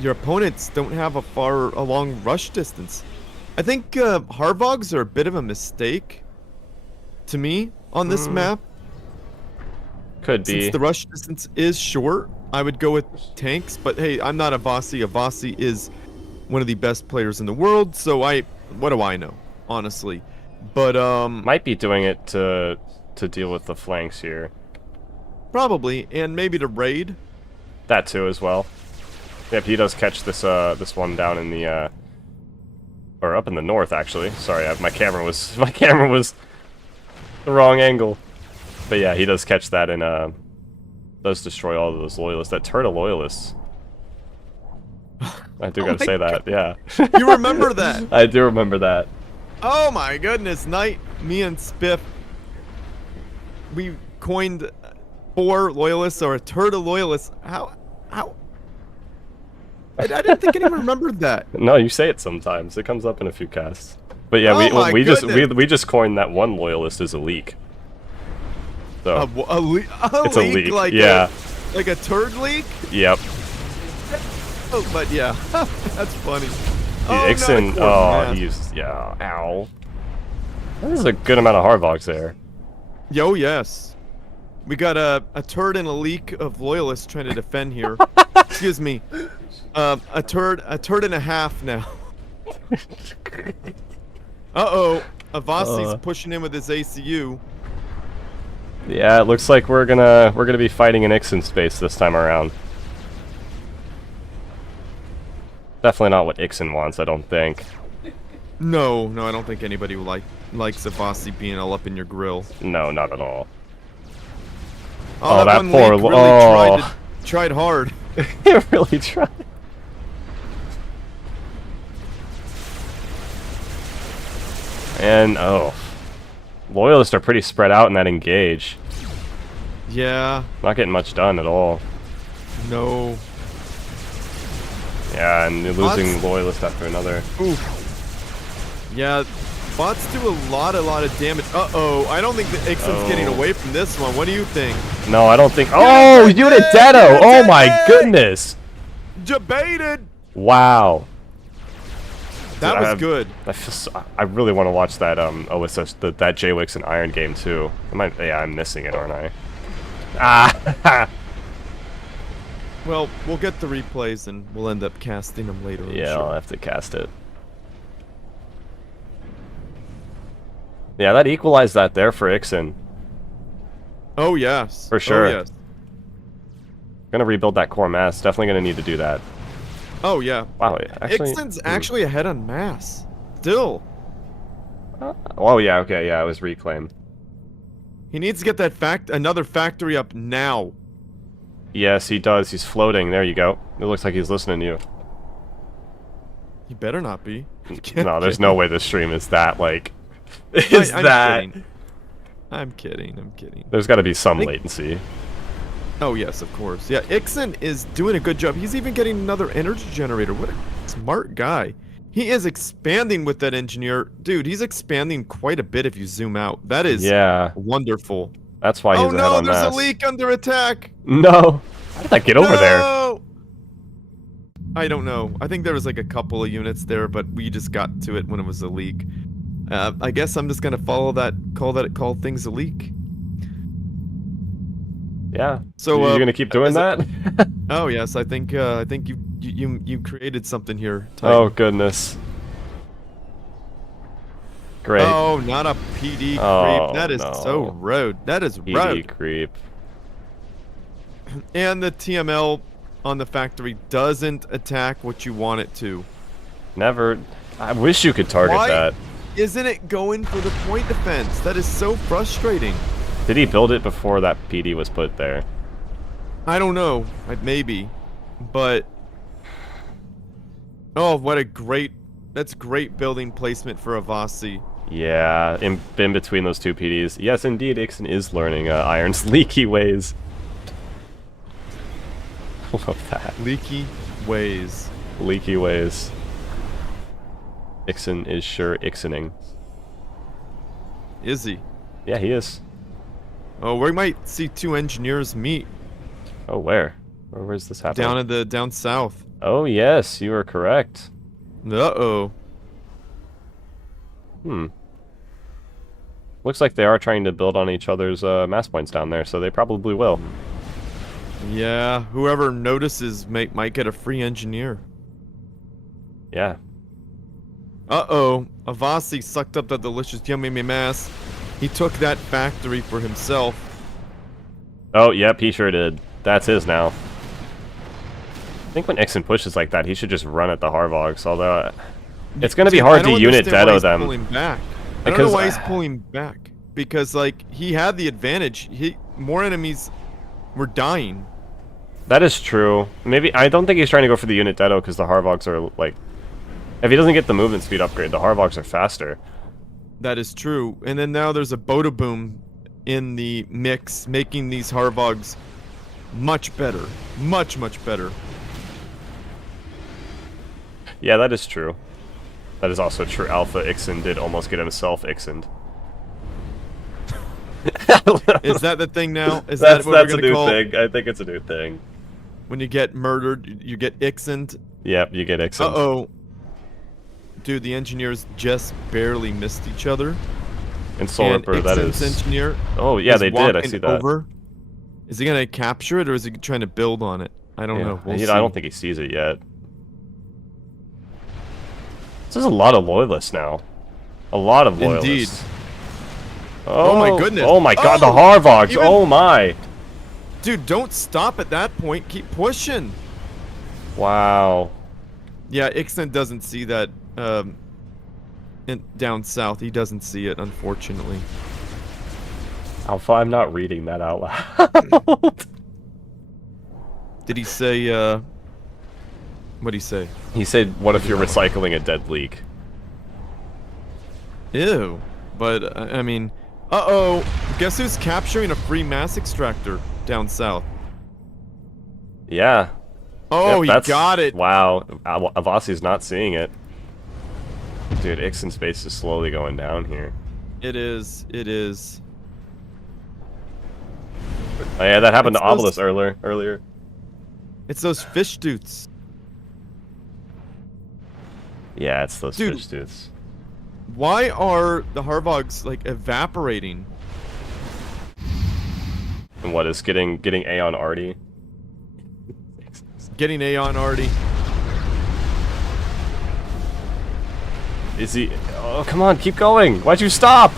Your opponents don't have a long rush distance. I think Harvogs are a bit of a mistake to me on this map. Could be. Since the rush distance is short, I would go with tanks, but hey, I'm not Avasi. Avasi is one of the best players in the world, so what do I know, honestly? But might be doing it to deal with the flanks here. Probably, and maybe to raid. That too as well. Yep, he does catch this this one down in the or up in the north actually. Sorry, my camera was the wrong angle. But yeah, he does catch that and does destroy all of those loyalists. That turret of loyalists. I do gotta say that, yeah. You remember that? I do remember that. Oh my goodness, Knight, me and Spiff, we coined 4 loyalists or a turret of loyalists. How? I didn't think anyone remembered that. No, you say it sometimes. It comes up in a few casts. But yeah, we just coined that one loyalist as a leak. So it's a leak, like yeah, like a turd leak. Yep. Oh, but yeah, that's funny. Dude, Ixen, he's ow. There's a good amount of Harvogs there. Yo, yes. We got a turd and a leak of loyalists trying to defend here. Excuse me. A turd and a half now. Uh-oh. Avasi's pushing in with his ACU. Yeah, it looks like we're gonna be fighting in Ixen space this time around. Definitely not what Ixen wants, I don't think. No, I don't think anybody likes Avasi being all up in your grill. No, not at all. Oh, that poor really tried hard. It really tried. And loyalists are pretty spread out in that engage. Yeah. Not getting much done at all. No. Yeah, and you're losing loyalist after another. Oof. Yeah, bots do a lot of damage. Uh-oh, I don't think the Ixen's getting away from this one. What do you think? No, I don't think. Oh, you did Dedo! Oh my goodness! Debated! Wow. That was good. I really want to watch that OSS, that J-Wix and Iron game too. I'm missing it, aren't I? Ah! Well, we'll get the replays and we'll end up casting them later. Yeah, I'll have to cast it. Yeah, that equalized that there for Ixen. Oh yes. For sure. Oh, yes. Gonna rebuild that core mass. Definitely gonna need to do that. Oh yeah. Wow. Ixen's actually ahead on mass. Still. Oh yeah. Okay. Yeah. It was reclaim. He needs to get that another factory up now. Yes, he does. He's floating. There you go. It looks like he's listening to you. He better not be. No, there's no way this stream is that like. I'm kidding. I'm kidding. There's got to be some latency. Oh, yes, of course. Yeah, Ixen is doing a good job. He's even getting another energy generator. What a smart guy. He is expanding with that engineer. Dude, he's expanding quite a bit if you zoom out. That is Yeah, wonderful. that's why he's Oh ahead no, on there's mass. a leak under attack. No. How did that get over there? No! I don't know. I think there was like a couple of units there, but we just got to it when it was a leak. I guess I'm just gonna follow that, call things a leak. Yeah. So you're gonna keep doing that? Oh yes, I think you created something here. Oh Titan. goodness. Great. Oh, not a PD Oh, creep. That is no. so rude. That is PD rude. creep. And the TML on the factory doesn't attack what you want it to. Never. I wish you could target Why that. isn't it going for the point defense? That is so frustrating. Did he build it before that PD was put there? I don't know. Maybe. But... Oh, what a great... That's great building placement for Avasi. Yeah, in between those two PDs. Yes, indeed, Ixen is learning Iron's leaky ways. Love that. Leaky ways. Leaky ways. Ixen is sure Ixening. Is he? Yeah, he is. Oh, we might see two engineers meet Oh, where? Where's this happening? down south. Oh, yes, you are correct. Uh-oh. Looks like they are trying to build on each other's mass points down there, so they probably will. Yeah, whoever notices might get a free engineer. Yeah. Uh-oh. Avasi sucked up that delicious yummy mass. He took that factory for himself. Oh, yep, he sure did. That's his now. I think when Ixen pushes like that, he should just run at the Harvogs, although it's going to be hard to unit Dedo them. Pulling back. I Because don't know why he's pulling back. Because, like, he had the advantage. More enemies were dying. That is true. Maybe I don't think he's trying to go for the unit Dedo because the Harvogs are like, if he doesn't get the movement speed upgrade, the Harvogs are faster. That is true. And then now there's a Boom in the mix, making these Harvogs much better. Much, much better. Yeah, that is true. That is also true. Alpha Ixen did almost get himself Ixened. Is that the thing now? Is That's that what a we're new gonna call thing. I think it's a new thing. when you get murdered? You get Ixened. Yep, you get Ixened. Uh-oh. Dude, the engineers just barely missed each other. And Soul And Ripper, that Ixen's is. engineer Oh yeah, is they did. I walking see that. over. Is he gonna capture it or is he trying to build on it? I don't know. We'll see. I don't think he sees it yet. This is a lot of loyalists now. A lot of loyalists. Indeed. Oh, my goodness. Oh my god, the Oh, Harvogs. even- Oh my. Dude, don't stop at that point. Keep pushing. Wow. Yeah, Ixen doesn't see that down south. He doesn't see it, unfortunately. Alpha, I'm not reading that out loud. Did he say, what'd he say? He said, what if you're recycling a dead leak? Ew. But, I mean, uh-oh. Guess who's capturing a free mass extractor down south? Yeah. Oh, Yep, he got it. Wow. Avasi's not seeing it. Dude, Ixen's base is slowly going down here. It is. It is. Oh yeah, that happened It's to Obelis those- earlier. It's those fish dudes. Yeah, it's those Dude. fish dudes. Why are the Harvogs, like, evaporating? And what is getting Aeon Arty? Getting Aeon already. Is he? Oh, come on, keep going. Why'd you stop?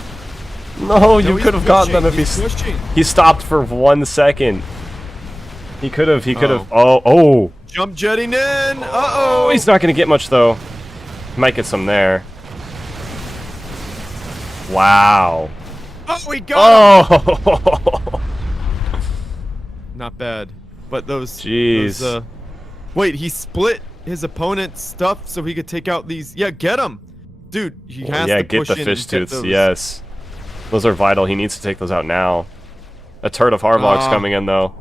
No, you he's could have gotten them if pushing, he's pushing. he stopped for 1 second. He could have. Oh. Oh. Jump jetting in. Oh, Uh-oh. he's not gonna get much though. Might get some there. Wow. Oh, he got him. Oh. Not bad. But those... Jeez. Those, wait, he split his opponent's stuff so he could take out these... Yeah, get him. Dude, he has Yeah, to get push the in fish and get tooths. those. Yes. Those are vital. He needs to take those out now. A turret of Harvogs Ah. coming in though.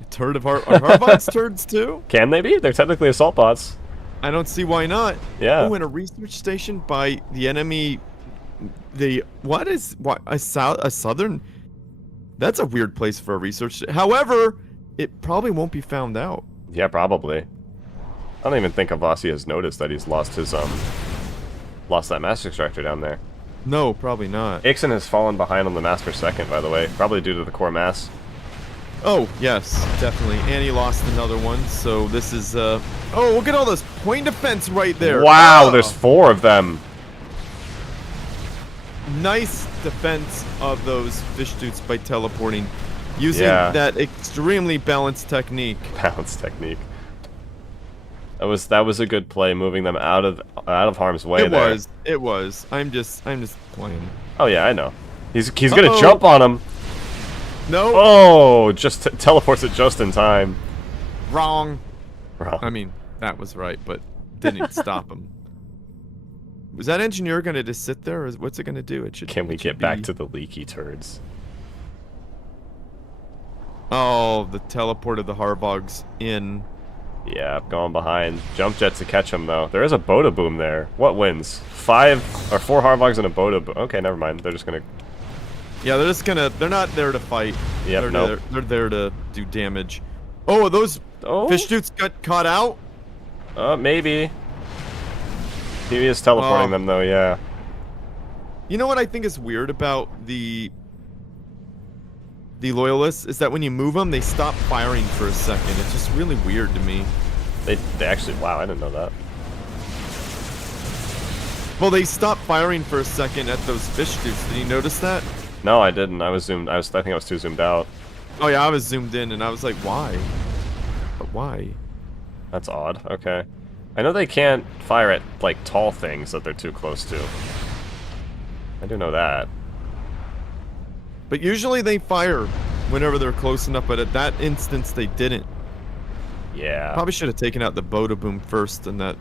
A turd of are Harbots turds too? Can they be? They're technically assault bots. I don't see why not. Yeah. Oh, and a research station by the enemy. What a southern? That's a weird place for a research. However, it probably won't be found out. Yeah, probably. I don't even think Avasi has noticed that he's lost his lost that mass extractor down there. No, probably not. Ixen has fallen behind on the mass per second, by the way, probably due to the core mass. Oh, yes, definitely. And he lost another one, so this is, Oh, look at all this point defense right there! Wow, Oh. there's 4 of them! Nice defense of those fish dudes by teleporting. Using Yeah. that extremely balanced technique. Balance technique. That was a good play, moving them out of harm's way there. It was. I'm just playing. Oh yeah, I know. He's gonna Uh-oh. jump on him! No! Oh, just teleports it just in time. Wrong. Wrong. I mean, that was right, but didn't stop him. Was that engineer gonna just sit there, or what's it gonna do? It should. Can we it get should back be- to the leaky turds? Oh, the teleport of the Harvogs in. Yeah, going behind. Jump jet to catch him though. There is a Boda boom there. What wins? 5 or 4 Harvogs and a Boda boom. Okay, never mind. They're just gonna. Yeah, they're just gonna. They're not there to fight. Yep, they're nope. there. They're there to do damage. Oh, those Oh. fish dudes got caught out. Maybe. He is teleporting Oh. them though. Yeah. You know what I think is weird about the loyalists is that when you move them, they stop firing for a second. It's just really weird to me. They actually. Wow, I didn't know that. Well, they stopped firing for a second at those fish dudes. Did you notice that? No, I didn't. I was zoomed. I think I was too zoomed out. Oh yeah, I was zoomed in and I was like, why? But why? That's odd. Okay. I know they can't fire at like tall things that they're too close to. I do know that. But usually they fire whenever they're close enough, but at that instance they didn't. Yeah. Probably should have taken out the Boda boom first and that.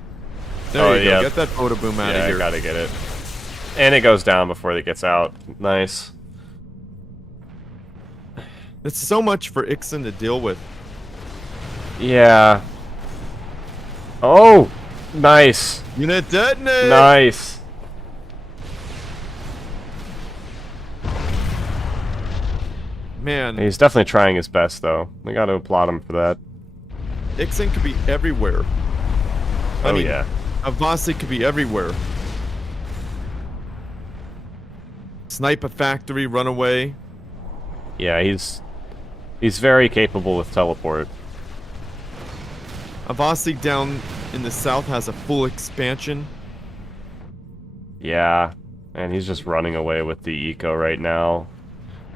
There Oh, you yeah. go. Get that Boda boom out Yeah, of I here. gotta get it. And it goes down before it gets out. Nice. It's so much for Ixen to deal with. Yeah. Oh! Nice. Unit detonate! Nice. Man, He's definitely trying his best, though. We gotta applaud him for that. Ixen could be everywhere. I Oh, mean, yeah. Avasi could be everywhere. Snipe a factory, run away. Yeah, he's very capable with teleport. Avasi down in the south has a full expansion. Yeah. And he's just running away with the eco right now.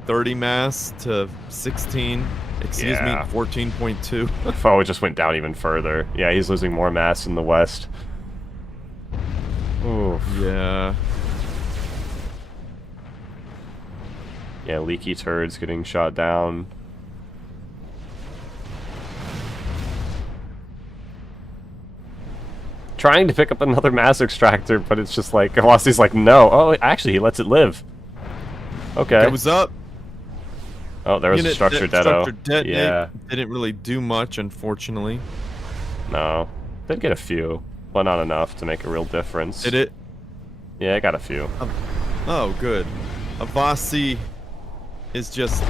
30 mass to 16. Excuse Yeah. me, 14.2. Oh, it just went down even further. Yeah, he's losing more mass in the west. Oof. Yeah. Yeah, leaky turds getting shot down. Trying to pick up another mass extractor, but it's just like, Avasi's like, no. Oh, actually, he lets it live. Okay. It was up. Oh, there was a structure deto. detonate. Yeah. Didn't really do much, unfortunately. No. Did get a few, but not enough to make a real difference. Did it? Yeah, I got a few. Oh, good. Avasi is just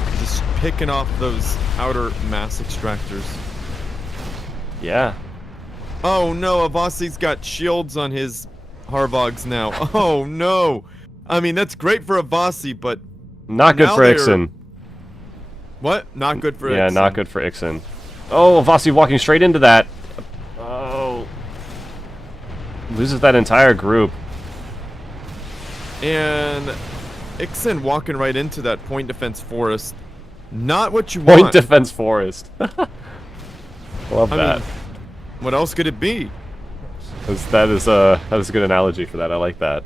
picking off those outer mass extractors. Yeah. Oh no, Avasi's got shields on his Harvogs now. Oh no. I mean, that's great for Avasi, but Not good Now for they're- Ixen. what? Not good for Yeah, Ixen. not good for Ixen. Oh, Avasi walking straight into that. Oh. Loses that entire group. And Ixen walking right into that point defense forest. Not what you Point want. defense forest. Love I that. mean, what else could it be? That is a good analogy for that. I like that.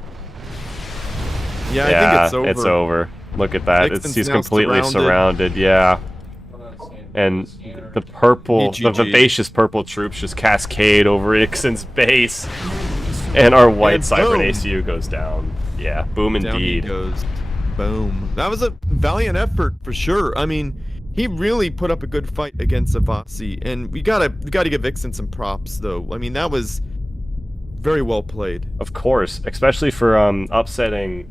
Yeah, I think it's over. Look at that. Ixen's He's now completely surrounded. surrounded. Yeah. And the purple, the GG. vivacious purple troops just cascade over Ixen's base. And our white And Cybern boom. ACU goes down. Yeah, boom Down he indeed. goes. Boom. That was a valiant effort for sure. I mean, he really put up a good fight against Avasi, and we gotta give Ixen some props though. I mean, that was very well played. Of course, especially for upsetting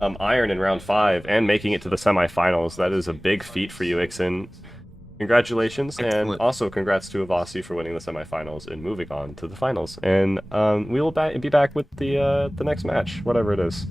Iron in round 5 and making it to the semifinals. That is a big feat for you, Ixen. Congratulations, and Excellent. also congrats to Avasi for winning the semifinals and moving on to the finals. And we will be back with the next match, whatever it is.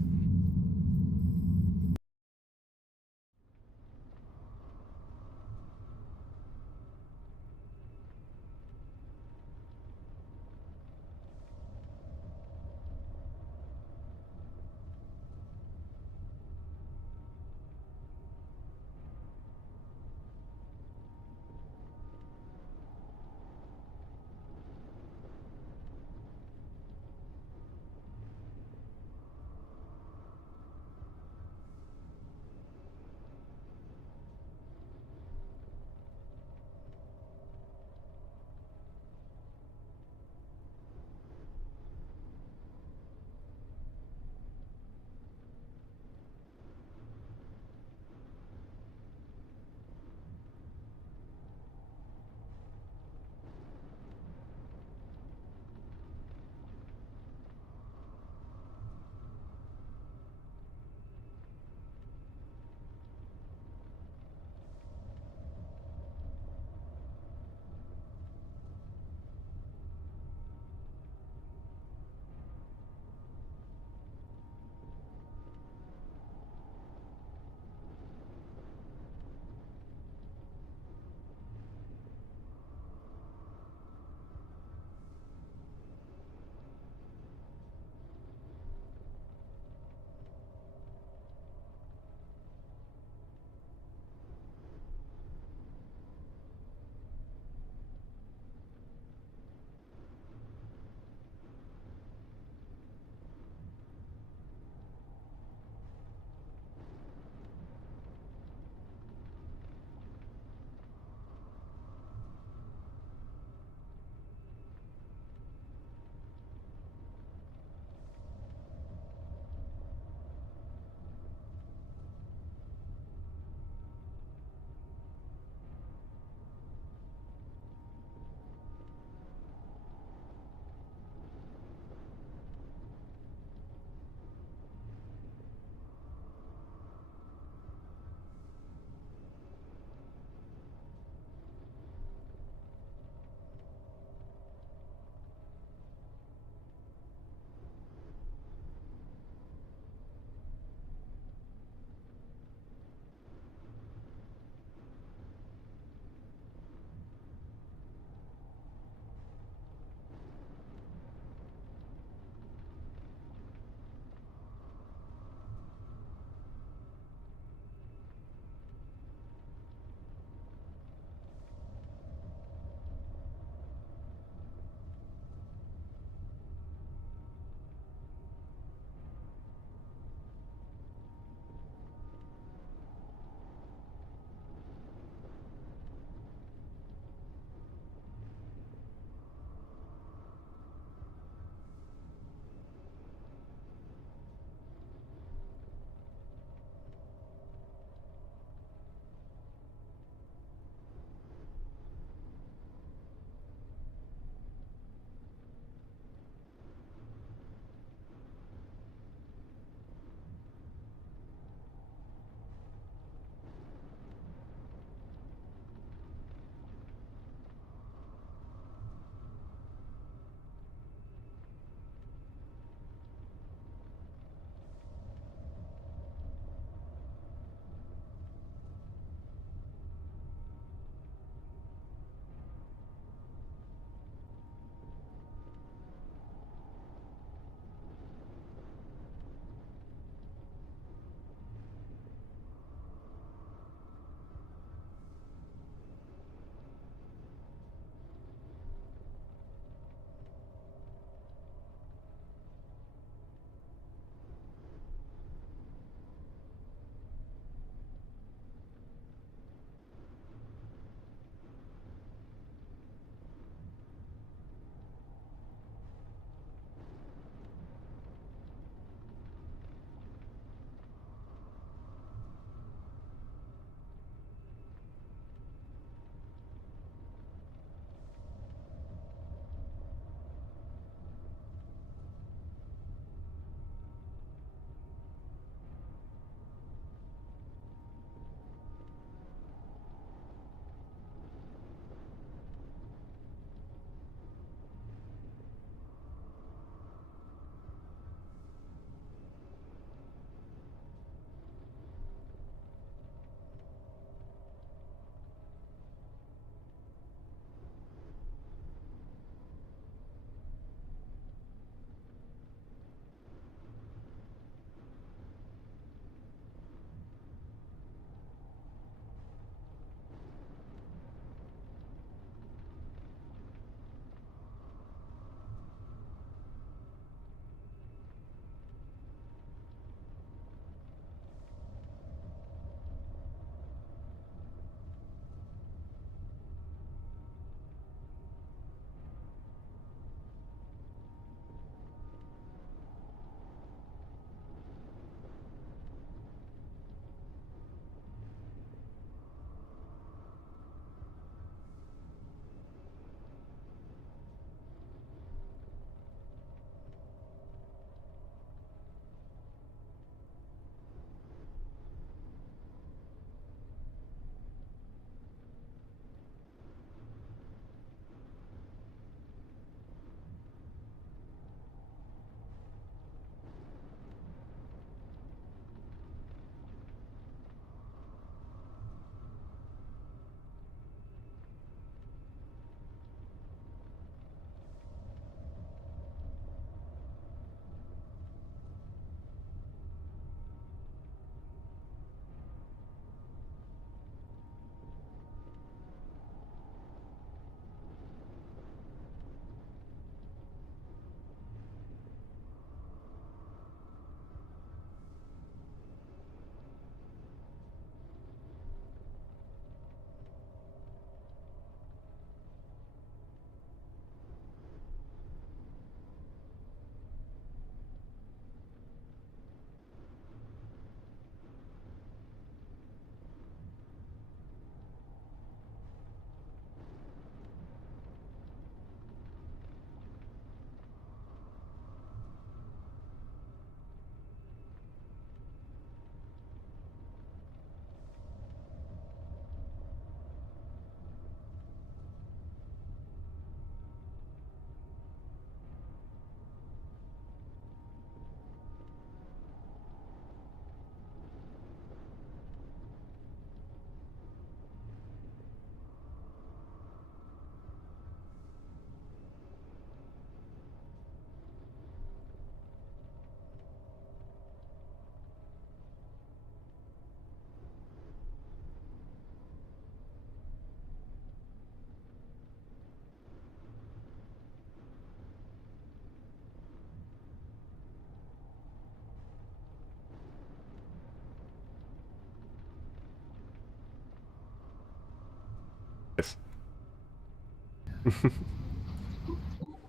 Nice.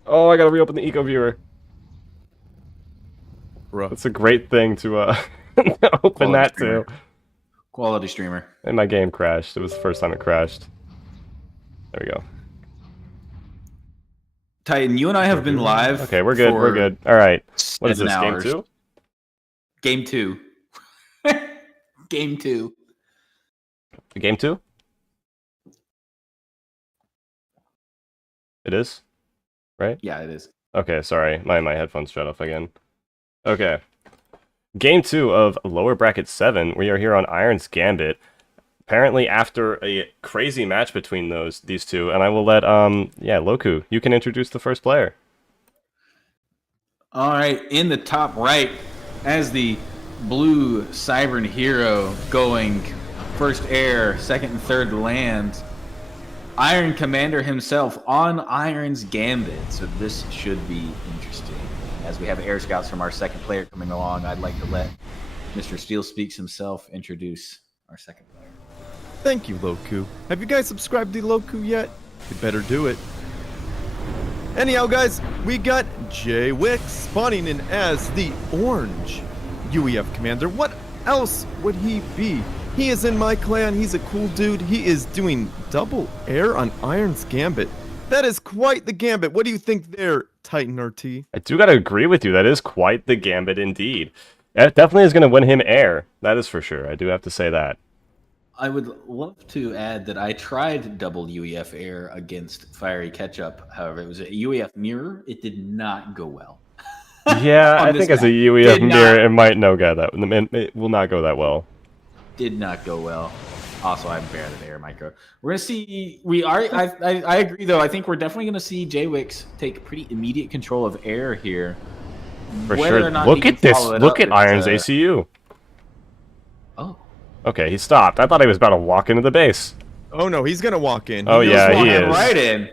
Oh, I gotta reopen the Eco Viewer. Rough. That's a great thing to open Quality that streamer. to. Quality streamer. And my game crashed. It was the first time it crashed. There we go. Titan, you and I have been live. Okay, we're good. We're for good. All right. What is 7 this? hours. Game 2? Game 2. Game 2. Game 2? It is? Right? Yeah, it is. Okay, sorry. My headphones shut off again. Okay. Game 2 of Lower Bracket 7. We are here on Iron's Gambit. Apparently after a crazy match between these two, and I will let Loku, you can introduce the first player. All right, in the top right, as the blue Cybern hero going first air, second and third land, Iron Commander himself on Iron's Gambit. So this should be interesting. As we have air scouts from our second player coming along, I'd like to let Mr. Steel Speaks himself introduce our second player. Thank you, Loku. Have you guys subscribed to Loku yet? You better do it. Anyhow, guys, we got Jay Wick spawning in as the orange UEF commander. What else would he be? He is in my clan. He's a cool dude. He is doing double air on Iron's Gambit. That is quite the gambit. What do you think there, Titan RT? I do gotta agree with you. That is quite the gambit indeed. That definitely is gonna win him air. That is for sure. I do have to say that. I would love to add that I tried double UEF air against Fiery Ketchup. However, it was a UEF mirror. It did not go well. Yeah, On I this think as a map. UEF Did mirror, not. it might no go that. It will not go that well. Did not go well. Also, I'm bad at air micro. We're gonna see. We are. I agree though. I think we're definitely gonna see J-Wix take pretty immediate control of air here. For Whether sure. or not Look he at can this. follow it Look up, at Iron's it's, ACU. Oh, Okay, he stopped. I thought he was about to walk into the base. Oh no, he's gonna walk in. Oh, knows yeah, what he happens. is. right in.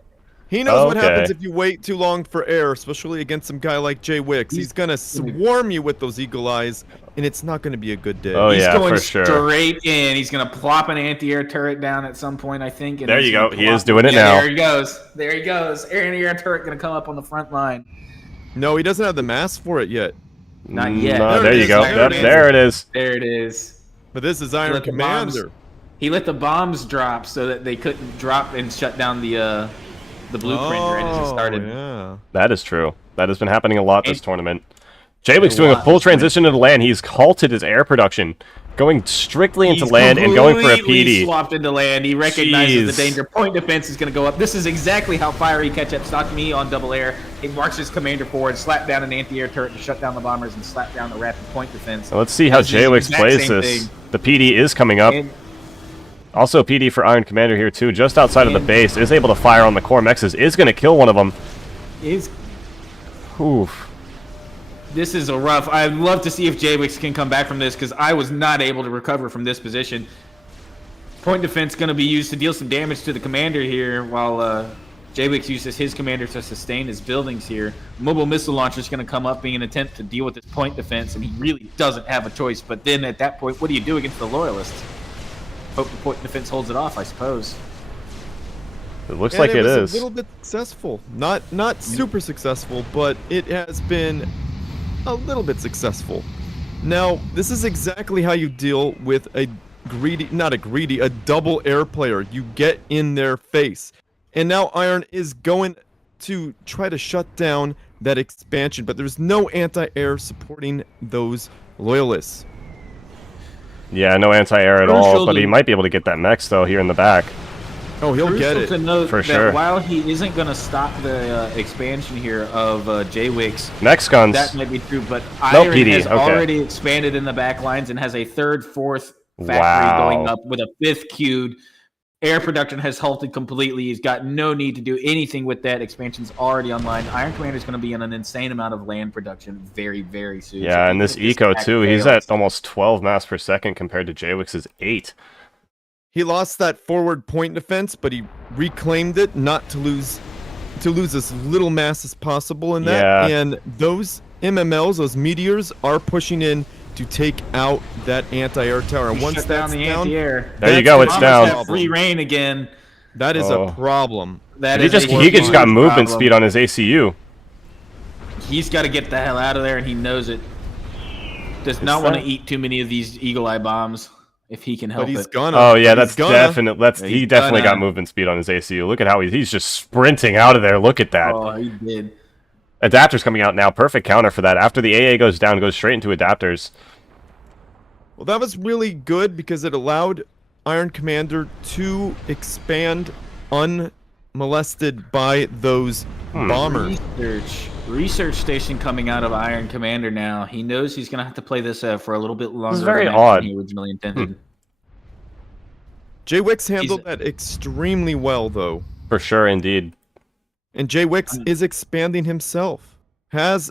He knows what Okay. happens if you wait too long for air, especially against some guy like Jay Wicks. He's gonna swarm you with those eagle eyes, and it's not gonna be a good day. Oh, He's yeah, going for sure. straight in. He's gonna plop an anti-air turret down at some point, I think. And There he's you gonna go. He plop- is doing it Yeah, now. There he goes. There he goes. Anti-air turret gonna come up on the front line. No, he doesn't have the mask for it yet. Not yet. No, There there it you is, go. there Yep, it is. there it is. There it is. But this is Iron Let the bombs- Commander. He let the bombs drop so that they couldn't drop and shut down the blueprint right as it started. Yeah. That is true. That has been happening a lot this And- tournament. Jaywick's doing a lot. full transition into land. He's halted his air production, going strictly into He's land and going for a completely PD. swapped into land. He recognizes Jeez. the danger. Point defense is going to go up. This is exactly how Fiery Ketchup stopped me on double air. He marks his commander forward, slap down an anti-air turret to shut down the bombers, and slap down the rapid point defense. Now let's see how This is the Jaywick exact plays same this. thing. The PD is coming up. And Also PD for Iron Commander here too, just outside of the And- base. Is able to fire on the core mexes. Is going to kill one of them. is Oof. This is a rough. I'd love to see if Jaywick can come back from this because I was not able to recover from this position. Point defense going to be used to deal some damage to the commander here, while Jaywick uses his commander to sustain his buildings here. Mobile missile launcher is going to come up, being an attempt to deal with this point defense, and he really doesn't have a choice. But then at that point, what do you do against the loyalists? Hope the point defense holds it off, I suppose. It looks And like it was is. a little bit successful. Not super successful, but it has been a little bit successful. Now, this is exactly how you deal with a a double air player. You get in their face. And now Iron is going to try to shut down that expansion, but there's no anti-air supporting those loyalists. Yeah, no anti-air at all, Crucial but he to- might be able to get that mech though here in the back. Oh, he'll get Crucial it. to note For that sure. while he isn't going to stop the expansion here of Jaywick's, Next guns. that might be true, but No Iron PD, has okay. already expanded in the back lines and has a third, fourth factory Wow. going up with a fifth queued. Air production has halted completely. He's got no need to do anything with that. Expansion's already online. Iron Commander's going to be on an insane amount of land production very, very soon. So Yeah, and this even if eco attack too. He's fails- at almost 12 mass per second compared to Jaywick's 8. He lost that forward point defense, but he reclaimed it not to lose as little mass as possible in that. Yeah. And those MMLs, those meteors, are pushing in to take out that anti-air tower. And once shut down that's the down, anti-air. There you that's go, the it's Bombers down. have free reign again. That is Oh. a problem. That He is just a he just got huge movement problem. speed on his ACU. He's got to get the hell out of there, and he knows it. Does not want to eat too many of these Eagle Eye bombs if he can help But he's it. gonna. Oh yeah, He's that's gonna. definite. That's Yeah, he he's definitely got gonna. movement speed on his ACU. Look at how he's just sprinting out of there. Look at that. Oh, he did. Adapter's coming out now. Perfect counter for that. After the AA goes down, goes straight into adapters. Well, that was really good because it allowed Iron Commander to expand unmolested by those bombers. Research station coming out of Iron Commander now. He knows he's gonna have to play this for a little bit longer. very than odd. he originally intended. J-Wix handled that extremely well, though. For sure, indeed. And J-Wix is expanding himself. Has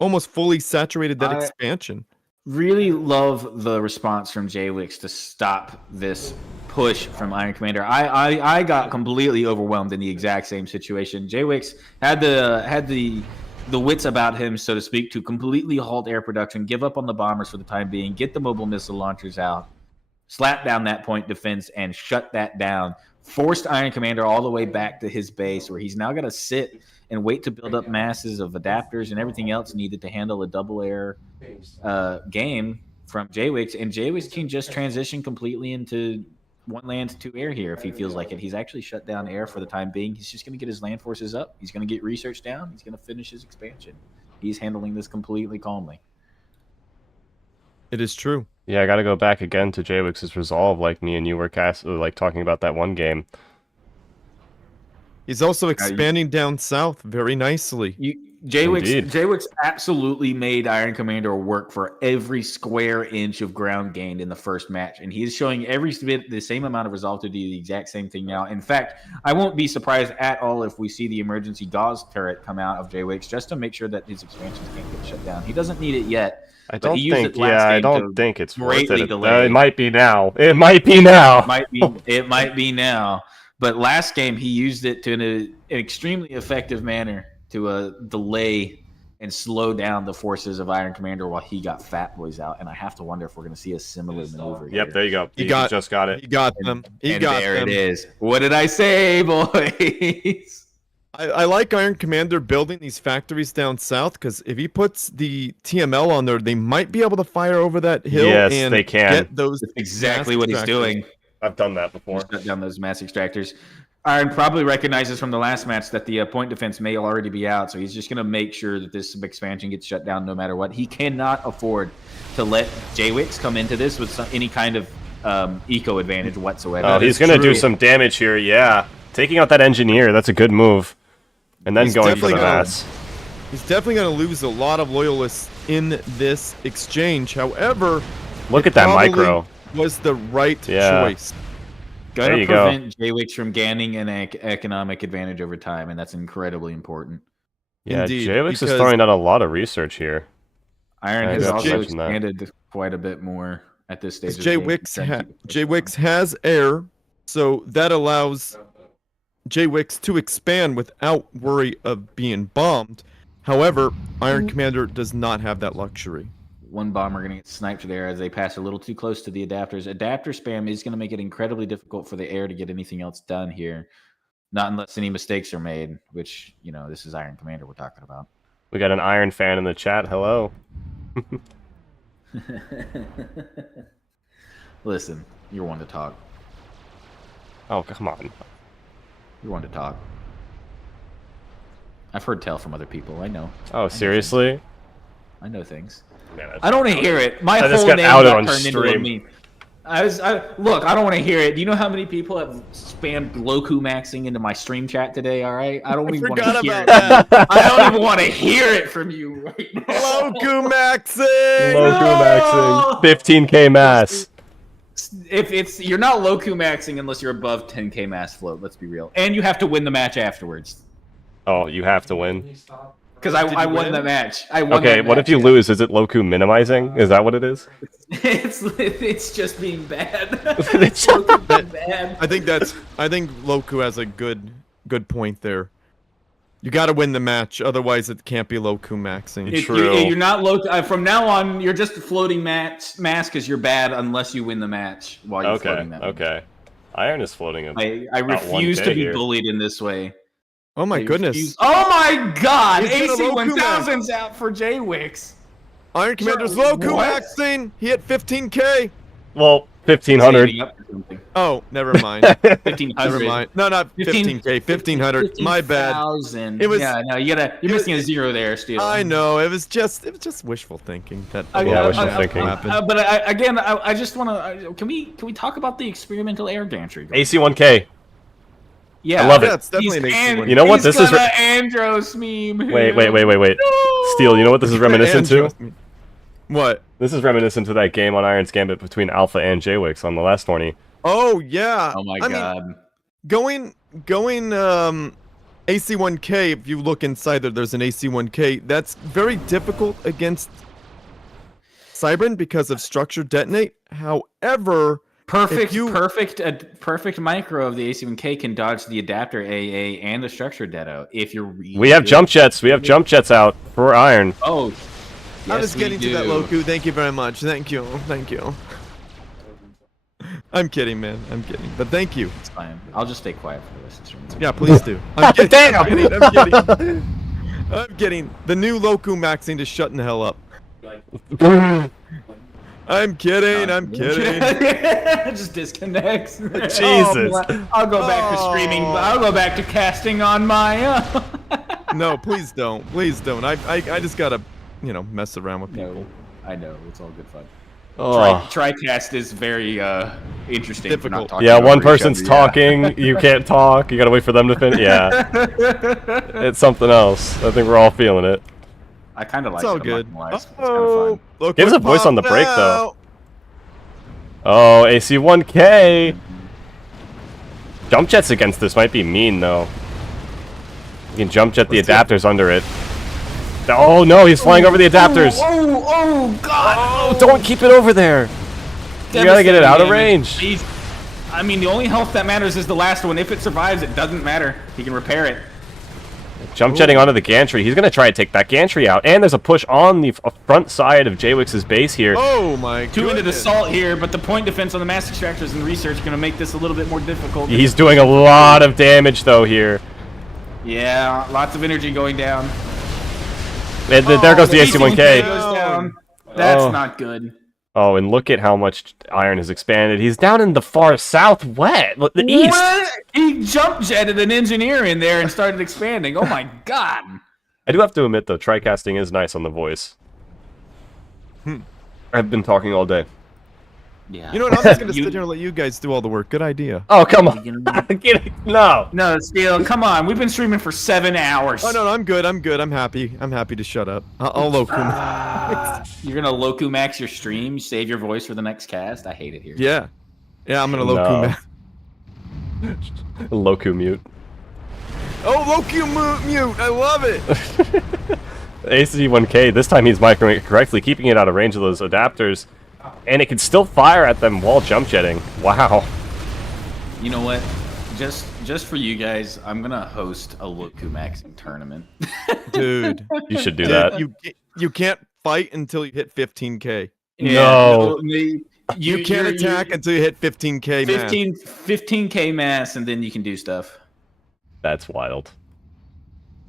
almost fully saturated that expansion. Really love the response from J-Wix to stop this push from Iron Commander. I got completely overwhelmed in the exact same situation. J-Wix had the wits about him, so to speak, to completely halt air production, give up on the bombers for the time being, get the mobile missile launchers out, slap down that point defense, and shut that down. Forced Iron Commander all the way back to his base, where he's now got to sit and wait to build up masses of adapters and everything else needed to handle a double air game from J-Wix. And J-Wix can just transition completely into one land, two air here if he feels like it. He's actually shut down air for the time being. He's just going to get his land forces up. He's going to get research down. He's going to finish his expansion. He's handling this completely calmly. It is true. Yeah, I got to go back again to J-Wix's resolve, like me and you were talking about that one game. He's also expanding down south very nicely. J-Wix absolutely made Iron Commander work for every square inch of ground gained in the first match, and he's showing every bit the same amount of resolve to do the exact same thing now. In fact, I won't be surprised at all if we see the emergency Gauze turret come out of J-Wix just to make sure that his expansions can't get shut down. He doesn't need it yet. I don't think it's worth greatly it. delay. It might be now. It might be now. It might be now. But last game, he used it in an extremely effective manner to delay and slow down the forces of Iron Commander while he got Fat Boys out. And I have to wonder if we're going to see a similar maneuver here. Yep, there you go. He just got it. He got them. There it is. What did I say, boys? I like Iron Commander building these factories down south because if he puts the TML on there, they might be able to fire over that hill. Yes, and they can. Get those That's exactly mass what he's extractors. doing. I've done that before. Shut down those mass extractors. Iron probably recognizes from the last match that the point defense may already be out, so he's just going to make sure that this expansion gets shut down no matter what. He cannot afford to let J-Wix come into this with any kind of eco advantage whatsoever. Oh, he's going to do some damage here, yeah. Taking out that engineer, that's a good move. And then He's going for the definitely gonna- mass. He's definitely going to lose a lot of loyalists in this exchange. However, Look it at that probably micro. was the right Yeah. choice. There Going you to go. prevent J-Wix from gaining an economic advantage over time, and that's incredibly important. Yeah, Indeed, J-Wix is because- throwing out a lot of research here. Iron I has got also you from that. expanded quite a bit more at this stage. of the game. J-Wix has air, so that allows J-Wix to expand without worry of being bombed. However, Iron Commander does not have that luxury. One bomber going to get sniped there as they pass a little too close to the adapters. Adapter spam is going to make it incredibly difficult for the air to get anything else done here. Not unless any mistakes are made, which, you know, this is Iron Commander we're talking about. We got an Iron fan in the chat. Hello. Listen, you're one to talk. Oh, come on. You're one to talk. I've heard tell from other people. I know. Oh, seriously? I know things. Man, I don't want to hear it. My I just whole got name outed got on turned into a stream. meme. Look, I don't want to hear it. Do you know how many people have spammed Loku maxing into my stream chat today? All right, I don't even want to Forgot hear about it. that. I don't even want to hear it from you right now. Loku maxing! Loku maxing. 15k mass. If you're not Loku maxing unless you're above 10k mass float. Let's be real, and you have to win the match afterwards. Oh, you have to win. Because I won win? the match. I won. Okay, that what match, if you yeah. lose? Is it Loku minimizing? Is that what it is? It's just being bad. It's Loku being bad. I think Loku has a good point there. You got to win the match, otherwise it can't be Loku maxing. True. You're not Loku. From now on, you're just floating mass because you're bad unless you win the match while you're floating that. Okay. Iron is floating. I refuse 1K to be here. bullied in this way. Oh my I goodness. refuse- Oh my god! He's AC gonna Loku 1000's out for J-Wix. Iron Commander's Sure, Loku what? maxing. He hit 15k. Well, 1500. Saving up for something. Oh, never mind. 1500. Never mind. No, not 15k. 1500. My bad. 15,000. It was- Yeah, no, you're missing a zero there, Steel. I know. It was just wishful thinking. That Yeah, wishful thinking. happened. But I just want to. Can we talk about the experimental air gantry? AC1K. Yeah, I love it. Yeah, it's definitely an AC1K. You know what this is? He's gonna Andros meme. Wait. No! Steel, you know what this is reminiscent to? What? This is reminiscent to that game on Iron's Gambit between Alpha and J-Wix on the last tourney. Oh yeah. Oh my I mean, god. going AC1K, if you look inside there's an AC1K. That's very difficult against Cybran because of structure detonate. However, Perfect micro of the AC1K can dodge the adapter AA and the structure deto if you're really We have good. jump jets. We have jump jets out for Iron. Oh, I yes, was getting we to that, do. Loku. Thank you very much. Thank you. I'm kidding, man. I'm kidding. But thank you. It's fine. I'll just stay quiet for the rest of the stream. It's okay. Yeah, please do. I'm kidding. Damn! I'm kidding. The new Loku maxing is shutting the hell up. I'm kidding. Just disconnects. Jesus. I'll go back to streaming. I'll go back to casting on my. No, please don't. Please don't. I just gotta, mess around with people. No, I know it's all good fun. Oh. TriCast is very interesting. For not Difficult. talking Yeah, over one each person's other, yeah. talking. You can't talk. You gotta wait for them to finish. Yeah, it's something else. I think we're all feeling it. I kind of like It's all it. good. I'm not gonna lie. It's kind of fun. Look Gives what a voice on the popped break, though. out. Oh, AC1K. Jump jets against this might be mean though. You can jump jet the Let's see. adapters under it. Oh no, he's flying over the adapters. Oh God! Oh, don't keep it over there. You gotta get it out of range. I mean, the only health that matters is the last one. If it survives, it doesn't matter. He can repair it. Jump jetting onto the gantry. He's gonna try to take that gantry out. And there's a push on the front side of J-Wix's base here. Oh my god. 2 into the salt here, but the point defense on the mass extractors and research going to make this a little bit more difficult. He's doing a lot of damage though here. Yeah, lots of energy going down. And there goes the AC1K. Goes down. That's Oh. not good. Oh, and look at how much Iron has expanded. He's down in the far southwest, the east. What? He jump jetted an engineer in there and started expanding. Oh my god. I do have to admit though, tricasting is nice on the voice. I've been talking all day. Yeah. You know what? I'm just gonna sit here and let you guys do all the work. Good idea. Oh, come on. No. No, Steel, come on. We've been streaming for 7 hours. Oh no, I'm good. I'm happy. I'm happy to shut up. I'll Loku. You're going to Loku max your stream, save your voice for the next cast? I hate it here. Yeah. Yeah, I'm gonna No. Loku. Loku mute. Oh, Loku mute. I love it. AC1K, this time he's microing it correctly, keeping it out of range of those adapters. And it can still fire at them while jump jetting. Wow. You know what? Just for you guys, I'm going to host a Loku maxing tournament. Dude. You should do Dude, that. You can't fight until you hit 15k. No. You can't attack until you hit 15k. 15k mass, and then you can do stuff. That's wild.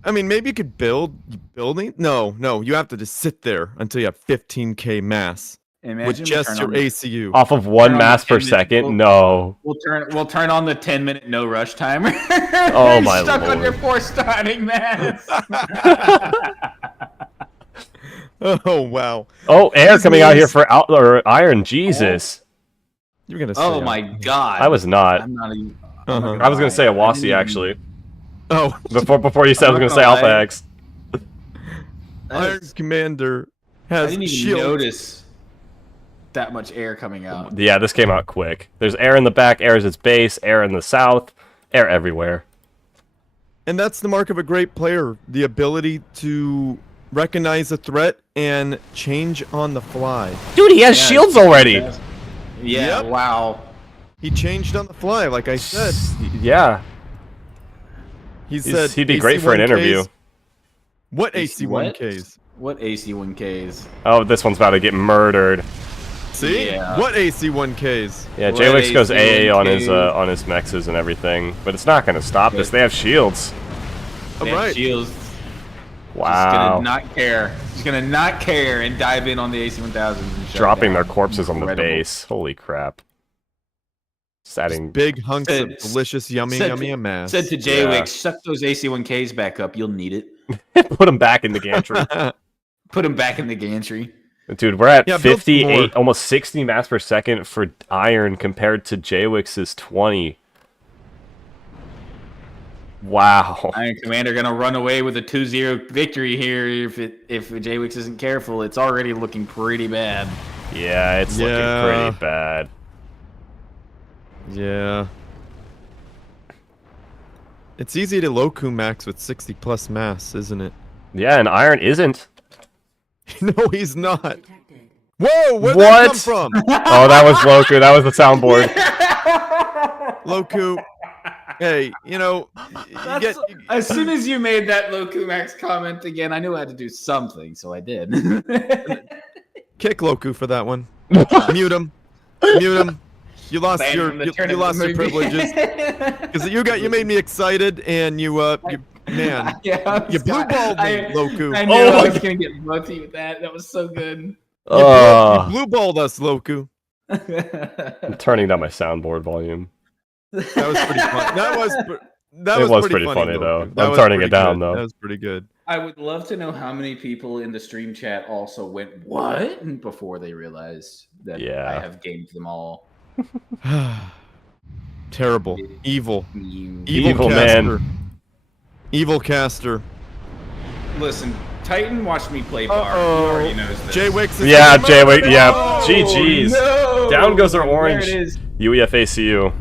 I mean, maybe you could building. No, you have to just sit there until you have 15k mass Imagine with we just turn your on the- ACU. Off of one Turn on mass the per 10 minute second? we'll- No. We'll turn on the 10-minute no rush timer. Oh, You're my stuck on your lord. 4 starting mass. Oh wow. Oh, air These coming out here memes- for Iron. Jesus. You're gonna. Oh say my god. I was not. I'm not even. Uh-huh. I was going to say I didn't Awasi, even- actually. Oh, Before you said I was I'm going to not say gonna Alpha lie. X. Iron Commander I has didn't even shield. notice that much air coming out. Yeah, this came out quick. There's air in the back, air is its base, air in the south, air everywhere. And that's the mark of a great player, the ability to recognize a threat and change on the fly. Dude, he has Yeah, shields already. Yeah, Yep. wow. He changed on the fly, like I said. Yeah. He said He'd be great for an AC1Ks. interview. What AC what? AC1Ks? What AC1Ks? Oh, this one's about to get murdered. See? Yeah. What AC1Ks? Yeah, What J-Wix goes AC1K. AA on his mexes and everything, but it's not going to stop this. They have shields. All They have right. Shields. Just Wow. gonna not care. Just gonna not care and dive in on the AC-1000s and shut it Dropping down. their corpses on the Incredible. base. Holy crap. Just adding... Big hunks Said- of delicious, yummy, said yummy to- mass. Said to J-Wix, suck those AC-1Ks back up. You'll need it. Put them back in the gantry. Put them back in the gantry. Dude, we're at Yeah, build some 58, more. almost 60 mass per second for iron compared to J-Wix's 20. Wow. Iron Commander gonna run away with a 2-0 victory here if J-Wix isn't careful. It's already looking pretty bad. Yeah, it's Yeah. looking pretty bad. Yeah. It's easy to Loku max with 60 plus mass, isn't it? Yeah, and iron isn't. No, he's not. Whoa, where'd that What? come from? Oh, that was Loku. That was the soundboard. Loku. Hey, you know, you get, As soon as you made that Loku Max comment again, I knew I had to do something, so I did. kick Loku for that one. Mute him. Mute him. You lost Ban your from the you tournament lost your movie. privileges because you made me excited and you man Yeah, you blue balled me, Loku. I knew Oh I my was gonna get multi with that. That was so good. You Oh, blue balled us, Loku. I'm turning down my soundboard volume. That was pretty fun. That It was pretty funny, funny, though. Loku. That I'm was turning it pretty down, good. though. That was pretty good. I would love to know how many people in the stream chat also went what before they realized that Yeah. I have gamed them all. Terrible, evil, You- Evil caster. man. Evil caster. Listen, Titan watched me play bar. Uh-oh. He already knows this. J-Wix is Yeah, getting J-Wix, murdered. yeah. Oh, GG's. No! Down goes our There orange. it is. UEFACU.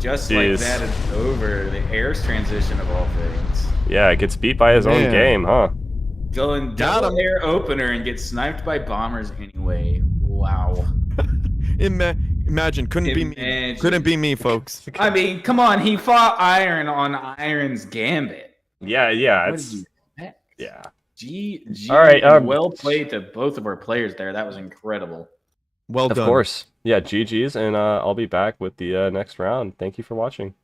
Just Jeez. like that, it's over. The Air's transition of all things. Yeah, it gets beat by his own Man. game, huh? Going Got double him. air opener and get sniped by bombers anyway. Wow. Imagine, couldn't be me. Imagine. Couldn't be me, folks. I mean, come on. He fought Iron on Iron's Gambit. Yeah, What it's... did you expect? Yeah. G. All right, Well played to both of our players there. That was incredible. Well Of done. course. Yeah, GG's, and I'll be back with the next round. Thank you for watching.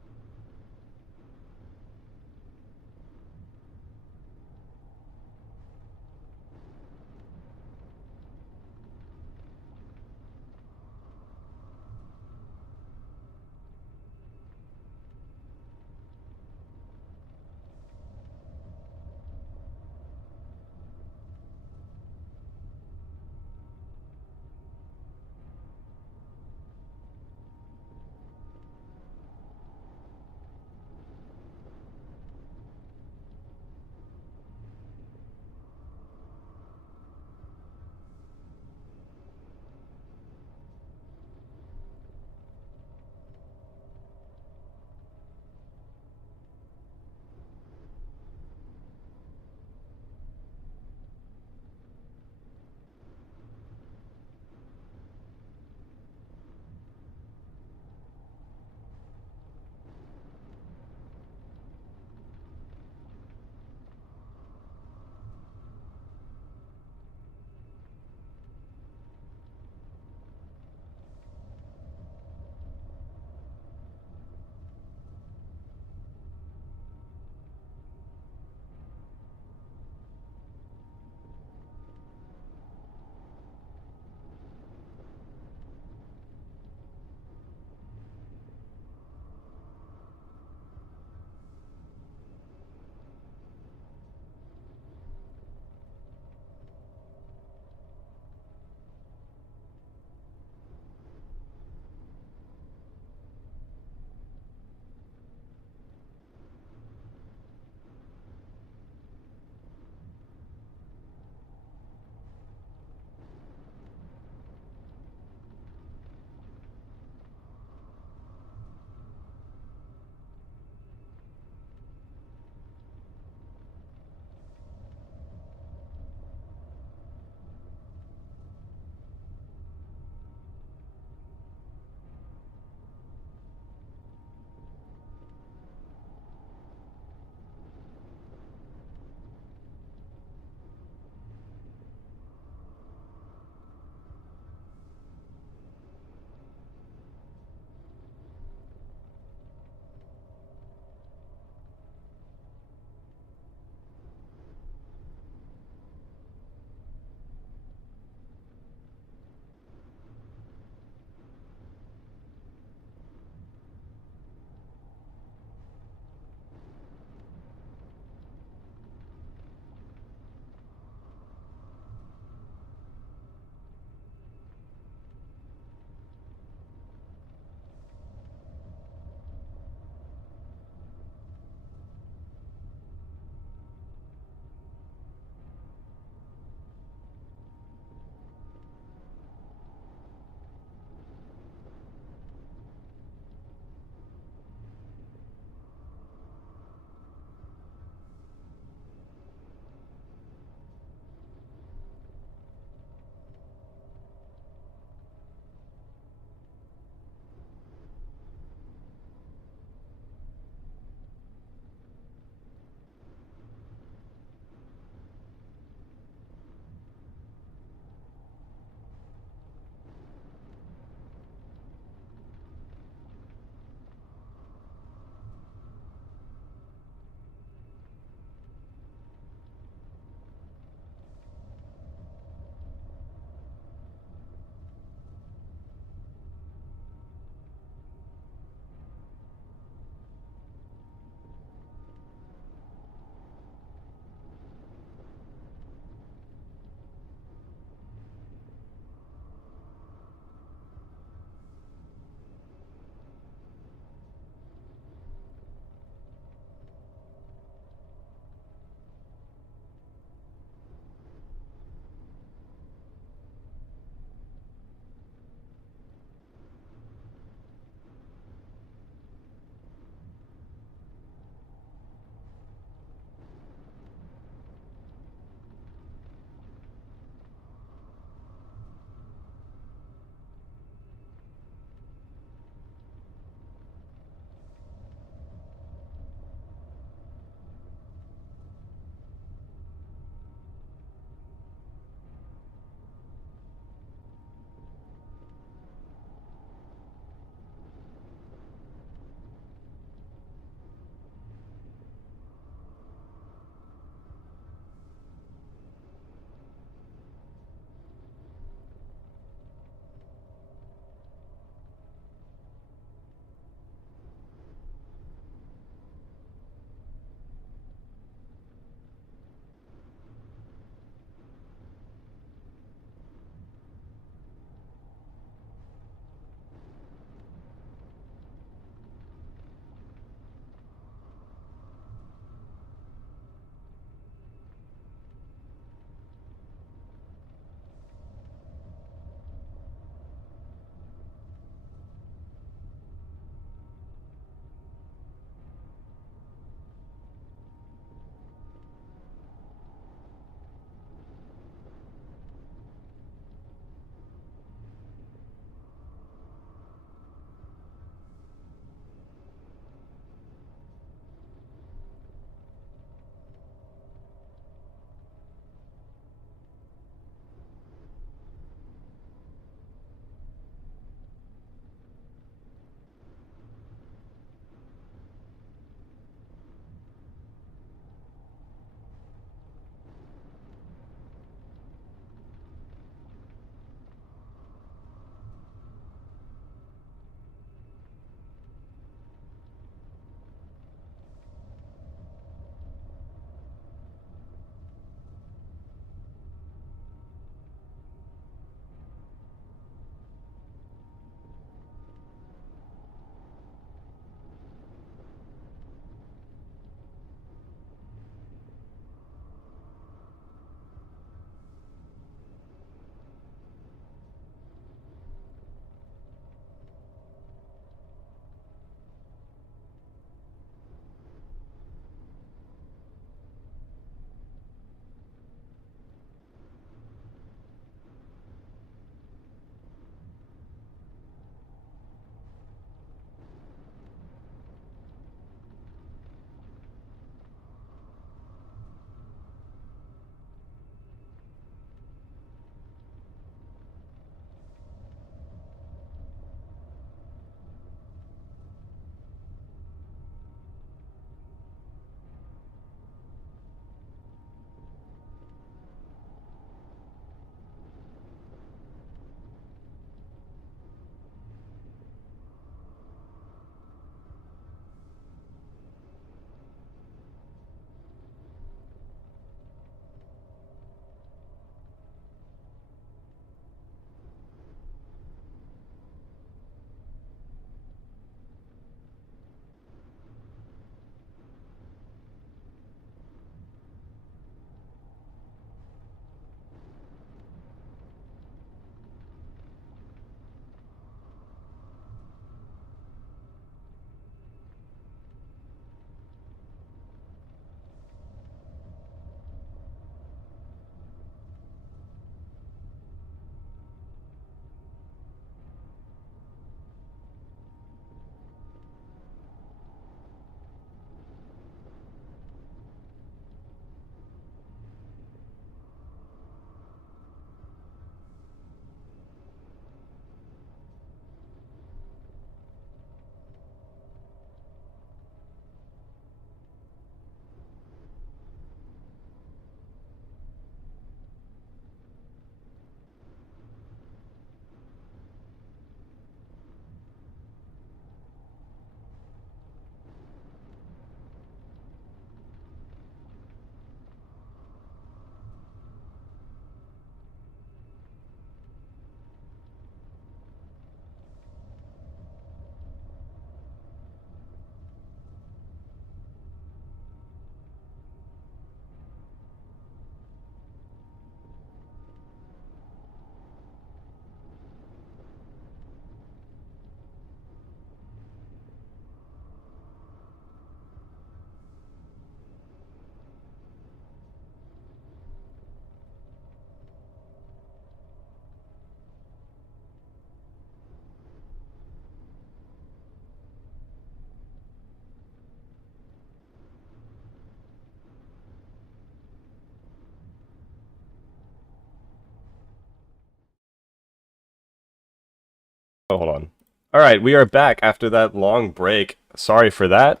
Oh, hold on. All right, we are back after that long break. Sorry for that.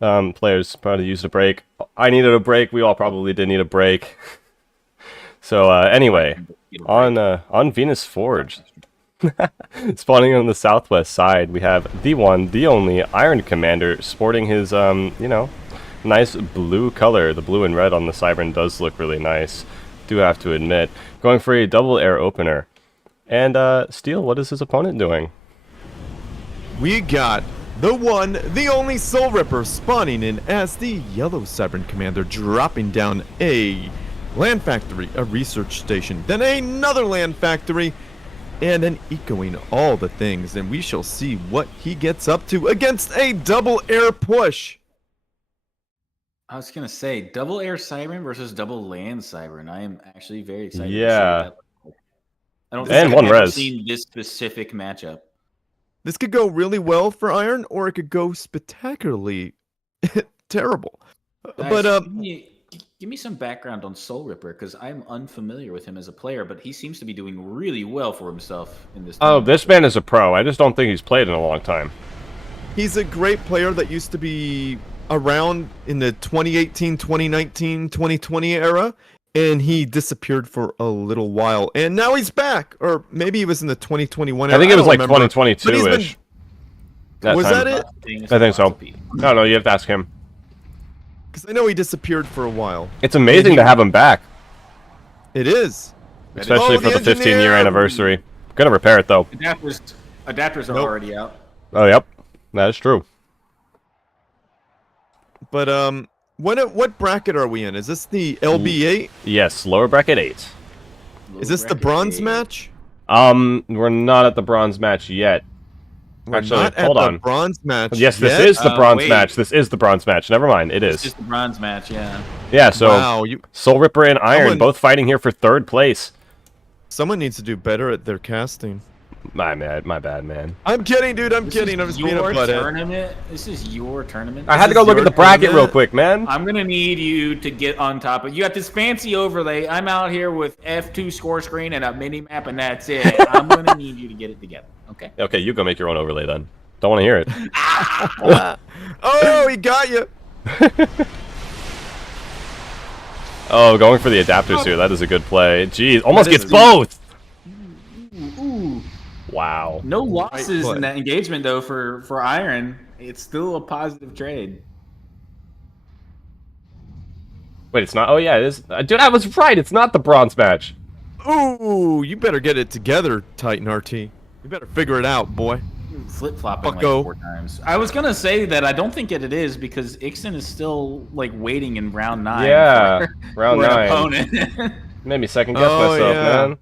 Players probably used a break. I needed a break. We all probably did need a break. So anyway, on Venus Forge, spawning on the southwest side, we have the one, the only Iron Commander sporting his nice blue color. The blue and red on the Cybern does look really nice. Do have to admit, going for a double air opener. And Steel, what is his opponent doing? We got the one, the only Soul Ripper spawning in as the yellow Cybern Commander, dropping down a land factory, a research station, then another land factory, and then ecoing all the things. And we shall see what he gets up to against a double air push. I was gonna say double air Siren versus double land Siren. I am actually very excited. Yeah. To see what that looks like. I don't And think one I've ever res. seen this specific matchup. This could go really well for Iron, or it could go spectacularly terrible. Guys, But give me some background on Soul Ripper because I'm unfamiliar with him as a player, but he seems to be doing really well for himself in this. Oh, tournament. this man is a pro. I just don't think he's played in a long time. he's a great player that used to be around in the 2018, 2019, 2020 era, and he disappeared for a little while, and now he's back. Or maybe he was in the 2021 era. I think it was don't like remember. 2022-ish. Was that it? I think so. No, no, you have to ask him. Because I know he disappeared for a while. It's amazing to have him back, It is. especially Oh, for the 15-year engineer! anniversary. Gonna repair it though. Adapters are Nope. already out. Oh, yep, that is true. But what bracket are we in? Is this the LB8? Yes, lower bracket 8. Is this the bronze match? We're not at the bronze match yet. We're Actually, not hold at on. the bronze match. Yes, this yet? is the bronze wait. match. This is the bronze match. Never mind, it It's is. just the bronze match, yeah. Yeah, so Wow, Soul Ripper and Iron Someone- both fighting here for 3rd place. someone needs to do better at their casting. My bad, man. I'm kidding, dude. I'm This kidding. is I'm just being a your butthead. tournament. This is your tournament. I had to This go is look at your the bracket real tournament. quick, man. I'm gonna need you to get on top of. You got this fancy overlay. I'm out here with F2 score screen and a mini map, and that's it. I'm gonna need you to get it together. Okay. Okay, you go make your own overlay then. Don't want to hear it. Oh, he got you. Oh, going for the adapters here. That is a good play. Jeez, almost That is gets a- both. Ooh. Wow. No losses play. in that engagement though for Iron. It's still a positive trade. Wait, it's not. Oh yeah, it is. Dude, I was right. It's not the bronze match. Ooh, you better get it together, Titan RT. You better figure it out, boy. Flip flopping like Bucko. 4 times. I was gonna say that I don't think it is because Ixen is still like waiting in round 9. Yeah, for, round for an 9. opponent. Made me second guess Oh, myself, yeah. man.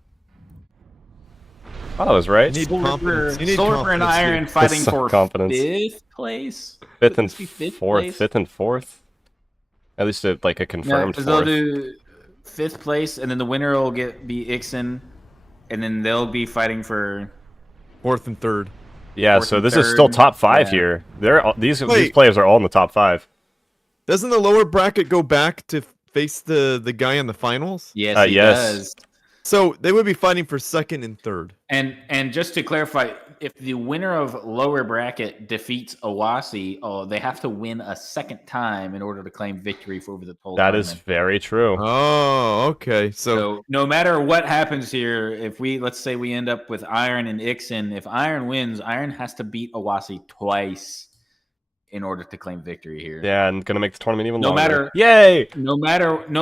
I was right. You need Soul confidence. You need Ripper and confidence, Iron dude. fighting Some for confidence. 5th place. Fifth Would and this be fifth fourth. place? 5th and 4th. At least like a Yeah, confirmed 'cause they'll 4th. do 5th place, and then the winner will be Ixen, and then they'll be fighting for. 4th and 3rd. Yeah, 4th so and this is still 3rd. top 5 Yeah. here. They're these Wait. players are all in the top 5. Doesn't the lower bracket go back to face the guy in the finals? Yes, he yes. does. So they would be fighting for 2nd and 3rd. And just to clarify, if the winner of lower bracket defeats Awasi, they have to win a 2nd time in order to claim victory over the whole That is tournament. very true. Oh, okay. So no matter what happens here, if let's say we end up with Iron and Ixen, if Iron wins, Iron has to beat Awasi twice in order to claim victory here. Yeah, and gonna make the tournament even No longer. matter- Yay! No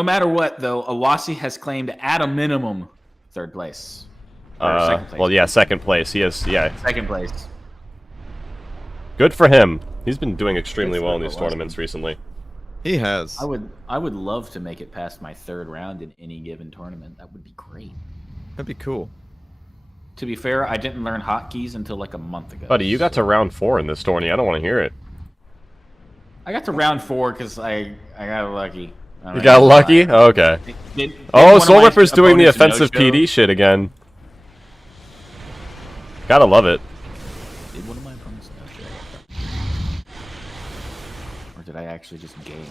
matter what though, Awasi has claimed at a minimum 3rd place. Or 2nd place. Well, yeah, 2nd place. He is. Yeah, 2nd place. good for him. He's been doing extremely Good well for in these Awasi. tournaments recently. He has. I would love to make it past my 3rd round in any given tournament. That would be great. That'd be cool. To be fair, I didn't learn hotkeys until like a month ago. Buddy, you got to round 4 in this tourney. I don't want to hear it. I got to round 4 because I got lucky. You got lucky? Oh, okay. Oh, Soul Ripper's doing the offensive PD shit again. Gotta love it. Did one of my opponents no-show? Or did I actually just game?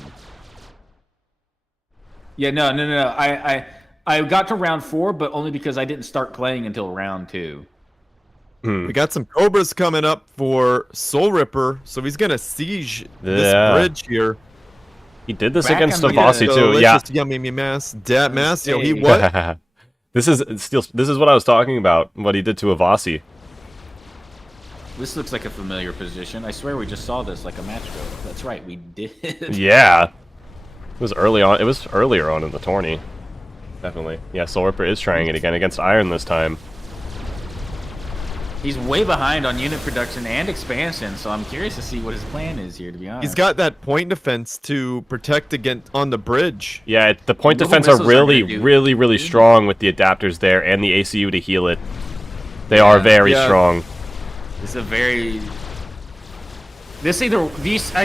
Yeah, no. I got to round 4, but only because I didn't start playing until round 2. We got some Cobras coming up for Soul Ripper, so he's gonna siege this bridge here. He did this Back against on the, Avasi too. Yeah. Delicious yummy mass. Dat mass. Yo, he what? This is what I was talking about. What he did to Avasi. This looks like a familiar position. I swear we just saw this like a match ago. That's right, we did. Yeah. It was early on. It was earlier on in the tourney. Definitely. Yeah, Soul Ripper is trying it again against Iron this time. He's way behind on unit production and expansion, so I'm curious to see what his plan is here, to be honest. He's got that point defense to protect against on the bridge. Yeah, the point Little defense are whistles are really, gonna do- really strong with the adapters there and the ACU to heal it. They are very strong. It's a very... I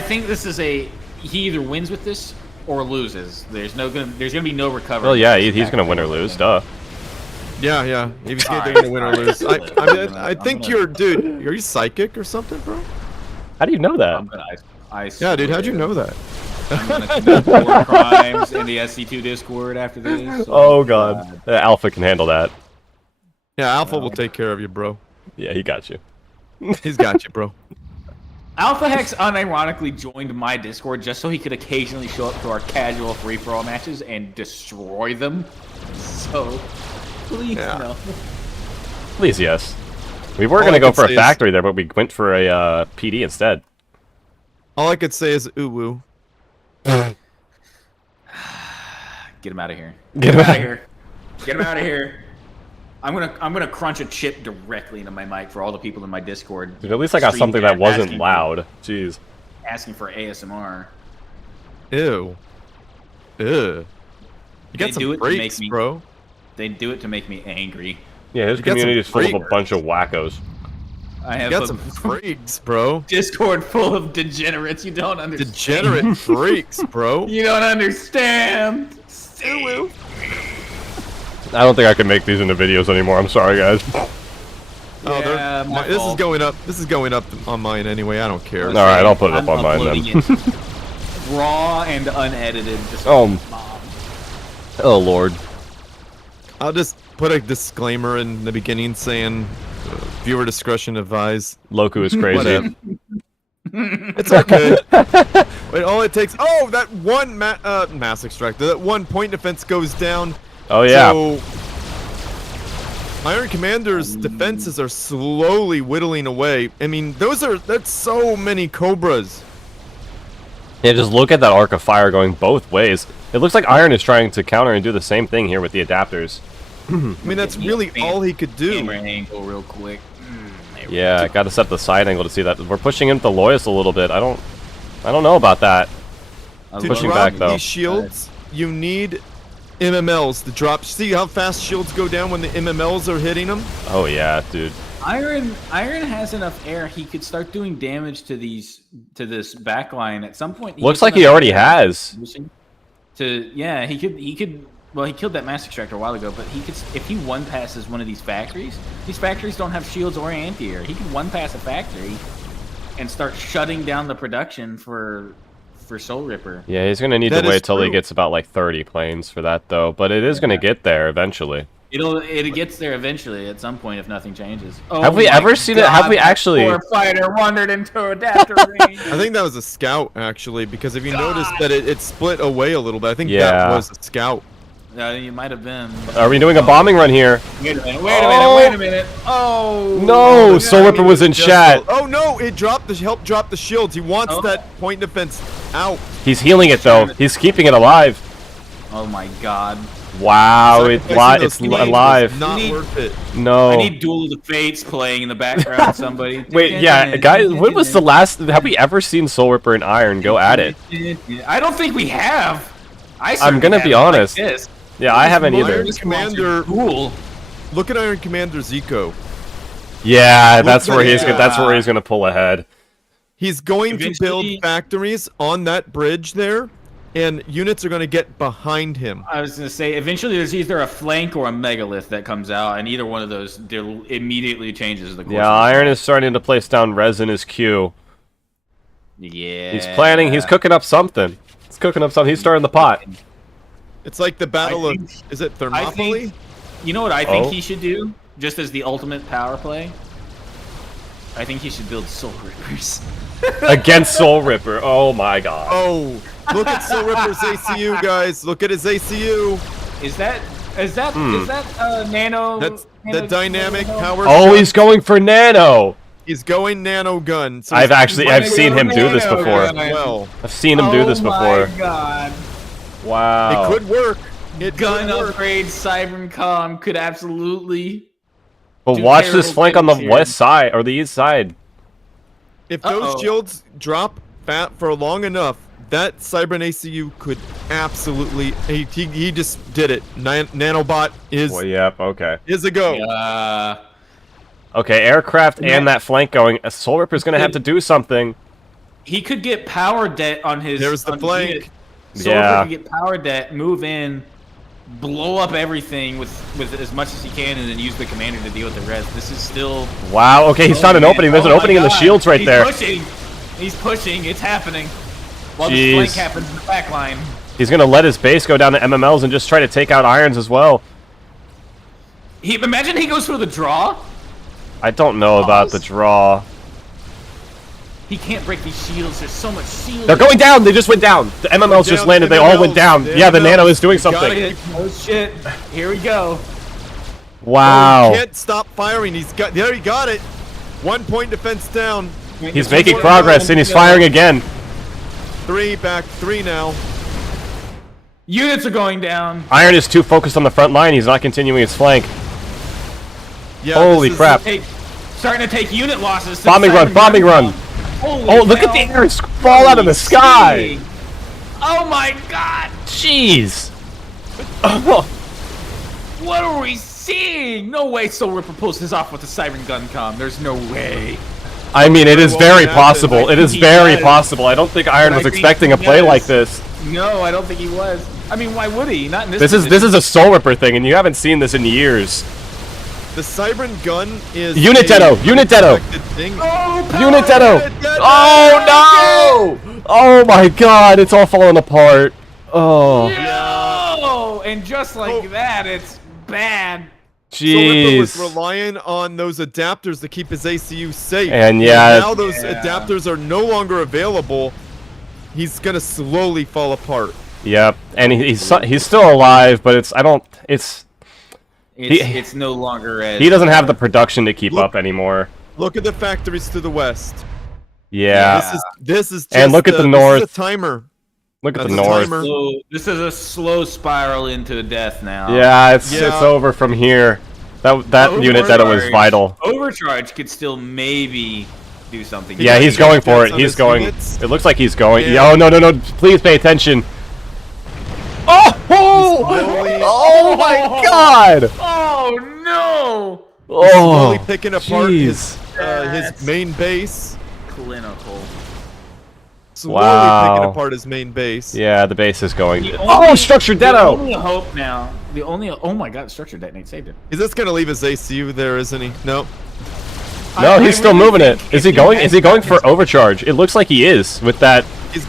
think this is a... He either wins with this or loses. There's gonna be no recovery. Well, yeah, he's gonna win or lose, duh. Yeah. If he's gonna win or lose. I think you're, dude. Are you psychic or something, bro? How do you know that? I'm gonna Yeah, dude. How'd you know that? I'm gonna commit war crimes in the SC2 Discord after this. Oh god, Alpha can handle that. Yeah, Alpha will take care of you, bro. Yeah, he got you. He's got you, bro. Alpha Hex unironically joined my Discord just so he could occasionally show up to our casual free-for-all matches and destroy them. So, please no. Please, yes. We were All gonna I go can for a say is- factory there, but we went for a PD instead. All I could say is ooh woo. Get him out of here. Get him out of here. Get him out of here. I'm gonna crunch a chip directly into my mic for all the people in my Discord. Dude, at least I got stream something chat that wasn't asking loud. Jeez. asking for ASMR. Ew. Ew. You They got do some it to freaks, make me- bro. They do it to make me angry. Yeah, his You got some community is full of a freaks. bunch of wackos. I You have got a some freaks, bro. Discord full of degenerates. You don't understand. Degenerate freaks, bro. You don't understand. I don't think I can make these into videos anymore. I'm sorry, guys. Yeah, my this is fault. going up. This is going up on mine anyway. I don't care. All right, I'll put it up I'm on mine uploading then. it raw and unedited. Just Oh. Mom. Oh lord. I'll just put a disclaimer in the beginning saying viewer discretion advised. Loku is crazy. Whatever. It's okay. Wait, all it takes. Oh, that one mass extractor. That one point defense goes down. Oh yeah. So Iron Commander's defenses are slowly whittling away. I mean, that's so many Cobras. Yeah, just look at that arc of fire going both ways. It looks like Iron is trying to counter and do the same thing here with the adapters. I mean, that's really all he could do. Camera angle real quick. There we Yeah, got to set the side angle to see that. We're pushing into Loyus a little bit. I don't know about that. go. To Pushing drop back, though. these shields, you need MMLs to drop. See how fast shields go down when the MMLs are hitting them? Oh yeah, dude. Iron has enough air. He could start doing damage to this backline at some point. Looks gets like he enough already air has. He could. Well, he killed that mass extractor a while ago, but he could. If he one passes one of these factories don't have shields or anti-air. He could one pass a factory and start shutting down the production for Soul Ripper. Yeah, he's gonna need That to wait is till he true. gets about like 30 planes for that though. But it is gonna get there eventually. It gets there eventually at some point if nothing changes. Oh Have we my ever seen it? Have we God, actually? Poor fighter wandered into adapter range. I think that was a scout, actually, because if you notice that it split away a little bit, I think that Yeah. was a scout. You might have been. Are we doing a bombing run here? Wait a minute. Oh. Wait a minute. Oh No, yeah, Soul Ripper was in Just- chat. Oh no, it helped drop the shields. He wants Oh. that point defense out. He's healing it though. He's keeping it alive. Oh my God. Wow, Sacrificing it's those planes was alive. Not We need- worth it. No. I need Duel of the Fates playing in the background. Somebody. Wait, yeah, guys. When was the last? Have we ever seen Soul Ripper and Iron go at it? I don't think we have. I'm gonna be honest. Like this. Yeah, I haven't either. Iron Commander. Cool. Look at Iron Commander's eco. Yeah, that's Look where at he's that. that's where he's gonna pull ahead. He's going to build Eventually- factories on that bridge there, and units are going to get behind him. I was gonna say, eventually there's either a flank or a megalith that comes out, and either one of those immediately changes the course. Yeah, Iron is starting to place down res in his queue. Yeah. He's planning. He's cooking up something. He's cooking up something. He's starting the pot. It's like the battle I of think- is it I Thermopylae? think. You know what I think Oh. he should do, just as the ultimate power play, I think he should build Soul Rippers. Against Soul Ripper. Oh my god. Oh, look at Soul Ripper's ACU, guys. Look at his ACU. Is that nano? That's nano the dynamic nano? power. Oh, he's going for nano. He's going nano gun. So I've he's seen him do this Nano before. gun. well. I've seen him do this Oh before. my god. Wow. It could work. It Gun could work. upgrade Cybercom could absolutely. But do watch this terrible flank on the things here. west side or the east side. If those Uh-oh. shields drop fat for long enough, that Cybern ACU could absolutely. He just did it. Nanobot is Well, yep. Okay. a go. Okay. Aircraft and that flank going. Soul Ripper's gonna have to do something. He could get power debt on his. There's the on flank. unit. Soul Yeah. Ripper could get power debt, move in, blow up everything with as much as he can, and then use the commander to deal with the rest. This is still. Wow. Okay. He's found an man. opening. There's an Oh my opening in the God. shields right He's there. Pushing. He's pushing. It's happening. While Jeez. this flank happens in the back line. He's gonna let his base go down to MMLs and just try to take out irons as well. Imagine he goes for the draw. I don't know about the draw. He can't break these shields. There's so much shield. They're going down. They just went down. The MMLs just down, landed. They all went down. MMLs, Yeah, the nano is doing you gotta something. get- Oh shit! Here we go. Wow. He can't stop firing. He got it. 1 point defense down. He's making progress and he's firing again. 3 back. 3 now. Units are going down. Iron is too focused on the front line. He's not continuing his flank. Yeah, Holy this is- crap. Starting to take unit losses. to Bombing the run, Cyber bombing gun. run. Holy Oh, look at the hell. air fall out of the sky. Oh my god! Jeez. What are we seeing? No way Soul Ripper pulls this off with the Siren Gun Com. There's no way. I mean, it is Well, very it possible. happened. It is He very does. possible. I don't think Iron But was I think expecting a he play does. like this. No, I don't think he was. I mean, why would he? Not in this. This is a Soul Ripper thing, and you haven't seen this in years. The Cybern gun is Unit a Detto, Unit Detto. expected thing. Oh, Unit Detto. Detto! Oh no! Oh my God! It's all falling apart. Oh, no! And just like Oh. that, it's bad. Soul Ripper was jeez. relying on those adapters to keep his ACU safe. And yeah, now those Yeah. adapters are no longer available. He's gonna slowly fall apart. Yep. And he's still alive, but It's it's no longer as. he doesn't have the production to keep Look- up anymore. Look at the factories to the west. Yeah. This is just And look at the this north. is a timer. Look at the That's a north. timer. This is a slow spiral into death now. Yeah, it's Yeah. over from here. That unit that was Overcharge. vital. Overcharge could still maybe do something. Yeah, he's going for it. on He's his going. units. It looks like he's going. Yeah. Oh no, no, no! Please pay attention. Oh! slowly- Oh my God! Oh no! Slowly Oh, picking apart his That's- main base. Clinical. Slowly Wow. picking apart his main base. yeah, the base is going. The Oh, only- structured The Detto! only hope now. Oh my god, structure detonate saved him. He's just gonna leave his ACU there, isn't he? No. No, I he's still really moving it. think Is if he going? had Is he going for gotten- overcharge? It looks like he is with that. He's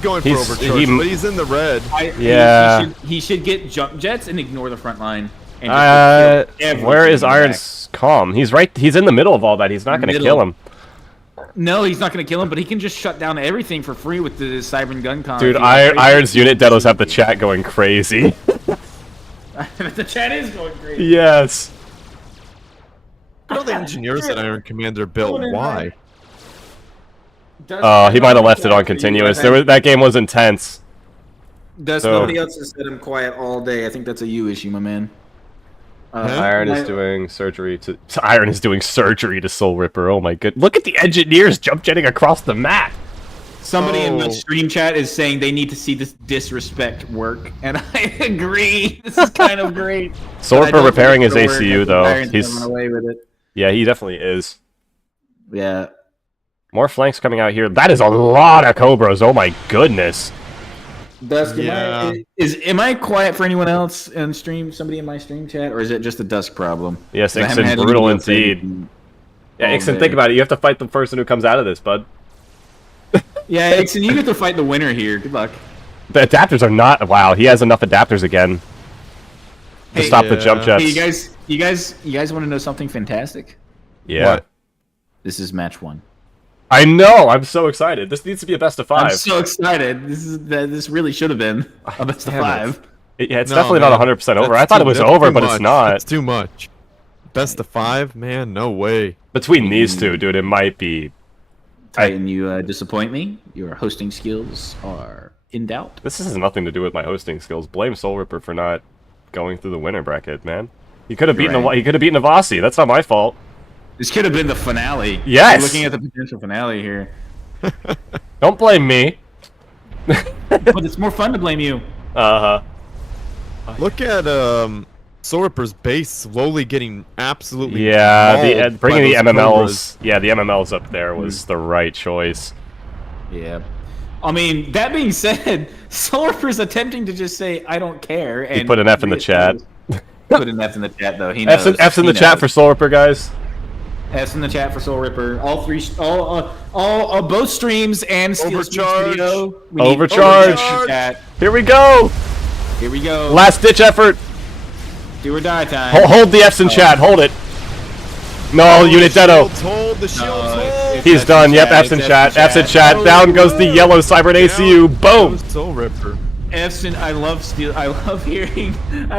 going for He's- overcharge, he- but he's in the red. Yeah. He should get jump jets and ignore the front line. And just kill Where everything is in the Iron's calm? He's right. He's in the middle of all that. He's not going to Middle. kill him. back. No, he's not going to kill him, but he can just shut down everything for free with the Cybern gun con. Dude, Iron's unit Dettos have the chat going crazy. The chat is going crazy. Yes. All the engineers that Iron Commander built. Why? Oh, he might have left it on continuous. That game was intense. Does so- nobody else has said him quiet all day? I think that's a you issue, my man. Iron is doing surgery to Iron is doing surgery to Soul Ripper. Oh my good! Look at the engineers jump jetting across the map. Somebody in the Oh. stream chat is saying they need to see this disrespect work, and I agree. This is kind of great. Soul But I Ripper don't repairing think his it's gonna ACU work. though. Iron's He's coming away with it. yeah, he definitely is. Yeah. More flanks coming out here. That is a lot of Cobras. Oh my goodness. Dusk, Yeah. am I quiet for anyone else in stream? Somebody in my stream chat, or is it just a Dusk problem? Yes, 'Cause I haven't Ixen, had brutal anyone say indeed. Yeah, all Ixen, day. think about it. You have to fight the person who comes out of this, bud. Yeah, Ixen, you get to fight the winner here. Good luck. The adapters are not. Wow, he has enough adapters again to Hey, stop the jump yeah. jets. Hey, you guys want to know something fantastic? Yeah. What? This is match 1. I know. I'm so excited. This needs to be a best of 5. I'm so excited. This really should have been a best of Damn it. 5. Yeah, it's No, definitely man. not 100% over. That's I thought too- it was that's over, too but it's much. not. That's too much. Best of 5, man? No way. Between these two, dude, it might be. Titan, you disappoint me. Your hosting skills are in doubt. This has nothing to do with my hosting skills. Blame Soul Ripper for not going through the winner bracket, man. He could have beaten. Right. He could have beaten Avasi. That's not my fault. This could have been the finale. Yes! We're looking at the potential finale here. Don't blame me. But it's more fun to blame you. Uh huh. Look at Soul Ripper's base slowly getting absolutely Yeah, mauled bringing by the those MMLs. Cobras. Yeah, the MMLs up there was the right choice. Yeah. I mean, that being said, Soul Ripper's attempting to just say, I don't care. And He put an F in the chat. Put an F in the chat, though. He knows. F's in He the chat knows. for Soul Ripper, guys. F's in the chat for Soul Ripper. Both streams and Steel Speaks Overcharge. video. We need Overcharge. in the chat. Here we go. Here we go. Last ditch effort. Do or die time. Hold the F's in chat. Hold it. No, Unit Dedo. Hold the shield hold. He's done. Yep, F's in chat. F's in chat. Down goes the yellow Cyber ACU. Boom. Soul Ripper. Efson, I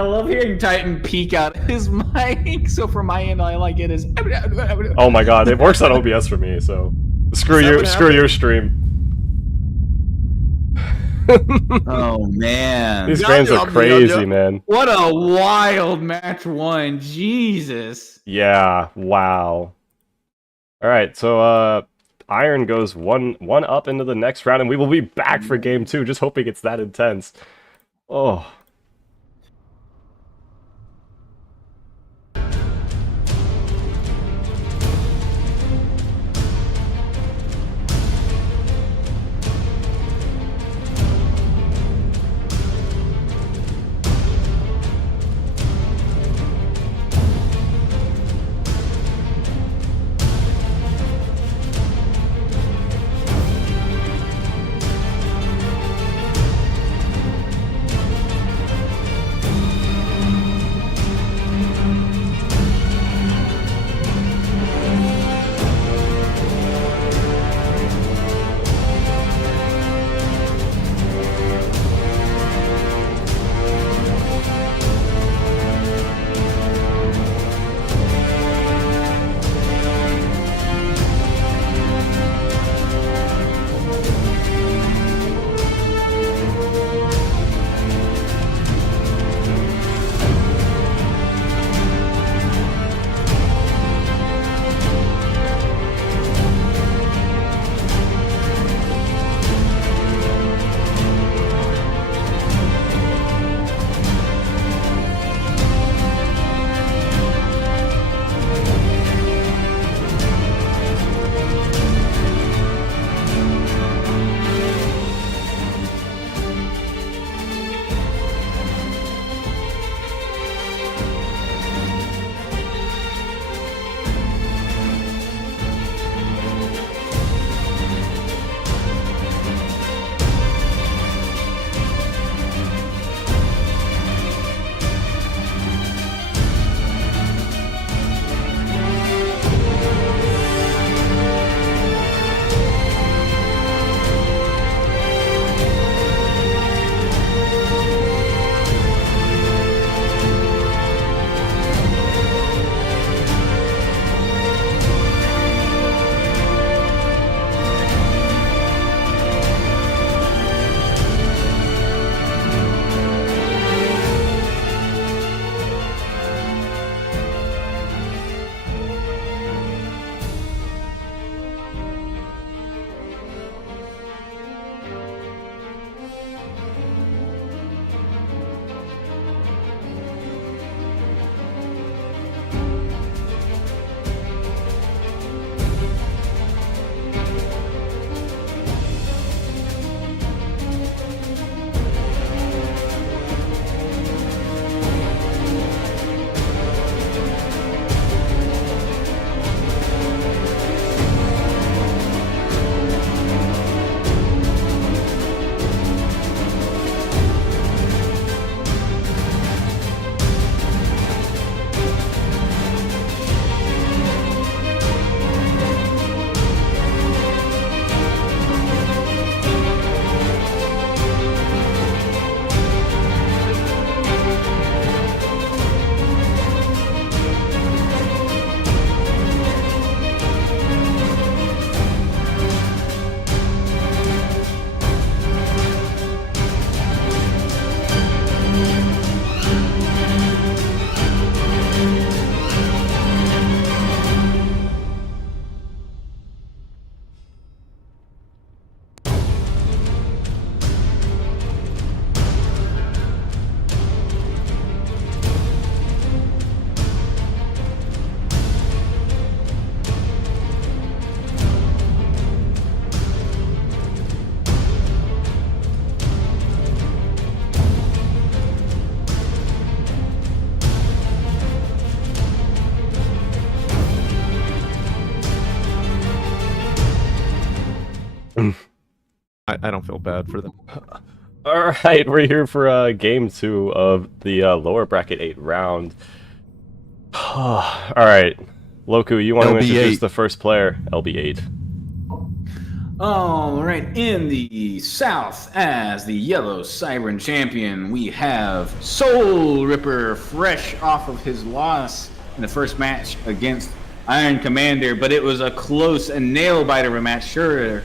love hearing Titan peek out his mic. So for my end, all I get is. Oh my god, it works on OBS for me, so screw that you, what screw happened? your stream. Oh man, These games are crazy, man. what a wild match 1! Jesus. Yeah, wow. All right, so Iron goes one up into the next round, and we will be back for game 2. Just hoping it's that intense. Oh. I don't feel bad for them. All right, we're here for game 2 of the lower bracket 8 round. All right, Loku, you want to introduce the first player, LB8. All right, in the south, as the yellow Cybern champion, we have Soul Ripper, fresh off of his loss in the first match against Iron Commander, but it was a close and nail-biter of a match. Surely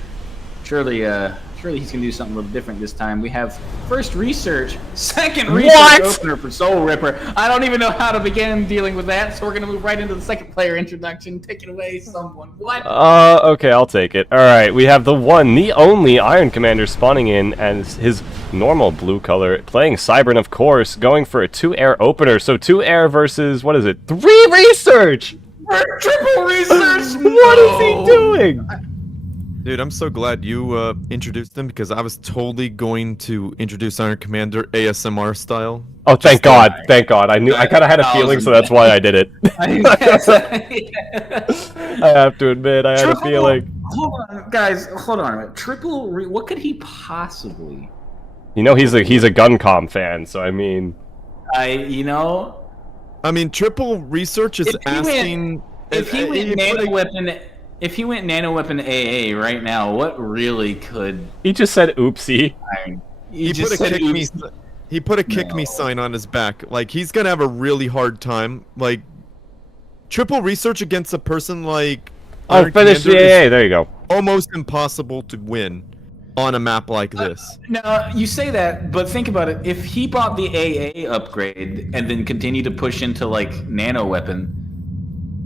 he's gonna do something a little different this time. We have first research, second research opener for Soul Ripper. I don't even know how to begin dealing with that, so we're gonna move right into the second player introduction. Take it away, someone. What? Okay, I'll take it. All right, we have the one, the only Iron Commander spawning in as his normal blue color, playing Cybern, of course, going for a 2-air opener. So 2-air versus, what is it, 3 research? Triple research. What is he doing? Dude, I'm so glad you introduced them because I was totally going to introduce Iron Commander ASMR style. Oh, thank God! Thank God! I kind of had a feeling, so that's why I did it. I have to admit, I had a feeling. Hold on, guys. Hold on a minute. What could he possibly? You know, he's a Guncom fan, so I mean. I mean, triple research is asking. If he went nano weapon AA right now, what really could? He just said oopsie. He put a kick me sign on his back. Like, he's gonna have a really hard time. Like, triple research against a person like. Oh, finish the AA. There you go. Almost impossible to win on a map like this. Now, you say that, but think about it. If he bought the AA upgrade and then continued to push into like nano weapon,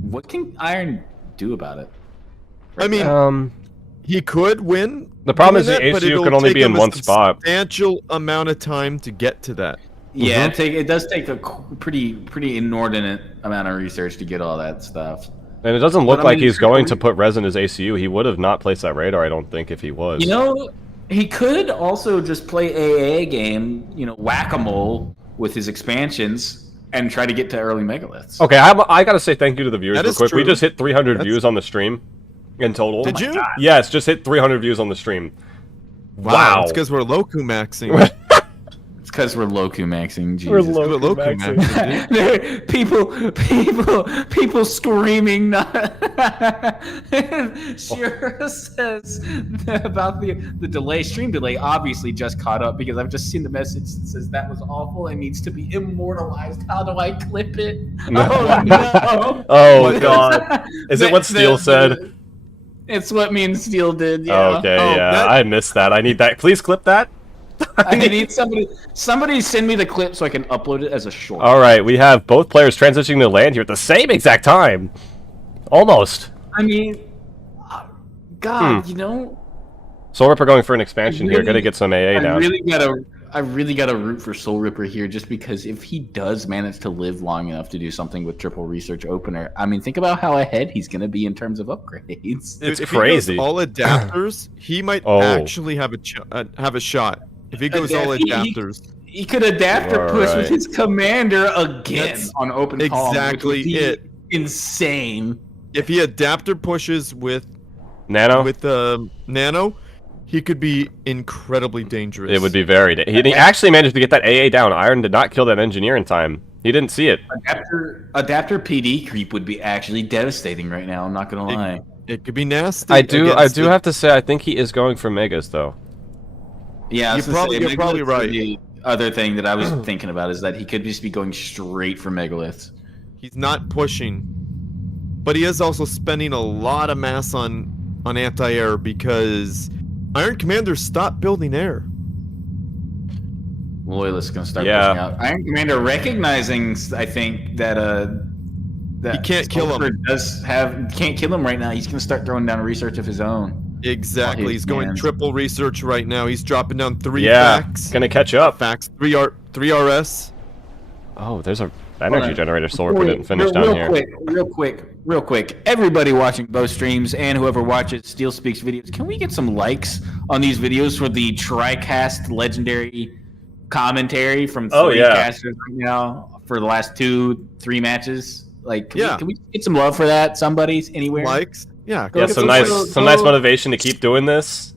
what can Iron do about it? I mean, he could win. The problem is the HU can only be in one spot. Substantial amount of time to get to that. Yeah, it does take a pretty inordinate amount of research to get all that stuff. And it doesn't look like he's going to put res in his ACU. He would have not placed that radar, I don't think, if he was. You know, he could also just play AA game, whack-a-mole with his expansions and try to get to early megaliths. Okay, I gotta say thank you to the viewers real quick. True. We just hit 300 views on the stream in total. Did you? Yes, just hit 300 views on the stream. Wow. It's because we're Loku maxing. It's because we're Loku maxing. Jesus. We're Loku maxing. There are people screaming. Shira says about the delay, stream delay. Obviously, just caught up because I've just seen the message that says that was awful and needs to be immortalized. How do I clip it? Oh no! Oh God! Is it what Steel said? It's what me and Steel did. Yeah. Okay, I missed that. I need that. Please clip that. I need somebody send me the clip so I can upload it as a short. All right, we have both players transitioning to land here at the same exact time. Almost. I mean, God, Soul Ripper going for an expansion here. Gonna get some AA now. I really gotta root for Soul Ripper here, just because if he does manage to live long enough to do something with triple research opener, I mean, think about how ahead he's gonna be in terms of upgrades. It's if crazy. He goes all adapters, he might actually have a shot. If he goes all adapters, he could adapt or push with his commander again on open column. Exactly it. Insane. If he adapter pushes with Nano, he could be incredibly dangerous. It would be very. He actually managed to get that AA down. Iron did not kill that engineer in time. He didn't see it. Adapter PD creep would be actually devastating right now. I'm not gonna lie. It could be nasty. I do have to say, I think he is going for megas though. Yeah, you're probably right. The other thing that I was thinking about is that he could just be going straight for megaliths. He's not pushing, but he is also spending a lot of mass on anti-air because Iron Commander stopped building air. Loyalist is gonna start pushing out. Iron Commander recognizing, I think that he can't kill him. Can't kill him right now. He's gonna start throwing down research of his own. Exactly. He's going triple research right now. He's dropping down 3 facts. Gonna catch up. Facts 3 RS. Oh, there's a energy generator. Soul Ripper didn't finish down here. Real quick. Everybody watching both streams and whoever watches Steel Speaks videos, can we get some likes on these videos for the TriCast legendary commentary from 3 casters right now for the last 2-3 matches? Like, can we get some love for that? Somebody's anywhere? Likes? Yeah. Some nice motivation to keep doing this.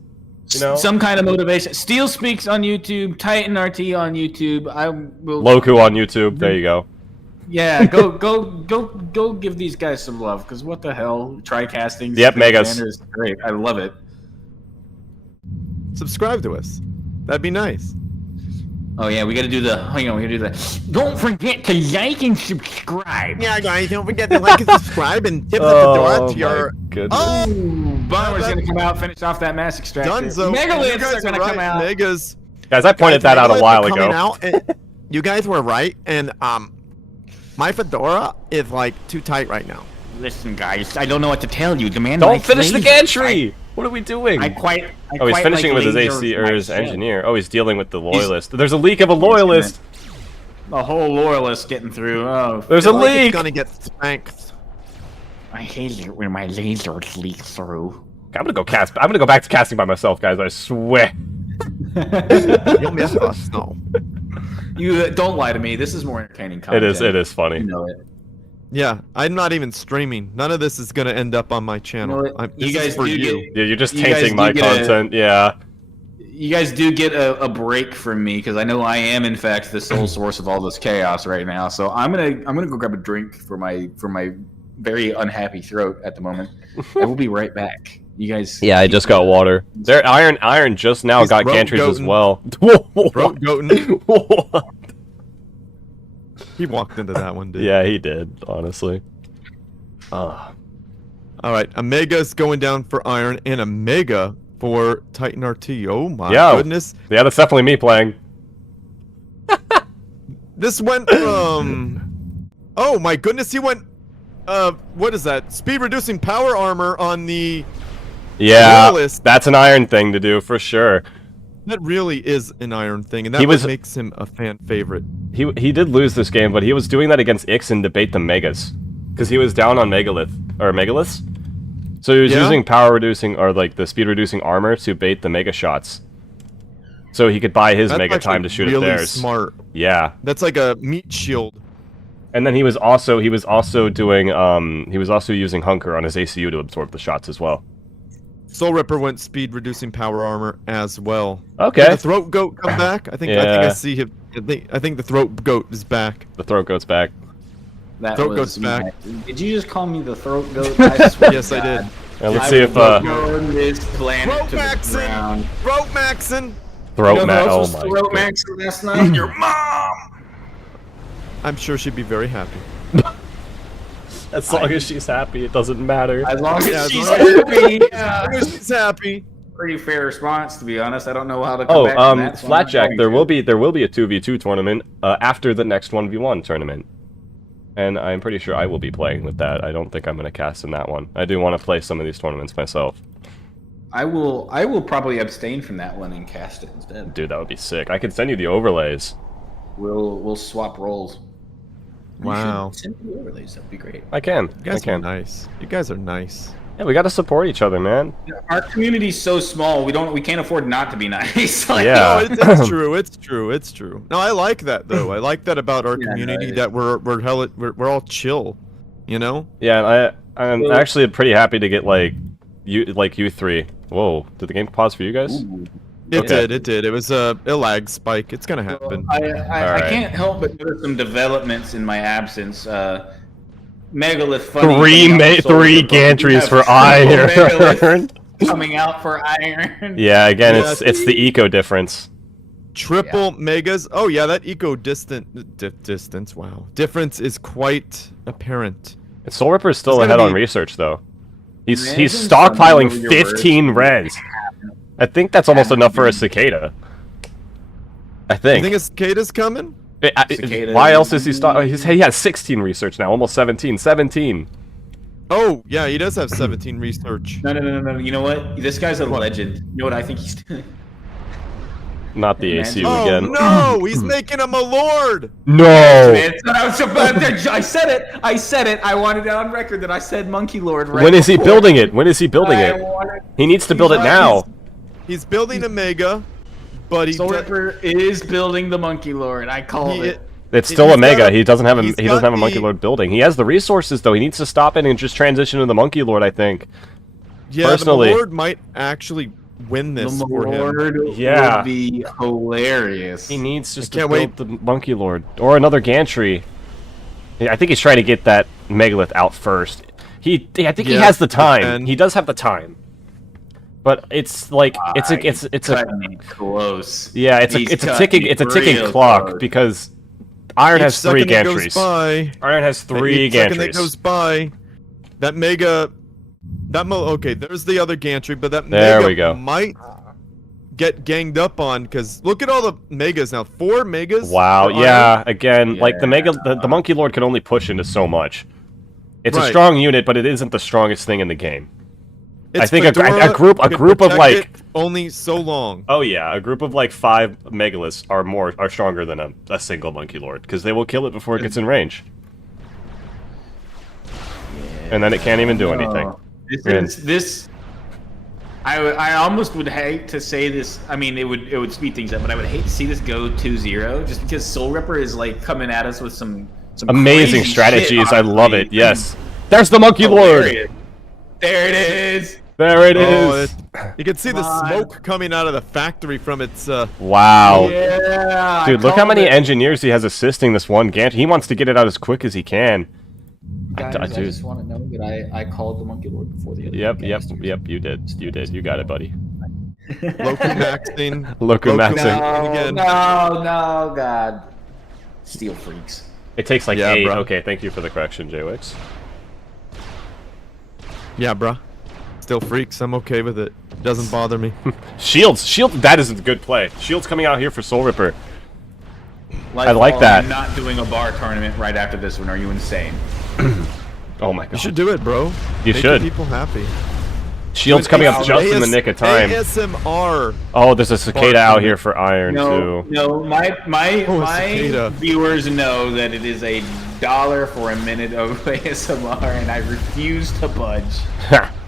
You know? Some kind of motivation. Steel Speaks on YouTube, Titan RT on YouTube. I will. Loku on YouTube. There you go. Yeah, go give these guys some love, because what the hell? Tricasting. Yep, Megas. Is great. I love it. Subscribe to us. That'd be nice. Oh yeah, we gotta do the. Hang on, we gotta do the. Don't forget to like and subscribe. Yeah, guys, don't forget to like and subscribe and tip Oh, my goodness. Oh, Bomber's gonna come out, finish off that mass extractor. Dunzo. Megaliths are gonna come out. Megas. Guys, I pointed that out a while ago. You guys were right, and my fedora is like too tight right now. Listen, guys, I don't know what to tell you. The man Don't likes finish the lasers. gantry! What are we doing? I quite Oh, he's finishing like with his lasers AC or his myself. engineer. Oh, he's dealing with the loyalist. There's a leak of a loyalist. The whole loyalist getting through. Oh, There's a I feel like leak. It's gonna get spanked. I hate it when my lasers leak through. I'm gonna go back to casting by myself, guys. I swear. You'll miss us, no. You don't lie to me. This is more entertaining content. It is funny. You know it. Yeah, I'm not even streaming. None of this is gonna end up on my channel. You know what? This You guys is for do you. get- Yeah, you're just You guys tainting do my get a- content. Yeah. You guys do get a break from me, because I know I am in fact the sole source of all this chaos right now. So I'm gonna go grab a drink for my very unhappy throat at the moment. I will be right back. You guys. Yeah, I just got water. There, Iron just now He's got throat gantries as goating. well. Throat goating. What? He walked into that one, dude. Yeah, he did. Honestly. Ah. All right, a mega's going down for Iron and a mega for Titan RT. Oh my Yeah. goodness. Yeah, that's definitely me playing. This went from oh my goodness, he went what is that? Speed reducing power armor on the Yeah, Loyalist. that's an Iron thing to do for sure. that really is an Iron thing, and that He was- makes him a fan favorite. He did lose this game, but he was doing that against Ixen to bait the Megas. Because he was down on Megalith. Or Megaliths? So he was Yeah? using power reducing, or like the speed reducing armor to bait the Mega shots. So he could buy his That's Mega actually time to shoot really at theirs. smart. Yeah. That's like a meat shield. And then he was also doing he was also using Hunker on his ACU to absorb the shots as well. Soul Ripper went speed reducing power armor as well. Okay. Did the throat goat come back? I think I Yeah. see him. I think the throat goat is back. The throat goat's back. That Throat was goes back. Did you just call me the throat goat? I swear Yes, to I did. God. And let's I see if will burn this planet Throat to the Maxon! ground. Throat Maxon! throat You know who mat. Oh else was my throat god. Max last night? Your mom. I'm sure she'd be very happy. As long as she's happy, it doesn't matter. As long Yeah, as as she's long as- happy. Yeah. She's happy. Pretty fair response, to be honest. I don't know how to come Oh, back from that. so I'm not Flatjack, going there to. will be a 2v2 tournament after the next 1v1 tournament. And I'm pretty sure I will be playing with that. I don't think I'm going to cast in that one. I do want to play some of these tournaments myself. I will probably abstain from that one and cast it instead. Dude, that would be sick. I can send you the overlays. We'll swap roles. You Wow. should send me the overlays. That'd be great. I can. You guys I can. are nice. You guys are nice. Yeah, we got to support each other, man. Our community's so small. We can't afford not to be nice. Like, Yeah. No, it's true. It's true. It's true. No, I like that though. I like that about our Yeah, community. no, That we're all chill. You know. Yeah, and I'm Well- actually pretty happy to get you three. Whoa, did the game pause for you guys? Ooh. It Okay. did. It did. It was a lag spike. It's gonna happen. I Alright. can't help but notice some developments in my absence. Megalith Three gantries for Iron. Megalith coming out for Iron. Yeah, again, Yeah, it's the eco difference. Triple megas. Oh yeah, that eco distance. Wow, difference is quite apparent. And Soul Ripper is still It's gonna ahead on be- research though. He's Imagine stockpiling someone over your 15 res. I think that's almost enough for a cicada. I You think. think a cicada's coming? Cicada. Why else is he stock? He has 16 research now, almost 17. 17. Oh yeah, he does have 17 research. No. You know what? This guy's a legend. You know what I think he's doing? Not the Man. ACU Oh again. no, he's making him a lord. No. It's what I was about to- I said it. I wanted it on record that I said Monkey Lord. Right When is he before. building it? When is he building I it? wanted- He needs to build it He's now. He's building a mega, but he Soul do- Ripper is building the Monkey Lord. I called he- it. It's still a he's mega. got a- He doesn't have a he's Monkey got Lord building. He has the resources though. He needs to stop it and just transition to the Monkey Lord, I think. yeah, personally- the lord might actually win this The for him. Lord Yeah. would be hilarious. He needs just I to can't build the Monkey Lord or another gantry. I think he's trying to get that megalith out first. I think he Yeah, has the time. and- He does have the time. But it's like it's a Cutting it close. yeah, it's He's a ticking real clock close. because Iron Each has 3 second that goes gantries. by, Iron has 3 each second that gantries. goes by, that mega, okay, there's the other gantry, but that There mega we go. might get ganged up on because look at all the megas now. 4 megas. Wow, for Iron. yeah, again, like the Yeah. Monkey Lord can only push into so much. It's a Right. strong unit, but it isn't the strongest thing in the game. It's I think a Fedora group could of, protect like- it only so long. Oh yeah, a group of like 5 megaliths are stronger than a single Monkey Lord because they will kill it before it gets in range, and then it can't even do anything. I almost would hate to say this. I mean, it would speed things up, but I would hate to see this go 2-0 just because Soul Ripper is like coming at us with some Amazing crazy strategies. shit, I love honestly. it. Yes, there's the Monkey Lord. Hilarious. There it is. There it Oh, is. you can see the Come on. smoke coming out of the factory from its. Wow. Yeah. Dude, look how called many it. engineers he has assisting this one gantry. He wants to get it out as quick as he can. Guys, I dude. just want to know that I called the Monkey Lord before the other. Yep, casters. you did. You got it, buddy. Loku maxing. Loku maxing. No, again. no, God. Steel freaks. It takes like Yeah, 8. bro. Okay, thank you for the correction, J-Wix. Yeah, bruh. Still freaks. I'm okay with it. Doesn't bother me. Shields, that is a good play. Shields coming out here for Soul Ripper. I like that. I'm not doing a bar tournament right after this one. Are you insane? Oh my god. You should do it, bro. You Make should. the people happy. Shields coming up just in the nick of time. ASMR. Oh, there's a cicada Bar out here for Iron No, too. no. My Oh, a cicada. viewers know that it is $1 for a minute of ASMR, and I refuse to budge.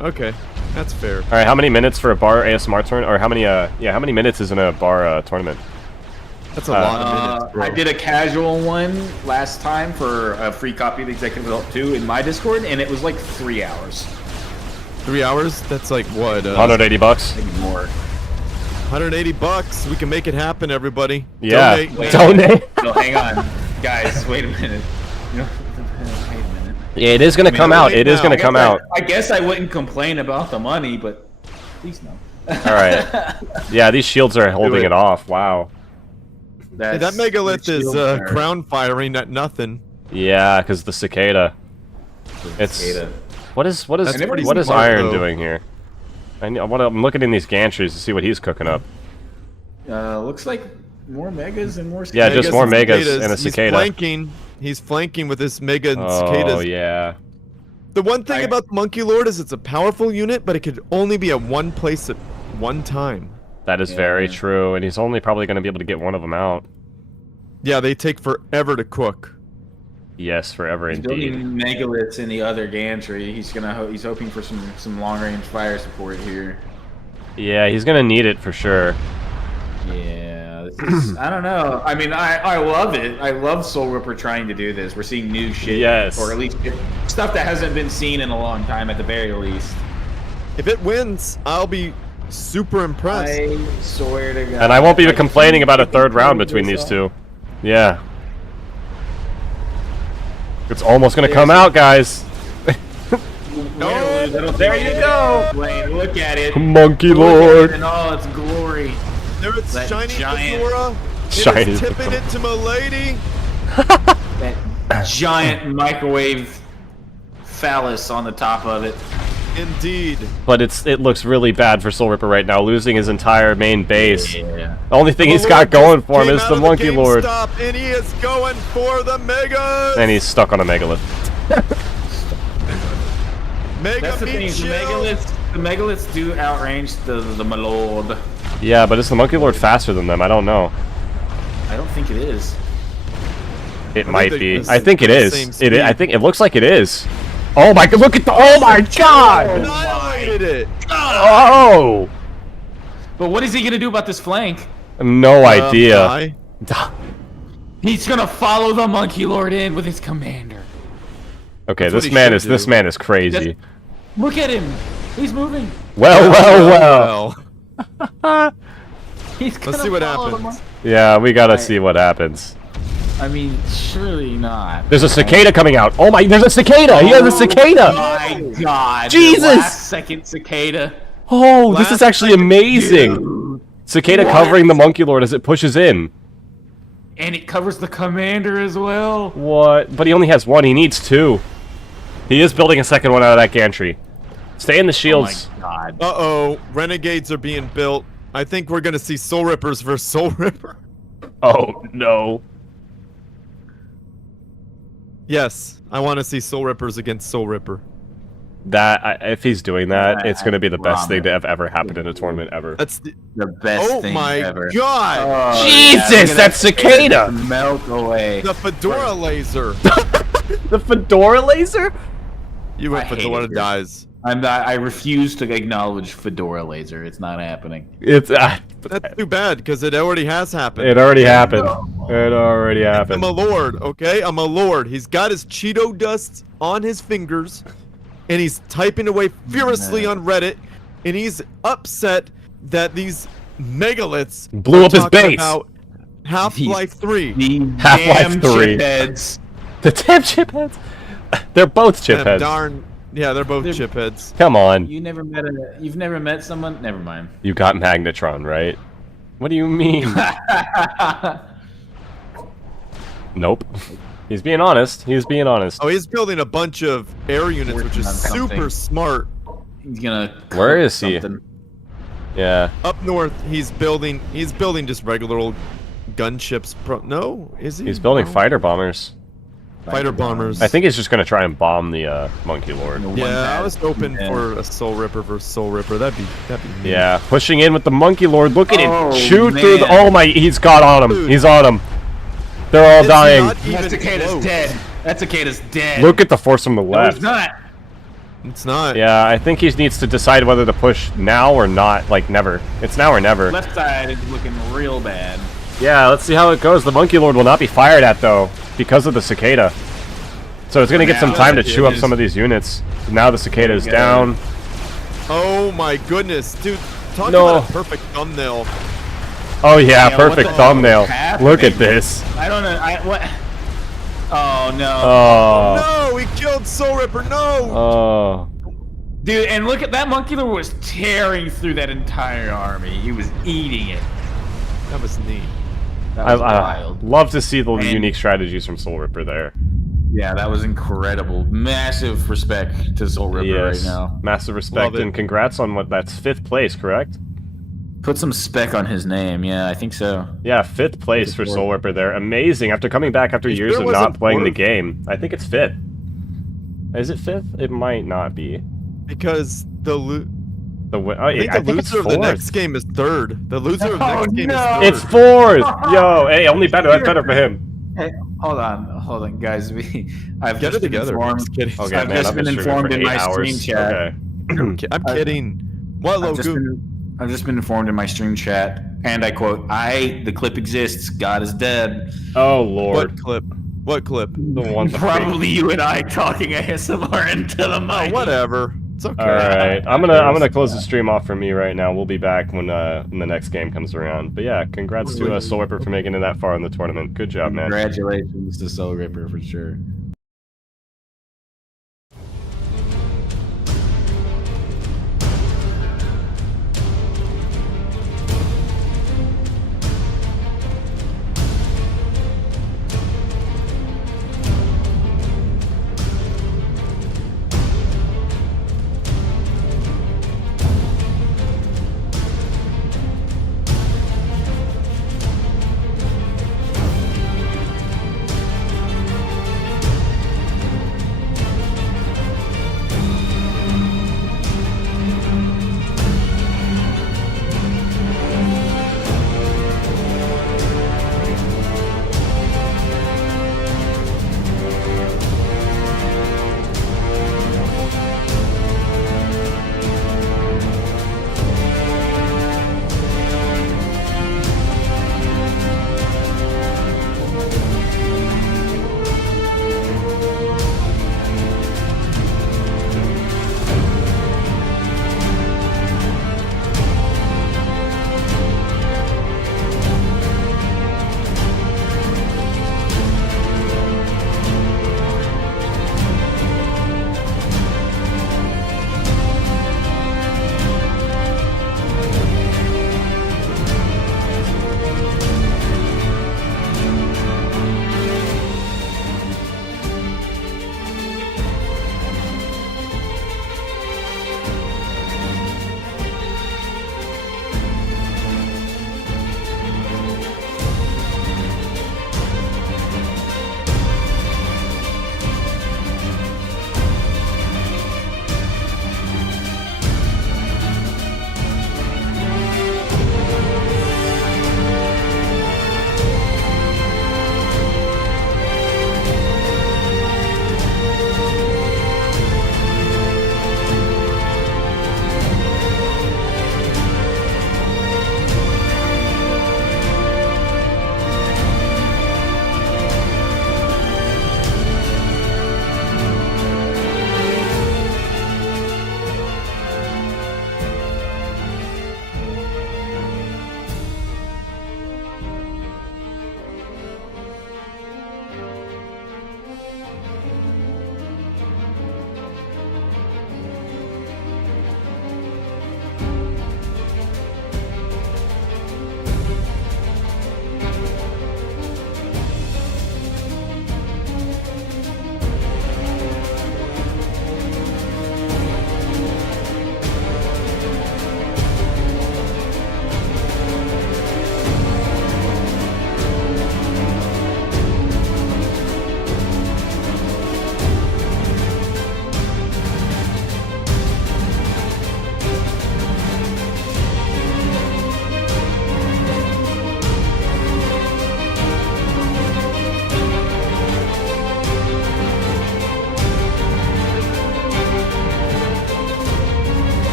Okay, that's fair. All right, how many minutes for a bar ASMR tournament? Or how many minutes is in a bar tournament? That's a lot of minutes, bro. I did a casual one last time for a free copy of the Executive Adult 2 in my Discord, and it was like 3 hours. 3 hours? That's like what? $180. Maybe more. $180. We can make it happen, everybody. Yeah. Donate. Donate. So hang on, guys. Wait a minute. You know, wait a minute. Yeah, it is gonna come out. It is now. gonna come out. I guess I wouldn't complain about the money, but please no. All right. Yeah, these shields are holding it. it off. Wow. Hey, that megalith is crown firing at nothing. Yeah, because the cicada. It's Cicada. what is That's pretty what is smart, Iron though. doing here? I'm looking in these gantries to see what he's cooking up. Looks like more megas and more. Yeah, just more megas cicadas. and a cicada. He's flanking with this mega and Oh cicadas. yeah. The one thing about the Monkey Lord is it's a powerful unit, but it could only be at one place at one time. That is very Yeah. true, and he's only probably going to be able to get one of them out. Yeah, they take forever to cook. Yes, forever He's indeed. building megaliths in the other gantry. He's hoping for some long range fire support here. Yeah, he's going to need it for sure. Yeah, this is, I don't know. I mean, I love it. I love Soul Ripper trying to do this. We're seeing new shit, Yes. or at least stuff that hasn't been seen in a long time, at the very least. If it wins, I'll be super impressed. I swear to God. And I won't be complaining about a third round between these two. Yeah. It's almost going to come out, guys. No, There you go. Look at it. Monkey Look at Lord. it in all its glory. There it's That shiny giant- Fedora. Shiny It's tipping Fedora. it to my lady. That giant microwave phallus on the top of it. Indeed. But it looks really bad for Soul Ripper right now, losing his entire main base. Yeah. The only thing he's The got Lord going just for him came is out the of Monkey Lord. GameStop, and he is going for the megas. And he's stuck on a megalith. Mega That's the thing. meat The shield. megaliths do outrange the Malord. Yeah, but is the Monkey Lord faster than them? I don't know. I don't think it is. It might they- be. the I think it same is. speed. I think it looks like it is. Oh my god! Look at the! Oh my god! Annihilated it. Oh! But what is he gonna do about this flank? No idea. Die. He's gonna follow the Monkey Lord in with his commander. Okay, That's what this he man should is this do. man is crazy. Look at him. He's moving. Well. He's Let's see what follow the happens. Yeah, we gotta Right. see what happens. I mean, surely not. There's a cicada coming out. Oh my, there's a cicada! He has a cicada! My God! Jesus! The last second cicada. Oh, this is Last actually amazing! Cicada What? covering the Monkey Lord as it pushes in. And it covers the commander as well. What? But he only has one, he needs two. He is building a second one out of that gantry. Stay in the shields. Oh my God! Uh-oh, renegades are being built. I think we're gonna see Soul Rippers versus Soul Ripper. Oh, no. Yes, I want to see Soul Rippers against Soul Ripper. If he's doing that, it's gonna be the best thing Ramen. to have ever happened in a tournament ever. That's the... The best Oh thing my ever. god! Oh, Jesus, look at that cicada! Melt away. The Fedora laser! The Fedora laser? You went I hate Fedora it. dies. I refuse to acknowledge Fedora laser. It's not happening. It's That's too bad, because it already has happened. it already happened. It already happened. I'm a lord, okay? I'm a lord. He's got his Cheeto dust on his fingers, and he's typing away furiously on Reddit, and he's upset that these megaliths Blew are up his talking base. about Half-Life 3. The Half-Life damn 3. chipheads. The damn chipheads. They're both Them chipheads. darn, yeah, they're both They're- chipheads. Come on. You've never met someone. Never mind. You got Magnetron, right? What do you mean? Nope. He's being honest. He's being honest. Oh, he's building a bunch of air units, which Working is on super something. smart. He's gonna. Where cook is he? something. Yeah. Up north, he's building just regular old gunships. No, is he? He's building No. fighter bombers. Fighter bombers. I think he's just gonna try and bomb the Monkey Lord. Yeah, I was hoping for a Soul Ripper versus Soul Ripper. That'd be neat. Yeah, pushing in with the Monkey Lord. Look at Oh, him shoot through the. man. Oh my! He's got on him. Dude. He's on him. They're all It's dying. not even That cicada's close. dead. That cicada's dead. Look at the force from the No, left. he's not. It's not. Yeah, I think he needs to decide whether to push now or not. Like never. It's now or never. Left side is looking real bad. Yeah, let's see how it goes. The Monkey Lord will not be fired at though because of the cicada. So it's gonna get some Now time to it chew up is. some of these units. Now the cicada is Yeah. down. Oh my goodness, dude! Talk No. about a perfect thumbnail. Oh yeah, Yeah, perfect what the thumbnail. crap, Look at baby? this. I don't know. What? Oh no. Oh. No, he killed Soul Ripper. No. Oh. Dude, and look at that Monkey Lord was tearing through that entire army. He was eating it. That was neat. That I was wild. love to see the And- unique strategies from Soul Ripper there. Yeah, that was incredible. Massive respect to Soul Ripper right now. Massive respect Love it. and congrats on that's 5th place, correct? Put some spec on his name. Yeah, I think so. Yeah, 5th place for Soul Ripper there. Amazing. After coming back after You years sure of it not wasn't playing the 4th? game. I think it's 5th. Is it 5th? It might not be. Because I I think the loser of the next game is third. The loser of the Oh, next game no. is It's third. 4th! Yo, hey, only better. That's better for him. Hey, hold on, guys. I've Get just it been together. informed. Just kidding. Okay, I've man, just I've been been streaming informed for in 8 my hours. stream chat. Okay. I'm kidding. What, Loku? I've just been informed in my stream chat, and I quote, the clip exists, God is dead. Oh, Lord. What clip? What clip? The one the Probably you and I talking ASMR into the Oh, mic. whatever. It's okay. All right, I'm gonna close the stream off for me right now. We'll be back when the next game comes around. But yeah, congrats to Soul Ripper for making it that far in the tournament. Good job, man. Congratulations to Soul Ripper for sure.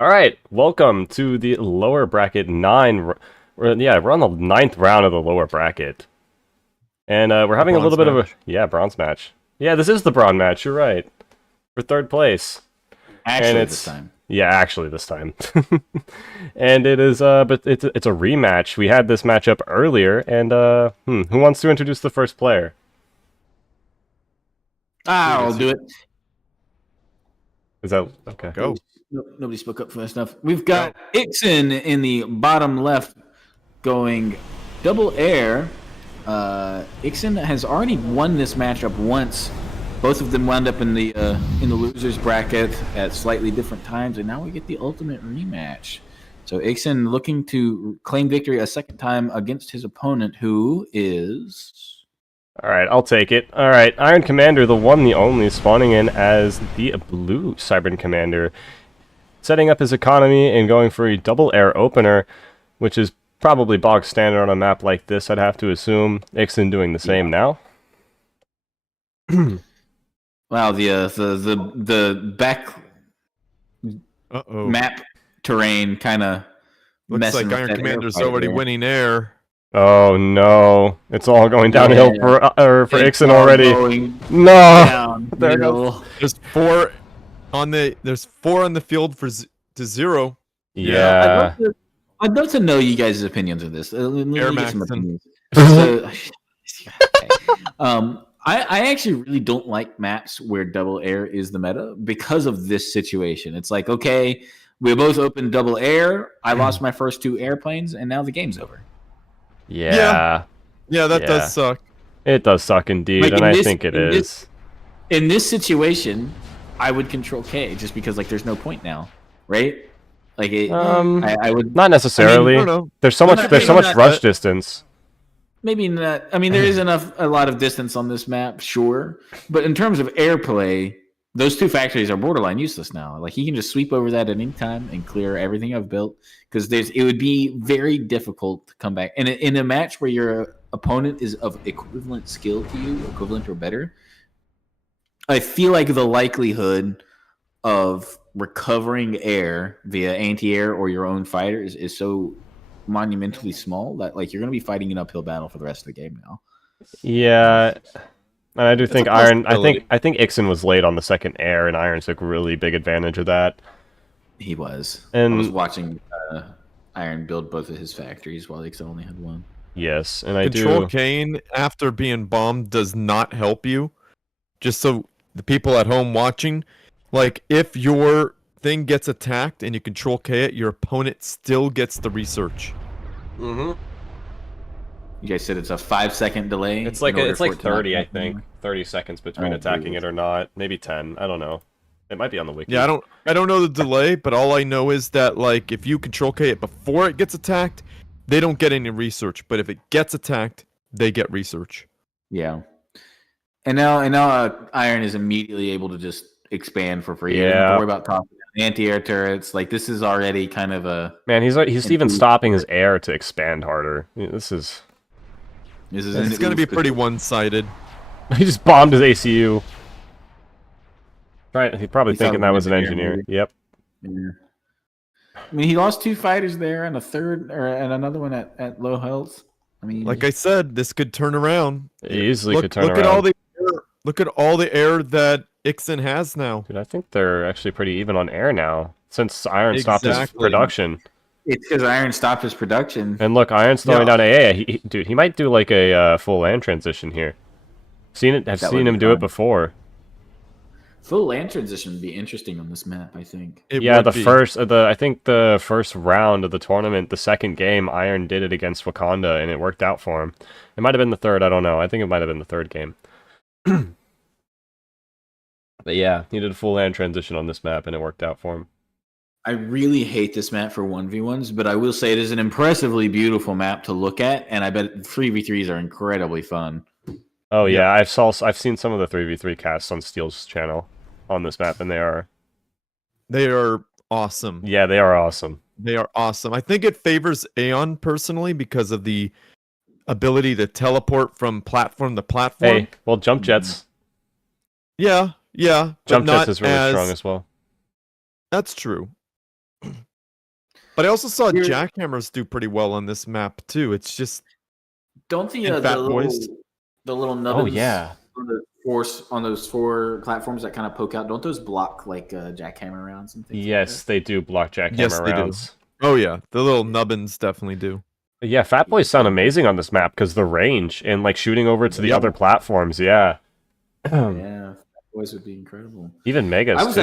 All right, welcome to the lower bracket 9. We're on the 9th round of the lower bracket. And we're having a little bit of a bronze match. Yeah, this is the bronze match, you're right. For 3rd place. Actually, this time. Yeah, actually this time. And it is but it's a rematch. We had this matchup earlier, and who wants to introduce the first player? I'll do it. Is that okay? Go. Nobody spoke up fast enough. We've got Ixen in the bottom left going double air. Ixen has already won this matchup once. Both of them wound up in the losers bracket at slightly different times, and now we get the ultimate rematch. So Ixen looking to claim victory a second time against his opponent, who is... Alright, I'll take it. Alright, Iron Commander, the one, the only, spawning in as the blue Cybern Commander. Setting up his economy and going for a double air opener, which is probably bog standard on a map like this, I'd have to assume. Ixen doing the same now. Wow, the back map terrain kind of looks like Iron Commander's already winning air. Oh no, it's all going downhill for Ixen already. No, there goes. There's 4 on the field to 0. Yeah. I'd love to know you guys' opinions of this. Air Maxon. I actually really don't like maps where double air is the meta because of this situation. It's like, okay, we both opened double air. I lost my first 2 airplanes, and now the game's over. Yeah. Yeah, that does suck. It does suck indeed, Like, and I think it is. In this situation, I would control K just because there's no point now, right? Like I would not necessarily. I mean, there's so much rush distance. Maybe not. I mean, there is a lot of distance on this map, sure. But in terms of airplay, those 2 factories are borderline useless now. Like, he can just sweep over that at any time and clear everything I've built. Because it would be very difficult to come back. And in a match where your opponent is of equivalent skill to you, equivalent or better, I feel like the likelihood of recovering air via anti-air or your own fighters is so monumentally small that you're going to be fighting an uphill battle for the rest of the game now. Yeah, and I do think Iron. I think Ixen was late on the second air, and Iron took really big advantage of that. He was. And I was watching Iron build both of his factories while Ixen only had 1. Yes, and I Control do. Kane after being bombed does not help you. Just so the people at home watching, if your thing gets attacked and you control K it, your opponent still gets the research. Mm-hmm. You guys said it's a 5-second delay. It's like 30, I think. 30 seconds between attacking it or not. Maybe 10. I don't know. It might be on the wiki. Yeah, I don't know the delay, but all I know is that if you control K it before it gets attacked, they don't get any research. But if it gets attacked, they get research. Yeah. And now Iron is immediately able to just expand for free. Yeah. Don't worry about tossing anti-air turrets. This is already kind of a... Man, he's even stopping his air to expand harder. This is It's going to be pretty one-sided. He just bombed his ACU. Right, he's probably thinking that was an engineer. Yep. Yeah. I mean, he lost 2 fighters there and and another one at low health. I mean, like I said, this could turn around. It easily could turn around. Look at all the air that Ixen has now. Dude, I think they're actually pretty even on air now since Iron stopped his production. It's because Iron stopped his production. And look, Iron's throwing down AA. Dude, he might do a full land transition here. I've seen him do it before. Full land transition would be interesting on this map, I think. I think the first round of the tournament, the second game, Iron did it against Wakanda, and it worked out for him. It might have been the third, I don't know. I think it might have been the third game. But yeah, he did a full land transition on this map, and it worked out for him. I really hate this map for 1v1s, but I will say it is an impressively beautiful map to look at, and I bet 3v3s are incredibly fun. Oh yeah, I've seen some of the 3v3 casts on Steel's channel on this map, and they are awesome. Yeah, they are awesome. They are awesome. I think it favors Aeon personally because of the ability to teleport from platform to platform. Hey, well, jump jets. Yeah. Jump jets is really strong as well. That's true. But I also saw Here- jackhammers do pretty well on this map too. It's just Don't the And Fat Boys. little nubbins Oh, yeah. on those 4 platforms that kind of poke out, don't those block like jackhammer rounds and things? Yes, they do block jackhammer Yes, they do. rounds. oh yeah, the little nubbins definitely do. Yeah, Fat Boys sound amazing on this map because the range and like shooting over to the Yep. other platforms. Yeah, Yeah, Fat Boys would be incredible. even Megas I was too.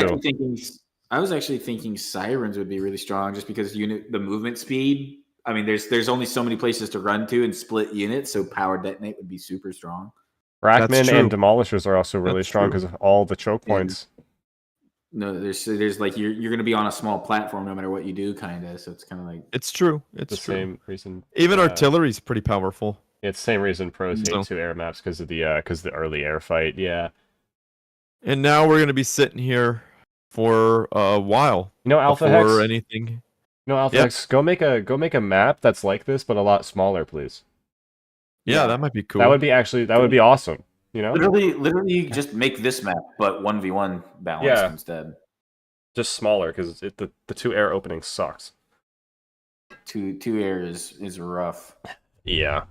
actually thinking sirens would be really strong just because the movement speed. I mean, there's only so many places to run to and split units, so power detonate would be super strong. Rackman true. and Demolishers are also really That's strong true. because of all the choke And- points. No, there's like you're going to be on a small platform no matter what you do, kind of. So it's kind of like It's true. The It's true. same reason. Even artillery's pretty powerful. It's the same reason pros So- hate 2 air maps because of the early air fight. Yeah, And now we're gonna be sitting here for a while you know Alpha before Hex. anything. No Alpha Yep. Hex. Go make a map that's like this but a lot smaller, please. Yeah, Yeah. that might be cool. That would be awesome. You know, literally just make this map, but 1v1 balanced Yeah. instead. just smaller because the 2 air opening sucks. Two air is rough. Yeah.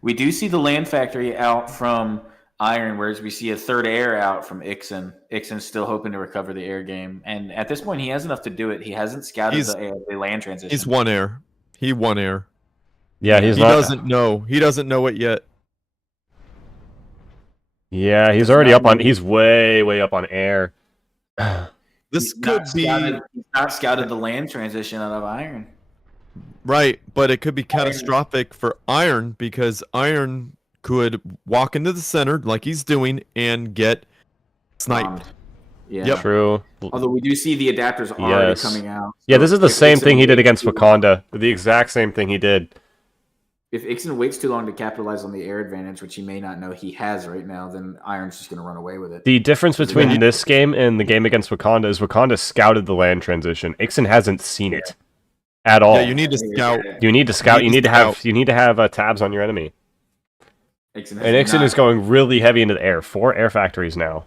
We do see the land factory out from Iron, whereas we see a 3rd air out from Ixen. Ixen's still hoping to recover the air game, and at this point, he has enough to do it. He hasn't scouted the land transition. He's 1 air. He 1 air. Yeah, he's He not. doesn't know. He doesn't know it yet. Yeah, he's That's already not up on. really- He's way up on air. This He's could not be he's not scouted the land transition out of Iron. right, but it could be catastrophic for Iron because Iron could walk into the center like he's doing and get sniped. Bombed. Yeah. Yep. True. Although we do see the adapters already Yes. coming out. Yeah, So this is the if same Ixen thing he did waits against too- Wakanda. The exact same thing he did. If Ixen waits too long to capitalize on the air advantage, which he may not know he has right now, then Iron's just going to run away with it. The difference between Yeah. this game and the game against Wakanda is Wakanda scouted the land transition. Ixen hasn't seen it at all. Yeah, you need to scout. You need to scout. You You need need to to have. scout. You need to have tabs on your enemy. Ixen And Ixen not- is going really heavy into the air. 4 air factories now.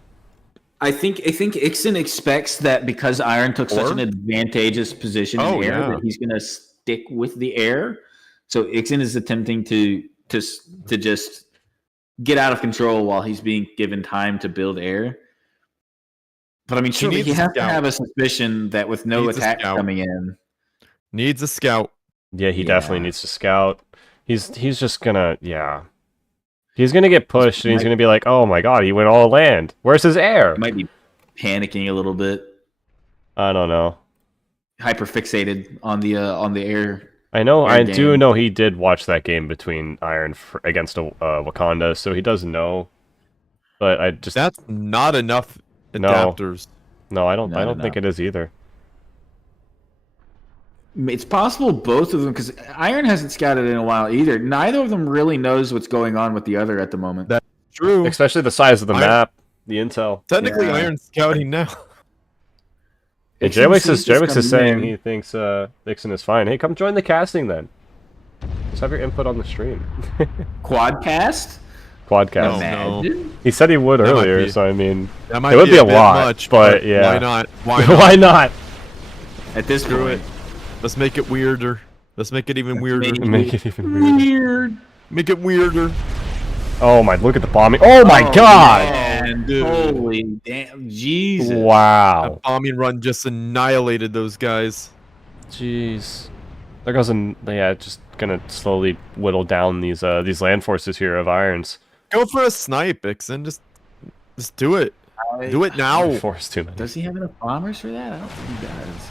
I think Ixen expects that because Iron took such Or- an advantageous position Oh, in the air yeah. that he's going to stick with the air. So Ixen is attempting to just get out of control while he's being given time to build air. But I mean, surely needs he a has to scout. have a suspicion that with no Needs a attacks scout. coming in, Needs a scout. Yeah, he Yeah. definitely needs to scout. He's just gonna He's gonna get pushed and he's gonna be like, oh my god, he went all land. Where's his air? he might be panicking a little bit, I don't know. hyperfixated on the air. I know. Air I do game. know he did watch that game between Iron against Wakanda, so he does know. But I just That's not enough No. adapters. no, I don't. No, I don't no, think no. it is either. It's possible both of them, because Iron hasn't scouted in a while either. Neither of them really knows what's going on with the other at the moment. True. Especially the size of the Iron- map, the intel. Technically, Yeah. Iron's scouting now. Yeah, Ixen Jwix seems is to Jwix come is saying in. he thinks Ixen is fine. Hey, come join the casting then. Just have your input on the stream. Quadcast? Quadcast. No. Imagine. He said he would That might earlier, be- so I mean, That might It would be a bit lot, much, but yeah. Why not? Why not? why not? At this Screw point. it. Let's make it weirder. Let's make it even weirder. make- Make it even weirder. Weird. Make it weirder. Oh my! Look at the bombing. Oh my god! Man, dude. holy damn. Jesus. Wow. That bombing run just annihilated those guys. Jeez. There goes just gonna slowly whittle down these land forces here of Irons. Go for a snipe, Ixen. Just do it. Do it now. Force too many. Does he have enough bombers for that? I don't think he does.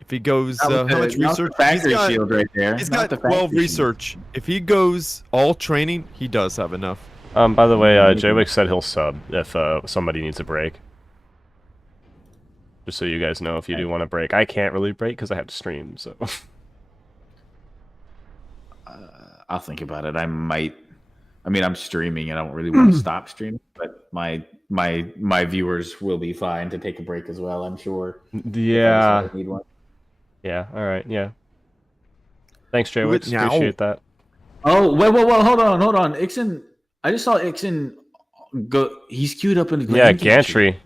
If he goes, Not how with much the- not research? the factory He's got, shield right there. he's Not got the 12 factory shield. research. If he goes all training, he does have enough. By the way, Jwix said he'll sub if somebody needs a break. Just so you guys know, if you do want to break, I can't really break because I have to stream. So I'll think about it. I might. I mean, I'm streaming and I don't really want to stop streaming, but my viewers will be fine to take a break as well, I'm sure. yeah, If I need one. yeah. All right, yeah. Thanks, Do it Jwix. now. Appreciate that. Oh, wait, hold on. Ixen, I just saw Ixen go. He's queued up in the Yeah, gantry. gantry.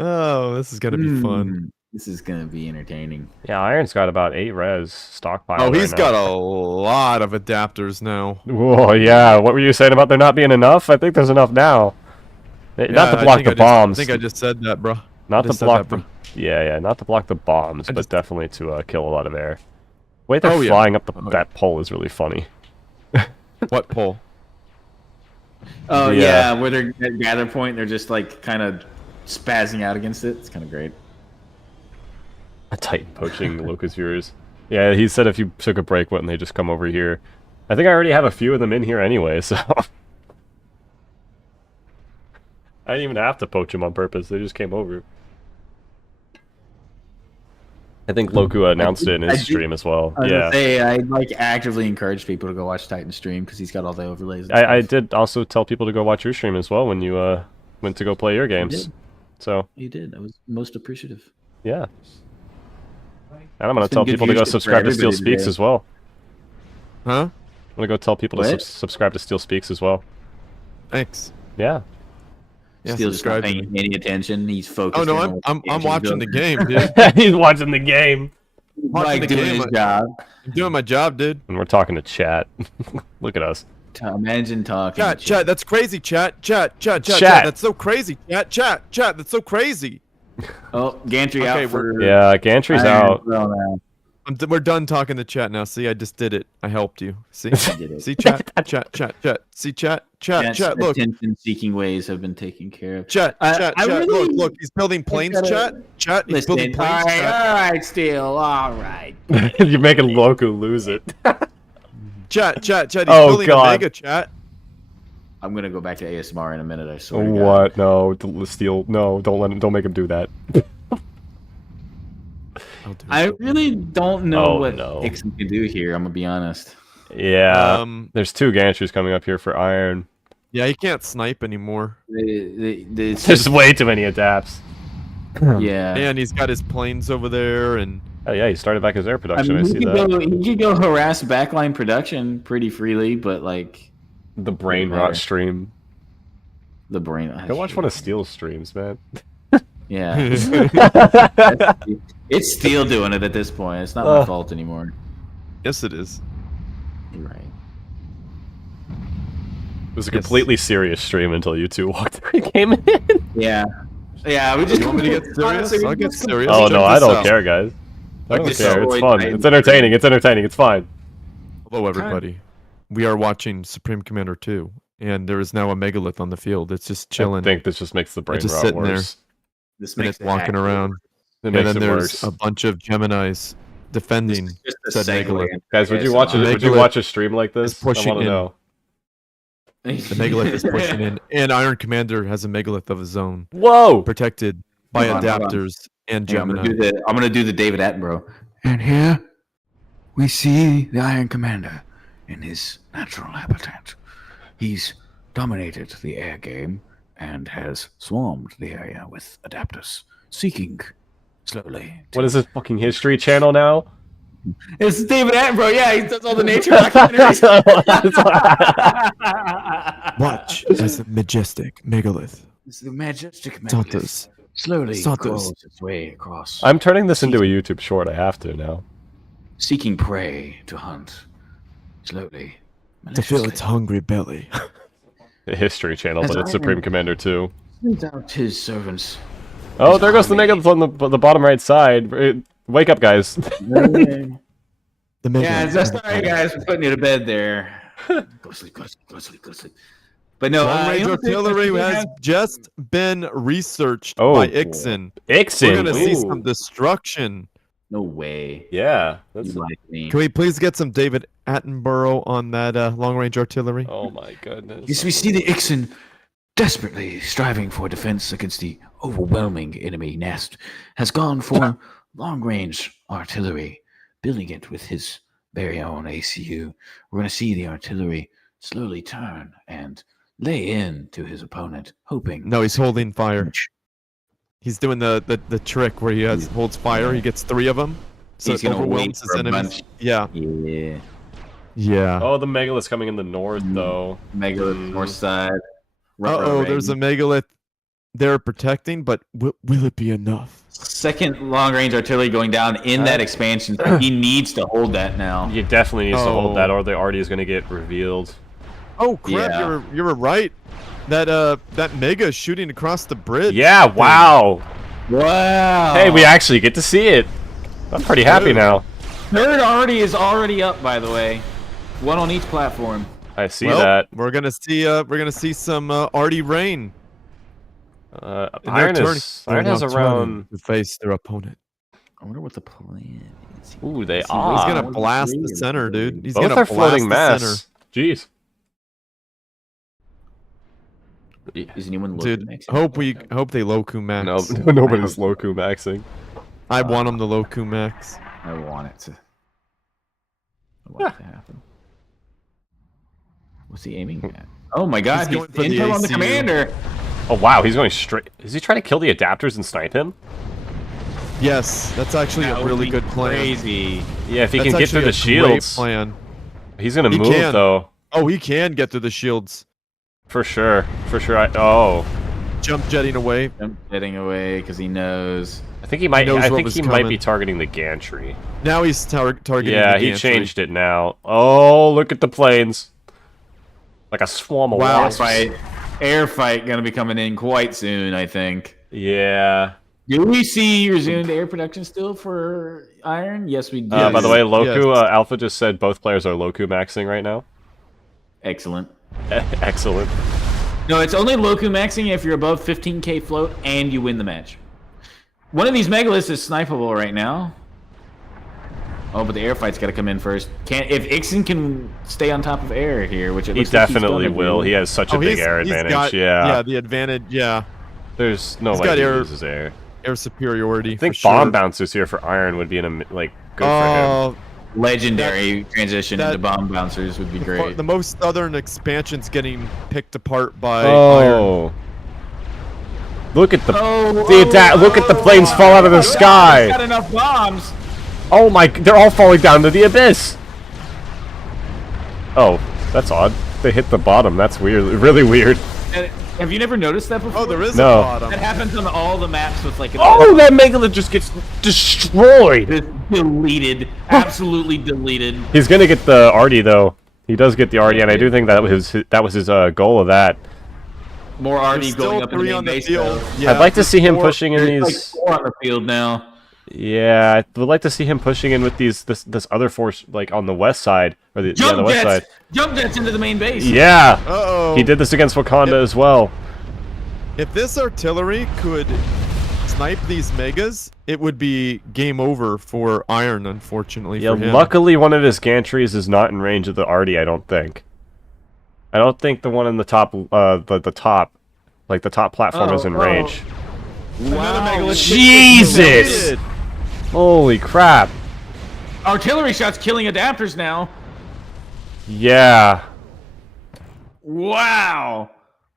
Oh, this is gonna be fun. This is gonna be entertaining. Yeah, Iron's got about 8 res stockpile. Oh, he's right got now. a lot of adapters now. Whoa, yeah. What were you saying about there not being enough? I think there's enough now. Not Yeah, to block the bombs. I think I just said that, bro. Not to just said block that, the. Yeah, not to block the bombs, but just- definitely to kill a lot of air. Wait, they're Oh, yeah. flying up the, Oh, yeah. that pole is really funny. What pole? Oh Yeah. yeah, where they're at gather point, they're just like kind of spazzing out against it. It's kind of great. A Titan poaching Loku's viewers. Yeah, he said if you took a break, wouldn't they just come over here? I think I already have a few of them in here anyway, so... I didn't even have to poach them on purpose, they just came over. I think Loku announced it in his stream as well. Yeah. I like actively encourage people to go watch Titan stream because he's got all the overlays. and I stuff. did also tell people to go watch your stream as well when you went to go play your games. did. So, You did. I was most appreciative. yeah. And I'm going It's to tell been good people to go viewership for subscribe to Steel everybody Speaks today. as well. Huh? I'm going to go tell people to What? subscribe to Steel Speaks as well. Thanks. Yeah. Yeah, Steel's not subscribe to paying any attention. He's focused. Oh no, on I'm what watching the game, dude. He's watching the game. watching Mike the doing game. his job. I'm doing my job, dude. And we're talking to chat. Look at us. Imagine talking. Chat, to chat, that's crazy, chat, chat, chat, chat, Chat. chat, that's so crazy, chat, that's so crazy. Oh, Gantry Okay, out for. Yeah, Gantry's Iron out. Will now. We're done talking to chat now. See, I just did it. I helped you. See, did it. see, chat, chat, chat, chat. See, chat, Gant's chat. Look, attention-seeking ways have been taken care of. chat, I chat. really- Look. He's building planes, gotta- chat. He's Listen, building planes, all chat. right, Steel, all right. You're making Loku lose it. Chat. He's Oh, building God. a mega chat. I'm gonna go back to ASMR in a minute. I swear. to God. What? No, Steel. No, don't make him do that. I'll do it. I really don't know Oh, what no. Ixen can do here. I'm gonna be honest. Yeah. There's 2 Gantrys coming up here for Iron. Yeah, he can't snipe anymore. There's way too many adapts. Yeah. And he's got his planes over there, and Oh yeah, he started back his air I production. I, mean, see he that. could go harass backline production pretty freely, but like The brain Better. rot stream. the brain. Go watch one of Steel's streams, man. Yeah. It's Steel doing it at this point. It's not my fault anymore. yes, it is. You're right. It was a Yes. completely serious stream until you two walked came in. Yeah. Yeah, we just You want me to get serious? honestly, I'll get serious. Oh Check no, I this don't out. care, guys. I don't just care. It's destroyed fun. Titan It's entertaining. It's entertaining. It's fine. Hello, everybody. We are watching Supreme Commander 2, and there is now a megalith on the field. It's just I chilling, think this just makes the brain just rot sitting there. worse. This and makes it's walking the hack- around. It And makes then it there's worse. a bunch of Geminis defending. Just a said segue megalith. into Guys, would you ASMR. watch it? Would you Megalith watch a stream like this? is pushing I want to in. know. The megalith is pushing in, and Iron Commander has a megalith of his own, Whoa! protected by Hold on. adapters and Yeah, I'm Gemini. gonna do the David Attenborough. And here we see the Iron Commander in his natural habitat. He's dominated the air game and has swarmed the area with adapters, seeking slowly. What is this fucking History Channel now? It's David Attenborough. Yeah, he does all the nature documentaries. Watch as the majestic megalith It's the majestic Santos. slowly Santos. crawls its way across, I'm turning this into a YouTube short. I have to now. seeking prey to hunt. Slowly, to fill its maliciously. hungry belly. The History Channel, As but it's Iron- Supreme Commander 2. Sends out his servants. Oh, there goes the megalith on the bottom right side. Wake up, guys. The megalith. Yeah, so sorry guys for putting you to bed there. Go to sleep, go to sleep, go to sleep, go to sleep. But no, Long range you know, artillery they has have- just been researched Oh, by boy. Ixen. Ixen. We're gonna see Ooh. some destruction. No way. Yeah. You That's. like me. Can we please get some David Attenborough on that long range artillery? Oh my goodness. Yes, we see the Ixen desperately striving for defense against the overwhelming enemy nest, has gone for long-range artillery, building it with his very own ACU. We're going to see the artillery slowly turn and lay in to his opponent, hoping. No, he's holding fire. He's doing the trick where he holds fire. He gets 3 of them, so He's it gonna wait overwhelms his for a enemies. bunch. Yeah, Yeah. yeah. Oh, the megalith's coming in the north, though. Megalith, north side. Uh-oh, there's a megalith they're protecting, but will it be enough? Second long-range artillery going down in that expansion. So he needs to hold that now. He definitely needs to hold Oh. that, or the arty is going to get revealed. Oh crap! Yeah. You were right. That mega is shooting across the bridge. Yeah, wow. Wow. Hey, we actually get to see it. I'm pretty happy Dude. now. Third arty is already up, by the way. One on each platform. I see Well, that. we're gonna see some arty rain. And they're Iron turning- is they're Iron has now turning around. to face their opponent. I wonder what the plan is. Ooh, they He's He's are. gonna Ah. blast the center, dude. He's Both gonna are blast floating the center. mass. Jeez. Is anyone Dude, looking next? hope they Loku max. No, nobody's Loku maxing. I want them to Loku max. I want it to. I want it to happen. What's he aiming at? Oh my god, he's going for the intel on the ACU. commander. Oh wow, he's going straight. Is he trying to kill the adapters and snipe him? Yes, that's actually That a would really be good plan. Yeah, Crazy. if he That's can get through actually the a great shields, plan. he's gonna He move can. though. Oh, he can get through the shields. For sure. For sure. Oh, Jump jetting away. I'm getting away because he knows. I think he might. knows I what think was he might be coming. targeting the gantry. Now he's targeting. Yeah, the he gantry. changed it now. Oh, look at the planes. Like a swarm of Wow. wasps. Air fight gonna be coming in quite soon, I think. Yeah. Do we see resumed air production still for Iron? Yes, we do. By the way, Loku, yes. Alpha just said both players are Loku maxing right now. Excellent. Excellent. No, it's only Loku maxing if you're above 15k float and you win the match. One of these megaliths is snipeable right now. Oh, but the air fight's got to come in first. If Ixen can stay on top of air here, which it He looks like he's definitely gonna will. do. He has such a big air he's advantage. got- yeah. the advantage. Yeah, There's no He's way got he air- loses air. air superiority. I think for sure. bomb bouncers here for Iron would be like good for him. Legendary transition that- into bomb bouncers would be great. The most southern expansion's getting picked apart by Iron. Oh. Look at the Oh, look at the planes fall out of the He's sky. got enough bombs. Oh my! They're all falling down to the abyss. Oh, that's odd. They hit the bottom. That's weird. Really weird. And have you never noticed that before? Oh, there is No. a bottom. That happens on all the maps with like. Oh, that megalith just gets destroyed. It's deleted. Absolutely deleted. He's gonna get the arty though. He does get the arty, and I do think that was his goal of that. More There's already still going up in the 3 main on the base. field. Though. Yeah, I'd like to see him four- pushing in There's like these. 4 on the field now. Yeah, I would like to see him pushing in with this other force like on the west side or the Jump west jets! side. Jump jets into the main base. Yeah, Uh-oh. he did this against Wakanda as well. If this artillery could snipe these megas, it would be game over for Iron, unfortunately Yeah, for him. luckily one of his gantries is not in range of the arty. I don't think. I don't think the one in the top, the top platform is in range. Another Wow. megalith. Jesus! Holy crap! Artillery shots killing adapters now. Yeah. Wow.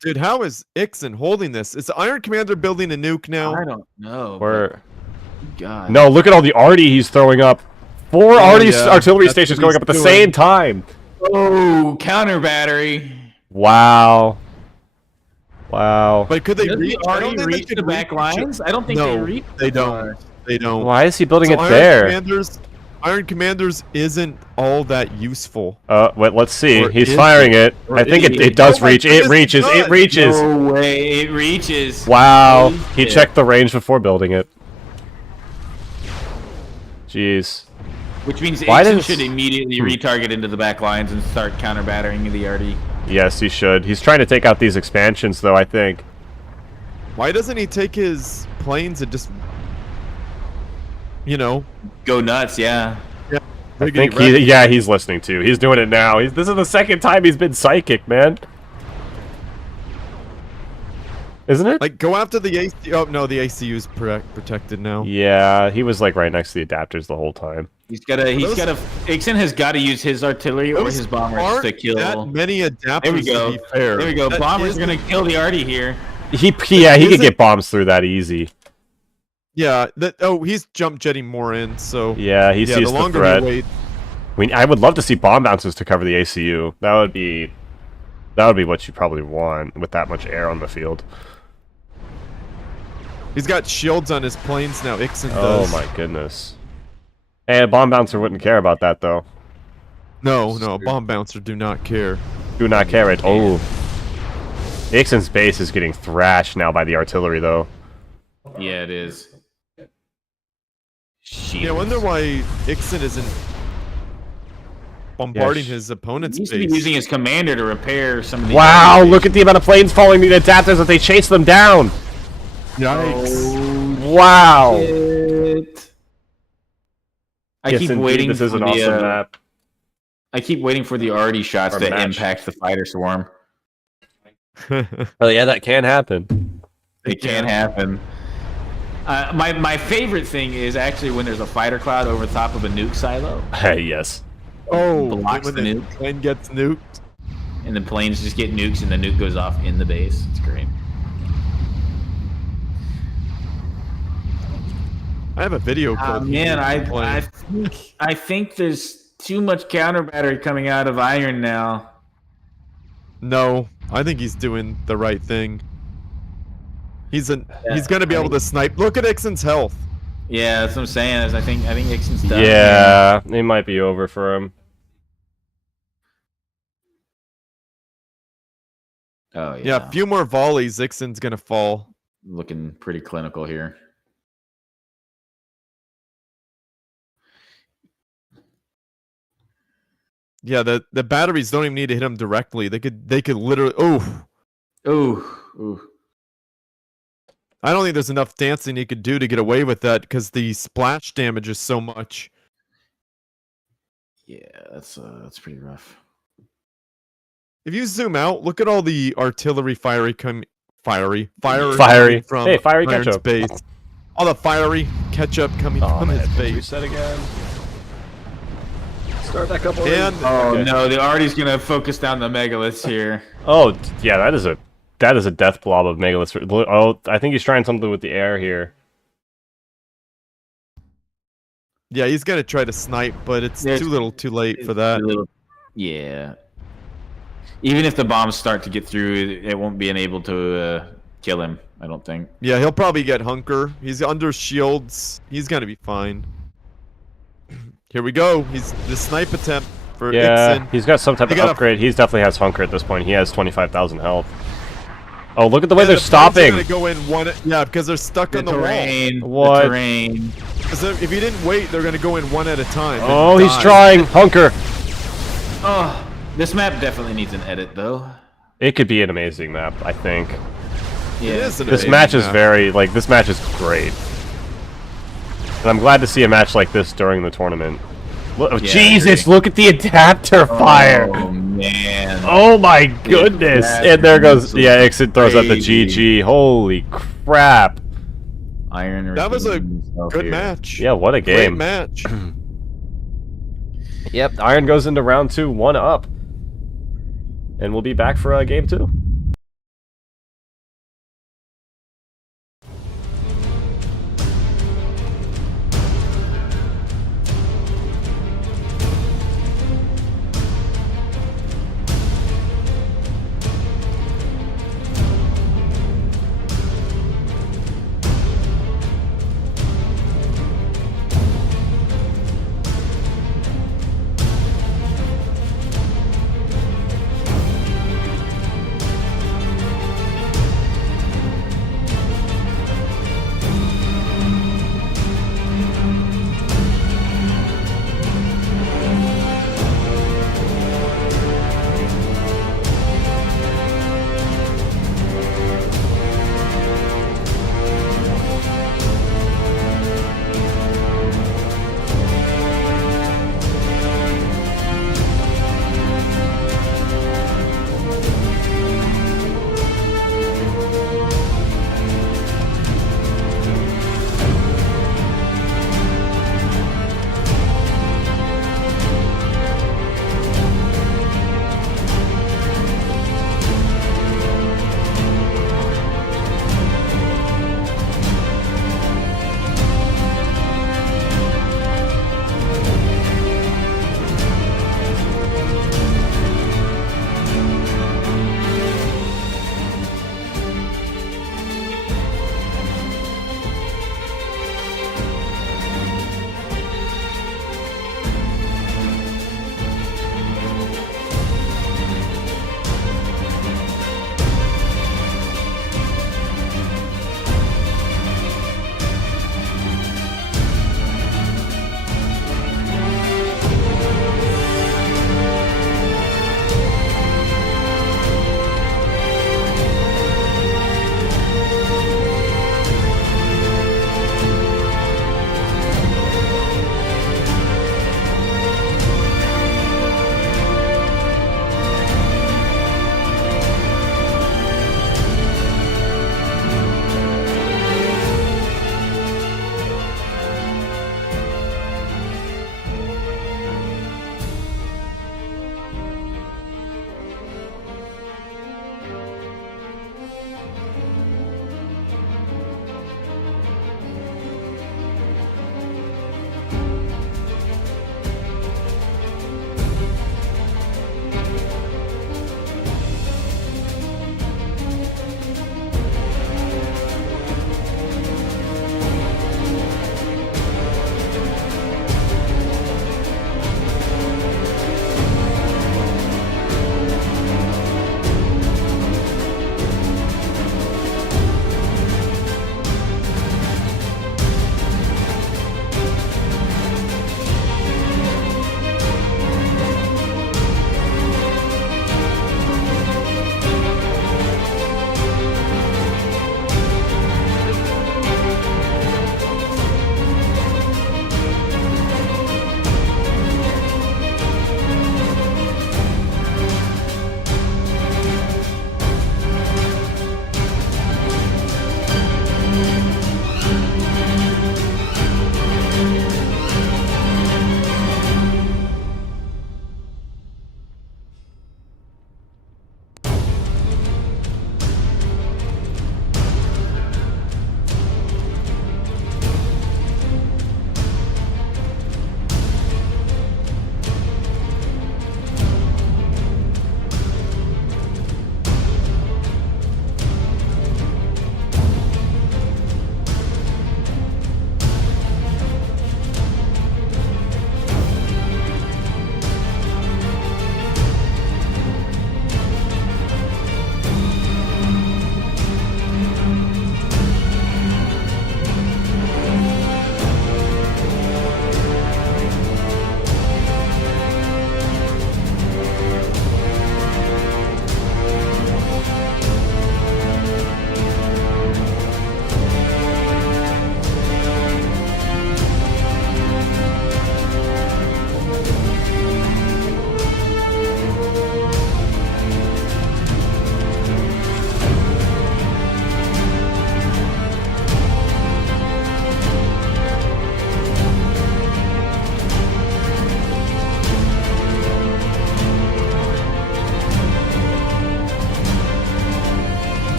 Dude, how is Ixen holding this? Is the Iron Commander building a nuke now? I don't know. Or God. no, look at all the arty he's throwing up. 4 arty yeah, artillery that's stations what going he's up at the doing. same time. Oh, counter battery. Wow. Wow. But could they Does reach? the I don't already think they reach could the back reach lines? I don't think No, they reach. they don't. They don't. Why is he building So it there? Iron Commanders isn't all that useful. Wait, let's see. Or He's is firing it? it. Or I think is it it? does Oh my reach. It goodness, it reaches. It does. reaches. No way, it reaches. Wow. Holy He shit. checked the range before building it. Jeez. Which means Why Ixen does- should immediately retarget into the back lines and start counter battering the RD. Yes, he should. He's trying to take out these expansions, though, I think. Why doesn't he take his planes and just, you know, Go nuts, yeah. I think he's listening too. He's doing it now. This is the second time he's been psychic, man. Isn't it? like go after the AC. Oh no, the ACU is protected now. Yeah, he was like right next to the adapters the whole time. Ixen has got to use his artillery or Those his bombers aren't to kill. that many adapters. There we go. To be fair. There we go. That Bombers are isn't- going to kill the RD here. He could get bombs through that easy. Yeah. He's jump jetting more in. So Yeah, he yeah, sees the the longer threat. we wait, I would love to see bomb bouncers to cover the ACU. That would be what you probably want with that much air on the field. He's got shields on his planes now. Ixen Oh does. my goodness. Hey, a bomb bouncer wouldn't care about that though. No, a bomb bouncer do not care. Do not care it. Oh. Ixen's base is getting thrashed now by the artillery though. Yeah, it is. Yeah, I wonder why Ixen isn't bombarding Yeah, his opponent's He needs to base. be using his commander to repair some of the. Wow, look at the amount of planes following the adapters that they chase them down. Yikes. Wow. Shit. I Yes, keep indeed, waiting this is for an the. awesome map. I keep waiting for the arty shots Or to match. impact the fighter swarm. Oh yeah, that can happen. It can happen. My favorite thing is actually when there's a fighter cloud over top of a nuke silo, Hey, yes. Oh, Blocks when the the nuke. plane gets nuked. and the planes just get nukes, and the nuke goes off in the base. It's great. I have a video called. Man, I think there's too much counter battery coming out of Iron now. No, I think he's doing the right thing. He's gonna be able to snipe. Look at Ixen's health. Yeah, that's what I'm saying. Is I think Ixen's done. Yeah, it might be over for him. Oh yeah. Yeah, a few more volleys, Ixen's gonna fall. Looking pretty clinical here. Yeah, the batteries don't even need to hit him directly. They could literally. Oh, Ooh. I don't think there's enough dancing he could do to get away with that because the splash damage is so much. Yeah, that's pretty rough. If you zoom out, look at all the artillery fiery Fiery. from Hey, fiery Iron's ketchup. base. All the fiery ketchup coming from his base. Reset again. Start back up. And Oh Okay. no, the arty's gonna focus down the megaliths here. Oh yeah, that is a death blob of megaliths. Oh, I think he's trying something with the air here. yeah, he's gonna try to snipe, but it's There's- too little, too late for that. Yeah. Even if the bombs start to get through, it won't be able to kill him. I don't think. Yeah, he'll probably get hunker. He's under shields. He's gonna be fine. Here we go. He's the snipe attempt for Yeah, Ixen. he's got some type They of got a- upgrade. He definitely has hunker at this point. He has 25,000 health. Oh, look at the way Yeah, they're the planes are stopping. gonna go in one. Yeah, because they're stuck The on the wall. terrain. What? The terrain. 'Cause if you didn't wait, they're gonna go in one at a time. and Oh, he's die. trying hunker. Oh, this map definitely needs an edit though. It could be an amazing map, I think. Yeah. It is an This amazing match is map. this match is great. And I'm glad to see a match like this during the tournament. Look, I Jesus, agree. look at the adapter fire. Oh man. Oh my goodness! that And there goes, is yeah, Ixen throws out the crazy. GG. Holy crap! Iron. That was a redeemed himself good here. match. Yeah, what a Great game. match. Yep, Iron goes into round 2, 1 up. And we'll be back for game 2.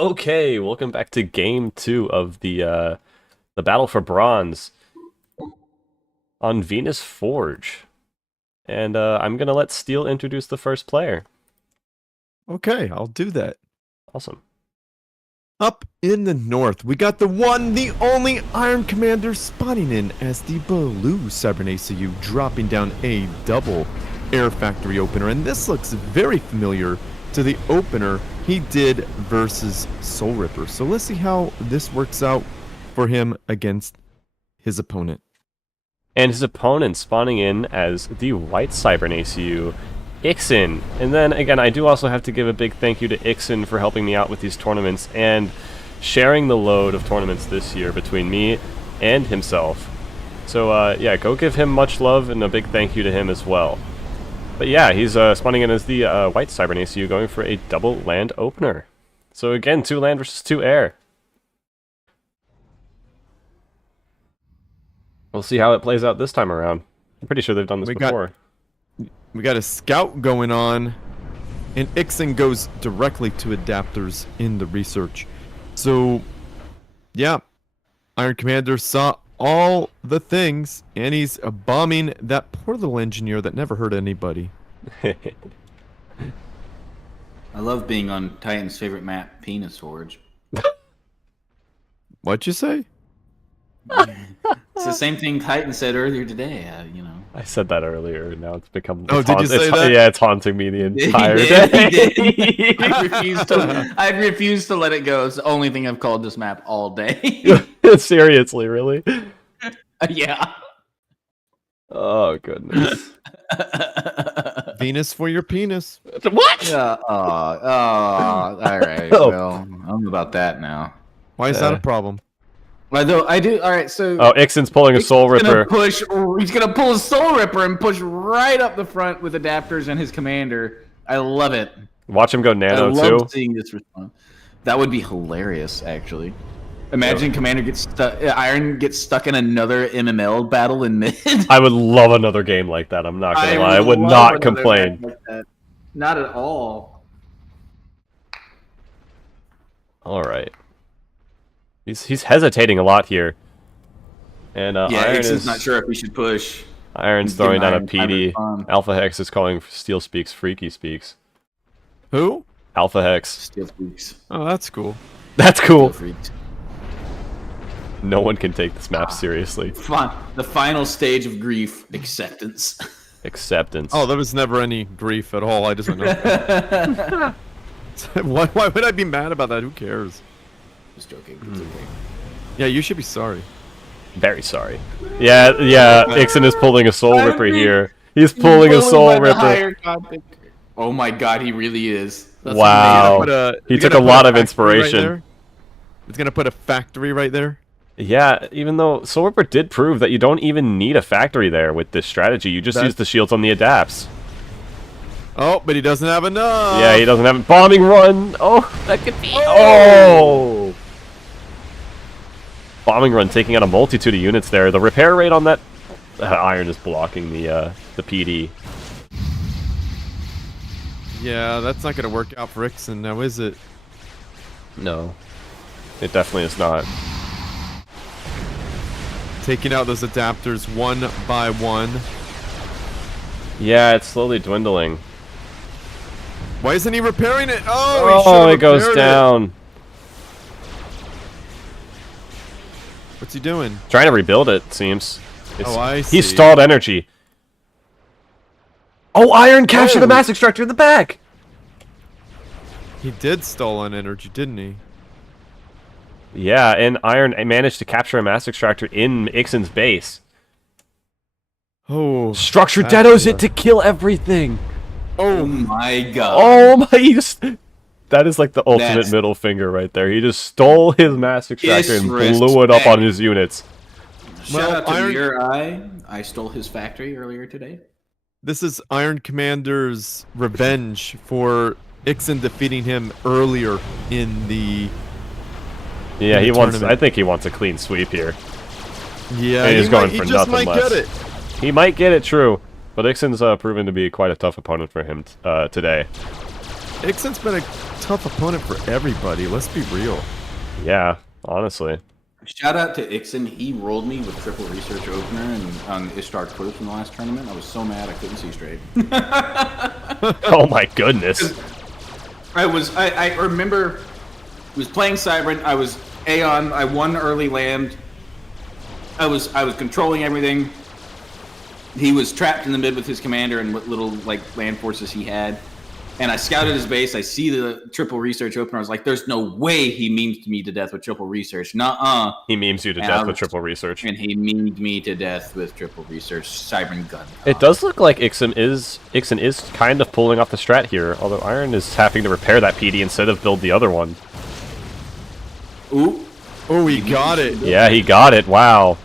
Okay, welcome back to game 2 of the battle for bronze on Venus Forge. And I'm gonna let Steel introduce the first player. Okay, I'll do that. Awesome. Up in the north, we got the one, the only Iron Commander spawning in as the blue Cybernetics ACU, dropping down a double Air Factory opener. And this looks very familiar to the opener he did versus Soul Ripper. So let's see how this works out for him against his opponent. And his opponent spawning in as the white Cybernetics ACU, Ixen. And then again, I do also have to give a big thank you to Ixen for helping me out with these tournaments and sharing the load of tournaments this year between me and himself. So yeah, go give him much love and a big thank you to him as well. But yeah, he's spawning in as the white Cybernetics ACU, going for a double land opener. So again, 2 land versus 2 air. We'll see how it plays out this time around. I'm pretty sure they've done this before. We got a scout going on, and Ixen goes directly to adapters in the research. So, yeah, Iron Commander saw all the things, and he's bombing that poor little engineer that never hurt anybody. I love being on Titan's favorite map, Penis Forge. What'd you say? It's the same thing Titan said earlier today, you know. I said that earlier, and now it's become... Oh, did you say that? Yeah, it's haunting me the entire He day. did. I refuse to let it go. It's the only thing I've called this map all day. Seriously, really? Yeah. Oh, goodness. Venus for your penis. What? Yeah. All right. Oh. Well, I'm about that now. Why is that a problem? Although I do. All right. So. Oh, Ixen's pulling a Soul Ripper. He's gonna pull a Soul Ripper and push right up the front with adapters and his commander. I love it. Watch him go I nano, love too. seeing this response. That would be hilarious, actually. Imagine Commander gets stuck. Iron gets stuck in another MML battle in mid. I would love another game like that, I'm not gonna lie. I would love not another complain. match like that. Not at all. Alright. He's hesitating a lot here. And Yeah, Iron Ixen's is... not sure if we should push. Iron's He's throwing giving down a Iron time to PD. respond. Alpha Hex is calling Steel Speaks, Freaky Speaks. Who? Alpha Hex. Steel freaks. Oh, that's cool. That's cool. Steel freaks. No one can take this map seriously. Fun. The final stage of grief, acceptance. Acceptance. Oh, there was never any grief at all. I just went, no. Why would I be mad about that? Who cares? Just joking. It's okay. Yeah, you should be sorry. Very sorry. Yeah, Ixen is pulling a Soul Ripper here. He's pulling a Soul Ripper. Oh my god, he really is. That's Wow. amazing. He You're took gonna a put lot of factory inspiration. Right there? It's gonna put a factory right there. Yeah, even though Soul Ripper did prove that you don't even need a factory there with this strategy. You just use the shields on the adapts. Oh, but he doesn't have enough. Yeah, he doesn't have a bombing run. Oh, that could be. Oh! Bombing run taking out a multitude of units there. The repair rate on that Iron is blocking the PD. Yeah, that's not gonna work out for Ixen now, is it? No, it definitely is not. Taking out those adapters one by one. Yeah, it's slowly dwindling. Why isn't he repairing it? Oh, it goes down. What's he doing? Trying to rebuild it, seems. I He see. stalled energy. Oh, Iron captured a mass extractor in the back! He did stall on energy, didn't he? Yeah, and Iron managed to capture a mass extractor in Ixen's base. Oh. Structure that's deados it rough. to kill everything! Oh my god. Oh my... That is like the ultimate middle finger right there. He just stole his mass extractor and blew it up on his units. Shout out to Your Eye. I stole his factory earlier today. This is Iron Commander's revenge for Ixen defeating him earlier in the... Yeah, in he the wants... tournament. I think he wants a clean sweep here. Yeah, And he's going he for just nothing might less. get it. He might get it, true. But Ixen's proven to be quite a tough opponent for him today. Ixen's been a tough opponent for everybody. Let's be real. Yeah, honestly. Shout out to Ixen. He rolled me with triple research opener and on Ishtar Cliff in the last tournament. I was so mad I couldn't see straight. Oh my goodness. I remember I was playing Cybran. I was Aeon. I won early land. I was controlling everything. He was trapped in the mid with his commander and what little like land forces he had. And I scouted his base. I see the triple research opener. I was like, "There's no way he memes me to death with triple research." Nuh-uh. He memes you to death with triple research. And he memed me to death with triple research. Cybran gun. It does look like Ixen is kind of pulling off the strat here, although Iron is having to repair that PD instead of build the other one. Ooh. Oh, he got it. Yeah, he got it. Wow.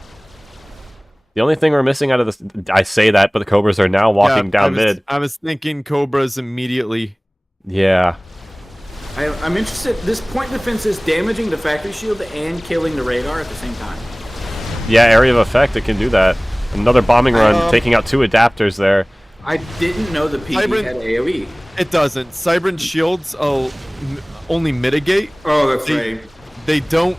The only thing we're missing out of this, I say that, but the Cobras are now walking down mid. I was thinking Cobras immediately. Yeah. I'm interested. This point defense is damaging the factory shield and killing the radar at the same time. Yeah, area of effect, it can do that. Another bombing run, taking out 2 adapters there. I didn't know the PD had AoE. It doesn't. Cybran shields only mitigate. Oh, that's right. They don't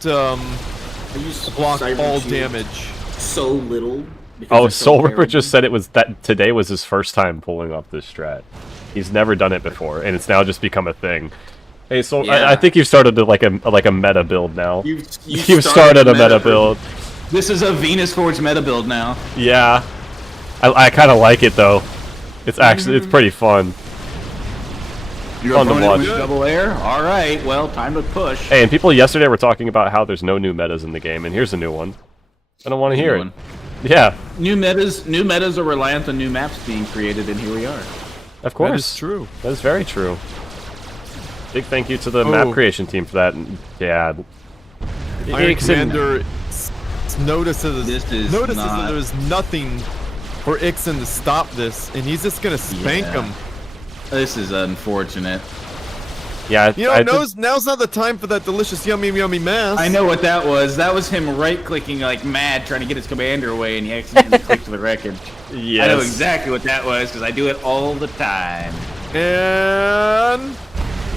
block Cybran all shield damage. So little. Oh, Soul Ripper just said it was that today was his first time pulling off this strat. He's never done it before, and it's now just become a thing. Hey, so Yeah. I think you've started to like a meta build now. You've started a meta build. This is a Venus Forge meta build now. Yeah, I kind of like it though. It's actually it's pretty fun. Your Fun to opponent watch. was double air. All right, well, time to push. Hey, and people yesterday were talking about how there's no new metas in the game, and here's a new one. I don't want to hear it. Yeah, New metas are reliant on new maps being created, and here we are. of course. That is true. That is very true. Big thank you to the map creation team for that. And, yeah. Iron Ixen- Commander notices This is not- that there's nothing for Ixen to stop this, and he's just gonna spank Yeah. him. This is unfortunate. Yeah, You know, now's not the time for that delicious yummy mess. I know what that was. That was him right-clicking like mad, trying to get his commander away, and he accidentally clicked the wreckage. Yes. I know exactly what that was because I do it all the time. And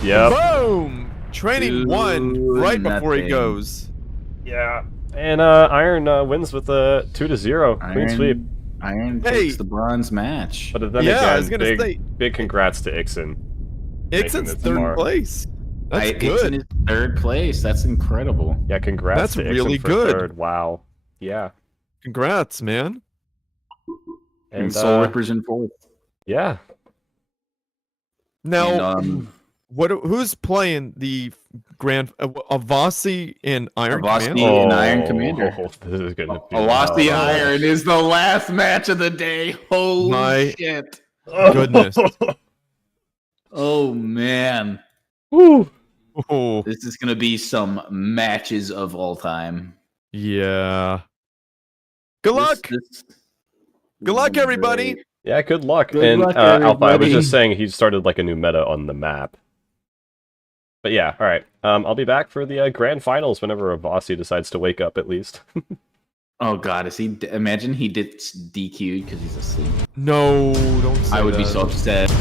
Yep. boom! Training 1 right before he Nothing. goes. Yeah. And Iron wins with a 2-0 clean sweep. Iron Hey. takes the bronze match. But then Yeah, I again, was gonna say- big congrats to Ixen. Ixen's Making it 3rd tomorrow. place. That's Ixen good. is 3rd place. That's incredible. Yeah, congrats That's to Ixen really for good. 3rd. Wow. Yeah. Congrats, man. And Soul Ripper's in 4th. Yeah. Now, And, who's playing the Grand Avasi and Iron Avasi Commander? and Iron Commander. This is gonna be Avasi wild. Iron is the last match of the day. Holy My- shit. Goodness. Oh, man. Woo. Oh, This is going to be some matches of all time. yeah. Good luck. Good luck, everybody. Yeah, good luck. Good and luck, Alpha, I was everybody. just saying he started like a new meta on the map. But yeah, all right. I'll be back for the grand finals whenever Avasi decides to wake up, at least. Oh, God. Is he? Imagine he did DQ'd because he's asleep. No, don't say I would be that. so upset.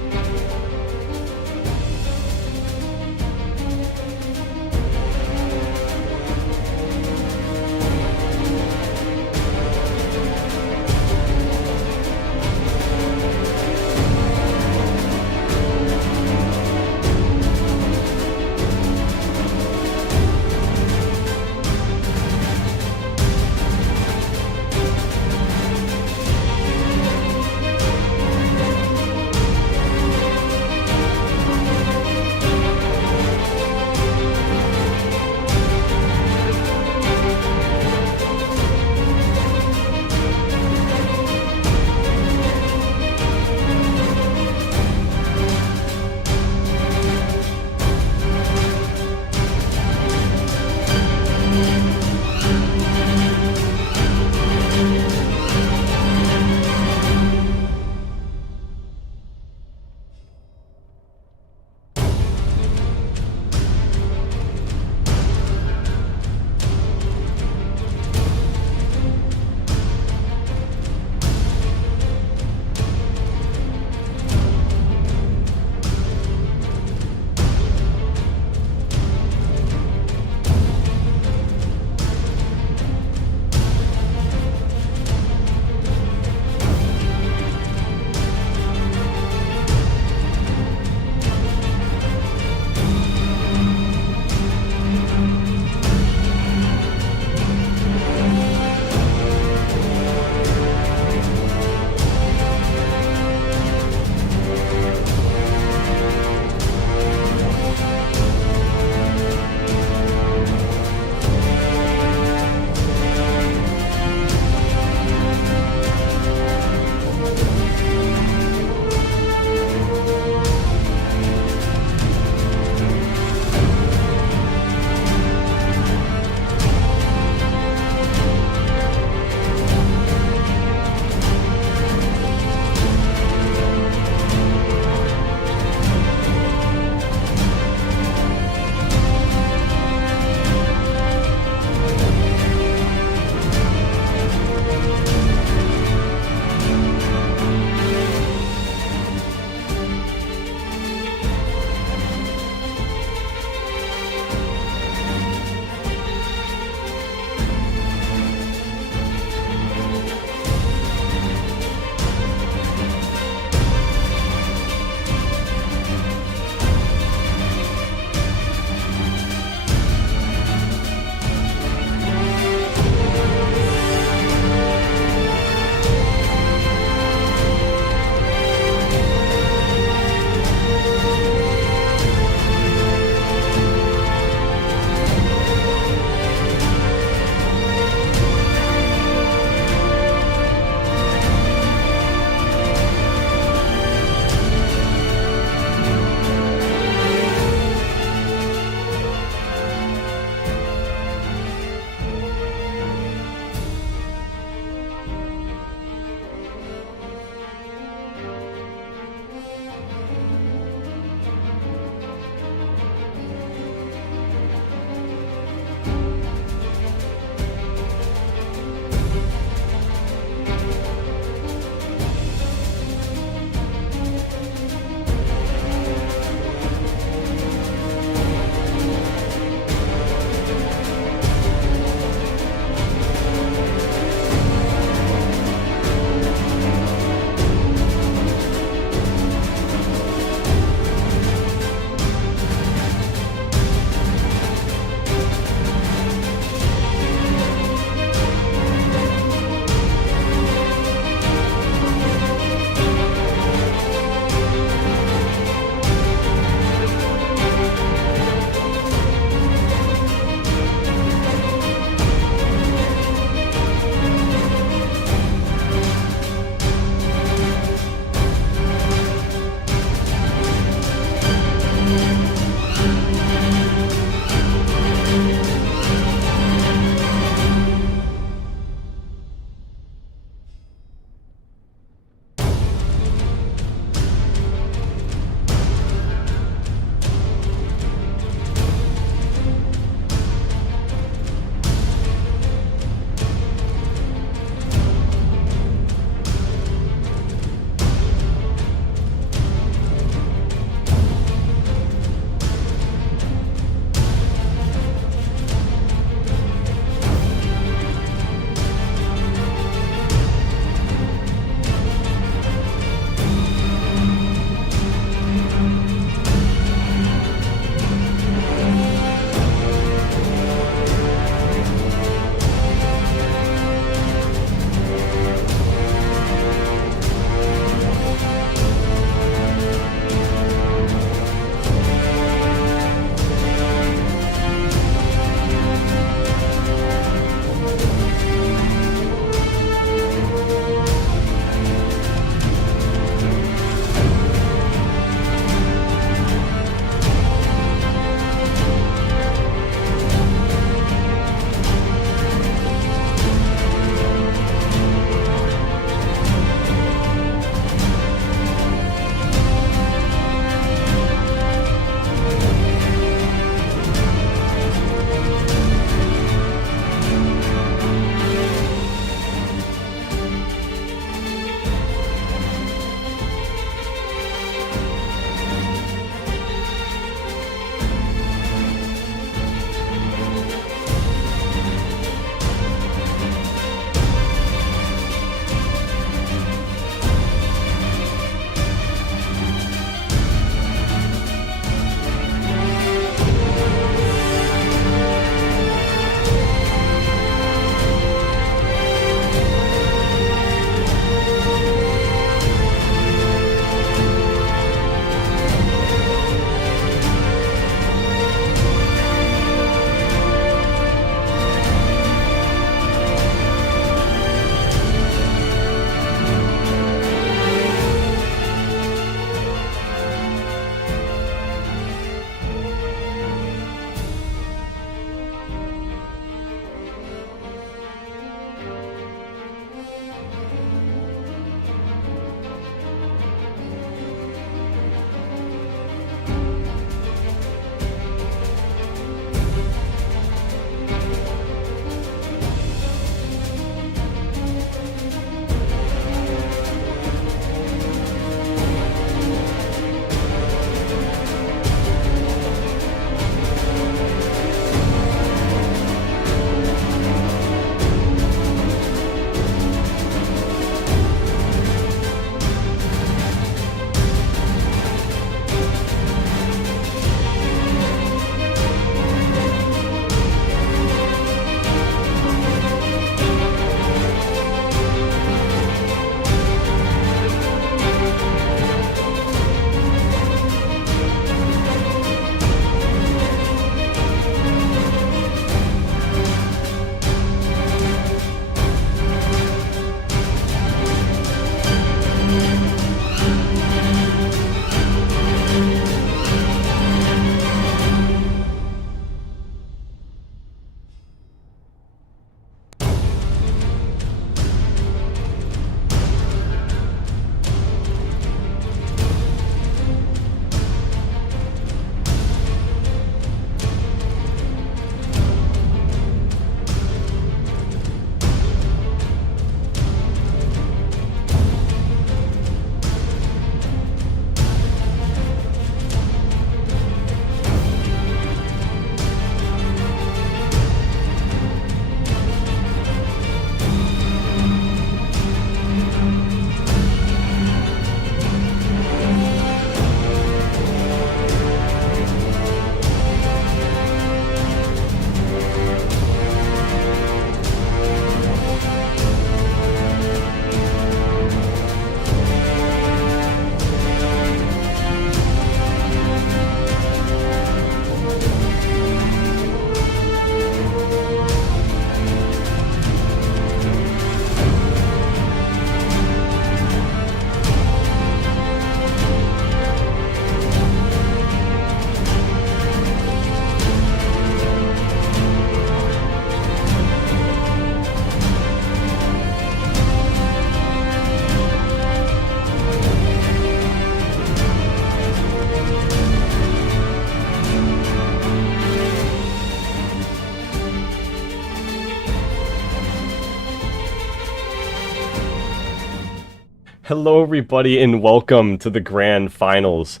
Hello, everybody, and welcome to the grand finals.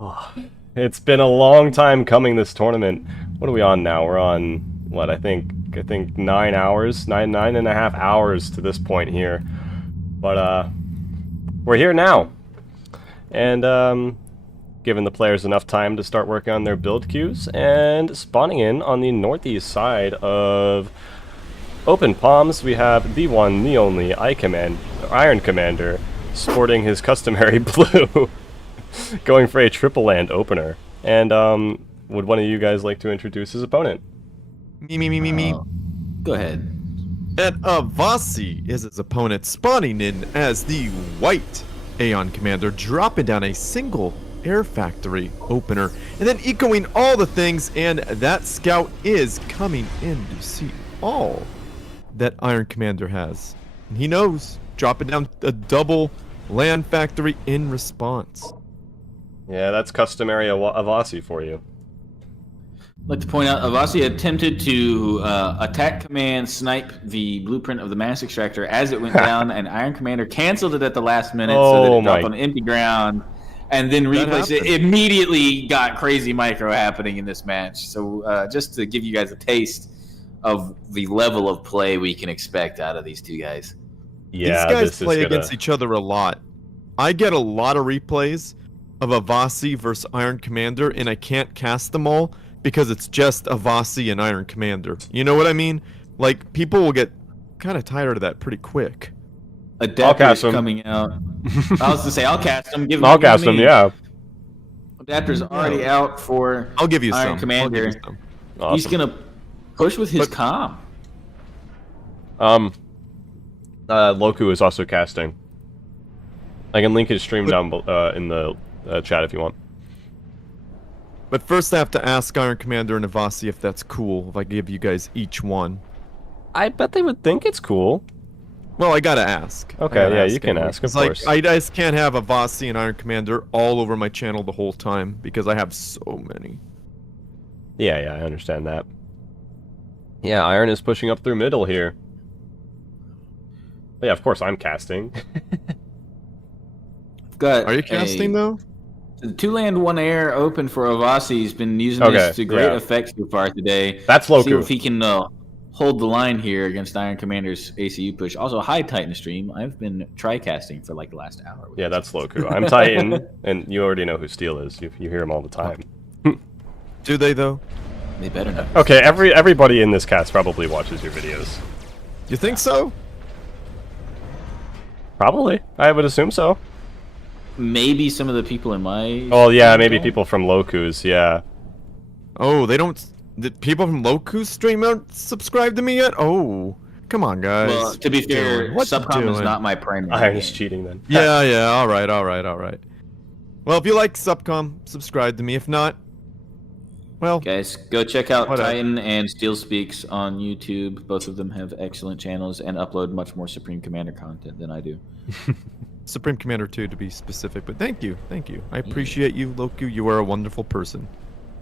Oh, it's been a long time coming, this tournament. What are we on now? We're on, what, I think 9 hours? Nine and a half hours to this point here. But, we're here now. And, giving the players enough time to start working on their build queues, and spawning in on the northeast side of Open Palms, we have the one, the only, Iron Commander, sporting his customary blue, going for a triple land opener. And, would one of you guys like to introduce his opponent? Me. Go ahead. And Avasi is his opponent, spawning in as the white Aeon Commander, dropping down a single Air Factory opener, and then echoing all the things, and that scout is coming in to see all that Iron Commander has. And he knows, dropping down a double land factory in response. Yeah, that's customary Avasi for you. I'd like to point out, Avasi attempted to attack command snipe the blueprint of the mass extractor as it went down, and Iron Commander canceled it at the last minute so that it dropped on empty ground, and then replaced it. Immediately got crazy micro happening in this match. So just to give you guys a taste of the level of play we can expect out of these two guys. Yeah, these guys play against each other a lot. I get a lot of replays of Avasi versus Iron Commander, and I can't cast them all because it's just Avasi and Iron Commander. You know what I mean? Like, people will get kind of tired of that pretty quick. Adapter's coming out. I was to say, I'll cast him. I'll cast him, yeah. Adapter's already out for I'll give you Iron some. Commander. I'll give you some. Awesome. He's going to push with his comm. Loku is also casting. I can link his stream down in the chat if you want. But first I have to ask Iron Commander and Avasi if that's cool, if I give you guys each one. I bet they would think it's cool. Well, I gotta ask. Okay, yeah, you can ask, of course. I just can't have Avasi and Iron Commander all over my channel the whole time, because I have so many. Yeah, I understand that. Yeah, Iron is pushing up through middle here. But yeah, of course I'm casting. Are you casting, though? The 2-land 1-air open for Avasi. He's been using this to great effect so far today. That's Loku. See if he can hold the line here against Iron Commander's ACU push. Also, hi Titan stream. I've been tri-casting for like the last hour. Yeah, that's Loku. I'm Titan, and you already know who Steel is. You hear him all the time. Do they, though? They better know. Okay, everybody in this cast probably watches your videos. You think so? Probably. I would assume so. Maybe some of the people in my... Oh, yeah, maybe people from Loku's, yeah. Oh, they don't... The people from Loku's stream aren't subscribed to me yet? Oh, come on, guys. Well, to be fair, Subcom is not my primary Iron is cheating, then. Yeah, alright. Well, if you like Subcom, subscribe to me. If not, well... Guys, go check out Titan and Steel Speaks on YouTube. Both of them have excellent channels and upload much more Supreme Commander content than I do. Supreme Commander 2 to be specific, but thank you. I appreciate you, Loku. You are a wonderful person.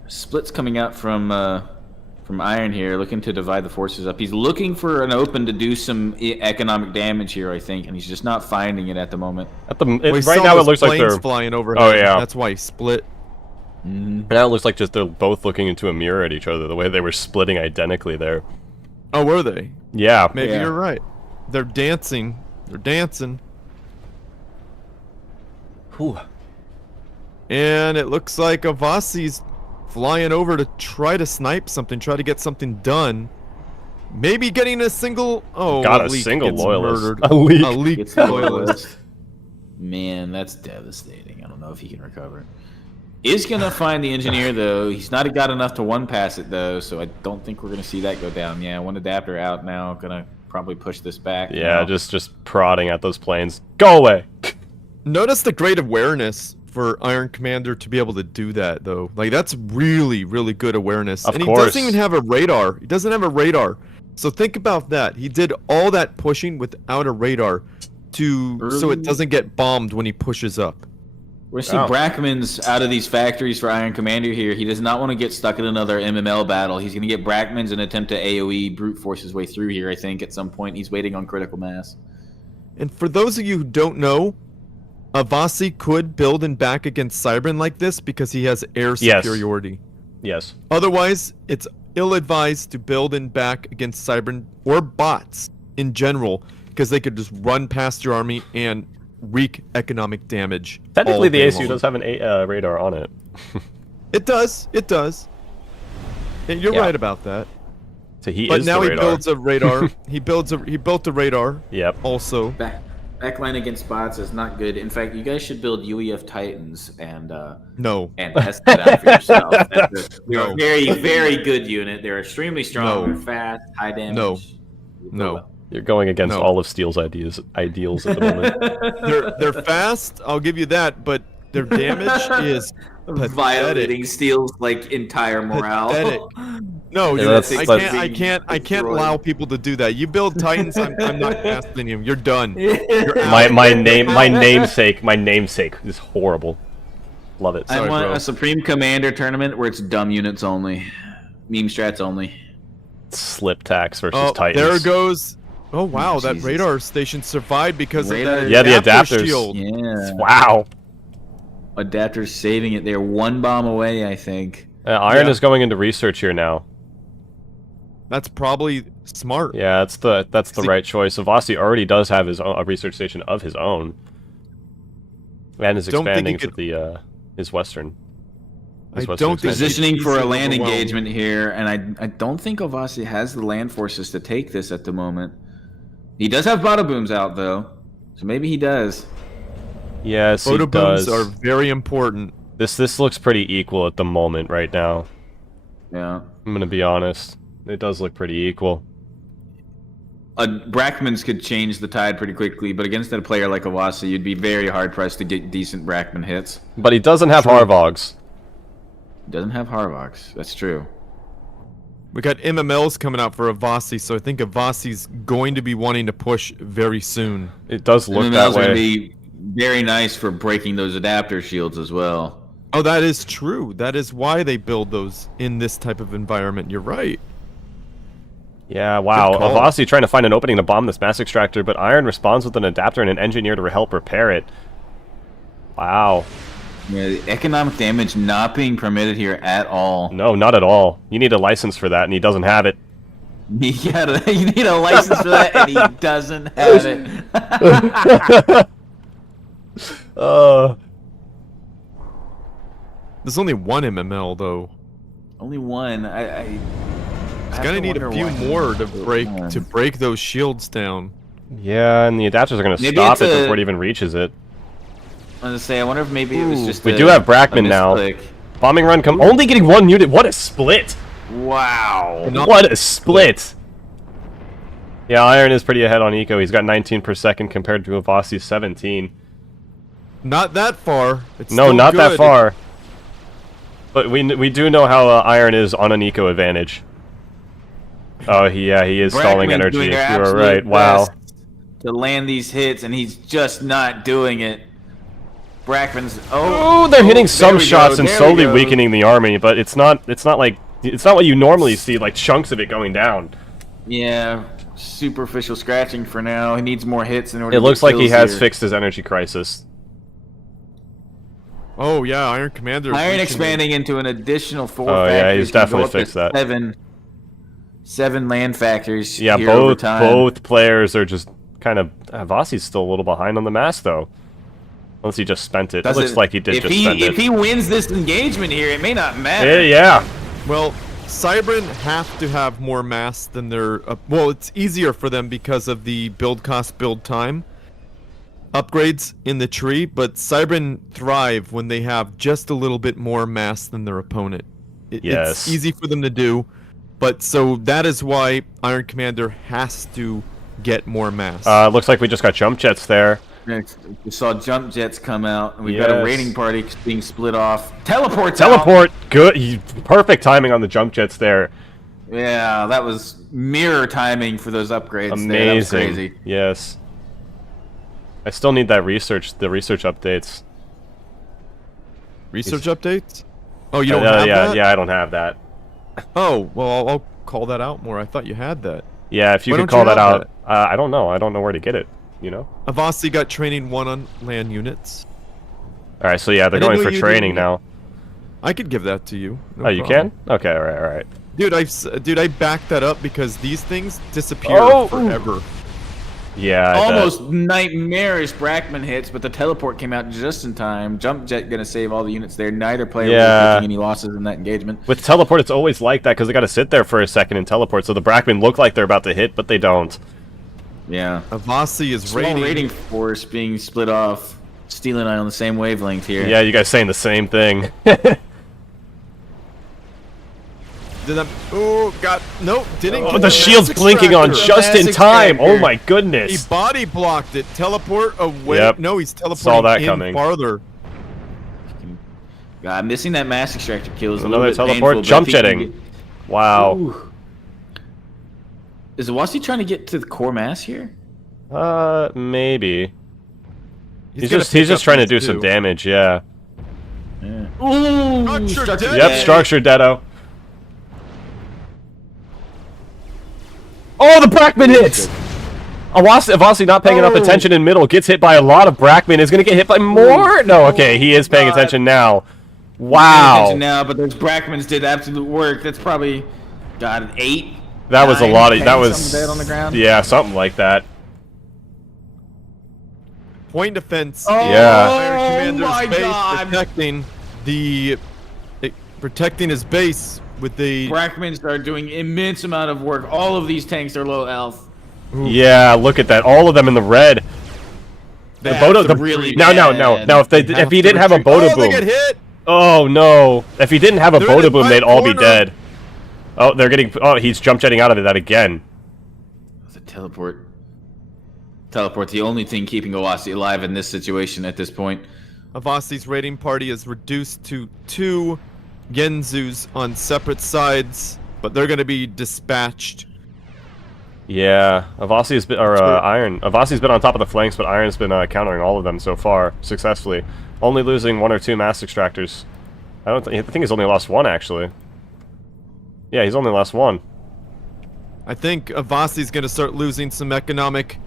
Split's coming out from Iron here, looking to divide the forces up. He's looking for an open to do some economic damage here, I think, and he's just not finding it at the moment. Right now, it looks like they're flying overhead. Oh yeah, that's why he split. Now it looks like just they're both looking into a mirror at each other. The way they were splitting identically there. Oh, were they? Yeah. Maybe you're right. They're dancing. Whew. And it looks like Avasi's flying over to try to snipe something, try to get something done. Maybe getting a single... Oh, got a single loyalist. Murdered. A leak. A leak loyalist. Man, that's devastating. I don't know if he can recover. Is going to find the engineer, though. He's not got enough to one-pass it, though, so I don't think we're going to see that go down. Yeah, one adapter out now. Going to probably push this back. Yeah, just prodding at those planes. Go away! Notice the great awareness for Iron Commander to be able to do that, though. Like, that's really, really good awareness. Of course. He doesn't even have a radar. He doesn't have a radar. So think about that. He did all that pushing without a radar so it doesn't get bombed when he pushes up. We're going to see Brackmans out of these factories for Iron Commander here. He does not want to get stuck in another MML battle. He's going to get Brackmans and attempt to AoE brute force his way through here, I think, at some point. He's waiting on critical mass. And for those of you who don't know, Avasi could build and back against Cybran like this because he has air Yes. superiority. Yes. Otherwise, it's ill-advised to build and back against Cybran or bots in general because they could just run past your army and wreak economic damage. Technically, all the day ASU long. does have an radar on it. It does. It does. And you're Yeah. right about that. So he But is now the he radar. builds a radar. he built a radar Yep. also. Backline against bots is not good. In fact, you guys should build UEF Titans and No. test it out for yourself. They're No. a very, very good unit. They're extremely strong. No. They're fast, high damage. No. You No. go You're going against No. all of Steel's ideals at the moment. well. They're fast, I'll give you that, but their damage is Violating Steel's like entire morale. Pathetic. No, Yeah, you, that's- I can't allow people to do that. You build Titans, I'm not casting you. You're done. You're out. my namesake is horrible. Love it. I Sorry, want bro. a Supreme Commander tournament where it's dumb units only, meme strats only. Slip tax versus Oh, Titans. there goes. Oh wow, that Jesus. radar station survived because Radar- of that Yeah, the adapter adapters. shield. Yeah, Wow. Adapter's saving it. They're one bomb away, I think. Iron Yeah. is going into research here now. That's probably smart. Yeah, that's the See- right choice. Avasi already does have his own, a research station of his own, and is Don't think he expanding to could- the his western. I his western don't think expansion. Positioning for a easily land overwhelmed. engagement here, and I don't think Avasi has the land forces to take this at the moment. He does have bottle booms out though, so maybe he does. Yes, he Photo does. booms are very important. This looks pretty equal at the moment right now. Yeah. I'm gonna be honest. It does look pretty equal. Brackmans could change the tide pretty quickly, but against a player like Avasi, you'd be very hard pressed to get decent Brackman hits. But he doesn't have True. Harvogs. He doesn't have Harvox. That's true. We got MMLs coming out for Avasi, so I think Avasi's going to be wanting to push very soon. It does look And that going to way. be very nice for breaking those adapter shields as well. Oh, that is true. That is why they build those in this type of environment. You're right. Yeah, wow. Good call. Avasi trying to find an opening to bomb this mass extractor, but Iron responds with an adapter and an engineer to help repair it. Wow. Yeah, the economic damage not being permitted here at all. No, not at all. You need a license for that, and he doesn't have it. You need a license for that, and he doesn't have it. There's only one MML though. Only one. He's gonna need a few more to break those shields down. Yeah, and the adapters are going to Maybe stop it's it a- before it even reaches it. I was gonna say, I wonder if maybe it was just. We do have Brackman now. misclick. Bombing run come only getting one unit. What a split! Wow. What a split! Yeah, Iron is pretty ahead on Eco. He's got 19 per second compared to Avasi's 17. Not that far. It's No, still not that good. far. But we do know how Iron is on an Eco advantage. Oh, he is stalling Brackman's energy. doing You their were absolute right. Wow. best to land these hits, and he's just not doing it. Brackman's. Oh, they're hitting there some we go, shots and there we slowly go. weakening the army, but it's not what you normally see, like chunks of it going down. Yeah, superficial scratching for now. He needs more hits in order. It to looks get like he kills has here. fixed his energy crisis. Oh yeah, Iron Commander. is Iron reaching expanding into an additional 4 Oh, yeah, factories. he's can go definitely up to fixed that. Seven land factories. Yeah, here over time. both players are just kind of. Avasi's still a little behind on the mass though. Unless he just spent it. It looks like he did just spend If it. he wins this engagement here, it may not matter. Yeah. Well, Cybran have to have more mass than their. Well, it's easier for them because of the build cost, build time upgrades in the tree, but Cybran thrive when they have just a little bit more mass than their opponent. Yes. It's easy for them to do, but so that is why Iron Commander has to get more mass. Looks like we just got jump jets there. We saw jump jets come out, and we've got a Yes. raiding party being split off. Teleports Teleport, good, perfect timing on the jump jets there. out. Yeah, that was mirror timing for those upgrades. There. That was Amazing. crazy. Yes. I still need that research, the research updates. Research updates? Oh, you don't have yeah, that? yeah, I don't have that. Oh, well, I'll call that out more. I thought you had that. Yeah, if you Why could don't you call that have out. I don't know. I don't know where to get it. you know. Avasi got training 1 on land units. All right, so yeah, they're I didn't going know for you training didn't- now. I could give that to you. No Oh, you problem. can? Okay, all right. Dude, I backed that up because these things disappear Oh! forever. Yeah, I bet. Almost nightmarish Brackman hits, but the teleport came out just in time. Jump Jet gonna save all the units there. Neither player Yeah. was taking any losses in that engagement. With teleport, it's always like that because they got to sit there for a second and teleport. So the Brackmen look like they're about to hit, but they don't. Yeah. Avasi is Small rating force being split off. Steel and I on the same wavelength here. Yeah, you guys saying the same thing. Didn't Oh, get the shield's Mass blinking on Extractor. just in Mass time. Oh Extractor. my He goodness. body blocked it. Teleport away. Yep. No, he's teleporting Saw that in coming. farther. God, missing that mass extractor kill is a Another little bit teleport. painful, but Jump if he can jetting. Wow. Ooh. Is Awasi trying to get to the core mass here? Maybe. He's gonna just pick up trying to these do some two. damage. Yeah. Yeah. Ooh, Structure structure dead. Yep. dead. Structure Deado. Oh, the Brackman hits. Avasi not paying enough Oh. attention in middle. Gets hit by a lot of Brackman. Is going to get hit by more? No, okay. He is paying God. attention now. Paying Wow. attention now, but those Brackmans did absolute work. That's probably, God, an 8. That was a 9, lot of. 10, That was. something dead on the ground. Yeah, something like that. Point defense. Oh, Yeah. Iron my Commander's base God. protecting his base with the Brackmans are doing immense amount of work. All of these tanks are low health. Yeah, look at that. All of them in the red. They The have Bodo. to The, really no. bad. If he didn't have a Bodo they get boom. hit. Oh no! If he didn't have a They're in Bodo the boom, right they'd all be corner. dead. Oh, they're getting. Oh, he's jump jetting out of that again. The teleport. Teleport's the only thing keeping Awasi alive in this situation at this point. Avasi's raiding party is reduced to 2 Genzus on separate sides, but they're going to be dispatched. Yeah, Avasi's been Iron. Avasi's been on top of the flanks, but Iron's been countering all of them so far successfully. Only losing 1 or 2 mass extractors. I think he's only lost 1 actually. Yeah, he's only lost 1. I think Avasi's going to start losing some economic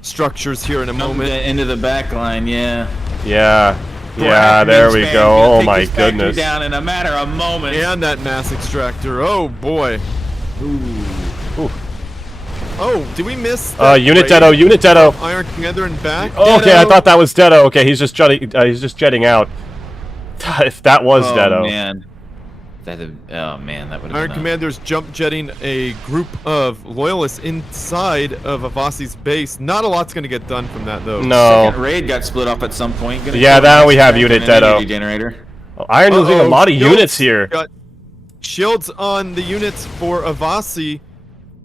structures here in a moment. Into the back line, yeah. Yeah, Brackman's there we fans go. gonna Oh take my this factory goodness. down in a matter of moments. And that mass extractor. Oh boy. Ooh. Oh, did we miss that Unit raid? Deado, Unit Deado. Iron Commander and back? Oh, okay, I Deado. thought that was Deado. Okay, he's just jetting out. If that was Oh, Deado. man. That would have Iron been Commander's jump jetting a group of loyalists inside of Avasi's base. Not a lot's going to get done from that, though. No. Second raid got split up at some point. Gonna Yeah, kill now Mass we have Extractor Unit and an Deado. energy generator. Iron losing a Uh-oh, lot of shields units here. Got shields on the units for Avasi.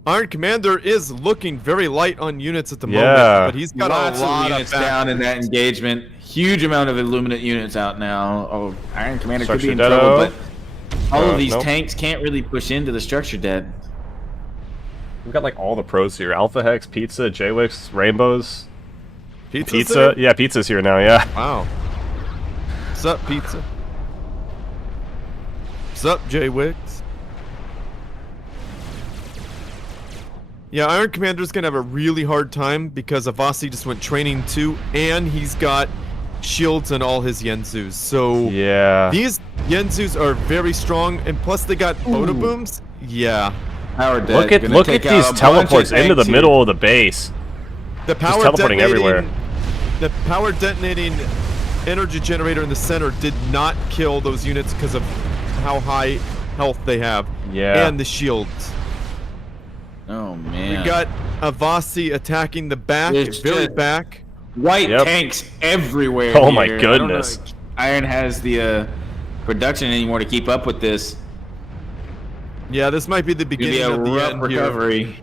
Iron Commander is looking very light on units at the Yeah. moment, but he's got Lots a lot of units of down in that engagement. Huge amount of Illuminate units out now. Oh, Iron Commander could be in Structure trouble, Deado. but all of these nope. tanks can't really push into the structure dead. We've got like all the pros here. Alpha Hex, Pizza, J-Wix, Rainbows. Pizza's Pizza. there? Yeah, Pizza's here now, yeah. Wow. What's up, Pizza? What's up, J-Wix? Yeah, Iron Commander's gonna have a really hard time because Avasi just went training 2, and he's got shields on all his Yenzus. So Yeah. these Yenzus are very strong, and plus they got Boda booms. Yeah, Power dead. Look at Gonna these take out a bunch of teleports into the tanks here. middle of the base. the power teleporting detonating, everywhere. The power detonating energy generator in the center did not kill those units because of how high health they have. Yeah. And the shields. Oh man. We got Avasi attacking the back, It's very just- back. white Yep. tanks everywhere. Oh my here. I don't know goodness. if Iron has the production anymore to keep up with this. Yeah, this might be the It's gonna beginning be a of the rough end here. recovery.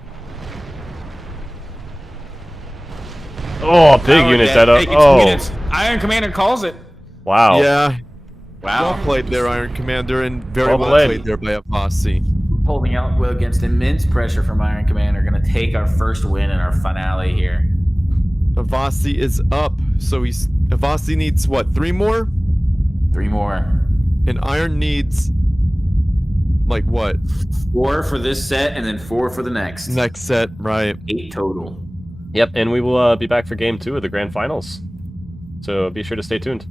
Oh, big Power unit dead, Deado. taking Oh, units. Iron Commander calls it. wow. Yeah, well Wow. played there, Iron Commander, and very Well well played. played there by Avasi. Holding out well against immense pressure from Iron Commander. Gonna take our first win in our finale here. Avasi is up, so Avasi needs what, 3 more? 3 more. And Iron needs like what? 4 for this set and then 4 for the next. Next set, right? 8 total. Yep, and we will be back for Game 2 of the Grand Finals. So be sure to stay tuned.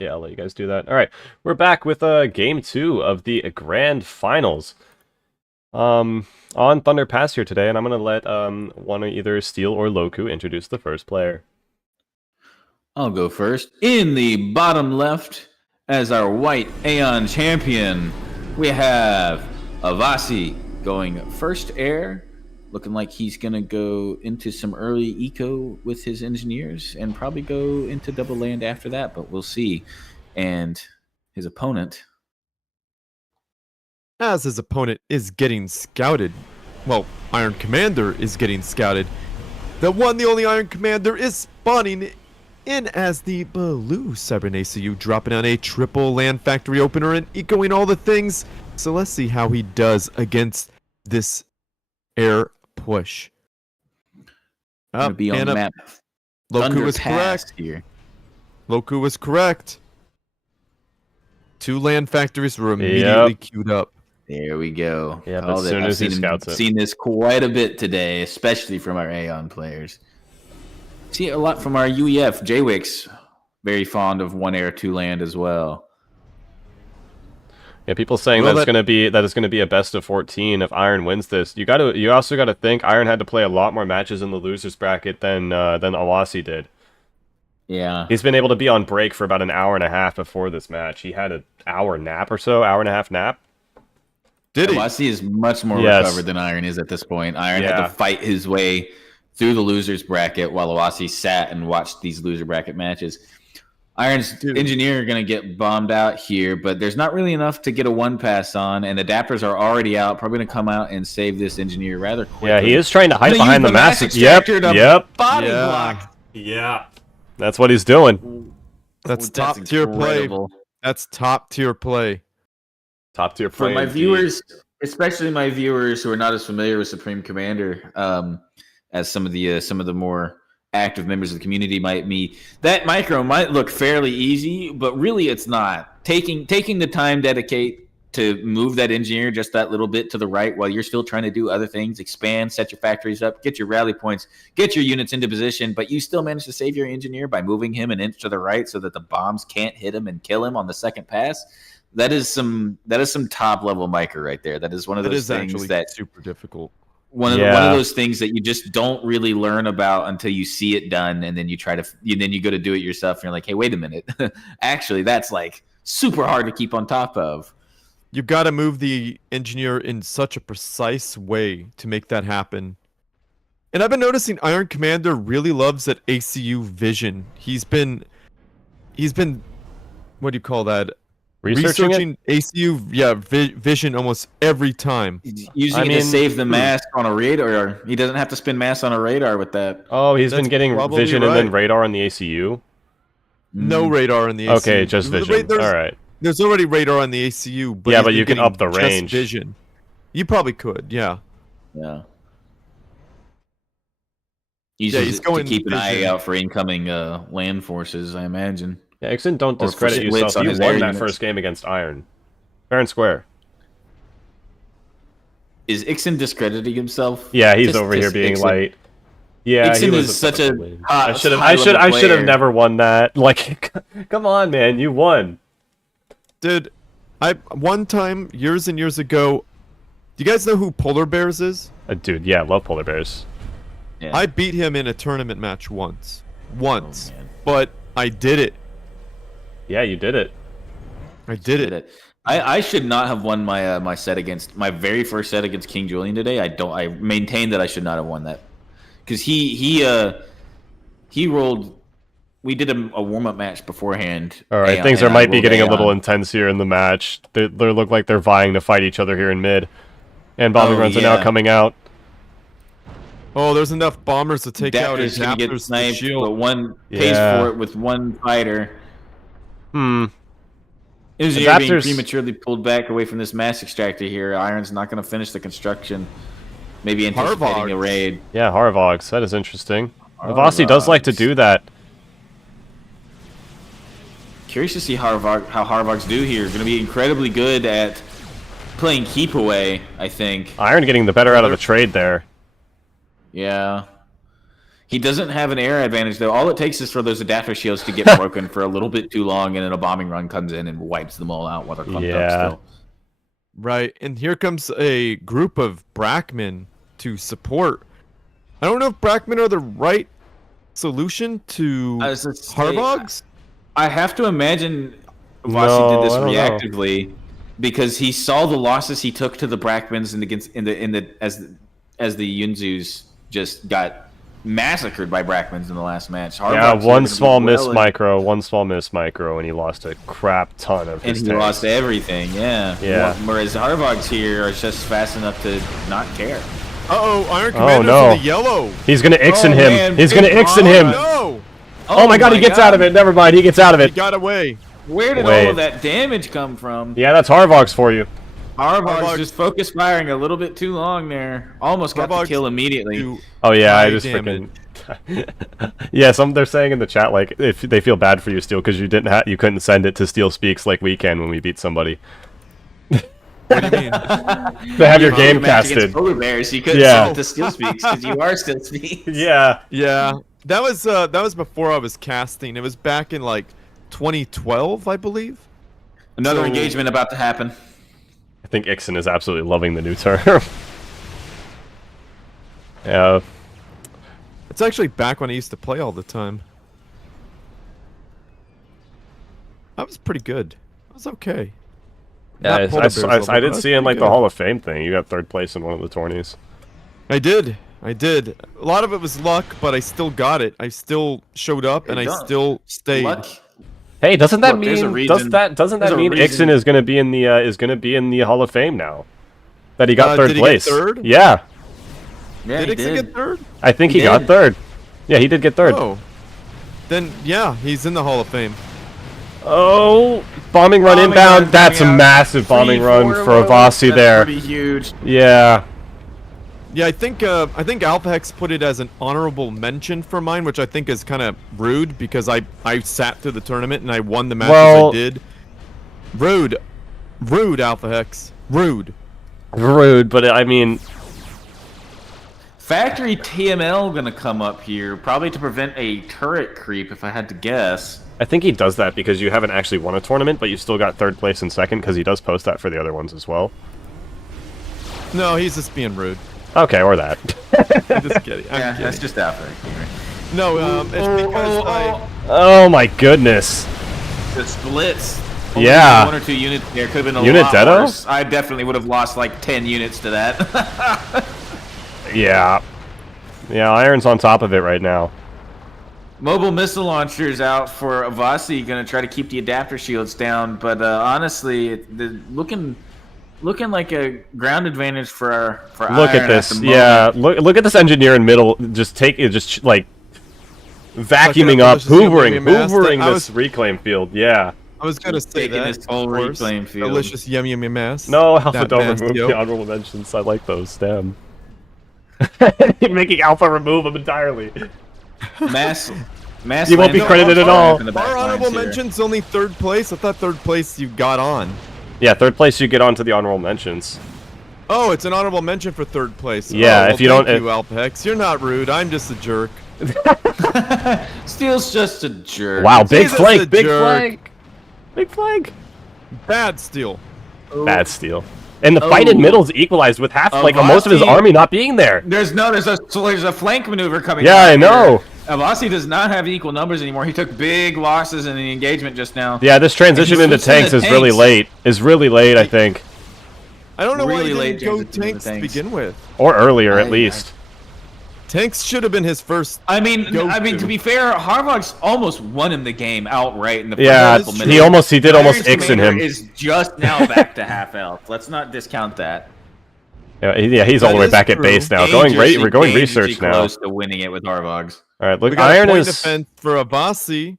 Yeah, I'll let you guys do that. All right, we're back with Game 2 of the Grand Finals. On Thunder Pass here today, and I'm going to let one of either Steel or Loku introduce the first player. I'll go first. In the bottom left, as our white Aeon champion, we have Avasi going first air, looking like he's going to go into some early eco with his engineers and probably go into double land after that, but we'll see. And his opponent, As his opponent is getting scouted, well, Iron Commander is getting scouted, the one, the only Iron Commander is spawning in as the blue Cybernaceau, dropping on a triple land factory opener and ecoing all the things. So let's see how he does against this air push. going to be on the map. Loku Thunder was Pass correct. here. Loku was correct. 2 land factories were immediately queued up. There we go. Yeah, but as soon as he scouts it. I've seen this quite a bit today, especially from our Aeon players. See a lot from our UEF. JWix, very fond of 1 air, 2 land as well. Yeah, people saying Well, that it's gonna be a best of 14 if Iron wins this. You also gotta think Iron had to play a lot more matches in the losers bracket than Avasi did. Yeah. He's been able to be on break for about an hour and a half before this match. He had an hour nap or so, hour and a half nap. Did he? Avasi is much more Yes. recovered than Iron is at this point. Iron had Yeah. to fight his way through the losers bracket while Avasi sat and watched these loser bracket matches. Iron's engineer going to get bombed out here, but there's not really enough to get a one pass on, and adapters are already out. Probably going to come out and save this engineer rather quickly. Yeah, he is trying to hide Gonna behind use the massive. Yep, extractor to yep, Body Yeah. block. yeah. That's what he's doing. That's top tier play. incredible. That's top tier play. Top tier For play. my indeed. viewers, especially my viewers who are not as familiar with Supreme Commander, as some of the more active members of the community might be, that micro might look fairly easy, but really it's not. Taking the time dedicate to move that engineer just that little bit to the right while you're still trying to do other things, expand, set your factories up, get your rally points, get your units into position, but you still manage to save your engineer by moving him an inch to the right so that the bombs can't hit him and kill him on the second pass. That is some top level micro right there. That is one of It those is things actually that super difficult. one of those things that you just don't really learn about until you see it done, and then you go to do it yourself, and you're like, hey, wait a minute, actually, that's like super hard to keep on top of. You've got to move the engineer in such a precise way to make that happen. And I've been noticing Iron Commander really loves that ACU vision. He's been what do you call that? Researching ACU, vision almost every time. He's using it to save the mask on a radar. He doesn't have to spin mask on a radar with that. Oh, he's been That's getting probably vision and then right. radar on the ACU. No radar in the ACU. Okay, just vision. All right. There's already radar on the ACU, but Yeah, he's but been you can getting up the just range. Vision. You probably could, yeah. Yeah. He's Uses it going to keep an eye vision. out for incoming land forces, I imagine. Yeah, Ixen, don't Or discredit for blitz yourself. on You his won air that units. first game against Iron. Fair and square. Is Ixen discrediting himself? Yeah, he's Just- over here just being Ixen. light. Yeah, he Ixen was is such a win. hot- I should have high-level never won that. Like, come on, man, you won. Dude, one time, years and years ago, do you guys know who Polar Bears is? Dude, yeah, love polar bears. Yeah. I beat him in a tournament match once. man. But I did it. Yeah, you did it. I did Did it. it. I should not have won my my very first set against King Julian today. I maintain that I should not have won that because he rolled. We did a warm up match beforehand. All right, and- things and I might be rolled getting a little Aeon. intense here in the match. They look like they're vying to fight each other here in mid. And bombing runs are now yeah. coming out. Oh, there's enough bombers to take out Adapter's gonna get adapters to sniped, but shield. one pays Yeah. for it with one fighter. Engineer being Adapters- prematurely pulled back away from this mass extractor here. Iron's not going to finish the construction. Maybe anticipating a Harvogs. raid. Yeah, Harvogs. That is interesting. Avasi does like to do that. Curious to see how Harvogs do here. Going to be incredibly good at playing keep away, I think. Iron getting the better out of the trade there. Yeah. He doesn't have an air advantage, though. All it takes is for those adapter shields to get broken for a little bit too long, and then a bombing run comes in and wipes them all out while they're clumped up Yeah. still. Right, and here comes a group of Brackmen to support. I don't know if Brackmen are the right solution to I was just say- Harvogs. I have to imagine Avasi No, did this I don't know. reactively because he saw the losses he took to the Brackmans as the Yunzus just got massacred by Brackmans in the last match. Yeah, Harvogs are one gonna small be miss well- micro, and he lost a crap ton of and his he tanks. lost everything. Yeah. Yeah. Whereas Harvogs here are just fast enough to not care. Uh-oh, Iron Commander's no. in the yellow. He's gonna Ixen Oh, him. man, He's gonna big Ixen bomb. him. No! Oh my god, he gets out of it. Never mind, he gets out of He it. got away. Where did Wait. all of that damage come from? Yeah, that's Harvogs for you. Harvogs Harvogs- just focused firing a little bit too long there. Almost got the Harvogs kill immediately. do Oh yeah, I high just damage. freaking. Yeah, they're saying in the chat like if they feel bad for you, Steel, because you couldn't send it to Steel Speaks like we can when we beat somebody. What do you mean? They have your game Match against casted. Polar Bears, you couldn't Yeah. send it to Steel Speaks because you are Steel Speaks. Yeah. Yeah, that was before I was casting. It was back in like 2012, I believe. Another So- engagement about to happen. I think Ixen is absolutely loving the new term. Yeah. It's actually back when I used to play all the time. I was pretty good. I was okay. Yeah, Not I polar bears level, did but see in was like pretty the good. Hall of Fame thing. You got third place in one of the tourneys. I did. A lot of it was luck, but I still got it. I still showed up and I still stayed. Luck. Hey, doesn't that Look, there's a mean reason- doesn't there's that a mean reason- Ixen is gonna be in the Hall of Fame now? That he got third did he get place. third? Yeah, Yeah, Did he Ixen did. get third? I think he He got did. third. Yeah, he did get third. Oh. Then yeah, he's in the Hall of Fame. Oh, bombing run Bombing inbound. run That's a coming out. massive bombing run 3-4 for low. Avasi That's there. pretty huge. Yeah. Yeah, I think Alpha Hex put it as an honorable mention for mine, which I think is kind of rude because I sat through the tournament and I won the matches Well- I did. Rude, Alpha Hex. Rude. Rude, but I mean, Factory TML gonna come up here, probably to prevent a turret creep, if I had to guess. I think he does that because you haven't actually won a tournament, but you still got third place and second because he does post that for the other ones as well. No, he's just being rude. Okay, or that. I'm just kidding. I'm Yeah, kidding. that's just out there. No, it's because Oh my goodness. The splits. Only Yeah. 1 or 2 units there could have been a Unit lot Dedo? worse. I definitely would have lost like 10 units to that. Yeah. Yeah, Iron's on top of it right now. Mobile missile launchers out for Avasi, gonna try to keep the adapter shields down, but honestly, looking like a ground advantage for Look Iron at this. the moment. Yeah, look at this engineer in middle. Just like vacuuming up, delicious yummy hoovering mass that I this reclaim field. Yeah. I was gonna say Taking that. this whole of course. reclaim field. Delicious yummy mass. No, Alpha That don't mass, remove yo. the honorable mentions. I like those. Damn. Making Alpha remove them entirely. Mass. You won't be landing credited at all. in the back Our honorable lines here. mentions only third place. I thought third place you got on. Yeah, third place you get onto the honorable mentions. Oh, it's an honorable mention for third place. Yeah, Oh, well, if you don't- thank you, Alpex. You're not rude. I'm just a jerk. Steel's just a jerk. Wow, big Jesus, a flank, big jerk. flank, big flank. Bad steal. Bad steal. And the fight in Oh. middle is equalized with half, like Avasi- most of his army not being there. There's a flank maneuver coming. Yeah, out I here. know. Avasi does not have equal numbers anymore. He took big losses in the engagement just now. Yeah, this transition And he into switched into tanks is really tanks. late. Is really late, I think, I don't know why Really he late didn't go transition to tanks to tanks. begin with. or earlier at I- least. Tanks should have been his first. I mean, Go-to. to be fair, Harvog's almost won him the game outright in the Yeah, first couple he minutes. he did almost Iron's Ixen commander him. Is just now back to half health. Let's not discount that. Yeah, he's all That the way is back at true. base now. Dangerously- We're going dangerously research now. Close to winning it with Harvog's. All right, We look, got Iron a point is defense for Avasi.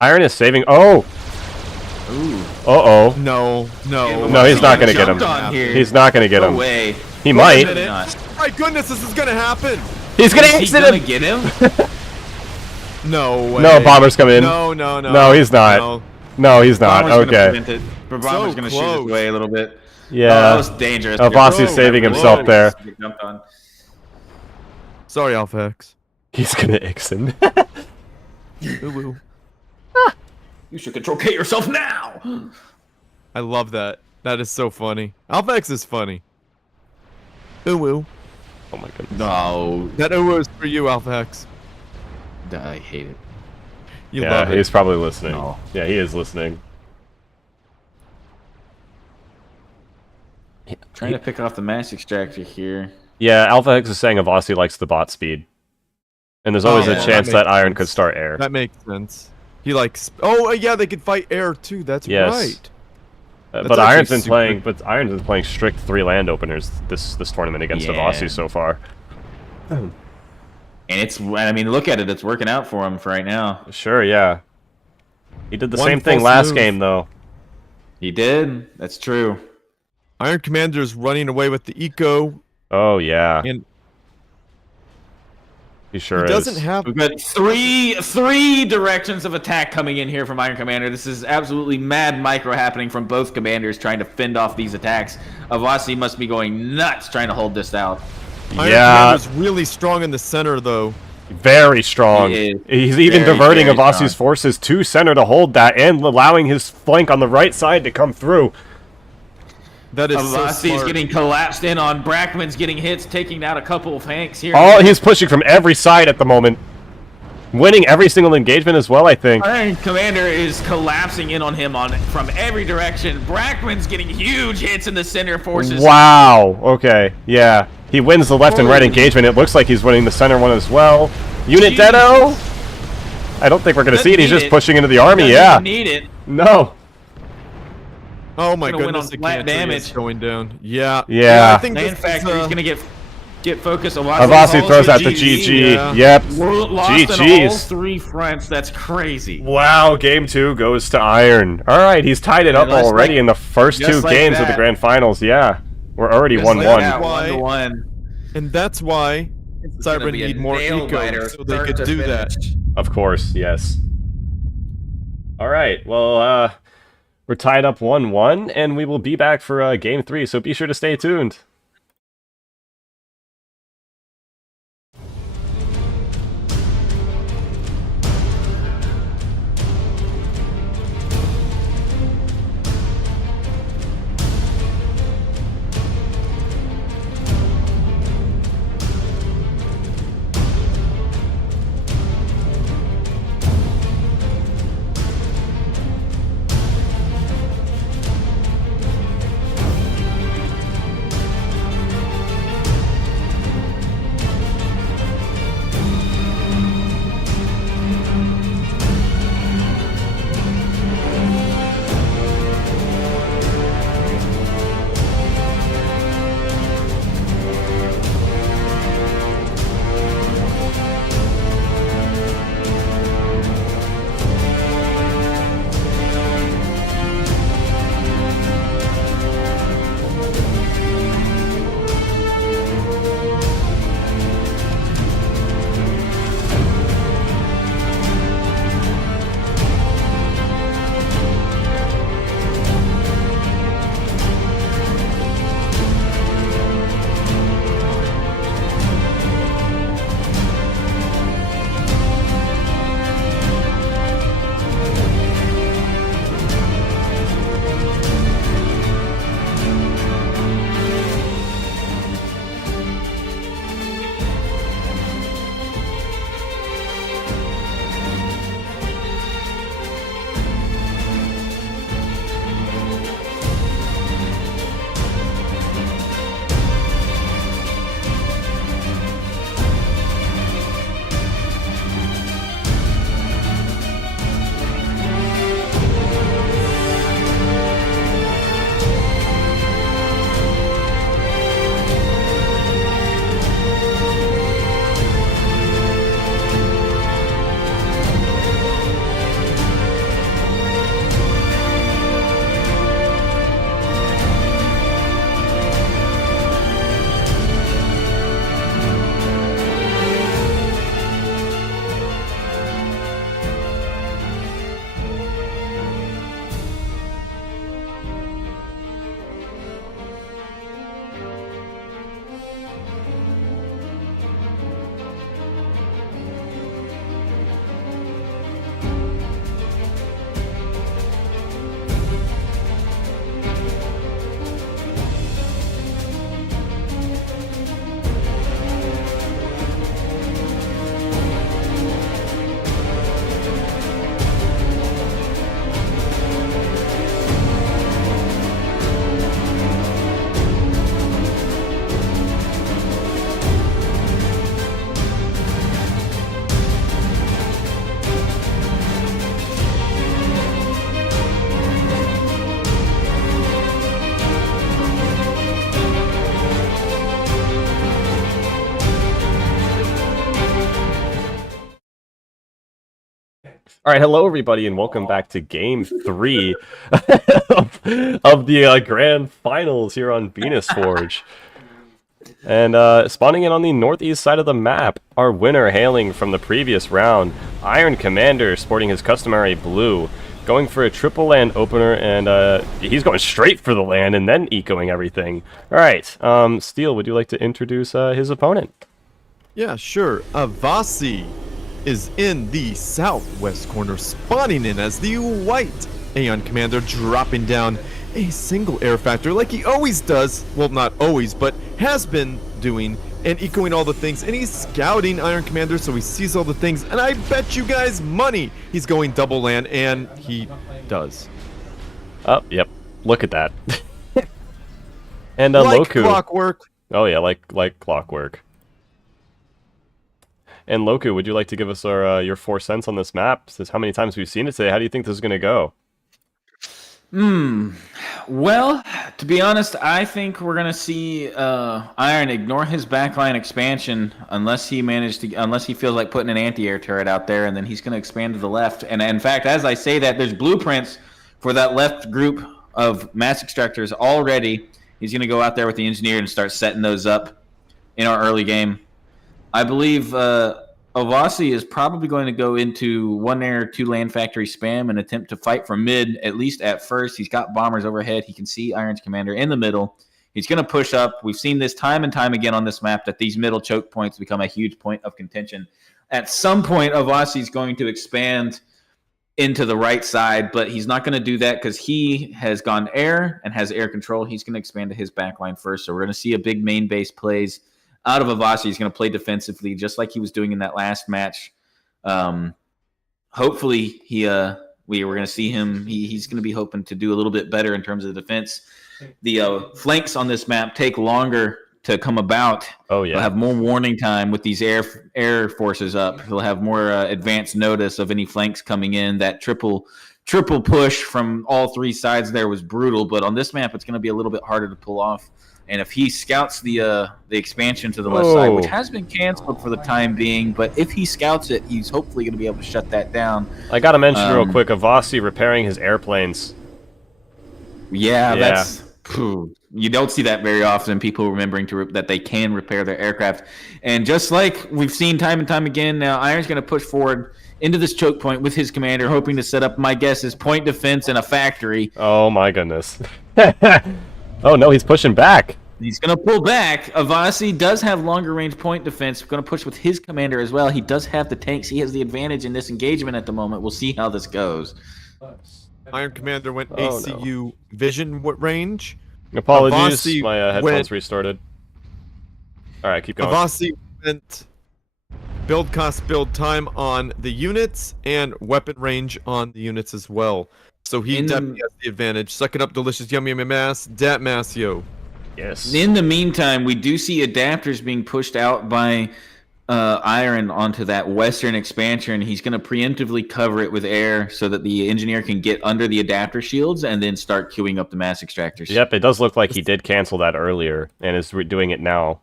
Iron is saving. Oh, Ooh. oh. No. No, he's not gonna get him. Jumped on here. He's not gonna get No him. way. He Wait a might. minute. Not. My goodness, this is gonna happen. He's gonna Is he exit gonna him. get him? No way. No, Bomber's coming in. No. No, he's not. No. No, he's not. Bomber's gonna Okay. prevent it. But Bomber's So gonna shoot close. his way a little bit. Oh, that Yeah. was dangerous. Avasi's Whoa, saving that himself was- there. Get jumped on. Sorry, Alpha X. He's gonna Ixen. Ooh. You should control K yourself now. I love that. That is so funny. Alpha X is funny. Ooh. Oh my goodness. No, That ooh is for you, Alpha X. I hate it. You Yeah, love it. he's probably listening. No. Yeah, he is listening. Trying to pick off the mass extractor here. Yeah, Alpha X is saying Avasi likes the bot speed. And there's always Oh, a yeah, chance that that makes Iron sense. could start air. That makes sense. He likes. Oh, yeah, they could fight air too. That's Yes. right. That's But actually Iron's been super- playing. But Iron's been playing strict 3 land openers this tournament against Yeah. Avasi so far. And I mean, look at it. It's working out for him for right now. Sure, yeah. He did the One same thing false last move. game though. He did. That's true. Iron Commander's running away with the eco, Oh yeah, and he sure he doesn't is. have. We've got three directions of attack coming in here from Iron Commander. This is absolutely mad micro happening from both commanders trying to fend off these attacks. Avasi must be going nuts trying to hold this out. Iron Yeah, Commander's really strong in the center, though. very strong. He is He's even very, diverting very Avasi's strong. forces to center to hold that, and allowing his flank on the right side to come through. That is so Avasi is smart. getting collapsed in on. Brackman's getting hits, taking out a couple of Hanks here. Oh, he's pushing from every side at the moment. Winning every single engagement as well, I think. Iron Commander is collapsing in on him from every direction. Brackman's getting huge hits in the center forces. Wow. Okay. Yeah. He wins the left and right Holy. engagement. It looks like he's winning the center one as well. Unit Jeez. Deado? I don't think we're going to see it. He's Doesn't just need pushing into the army. Doesn't Yeah. even need it. No. Oh my Gonna win goodness, on the flat gantry damage. is going down. Yeah. Yeah. I think Land this Factory is, is gonna get focused. Avasi throws out the GG. Yeah. Yep. We're lost on all GG's. 3 fronts. That's crazy. Wow, game 2 goes to Iron. All right, he's tied it up just already like- in the first just 2 like games of the that. grand finals. Yeah. We're already Just 1-1. like that, Why? 1-1. And that's why It's gonna Cybran be a need more nail-biter, eco so they start could to do that. finish. Of course, yes. All right, well, we're tied up 1-1, and we will be back for game 3, so be sure to stay tuned. All right, hello everybody, and welcome back to Game 3 of the Grand Finals here on Venus Forge. And spawning in on the northeast side of the map, our winner hailing from the previous round, Iron Commander, sporting his customary blue, going for a triple land opener, and he's going straight for the land and then ecoing everything. All right, Steel, would you like to introduce his opponent? Yeah, sure. Avasi is in the southwest corner, spawning in as the white Aeon Commander, dropping down a single air factor like he always does. Well, not always, but has been doing, and ecoing all the things. And he's scouting Iron Commander, so he sees all the things. And I bet you guys money he's going double land, and he does. Oh, yep. Look at that. And Like Loku. clockwork. Oh yeah, like clockwork. And Loku, would you like to give us your 4 cents on this map? Says how many times we've seen it today. How do you think this is gonna go? Well, to be honest, I think we're gonna see Iron ignore his backline expansion unless he feels like putting an anti-air turret out there, and then he's gonna expand to the left. And in fact, as I say that, there's blueprints for that left group of mass extractors already. He's gonna go out there with the engineer and start setting those up in our early game. I believe Avasi is probably going to go into 1 air, 2 land factory spam and attempt to fight from mid, at least at first. He's got bombers overhead. He can see Iron's commander in the middle. He's going to push up. We've seen this time and time again on this map that these middle choke points become a huge point of contention. At some point, Avasi is going to expand into the right side, but he's not going to do that because he has gone air and has air control. He's going to expand to his backline first. So we're going to see a big main base plays out of Avasi. He's going to play defensively just like he was doing in that last match. Hopefully we're going to see him. He's going to be hoping to do a little bit better in terms of the defense. The flanks on this map take longer to come about. Oh yeah. They'll have more warning time with these air forces up. They'll have more advanced notice of any flanks coming in. That triple push from all 3 sides there was brutal, but on this map it's going to be a little bit harder to pull off. And if he scouts the expansion to the left side, which has been canceled for the time being, but if he scouts it, he's hopefully going to be able to shut that down. I gotta mention real quick, Avasi repairing his airplanes. Yeah. That's... You don't see that very often, people remembering that they can repair their aircraft. And just like we've seen time and time again, now Iron's going to push forward into this choke point with his commander, hoping to set up, my guess is, point defense in a factory. Oh my goodness. Oh no, he's pushing back. He's going to pull back. Avasi does have longer range point defense. Going to push with his commander as well. He does have the tanks. He has the advantage in this engagement at the moment. We'll see how this goes. Iron Commander went Oh, ACU vision range. Apologies, Avasi my headphones restarted. Alright, keep going. Avasi went build cost, build time on the units, and weapon range on the units as well. So he definitely has the advantage. Suck it up, delicious, yummy, yummy mass. Dat mass, yo. Yes. In the meantime, we do see adapters being pushed out by Iron onto that western expansion. He's going to preemptively cover it with air so that the engineer can get under the adapter shields and then start queuing up the mass extractors. Yep, it does look like he did cancel that earlier and is doing it now.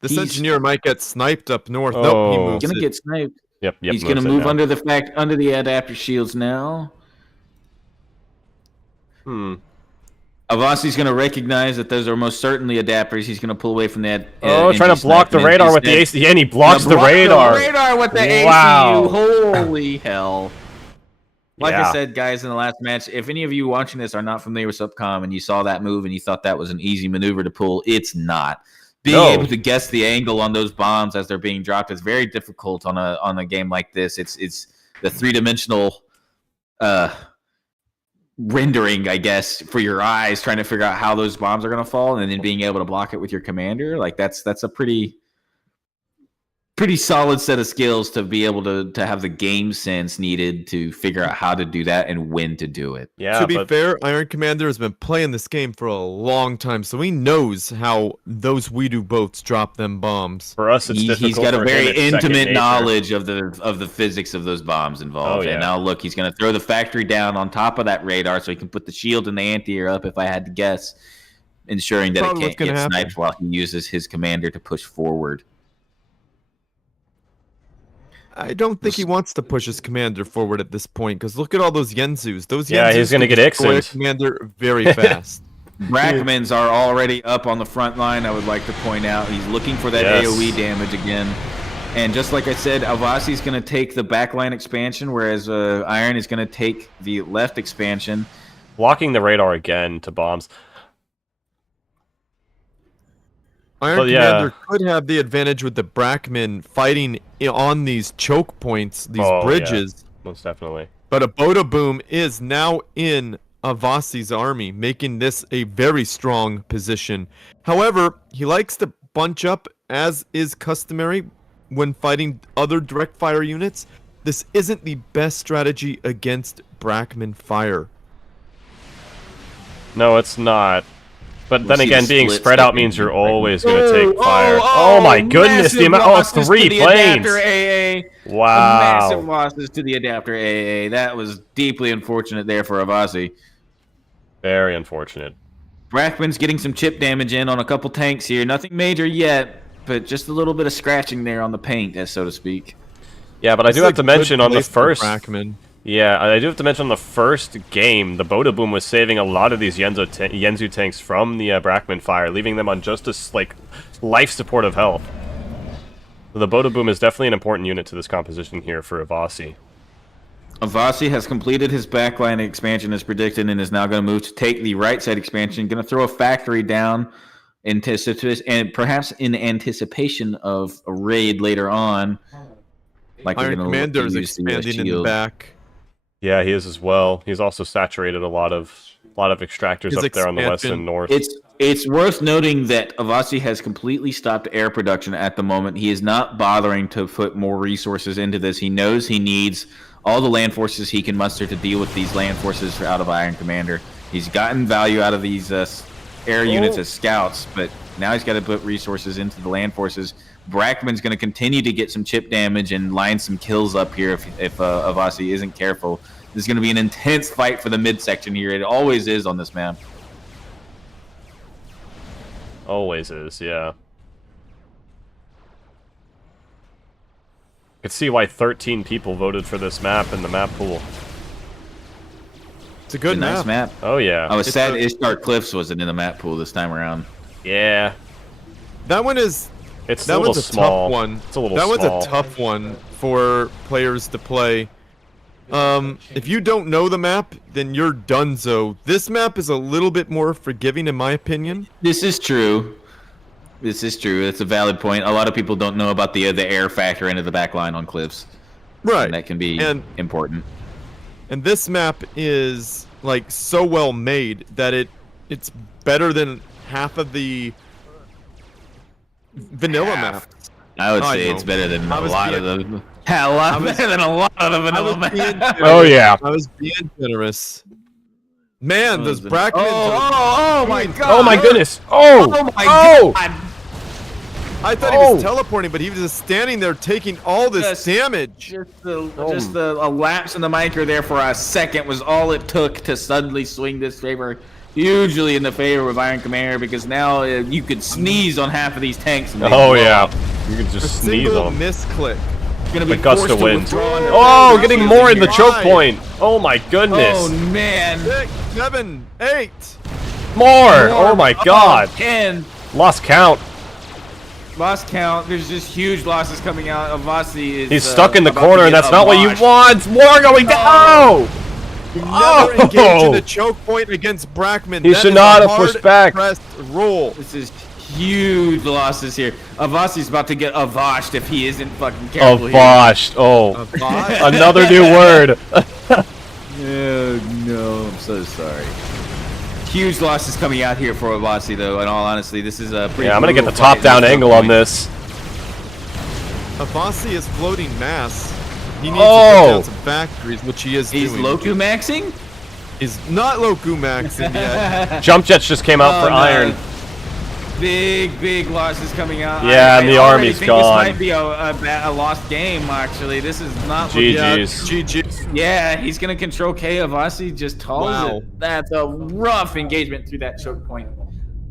This engineer might get sniped up north. Oh. Nope, he moves He's going to it. get sniped. Yep, He's going to move under the adapter shields now. Avasi's going to recognize that those are most certainly adapters. He's going to pull away from that. Trying to block the radar with the AC. And he blocks the radar. The radar with the Wow. ACU. Holy hell. Like Yeah. I said, guys, in the last match, if any of you watching this are not familiar with Subcom and you saw that move and you thought that was an easy maneuver to pull, it's not. Being able to guess the angle on those bombs as they're being dropped is very difficult on a game like this. It's the 3-dimensional rendering, I guess, for your eyes, trying to figure out how those bombs are going to fall, and then being able to block it with your commander. Like that's a pretty solid set of skills to be able to have the game sense needed to figure out how to do that and when to do it. Yeah, to be fair, Iron Commander has been playing this game for a long time, so he knows how those Weedu boats drop them bombs. For us, it's difficult. He's got a for very him, it's second intimate nature. knowledge of the physics of those bombs involved. Oh, yeah. And now look, he's going to throw the factory down on top of that radar so he can put the shield and the anti-air up, if I had to guess, ensuring that Probably it can't get happen. sniped while he uses his commander to push forward. I don't think he wants to push his commander forward at this point, because look at all those Yenzus. Those Yeah, Yenzus he's gonna can get destroy a Ixen'd. commander very fast. Brackmans are already up on the front line, I would like to point out. He's looking for that Yes. AoE damage again. And just like I said, Avasi's going to take the backline expansion, whereas Iron is going to take the left expansion. Blocking the radar again to bombs. Iron Well, yeah. Commander could have the advantage with the Brackman fighting on these choke points, these Oh, yeah. bridges. Most definitely. But a Boda Boom is now in Avasi's army, making this a very strong position. However, he likes to bunch up, as is customary when fighting other direct fire units. This isn't the best strategy against Brackman fire. No, it's not. But We'll then see again, the being split spread out second means you're Brackman. always going to take fire. Oh my goodness, the amount. Oh, 3 planes. Wow. Massive losses to the adapter AA. That was deeply unfortunate there for Avasi. Very unfortunate. Brackman's getting some chip damage in on a couple tanks here. Nothing major yet, but just a little bit of scratching there on the paint, as so to speak. Yeah, but I do have to mention on the first. Brackman. Yeah, I do have to mention on the first game, the Boda Boom was saving a lot of these Yenzu tanks from the Brackman fire, leaving them on just a life support of health. So the Boda Boom is definitely an important unit to this composition here for Avasi. Avasi has completed his backline expansion as predicted and is now going to move to take the right side expansion. Going to throw a factory down, and perhaps in anticipation of a raid later on. Like Iron Commander is expanding in the back. Yeah, he is as well. He's also saturated a lot of extractors His up there on the west expansion. and north. It's worth noting that Avasi has completely stopped air production at the moment. He is not bothering to put more resources into this. He knows he needs all the land forces he can muster to deal with these land forces out of Iron Commander. He's gotten value out of these air units as scouts, but now he's got to put resources into the land forces. Brackman's going to continue to get some chip damage and line some kills up here if Avasi isn't careful. This is going to be an intense fight for the midsection here. It always is on this map. Always is, yeah. I could see why 13 people voted for this map in the map pool. It's a good map. Nice map. Oh, yeah. I was sad Ishtar Cliffs wasn't in the map pool this time around. Yeah. That one is... It's That a little one's a small. tough one. It's a little That small. one's a tough one for players to play. If you don't know the map, then you're donezo. This map is a little bit more forgiving, in my opinion. This is true. This is true. It's a valid point. A lot of people don't know about the air factor into the back line on cliffs. Right. And that can be important. And this map is like so well made that it's better than half of the vanilla maps. I would say know. it's better than I a was lot being- of them. A lot better than a lot of the vanilla maps. Oh, yeah. I was being generous. Man, those Brackmans Oh my god! Oh my goodness! Oh! Oh my Oh! god! I thought he was teleporting, but he was just standing there taking all this Just- damage. Just a lapse in the micro there for a second was all it took to suddenly swing this favor hugely in the favor of Iron Commander, because now you could sneeze on half of these tanks. And they Oh, blow yeah. up. You can A just sneeze single on them. misclick. Gonna be The gust forced of to wind. withdraw into Oh, their getting bases more in the here. choke point. Oh my goodness. Oh man! 6, 7, 8. More! Oh my god. 10. Lost count. Lost count. There's just huge losses coming out. Avasi is. He's stuck in the about to corner, and get that's not what you avashed. want. More going down. You never Oh! engage in the choke point against Brackman. He That should is not a have pushed back. hard-pressed roll. This is huge losses here. Avasi's about to get avashed if he isn't fucking careful here. Avashed. Oh, Avast? another new word. Oh, no, I'm so sorry. Huge losses coming out here for Avasi, though. In all honesty, this is a pretty. Yeah, I'm gonna get the brutal fight top-down at this angle on point. this. Avasi is floating mass. He needs Oh! to put down some factories, which he is He's doing. Loku maxing. He's not Loku maxing yet. Jump jets just came out Oh, for no. iron. Big losses coming out. Yeah, and the I already army's think gone. This might be a lost game, actually. This is not. GG's. GG. Yeah, he's gonna control K. Avasi just calls Wow. it. That's a rough engagement through that choke point.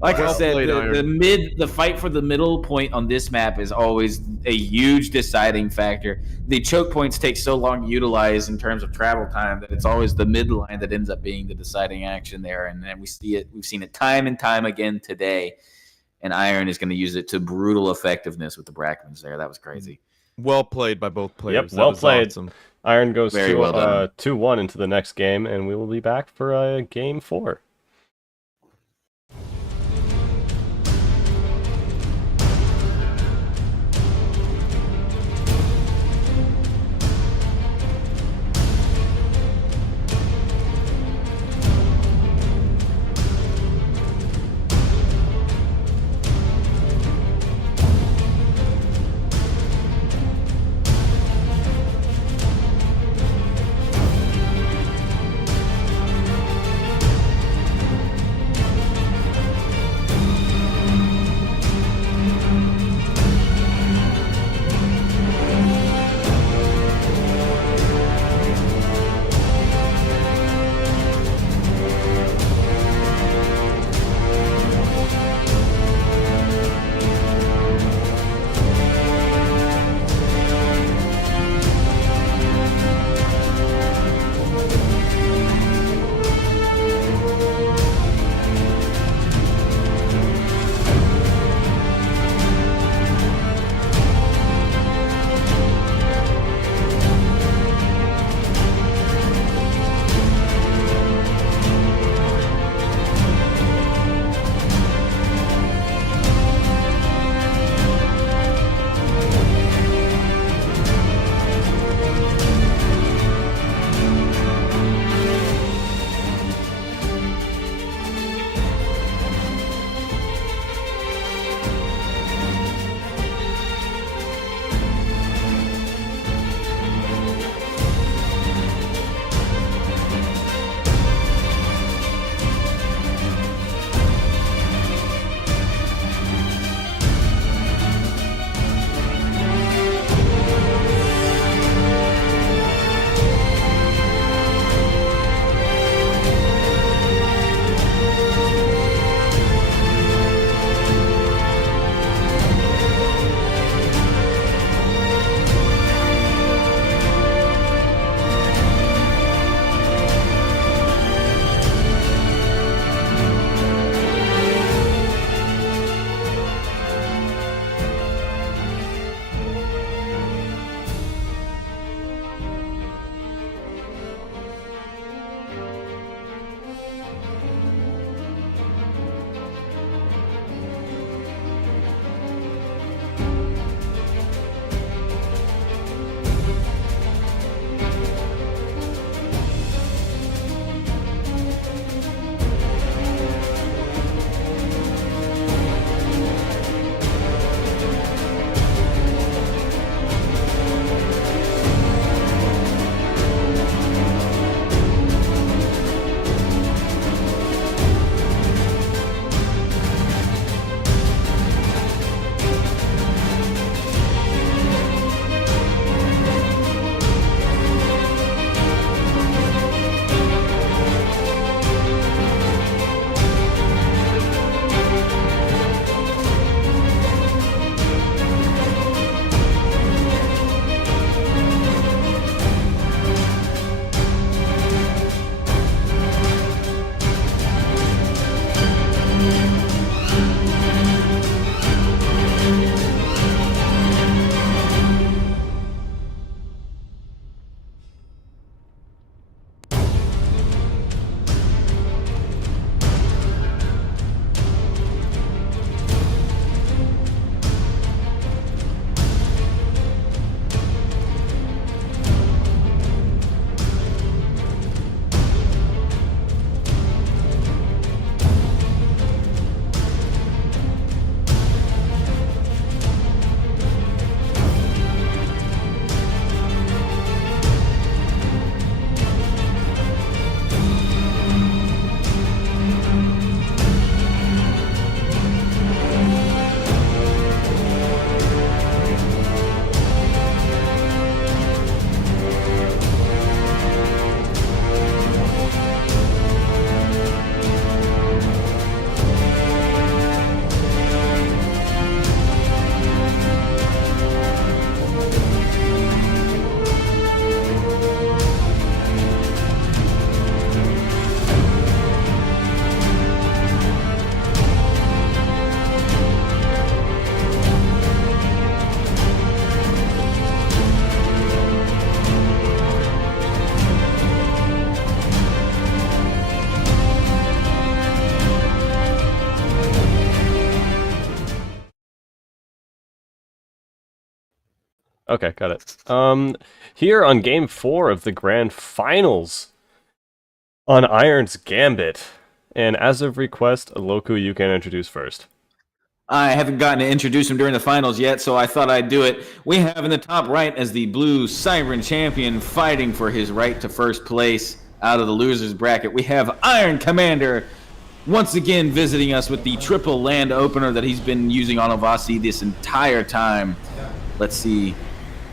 Like I Well said, played, Iron. the fight for the middle point on this map is always a huge deciding factor. The choke points take so long to utilize in terms of travel time that it's always the midline that ends up being the deciding action there. And then we see it. We've seen it time and time again today. And Iron is going to use it to brutal effectiveness with the Brackmans there. That was crazy. Well played by both players. Yep, That well was played. Awesome. Iron goes Very well done. 2-1 into the next game, and we will be back for game 4. Okay, got it. Here on Game 4 of the Grand Finals on Iron's Gambit. And as of request, Loku, you can introduce first. I haven't gotten to introduce him during the finals yet, so I thought I'd do it. We have in the top right as the blue Siren champion fighting for his right to first place out of the losers bracket. We have Iron Commander once again visiting us with the triple land opener that he's been using on Avasi this entire time. Let's see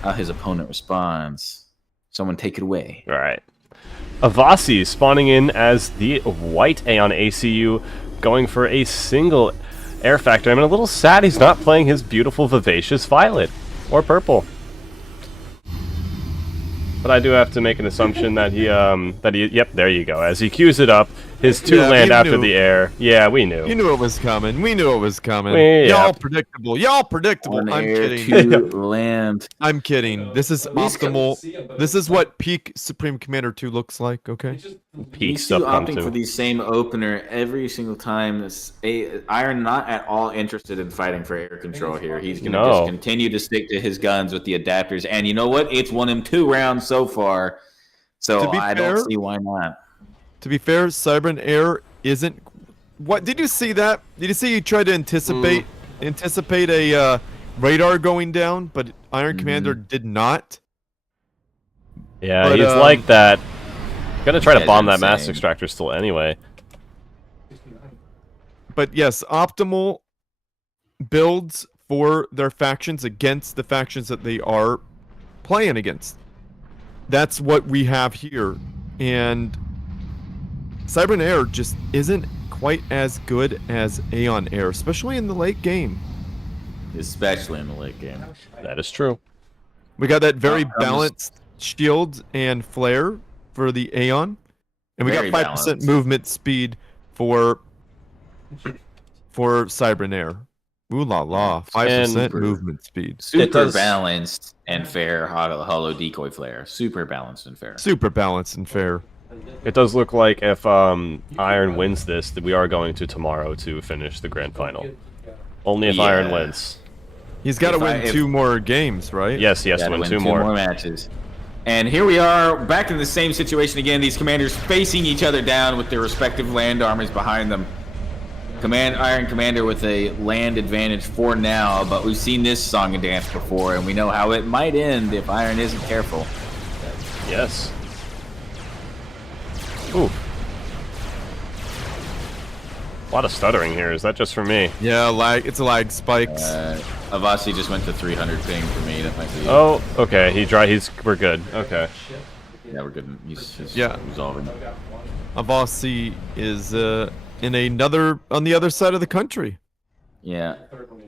how his opponent responds. Someone take it away. All right. Avasi spawning in as the white Aeon ACU, going for a single air factor. I'm a little sad he's not playing his beautiful Vivacious Violet or purple. But I do have to make an assumption that yep, there you go. As he queues it up, his 2 land after the air. Yeah, we knew. You knew it was coming. We knew it was coming. Yeah. Y'all predictable. Y'all predictable. One I'm air, kidding. 2 land. I'm kidding. This is optimal. This is what peak Supreme Commander 2 looks like, okay? Peak He's stuff still come opting to. for the same opener every single time. Iron not at all interested in fighting for air control here. He's going to just continue to stick to his guns with the adapters. And you know what? It's won him 2 rounds so far. So I don't see why not. To be fair, Cybern Air isn't... What? Did you see that? Did you see he tried to anticipate a radar going down, but Iron Commander did not? Yeah, but, he's like that. Gonna try to bomb that insane. Mass Extractor still anyway. But yes, optimal builds for their factions against the factions that they are playing against. That's what we have here. And Cybern Air just isn't quite as good as Aeon Air, especially in the late game. Especially in the late game. That is true. We got that very balanced shield and flare for the Aeon. And we Very got 5% balanced. movement speed for Cybern Air. Ooh la la, 5% And- movement speed. Super balanced and fair hollow decoy flare. Super balanced and fair. Super balanced and fair. It does look like if Iron wins this, that we are going to tomorrow to finish the grand final. Only if Iron Yeah. wins. He's got to If I- win if- 2 more games, right? Yes, he has to Gotta win win 2 more. matches. And here we are, back in the same situation again. These commanders facing each other down with their respective land armies behind them. Iron Commander with a land advantage for now, but we've seen this song and dance before, and we know how it might end if Iron isn't careful. Yes. Ooh. A lot of stuttering here. Is that just for me? Yeah, lag. It's a lag spikes. Avasi just went to 300 ping for me. That might be. Oh, okay. We're good. Okay. Yeah, we're good. He's Yeah. resolving. Avasi is on the other side of the country. Yeah.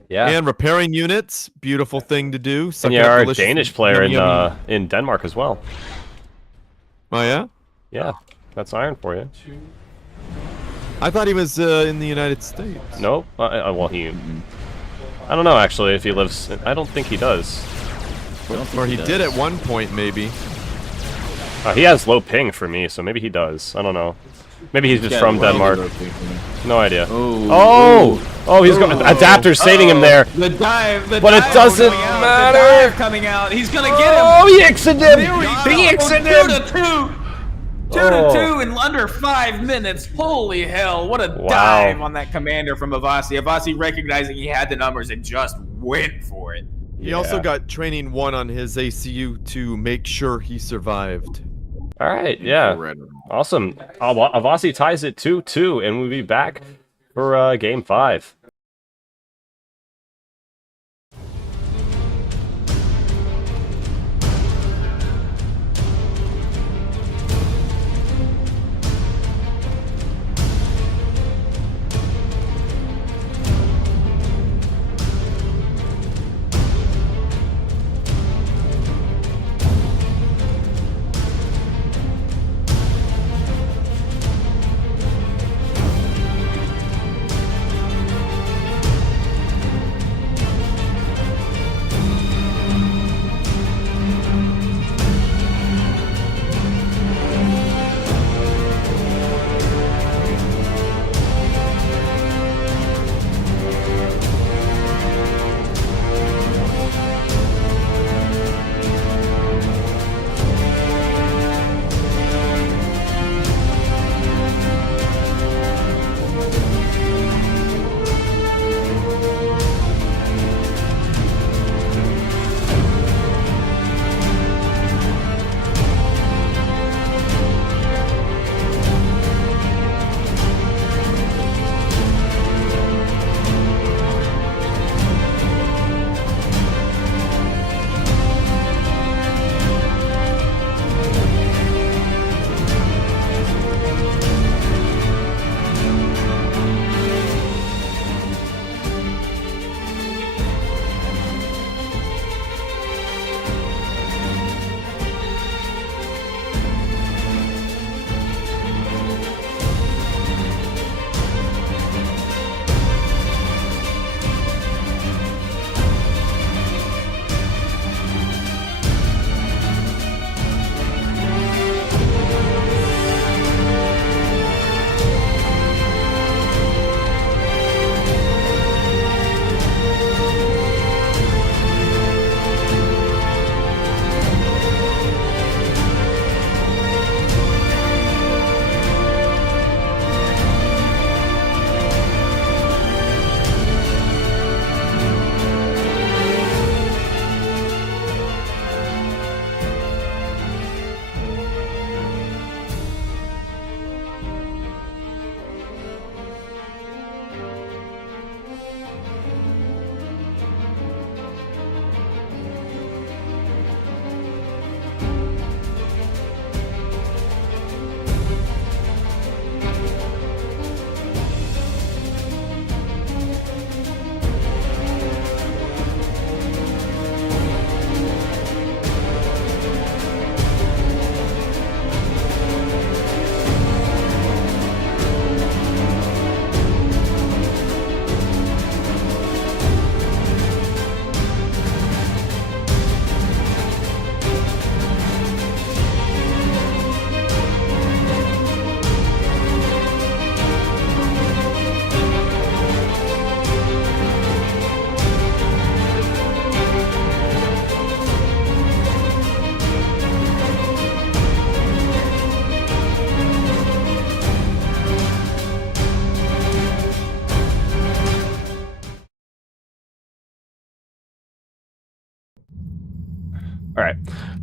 Yeah. And repairing units, beautiful thing to do. And Sucking yeah, up our delicious Danish player yummy, yummy. in Denmark as well. Oh yeah? Yeah, that's Iron for you. I thought he was in the United States. Nope. Well, I don't know actually if he lives. I don't think he does. Or he did at one point, maybe. He has low ping for me, so maybe he does. I don't know. Maybe he's just from Denmark. No idea. Oh, he's going. Adapter's saving him there. The dive. But it doesn't matter. The dive coming out. He's gonna get him. Oh, he Ixen him. There we go. He Ixen 2 him. to 2. 2 to 2 in under 5 minutes. Holy hell! What a dive on that commander from Avasi. Avasi recognizing he had the numbers and just went for it. He also got training 1 on his ACU to make sure he survived. All right, yeah, awesome. Avasi ties it 2-2, and we'll be back for Game 5.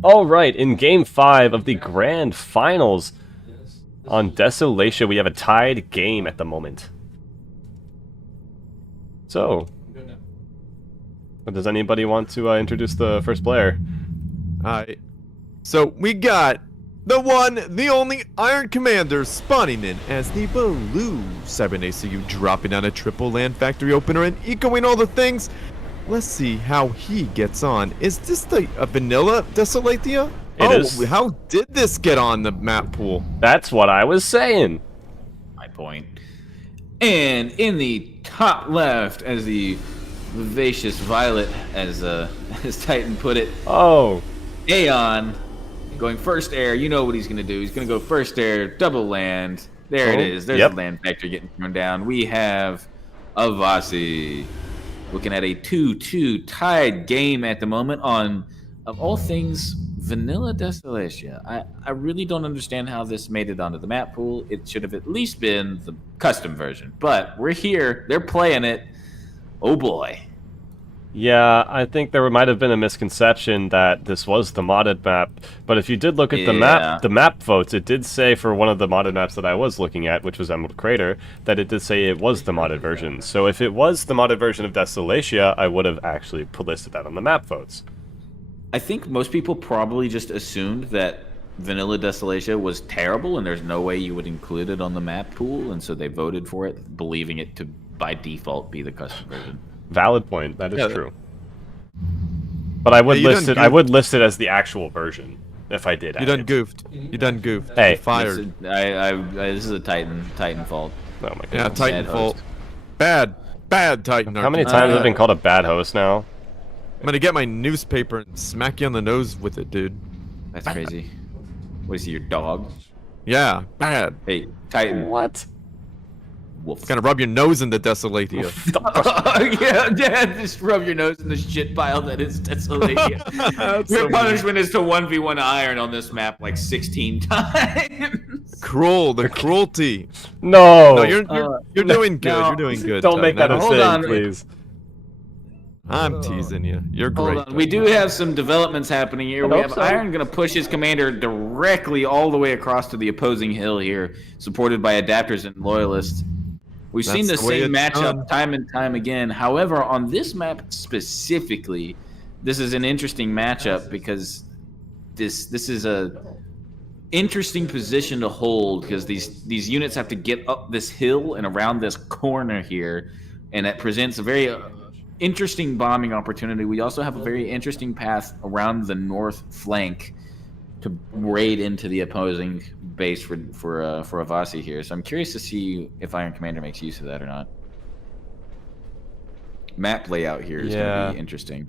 All right. In Game 5 of the Grand Finals on Desolatia, we have a tied game at the moment. So, does anybody want to introduce the first player? Alright. So we got the one, the only Iron Commander spawning in as the blue Cybernaceau, dropping down a triple land factory opener and echoing all the things. Let's see how he gets on. Is this a vanilla Desolatia? It is. How did this get on the map pool? That's what I was saying. My point. And in the top left, as the vivacious violet, as Titan put it, Oh, Aeon going first air. You know what he's going to do. He's going to go first air, double land. There it Oh, is. There's yep. the land factory getting thrown down. We have Avasi looking at a 2-2 tied game at the moment on, of all things, Vanilla Desolatia. I really don't understand how this made it onto the map pool. It should have at least been the custom version. But we're here. They're playing it. Oh boy. yeah, I think there might have been a misconception that this was the modded map, but if you did look at the map votes, it did say for one of the modded maps that I was looking at, which was Emerald Crater, that it did say it was the modded version. So if it was the modded version of Desolatia, I would have actually listed that on the map votes. I think most people probably just assumed that Vanilla Desolatia was terrible and there's no way you would include it on the map pool, and so they voted for it, believing it to, by default, be the custom version. Valid point. That is true. But I would list it as the actual version if I did. You done goofed. You done goofed. Hey. You're fired. This is a Titan fault. Oh my god. Yeah, Titan Bad fault. host. Bad Titan. How many times have I been called a bad host now? I'm gonna get my newspaper and smack you on the nose with it, dude. That's crazy. What is he, your dog? Yeah, bad. Hey, Titan. What? Wolf. Gonna rub your nose in the Desolatia. yeah, just rub your nose in the shit pile that is Desolatia. That's Your so punishment is to 1v1 iron on this map like 16 times. Cruel, the cruelty. No. No, you're doing good. no. You're doing good. Don't make that Titan. a Hold on. thing, please. I'm teasing you. You're Hold great. on. We do have some developments happening here. We hope have so. Iron going to push his commander directly all the way across to the opposing hill here, supported by adapters and loyalists. We've seen the That's the way same it's matchup done. time and time again. However, on this map specifically, this is an interesting matchup because this is a interesting position to hold because these units have to get up this hill and around this corner here, and it presents a very interesting bombing opportunity. We also have a very interesting path around the north flank to raid into the opposing base for Avasi here. So I'm curious to see if Iron Commander makes use of that or not. Map layout here is going to be interesting.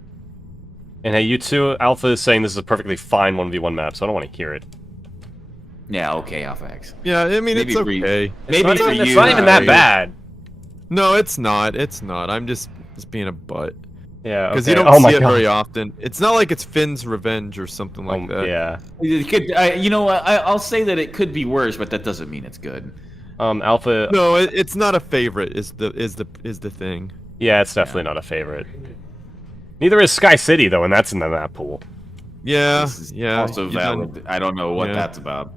And hey, you two, Alpha is saying this is a perfectly fine 1v1 map, so I don't want to hear it. Yeah, okay, Alpha X. Yeah, I mean, Maybe it's for you. okay. Maybe It's for not, you. it's not even that bad. No, it's not. It's not. I'm just being a butt. Yeah, Because okay. you don't Oh my see it God. very often. It's not like it's Finn's Revenge or something like that. Yeah. It could, you know what? I'll say that it could be worse, but that doesn't mean it's good. Alpha. No, it's not a favorite. Is the thing. Yeah, it's definitely not a favorite. Neither is Sky City though, and that's in the map pool. Yeah, This is yeah. also you valid. done- I don't know what Yeah. that's about.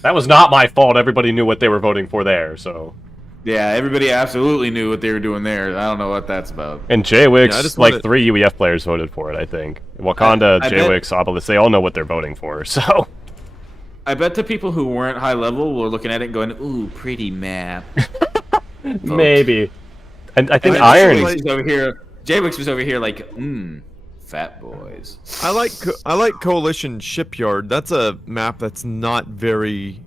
That was not my fault. Everybody knew what they were voting for there, so. Yeah, everybody absolutely knew what they were doing there. I don't know what that's about. And JWix, Yeah, I just like wanted- 3 UEF players voted for it, I think. Wakanda, I bet- JWix, Obelis, they all know what they're voting for, so. I bet the people who weren't high level were looking at it and going, ooh, pretty map. Maybe. And I think And Iron. J-Wix was over here like, fat boys. I like Coalition Shipyard. That's a map that's not very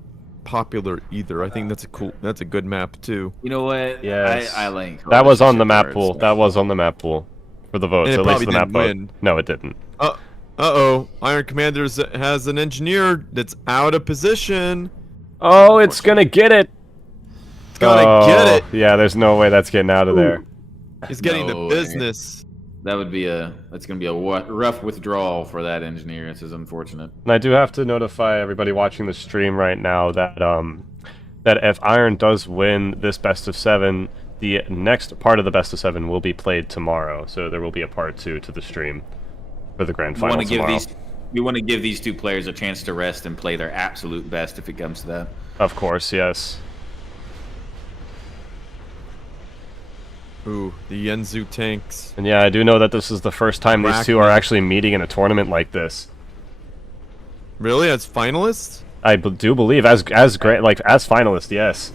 popular either. I think that's a good map too. You know what? Yes. I like That was on the map Shipyards. pool. That was on the map pool. For the votes, And it at least probably the map didn't vote. win. No, it didn't. Uh-oh. Iron Commanders has an engineer that's out of position. Oh, it's gonna get it! It's gonna get it. Yeah, there's no way that's getting out of there. He's getting No the way. business. That's gonna be a rough withdrawal for that engineer. This is unfortunate. And I do have to notify everybody watching the stream right now that that if Iron does win this best of 7, the next part of the best of 7 will be played tomorrow. So there will be a part 2 to the stream for the grand final tomorrow. We want to give these two players a chance to rest and play their absolute best if it comes to that. Of course, yes. Ooh, the Yenzu tanks. And yeah, I do know that this is the first time these two are actually meeting in a tournament like this. Really, as finalists? I do believe as great, like as finalists, yes.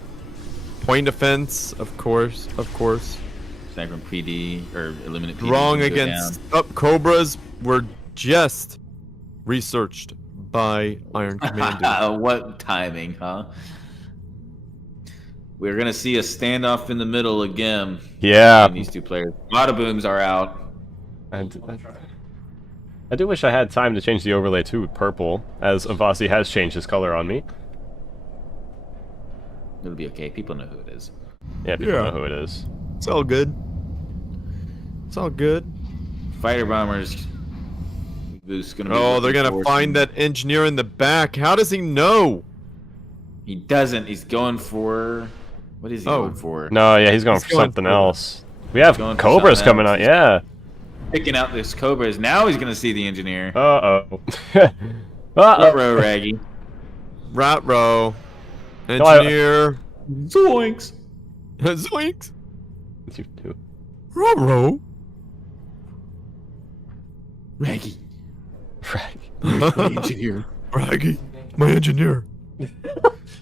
Point defense, of course, of course. Sniper PD or eliminate PD. Wrong go against Cobras were just researched by Iron Commander. What timing, huh? We're gonna see a standoff in the middle again. Yeah. These two players. A lot of booms are out. I do wish I had time to change the overlay to purple, as Avasi has changed his color on me. It'll be okay. People know who it is. Yeah, people know who it is. It's all good. It's all good. Fighter bombers. Boost gonna be They're gonna find that engineer in the back. How does he know? He doesn't. He's going for. What is he going for? No, yeah, he's going for something else. We have Cobras coming out, yeah. Picking out this Cobras. Now he's gonna see the engineer. Uh-oh. Ruh-roh, Raggy. Rat-row. Engineer. Zoinks. Zoinks. You too. Ruh-row. Raggy. Raggy. Engineer. Raggy. My engineer.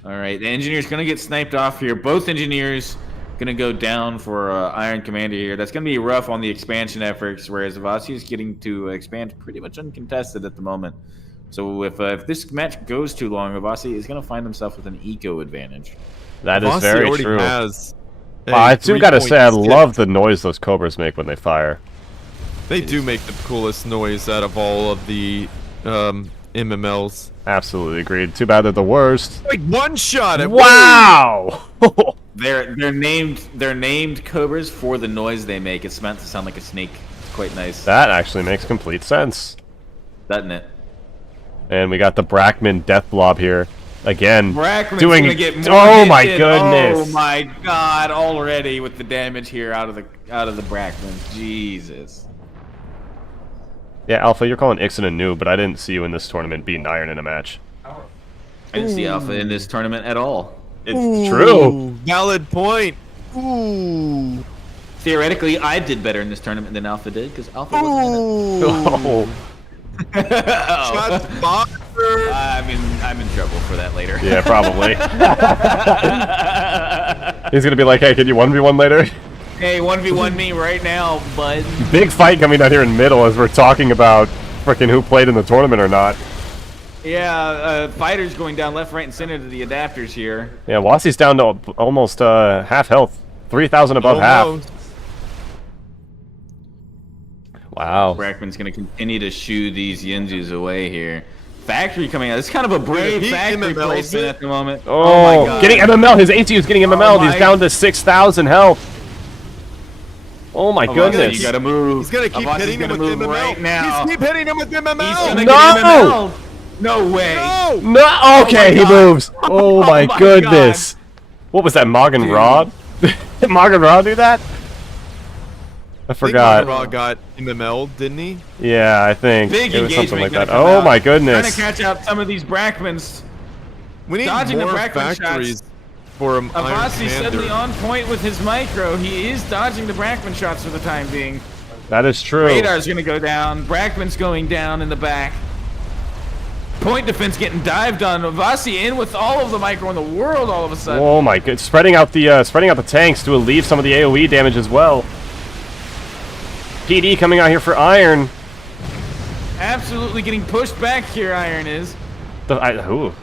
Alright, the engineer's gonna get sniped off here. Both engineers gonna go down for Iron Commander here. That's gonna be rough on the expansion efforts, whereas Avasi is getting to expand pretty much uncontested at the moment. So if this match goes too long, Avasi is gonna find himself with an eco advantage. That is very true. Has I do gotta say, I love the noise those Cobras make when they fire. They do make the coolest noise out of all of the MMLs. Absolutely agreed. Too bad they're the worst. Like one shot at wow! They're named Cobras for the noise they make. It's meant to sound like a snake. It's quite nice. That actually makes complete sense. Doesn't it? And we got the Brackman Death Blob here. Again, Brackman's doing gonna get more oh my hit. goodness! Oh my god! Already with the damage here out of the Brackman. Jesus. Yeah, Alpha, you're calling Ixen a noob, but I didn't see you in this tournament beating Iron in a match. I didn't see Alpha in this tournament at all. It's true. Valid point. Ooh. Theoretically, I did better in this tournament than Alpha did because Alpha wasn't Oh. in it. Shots fired. I'm in trouble for that later. Yeah, probably. He's gonna be like, "Hey, can you 1v1 later?" Hey, 1v1 me right now, bud. Big fight coming down here in middle as we're talking about frickin' who played in the tournament or not. Yeah, fighters going down left, right, and center to the adapters here. Yeah, Wasi's down to almost half health, 3,000 above half. Wow. Brackman's going to continue to shoo these Yenzus away here. Factory coming out. It's kind of a brave factory placement at the moment. Oh my god. Getting MML. His ATU is getting MML. He's down to 6,000 health. Oh my goodness. You gotta move. He's gonna keep hitting him with MML. Right now. He's keep hitting him with MML. He's gonna get MML. No way. No. Okay, he moves. Oh my goodness. What was that, Morgan Rod? Did Morgan Rod do that? I forgot. Morgan Rod got MML, didn't he? Yeah, I think Big it was something like that. engagement Oh my goodness. Trying to catch out some of these Brackmans. We need Dodging the more Brackman factories shots. for Avasi suddenly on point with his micro. He is dodging the Brackman shots for the time being. That is true. Radar's gonna go down. Brackman's going down in the back. Point defense getting dived on. Avasi in with all of the micro in the world all of a sudden. Oh my god. Spreading out the tanks to relieve some of the AoE damage as well. PD coming out here for Iron. Absolutely getting pushed back here, Iron is. Ooh.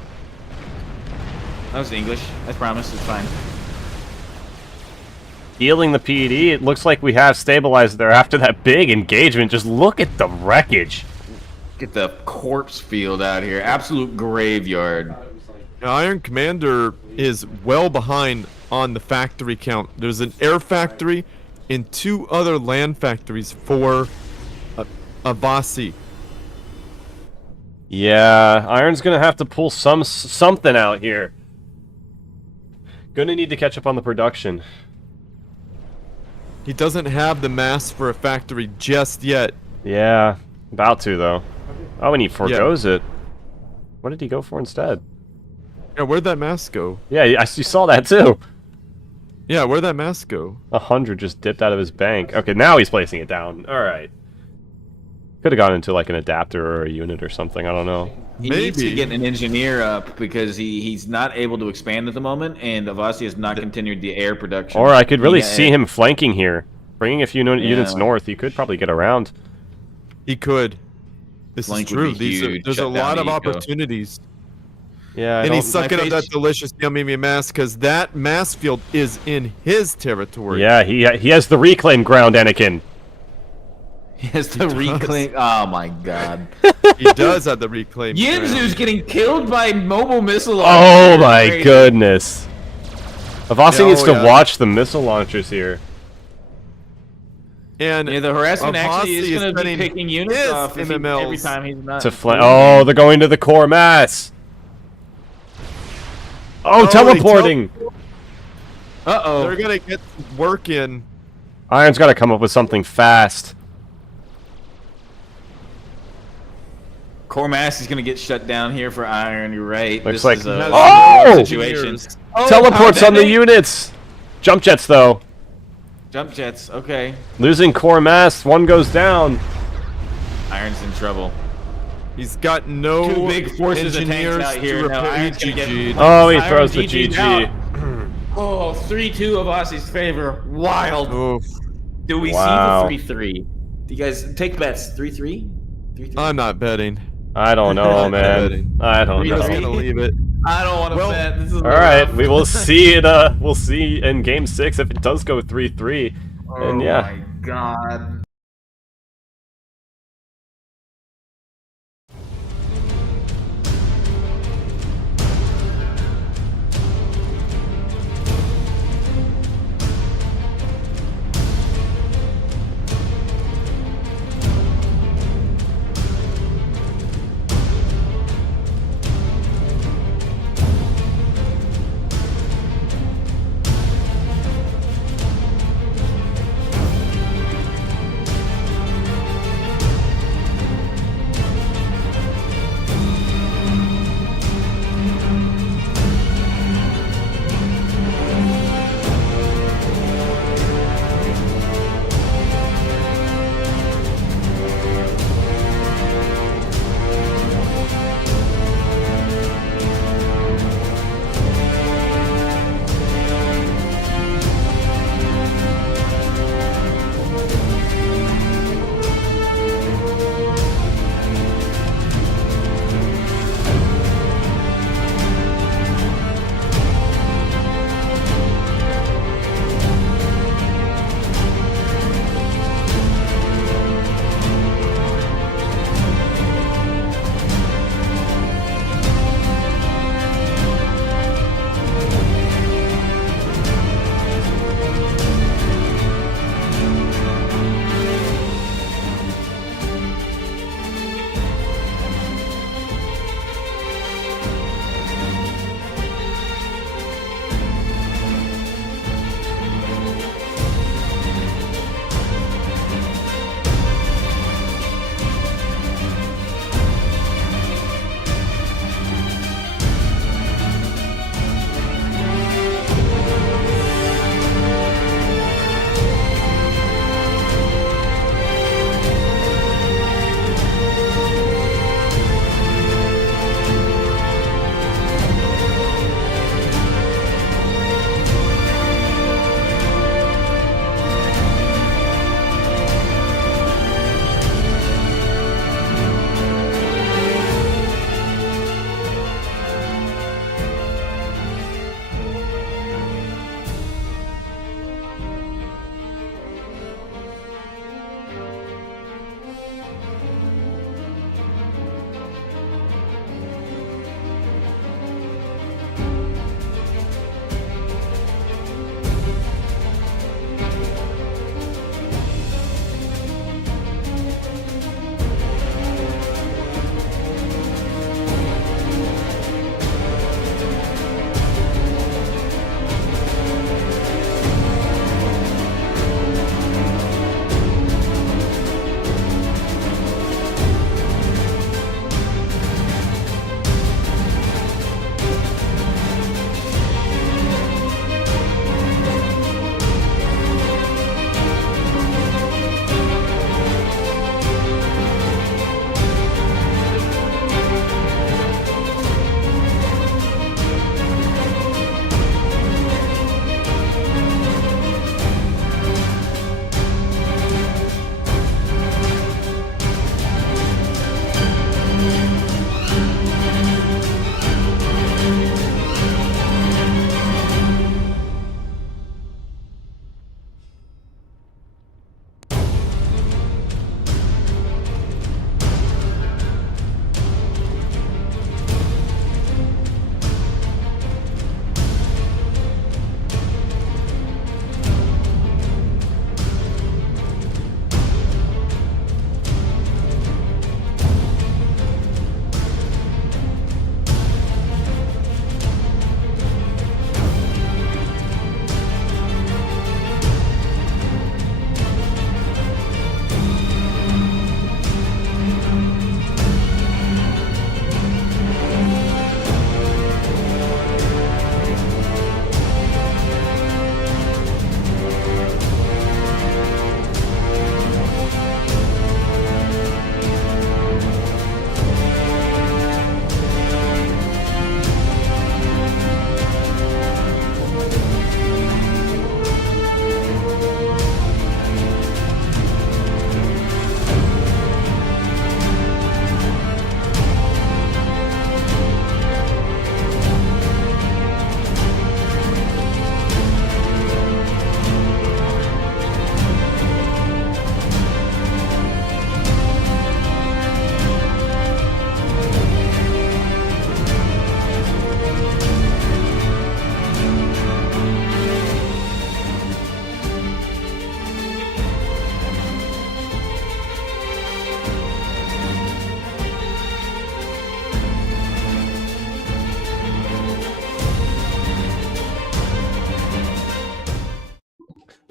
That was English. I promise. It's fine. Healing the PD. It looks like we have stabilized there after that big engagement. Just look at the wreckage. Get the corpse field out here. Absolute graveyard. Iron Commander is well behind on the factory count. There's an air factory and 2 other land factories for Avasi. Yeah, Iron's gonna have to pull something out here. Gonna need to catch up on the production. He doesn't have the mass for a factory just yet. Yeah, about to though. Oh, and he forgoes it. What did he go for instead? Yeah, where'd that mask go? Yeah, you saw that too. Yeah, where'd that mask go? 100 just dipped out of his bank. Okay, now he's placing it down. All right. Could have gone into like an adapter or a unit or something. I don't know. He needs to get an engineer up because he's not able to expand at the moment, and Avasi has not continued the air production. Or I could really see him flanking here. Bringing a few units north, he could probably get around. He could. This Flank is true. would be huge. There's a Shut lot down of the eco. opportunities. Yeah, And he's sucking up face- that delicious yummy mass because that mass field is in his territory. yeah, he has the reclaim ground, Anakin. He has the reclaim. Oh my god. He does have the reclaim. Yinzu's getting killed by mobile missile. Oh launchers. my Crazy. goodness. Avasi Yeah, needs to yeah. watch the missile launchers here. And Yeah, the harassment actually Avasi is going to be sending picking units his off every MMLs time he's not. To oh, they're going to the core mass. Oh, teleporting. Uh-oh. they're gonna get work in. Iron's got to come up with something fast. Core mass is going to get shut down here for Iron. You're right. Looks This like- is a Oh! situation. Oh, Teleports on the pandemic? units. Jump jets though. Jump jets. Okay. Losing core mass. One goes down. Iron's in trouble. He's got no Two big forces of tanks engineers out here. to Now repair. Iron's gonna get- GG. Oh, he Iron throws the GG GG. out. Oh, 3-2 of Aussie's favor. Wild. Oof. Do we Wow. see the 3-3? Do you guys take bets? 3-3? 3-3? I'm not betting. I don't know, man. I don't I'm just know. gonna leave it. I don't want to Well, bet. This is All right, we will see it. We'll see in Game 6 if it does go 3-3. Oh And yeah. my god.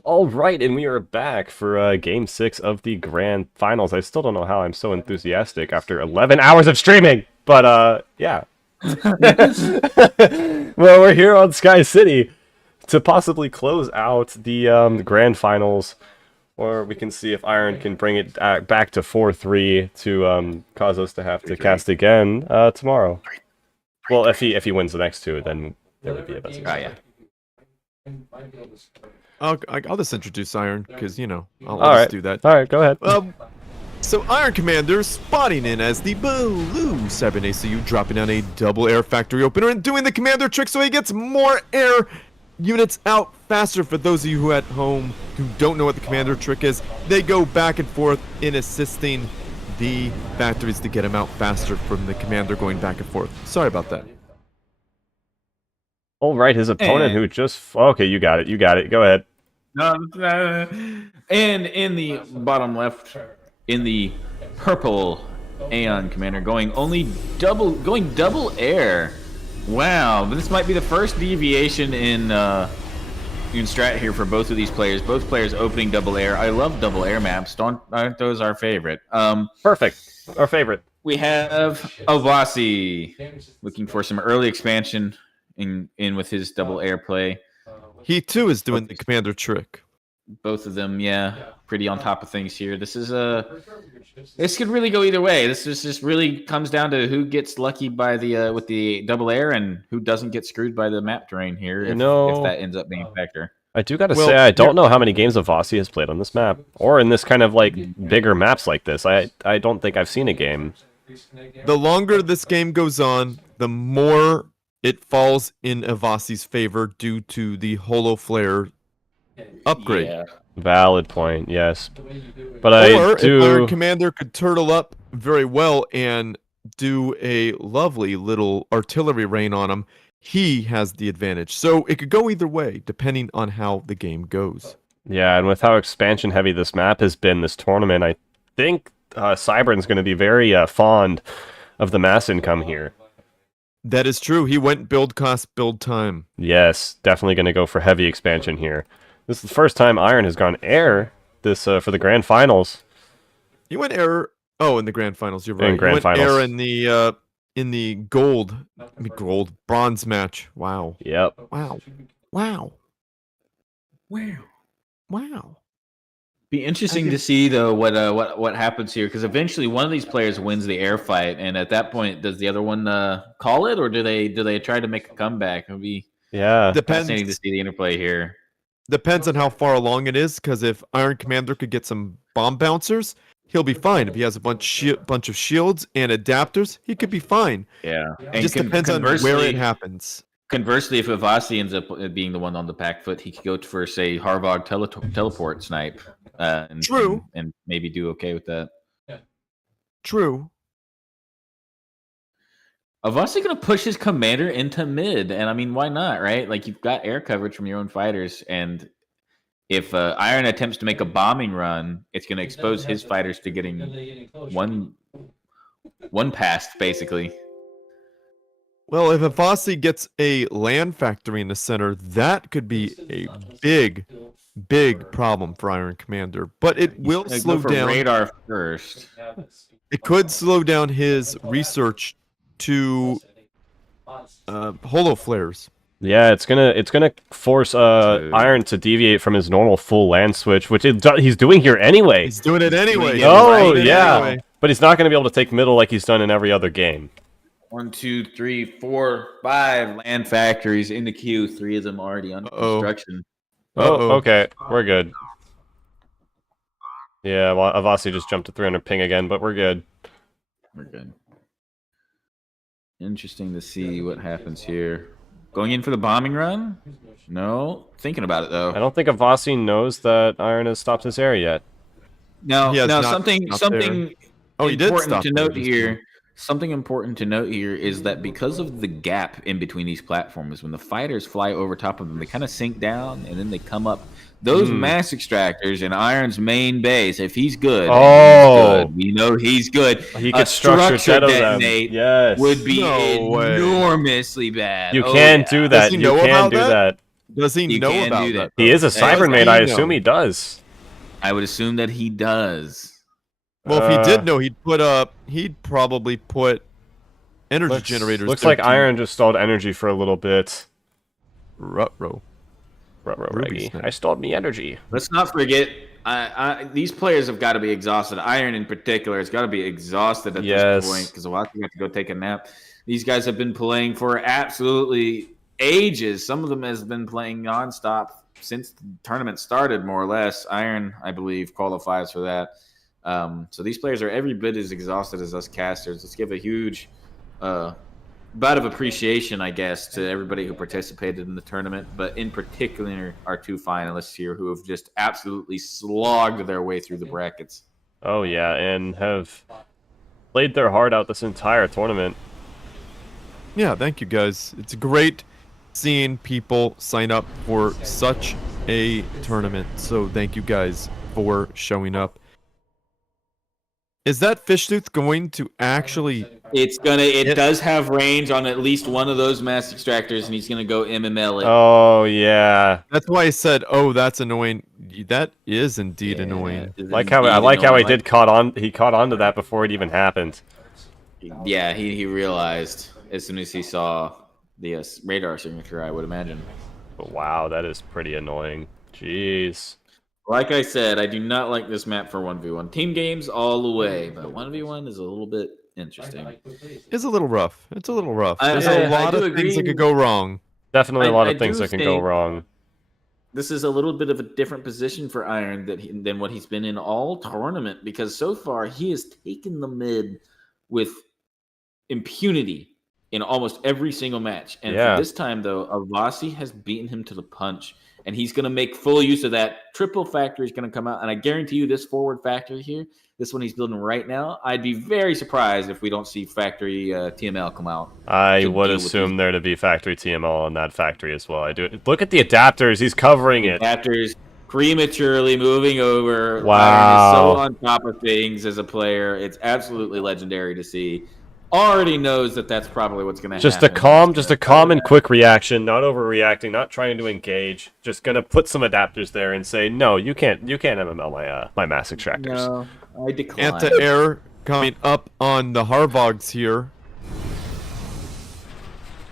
All right, and we are back for Game 6 of the Grand Finals. I still don't know how I'm so enthusiastic after 11 hours of streaming, but yeah. Well, we're here on Sky City to possibly close out the Grand Finals, or we can see if Iron can bring it back to 4-3 to cause us to have to cast again tomorrow. Well, if he wins the next two, then there would be a best. Oh yeah. I'll just introduce Iron, because, you know, I'll All just right. do that. All right, go ahead. So Iron Commander spotting in as the Blue 7 ACU, dropping down a double air factory opener and doing the commander trick so he gets more air units out faster. For those of you who at home who don't know what the commander trick is, they go back and forth in assisting the factories to get them out faster from the commander going back and forth. Sorry about that. All right, his opponent who just... Okay, you got it. Go ahead. And in the bottom left, in the purple Aeon Commander, going double air. Wow, this might be the first deviation in strat here for both of these players. Both players opening double air. I love double air maps. Aren't those our favorite? Perfect. Our favorite. We have Avasi looking for some early expansion in with his double air play. He too is doing the commander trick. Both of them, yeah, pretty on top of things here. This could really go either way. This just really comes down to who gets lucky by the with the double air and who doesn't get screwed by the map terrain here. If that ends up being a factor. I do gotta say, I don't know how many games Avasi has played on this map, or in this kind of like bigger maps like this. I don't think I've seen a game. The longer this game goes on, the more it falls in Avasi's favor due to the Holo Flare upgrade. Yeah. Valid point, yes. But Or I do... if Iron Commander could turtle up very well and do a lovely little artillery rain on him, he has the advantage. So it could go either way, depending on how the game goes. Yeah, and with how expansion heavy this map has been this tournament, I think Cybern's going to be very fond of the mass income here. That is true. He went build cost, build time. Yes, definitely going to go for heavy expansion here. This is the first time Iron has gone air this for the Grand Finals. He went air. Oh, in the Grand Finals, you're right. In Grand he went Finals. air in the bronze match. Wow. Yep. Wow. Be interesting to see though what happens here, because eventually one of these players wins the air fight, and at that point, does the other one call it, or do they try to make a comeback? It'll be fascinating to see the interplay here. Depends on how far along it is, because if Iron Commander could get some bomb bouncers, he'll be fine. If he has a bunch of shields and adapters, he could be fine. Yeah, It just depends on where it happens. Conversely, if Avasi ends up being the one on the back foot, he could go for, say, Harvog teleport snipe. True. And maybe do okay with that. True. Avasi going to push his commander into mid, and I mean, why not, right? Like, you've got air coverage from your own fighters, and if Iron attempts to make a bombing run, it's going to expose his fighters to getting one past, basically. Well, if Avasi gets a land factory in the center, that could be a big problem for Iron Commander. But it will slow down radar first. It could slow down his research to holo flares. Yeah, it's gonna force Iron to deviate from his normal full land switch, which he's doing here anyway. He's doing it anyway. Oh yeah, but he's not gonna be able to take middle like he's done in every other game. 1, 2, 3, 4, 5 land factories in the queue. 3 of them already under construction. Oh, okay, we're good. Yeah, well, Avasi just jumped to 300 ping again, but we're good. We're good. Interesting to see what happens here. Going in for the bombing run? No. Thinking about it, though. I don't think Avasi knows that Iron has stopped his air yet. No, something important to note here. Something important to note here is that because of the gap in between these platforms, when the fighters fly over top of them, they kind of sink down and then they come up. Those mass extractors in Iron's main base, if he's good, we know he's good. He could structure detonate yes. would be enormously bad. You can do that. You can do that. Does he You know can about do that? that. He is a Does Cybermate. he I know? assume he does. I would assume that he does. Well, if he did know, he'd probably put energy generators. Looks there like to- Iron just stalled energy for a little bit. Ruh-roh. Ruh-roh, Ruby Reggie. snake. I stalled me energy. Let's not forget, these players have got to be exhausted. Iron in particular has got to be exhausted at Yes. this point because Avasi got to go take a nap. These guys have been playing for absolutely ages. Some of them has been playing nonstop since the tournament started, more or less. Iron, I believe, qualifies for that. So these players are every bit as exhausted as us casters. Let's give a huge bout of appreciation, I guess, to everybody who participated in the tournament, but in particular our two finalists here who have just absolutely slogged their way through the brackets. Oh yeah, and have played their heart out this entire tournament. Yeah, thank you guys. It's great seeing people sign up for such a tournament. So thank you guys for showing up. Is that Fishtooth going to actually... It does have range on at least one of those mass extractors, and he's gonna go MML it. Oh yeah. That's why I said, oh, that's annoying. That is indeed annoying. It is I like indeed how he annoying. caught on to that before it even happened. Yeah, he realized as soon as he saw the radar signature, I would imagine. But wow, that is pretty annoying. Jeez. Like I said, I do not like this map for 1v1. Team games all the way, but 1v1 is a little bit interesting. It's a little rough. It's a little rough. I- There's I- a I lot do of things that agree. could go wrong. Definitely a lot I of things do that can go think- wrong. This is a little bit of a different position for Iron than what he's been in all tournament, because so far he has taken the mid with impunity in almost every single match. And Yeah. for this time, though, Avasi has beaten him to the punch, and he's going to make full use of that. Triple factory is going to come out, and I guarantee you this forward factory here, this one he's building right now, I'd be very surprised if we don't see factory TML come out. I to would deal with assume these. there to be factory TML on that factory as well. I do. Look at the adapters. He's covering it. Adapters prematurely moving over. Wow. Iron is so on top of things as a player. It's absolutely legendary to see. Already knows that that's probably what's going to happen. Just a calm and quick reaction, not overreacting, not trying to engage. Just gonna put some adapters there and say, no, you can't MML my mass extractors. No, I decline. Anti-air coming up on the Harvogs here.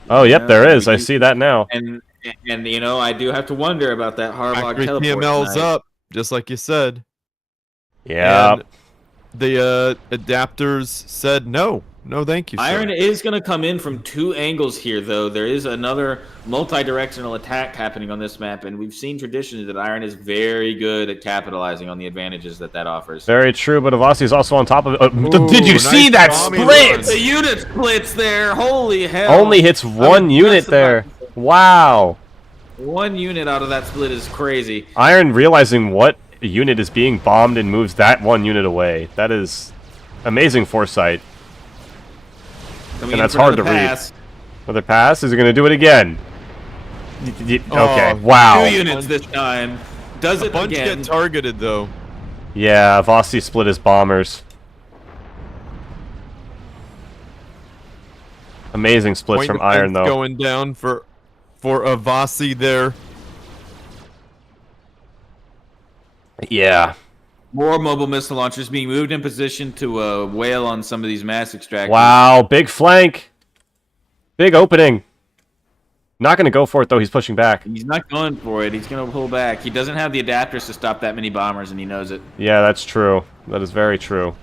Oh, yep, Yeah, there is. we I do- see that now. And you know, I do have to wonder about that Harvard Factory teleport TML's tonight. up, just like you said. Yeah. And the adapters said no. No, thank you, sir. Iron is going to come in from two angles here, though. There is another multi-directional attack happening on this map, and we've seen traditionally that Iron is very good at capitalizing on the advantages that offers. Very true, but Avasi is also on top of it. Ooh, Did you nice see that bombing split? The unit splits there. Holy hell! Only hits one unit just there. about to say, Wow. one unit out of that split is crazy. Iron realizing what unit is being bombed and moves that one unit away. That is amazing foresight. Coming And in that's for hard another to read. pass. Another pass? Is he going to do it again? Okay, Oh, wow. Two units this time. Does A it bunch again? get targeted, though. Yeah, Avasi split his bombers. Amazing splits Point from defense Iron, though. going down for Avasi there. Yeah. More mobile missile launchers being moved in position to wail on some of these mass extractors. Wow, big flank. Big opening. Not going to go for it, though. He's pushing back. He's not going for it. He's going to pull back. He doesn't have the adapters to stop that many bombers, and he knows it. Yeah, that's true. That is very true.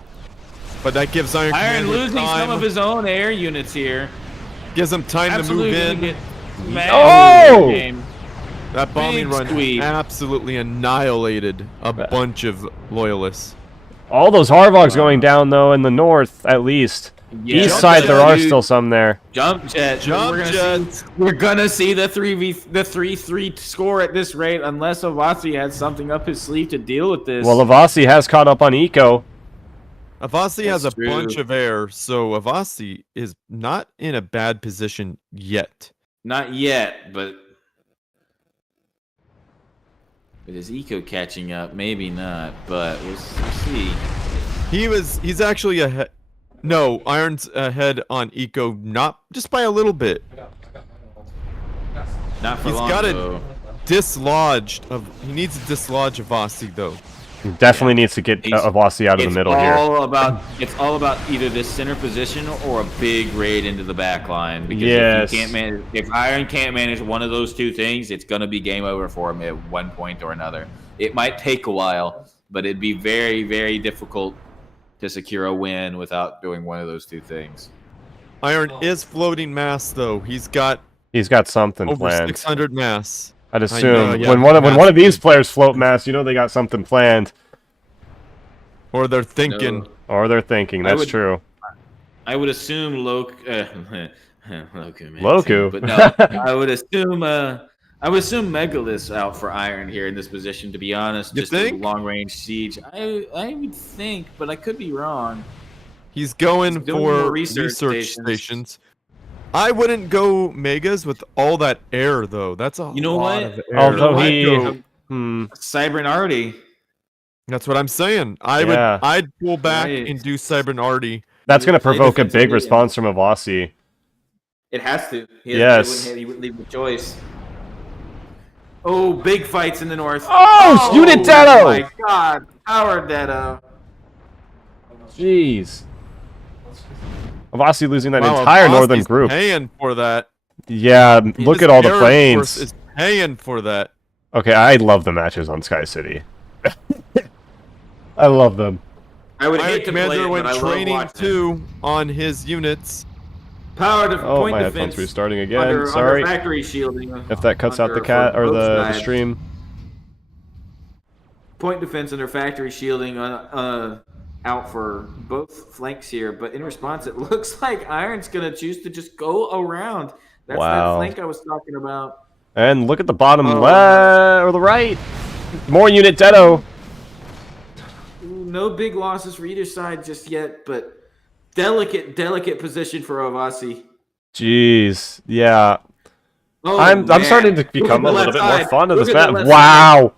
But that gives Iron Iron Commander losing time. some of his own air units here. Gives him time Absolutely to gonna move in. get smashed Oh! in the game. That bombing Big run squeeze. absolutely annihilated a bunch of loyalists. All those Harvogs going down, though, in the north, at least. Yeah. East Jump side, jet, there are dude. still some there. Jump jet. Jump jet. We're gonna see the 3-3 score at this rate, unless Avasi has something up his sleeve to deal with this. Well, Avasi has caught up on Eco. Avasi has a That's true. bunch of air, so Avasi is not in a bad position yet. Not yet, but with his eco catching up, maybe not. But we'll see. He's actually ahead. No, Iron's ahead on Eco, not just by a little bit. Not for He's long, got it. though. dislodged. He needs to dislodge Avasi though. Definitely needs to get Avasi out of the middle here. It's all about either this center position or a big raid into the back line. Because Yes. if Iron can't manage one of those two things, it's going to be game over for him at one point or another. It might take a while, but it'd be very, very difficult to secure a win without doing one of those two things. Iron is floating mass though. He's got something over planned. 600 mass. I'd assume yeah, when one of these players float mass, you know they got something planned. Or they're thinking. No. Or they're thinking. That's true. I would assume Loku, man, Loku? but no, I would assume Megalith's out for Iron here in this position. To be honest, You just think? a long range siege. I would think, but I could be wrong. He's going He's doing for more research research stations. I wouldn't go megas with all that air though. That's a You know lot what? of air. Although I'd he, go- Cybern Arty. that's what I'm saying. Yeah. I'd pull back Right. and do Cybern Arty. that's going to Play provoke a big defensively, response from Avasi. It has to. Yes. He wouldn't leave the choice. Oh, big fights in the north. Oh, Unit Detto! Oh my God, Power Detto. Jeez. Avasi losing that Wow, entire northern Avasi's group. paying for that. Yeah, look His at all the air planes. force is paying for that. Okay, I love the matches on Sky City. I love them. I would Iron hate to play Commander it, went but I love training watching it. too on his units. Power Oh, point my defense. headphones restarting again. Under Sorry. factory shielding. If that cuts out the under- cat for or both the sides. stream. Point defense under factory shielding out for both flanks here, but in response, it looks like Iron's gonna choose to just go around. That's Wow. that flank I was talking about. And look at the bottom Oh. left or the right. More Unit Detto. Ooh, no big losses for either side just yet, but delicate position for Avasi. Jeez. Yeah. Oh, I'm man. starting to Look become at a the little left bit more side. fond of Look this at the map. left Wow.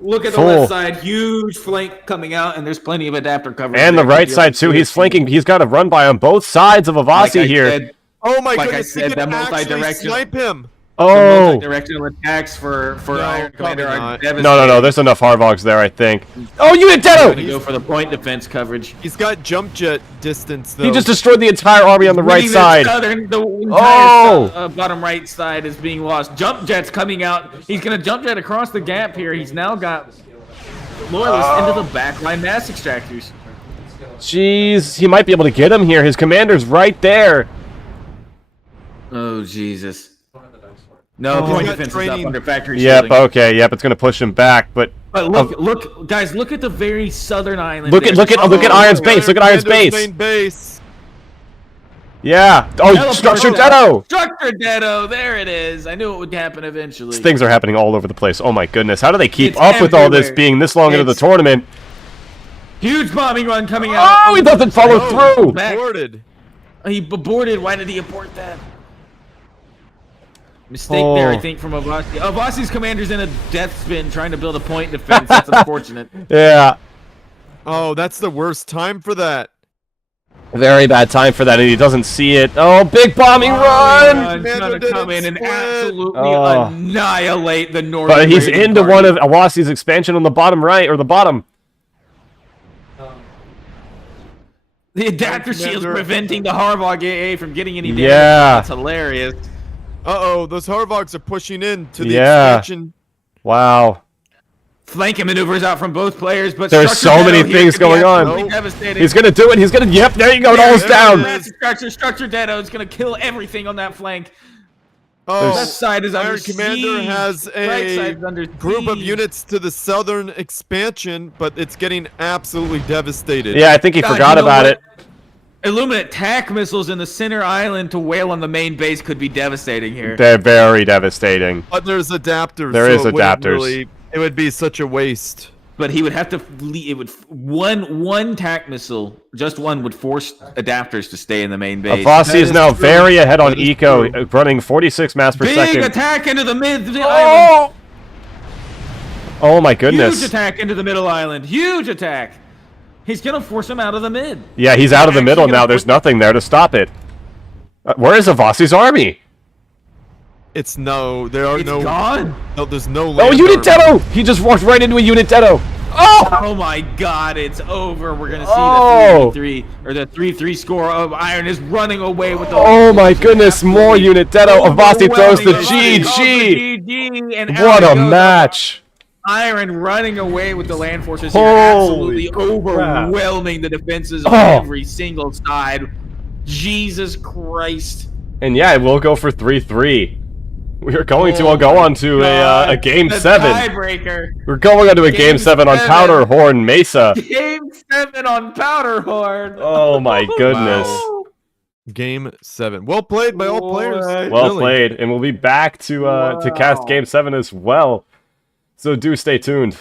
Look at the Full. left side, huge flank coming out, and there's plenty of adapter coverage. And the there. right side too. He's flanking. He's got a run by on both sides of Like Avasi I here. said, Oh my Like I goodness, said, he that can actually multi-directional- snipe him. the Oh. multi-directional attacks for No, Iron Commander probably are not. devastating. No. There's enough Harvogs there, I think. Oh, Unit I'm Detto! gonna go for the point defense coverage. He's got jump jet distance though. He just destroyed the entire army on the right Leaving side. The entire Oh! bottom right side is being lost. Jump jet's coming out. He's gonna jump jet across the gap here. He's now got loyalists into the backline mass extractors. Jeez, he might be able to get him here. His commander's right there. Oh Jesus! No, Oh, point he's got defense is training. up under factory Yep, shielding. okay, yep, it's gonna push him back, but But look, guys, look at the very southern island. Look at Iron's base. Look at Iron's Commander's base. main base. Yeah. Oh, Teleport Structured down. Detto! Structured Detto, there it is. I knew it would happen eventually. These things are happening all over the place. Oh my goodness. How do they keep It's up with all this everywhere. being this long into the It's- tournament? Huge bombing run coming out. Oh, he doesn't follow Oh, through! back. Aborted. He aborted. Why did he abort that? Mistake there, I Oh. think, from Avasi. Avasi's commander's in a death spin trying to build a point defense. That's unfortunate. Yeah. Oh, that's the worst time for that. Very bad time for that, and he doesn't see it. Oh, big bombing run! He's Commander gonna didn't come in and split. absolutely Oh. annihilate the northern. But he's raiding into party. one of Awasi's expansion on the bottom right, or the bottom. The adapter shield's Commander- preventing the Harvog AA from getting any damage. Yeah. That's hilarious. Uh-oh, those Harvogs are pushing in to the Yeah. expansion. Wow. Flanking maneuvers out from both players, but There's Structured so many Detto here things could be going on. absolutely devastating. He's gonna do it, he's gonna, yep, there you go, it all is There down. it is. Massive structure Detto is gonna kill everything on that flank. Oh, Left side is under Iron Commander siege. has Right a side's under group of siege. units to the southern expansion, but it's getting absolutely devastated. Yeah, I think he God, forgot you know about what? it. Illuminate tack missiles in the center island to wail on the main base could be devastating here. They're very devastating. But there's adapters. There so is it wouldn't adapters. Really, it would be such a waste. But he would have to. It would one tack missile, just one, would force adapters to stay in the main base. Avasi is is now true. very ahead on That is eco, true. running 46 mass per Big second. attack into the mid island. Oh! Oh my Huge goodness. attack into the middle island. Huge attack. He's gonna force him out of the mid. Yeah, he's out of the Actually middle gonna now. There's put- nothing there to stop it. Where is Avasi's army? It's no. There are It's no. gone. No, there's no. Oh, land Unit army. Detto! He just walked right into a Unit Detto. Oh! Oh my God! It's over. We're gonna see Oh! the 3-3 or the 3-3 score of Iron is running away with the. Oh my goodness! More Unit Detto. Avasi throws the Avasi calls GG. the GG, and What out a goes match! Iron running away with the land forces here, Holy absolutely crap. overwhelming the defenses on Oh. every single side. Jesus Christ! And yeah, we'll go for 3-3. We are going to Oh go my on to a God. game The 7. Tiebreaker. We're going on to a game Game 7 on 7. Powderhorn Mesa. Game 7 on Powderhorn. Oh my goodness. Wow. Game 7. Well played by all players. Well Really. played, and we'll be back to cast Wow. game 7 as well. So do stay tuned.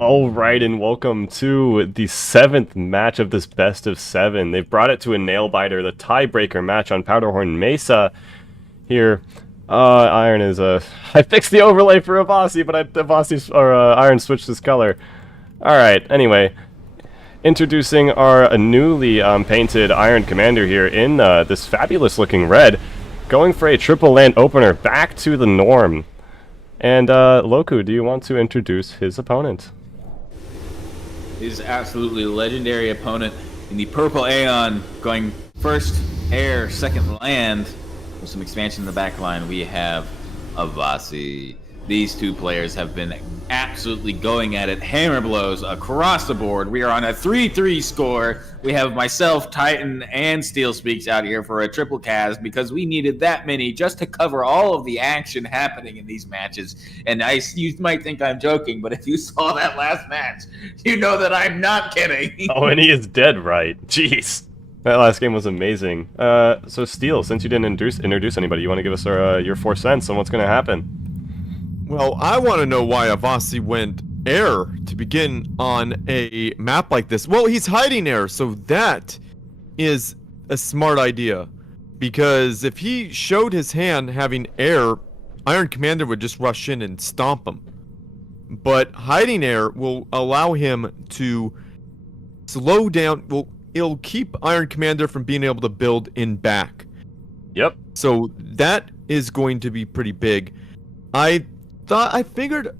All right, and welcome to the 7th match of this best of 7. They've brought it to a nail-biter, the tiebreaker match on Powderhorn Mesa. Here, Iron is I fixed the overlay for Avasi, but Iron switched his color. All right, anyway, introducing our newly painted Iron Commander here in this fabulous-looking red, going for a triple land opener back to the norm. And Loku, do you want to introduce his opponent? His absolutely legendary opponent in the purple Aeon, going first air, second land. With some expansion in the back line, we have Avasi. These two players have been absolutely going at it, hammer blows across the board. We are on a 3-3 score. We have myself, Titan, and Steel Speaks out here for a triple cast because we needed that many just to cover all of the action happening in these matches. And you might think I'm joking, but if you saw that last match, you know that I'm not kidding. Oh, and he is dead right. Jeez. That last game was amazing. So Steel, since you didn't introduce anybody, you want to give us your 4 cents on what's going to happen? Well, I want to know why Avasi went air to begin on a map like this. Well, he's hiding air, so that is a smart idea. Because if he showed his hand having air, Iron Commander would just rush in and stomp him. But hiding air will allow him to slow down. Well, it'll keep Iron Commander from being able to build in back. Yep. So that is going to be pretty big. I figured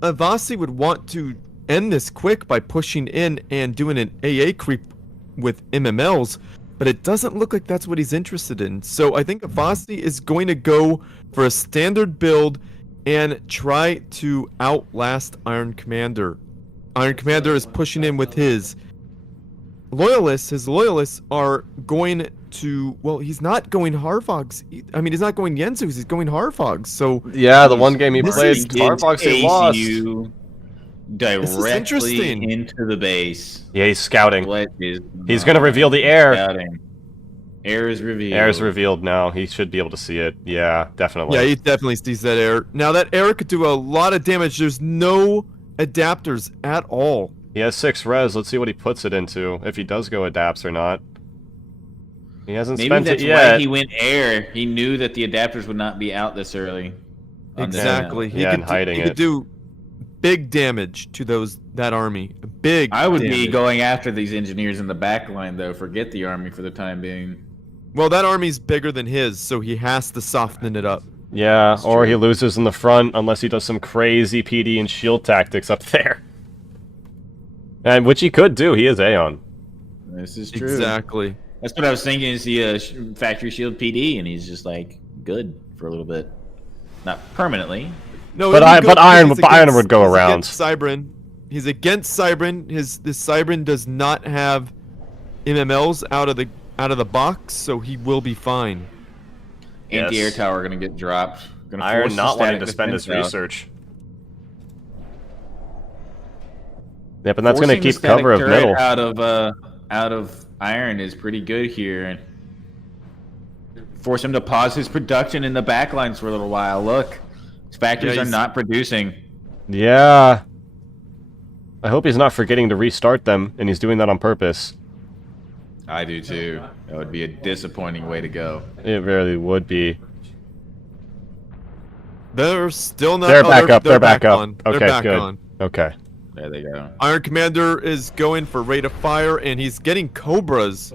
Avasi would want to end this quick by pushing in and doing an AA creep with MMLs, but it doesn't look like that's what he's interested in. So I think Avasi is going to go for a standard build and try to outlast Iron Commander. Iron Commander is pushing in with his loyalists. His loyalists are going to, well, he's not going Harfogs. I mean, he's not going Yensus, he's going Harfogs. So yeah, the one game he This played, is Harfogs, he lost. Directly interesting. into the base. Yeah, he's scouting. What is He's going to reveal the air. scouting? Air is revealed. Air is revealed now. He should be able to see it. Yeah, definitely. yeah, he definitely sees that air. Now that air could do a lot of damage. There's no adapters at all. He has 6 res. Let's see what he puts it into, if he does go adapts or not. He hasn't Maybe spent that's it yet. why he went air. He knew that the adapters would not be out this early. on the Exactly. map. Yeah, and he hiding could it. do big damage to that army. Big. I would be damage. going after these engineers in the back line, though. Forget the army for the time being. Well, that army's bigger than his, so he has to soften it up. Yeah, or he loses in the front unless he does some crazy PD and shield tactics up there. And which he could do. He is Aeon. This is true. Exactly. That's what I was thinking. Is he factory shield PD, and he's just like good for a little bit, not permanently. No, But it'd be I- good but because Iron- he's but Iron against- would go he's around. against Cybran. He's against Cybran. This Cybran does not have MMLs out of the box, so he will be fine. Yes. Anti-air tower gonna get dropped. Gonna Iron force the not wanting static to spend his defense out. research. Yep, and that's going to Forcing the keep static cover of turret middle. out of Iron is pretty good here. Force him to pause his production in the backlines for a little while. Look, his factories Yeah, are he's- not producing. Yeah. I hope he's not forgetting to restart them, and he's doing that on purpose. I do too. That would be a disappointing way to go. It really would be. They're still not. They're back up. They're back up. on. They're Okay, back good. on. Okay. There they go. Iron Commander is going for rate of fire, and he's getting Cobras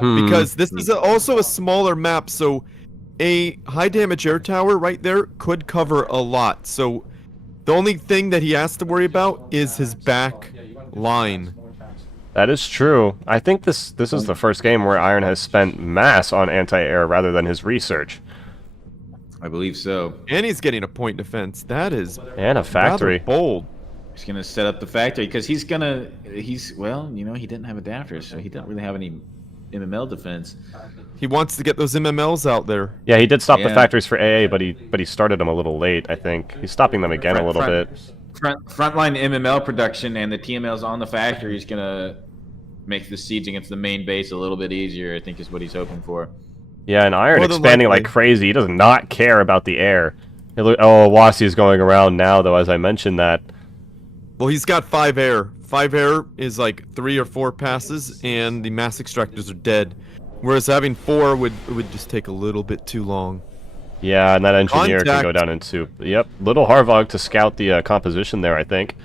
Hmm. because this is also a smaller map. So, a high damage air tower right there could cover a lot. So, the only thing that he has to worry about is his back line. That is true. I think this is the first game where Iron has spent mass on anti-air rather than his research. I believe so. And he's getting a point defense. That is And a factory. rather bold. He's gonna set up the factory because well, you know, he didn't have adapters, so he didn't really have any MML defense. He wants to get those MMLs out there. Yeah, he did stop the Yeah. factories for AA, but he started them a little late, I think. He's stopping them again a little bit. Frontline MML production and the TMLs on the factory is gonna make the siege against the main base a little bit easier. I think is what he's hoping for. Yeah, and Iron More than expanding like likely. crazy. He does not care about the air. Oh, Awasi is going around now, though, as I mentioned that. Well, he's got 5 air. 5 air is like 3 or 4 passes, and the mass extractors are dead. Whereas having 4 would just take a little bit too long. Yeah, and that engineer can go Contact. down into... Yep, little Harvog to scout the composition there, I think.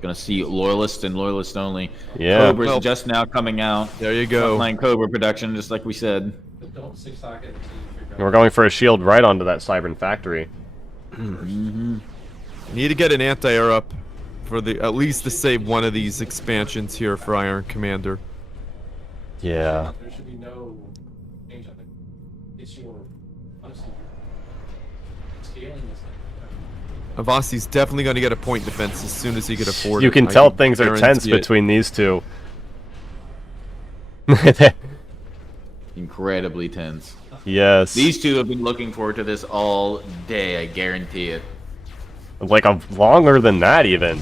Gonna see loyalists and loyalists only. Yeah. Cobra's Well- just now coming out. There you go. Frontline Cobra production, just like we said. And we're going for a shield right onto that Cybran factory. Need to get an anti-air up for at least to save one of these expansions here for Iron Commander. Yeah. There should be no change on it. It's your honestly, it's Avasi's definitely going to get a point defense as soon as he can afford it. You can I tell things are tense guarantee it. between these two. Incredibly tense. Yes. These two have been looking forward to this all day, I guarantee it. Like longer than that even.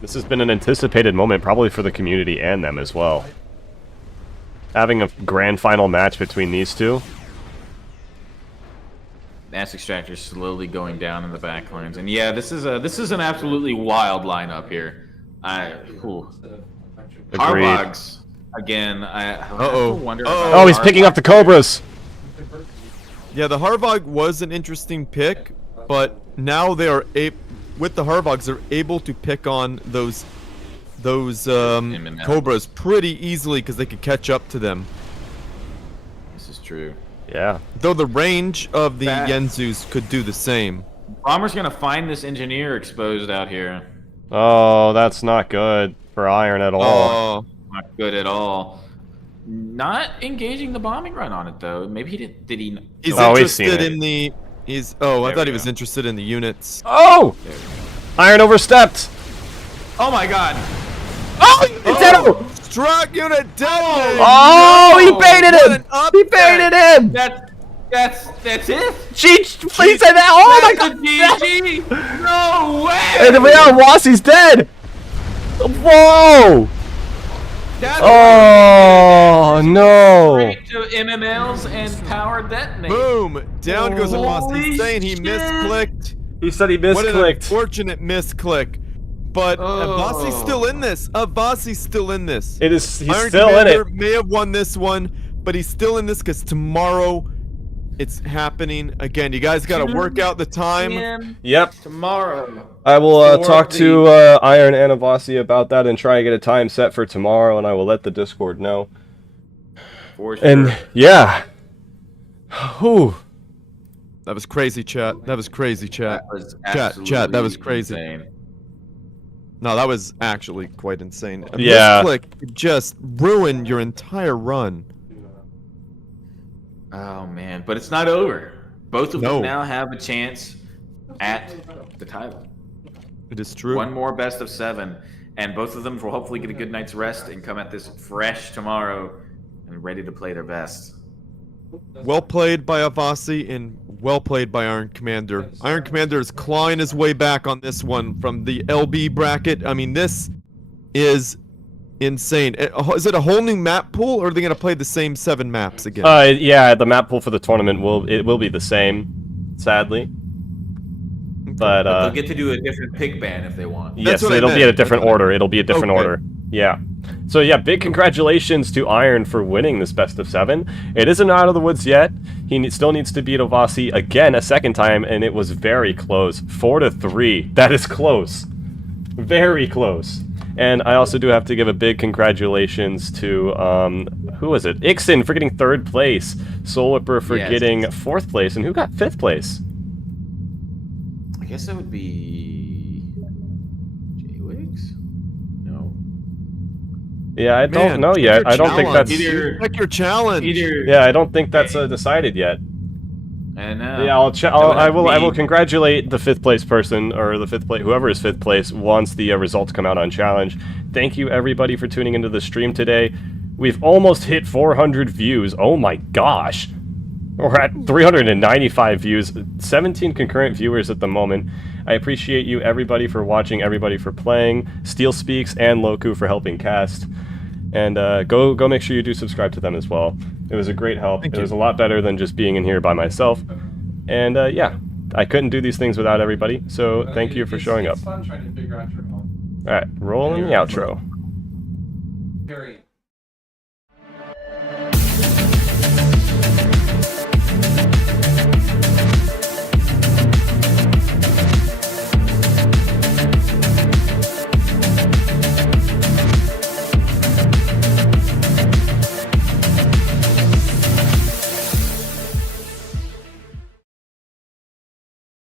This has been an anticipated moment probably for the community and them as well. Having a grand final match between these two. Mass Extractor slowly going down in the back lines. And yeah, this is an absolutely wild lineup here. Harvogs, again, I have to wonder about Oh, he's picking up the Cobras! Yeah, the Harvog was an interesting pick, but now they are with the Harvogs, they're able to pick on those Cobras pretty easily because they could catch up to them. This is true. Yeah. Though the range of the Yenzus could do the same. Bomber's gonna find this engineer exposed out here. Oh, that's not good for Iron at all. Oh, Not good at all. Not engaging the bombing run on it though. Maybe he did. Did he? he's Oh, he's seen interested it. in the. He's. Oh, I There thought we he was go. interested in the units. Oh! Iron overstepped! Oh my God! Oh! Ditto! Struck unit dead! Oh, he baited What him! an upset. He baited him! That's it. Please say that! Oh my That's god! a GG! No way! And yeah, Wassie's dead! Whoa! That's Oh no! straight to MMLs and power detonate. Boom! Down goes Holy Avasi, saying he shit. misclicked. He said he What an misclicked. unfortunate misclick. But Avasi's still in this. Avasi's still in this. He's Iron still in Commander it. may have won this one, but he's still in this because tomorrow it's happening again. You guys got to work out the time. Yep. Tomorrow. I will For talk the- to Iron and Avasi about that and try and get a time set for tomorrow, and I will let the Discord know. For sure. And yeah. Whew. That was crazy, chat. That was crazy, chat. That was Chat, that was absolutely crazy. insane. No, that was actually quite insane. A Yeah. misclick could just ruin your entire run. Oh man, but it's not over. Both of No. them now have a chance at the title. It is true. One more best of 7, and both of them will hopefully get a good night's rest and come at this fresh tomorrow and ready to play their best. Well played by Avasi and well played by Iron Commander. Iron Commander is clawing his way back on this one from the LB bracket. I mean, this is insane. Is it a whole new map pool, or are they going to play the same 7 maps again? Yeah, the map pool for the tournament will be the same, sadly. But They'll get to do a different pick ban if they want. yes, what I it'll be meant. at a different That's what I order. It'll be a different Okay. order. Yeah. So yeah, big congratulations to Iron for winning this best of 7. It isn't out of the woods yet. He still needs to beat Avasi again a second time, and it was very close. 4-3. That is close. Very close. And I also do have to give a big congratulations to, who was it? Ixen for getting 3rd place. Soul Whipper for Yes. getting 4th place. And who got 5th place? I guess that would be J-Wigs? No. Yeah, I don't Man, know check yet. your I don't think challenge. that's... Either- Check your challenge. Yeah, I don't think that's decided yet. I know. Yeah, That I would will be- congratulate the 5th place person, or the 5th place, whoever is 5th place, once the results come out on challenge. Thank you everybody for tuning into the stream today. We've almost hit 400 views. Oh my gosh. We're at 395 views, 17 concurrent viewers at the moment. I appreciate you everybody for watching, everybody for playing, Steel Speaks and Loku for helping cast. And go make sure you do subscribe to them as well. It was a great help. Thank It you. was a lot better than just being in here by myself. And yeah, I couldn't do these things without everybody, so thank you for showing up. It's fun trying to figure out your own. Alright, rolling the outro. Very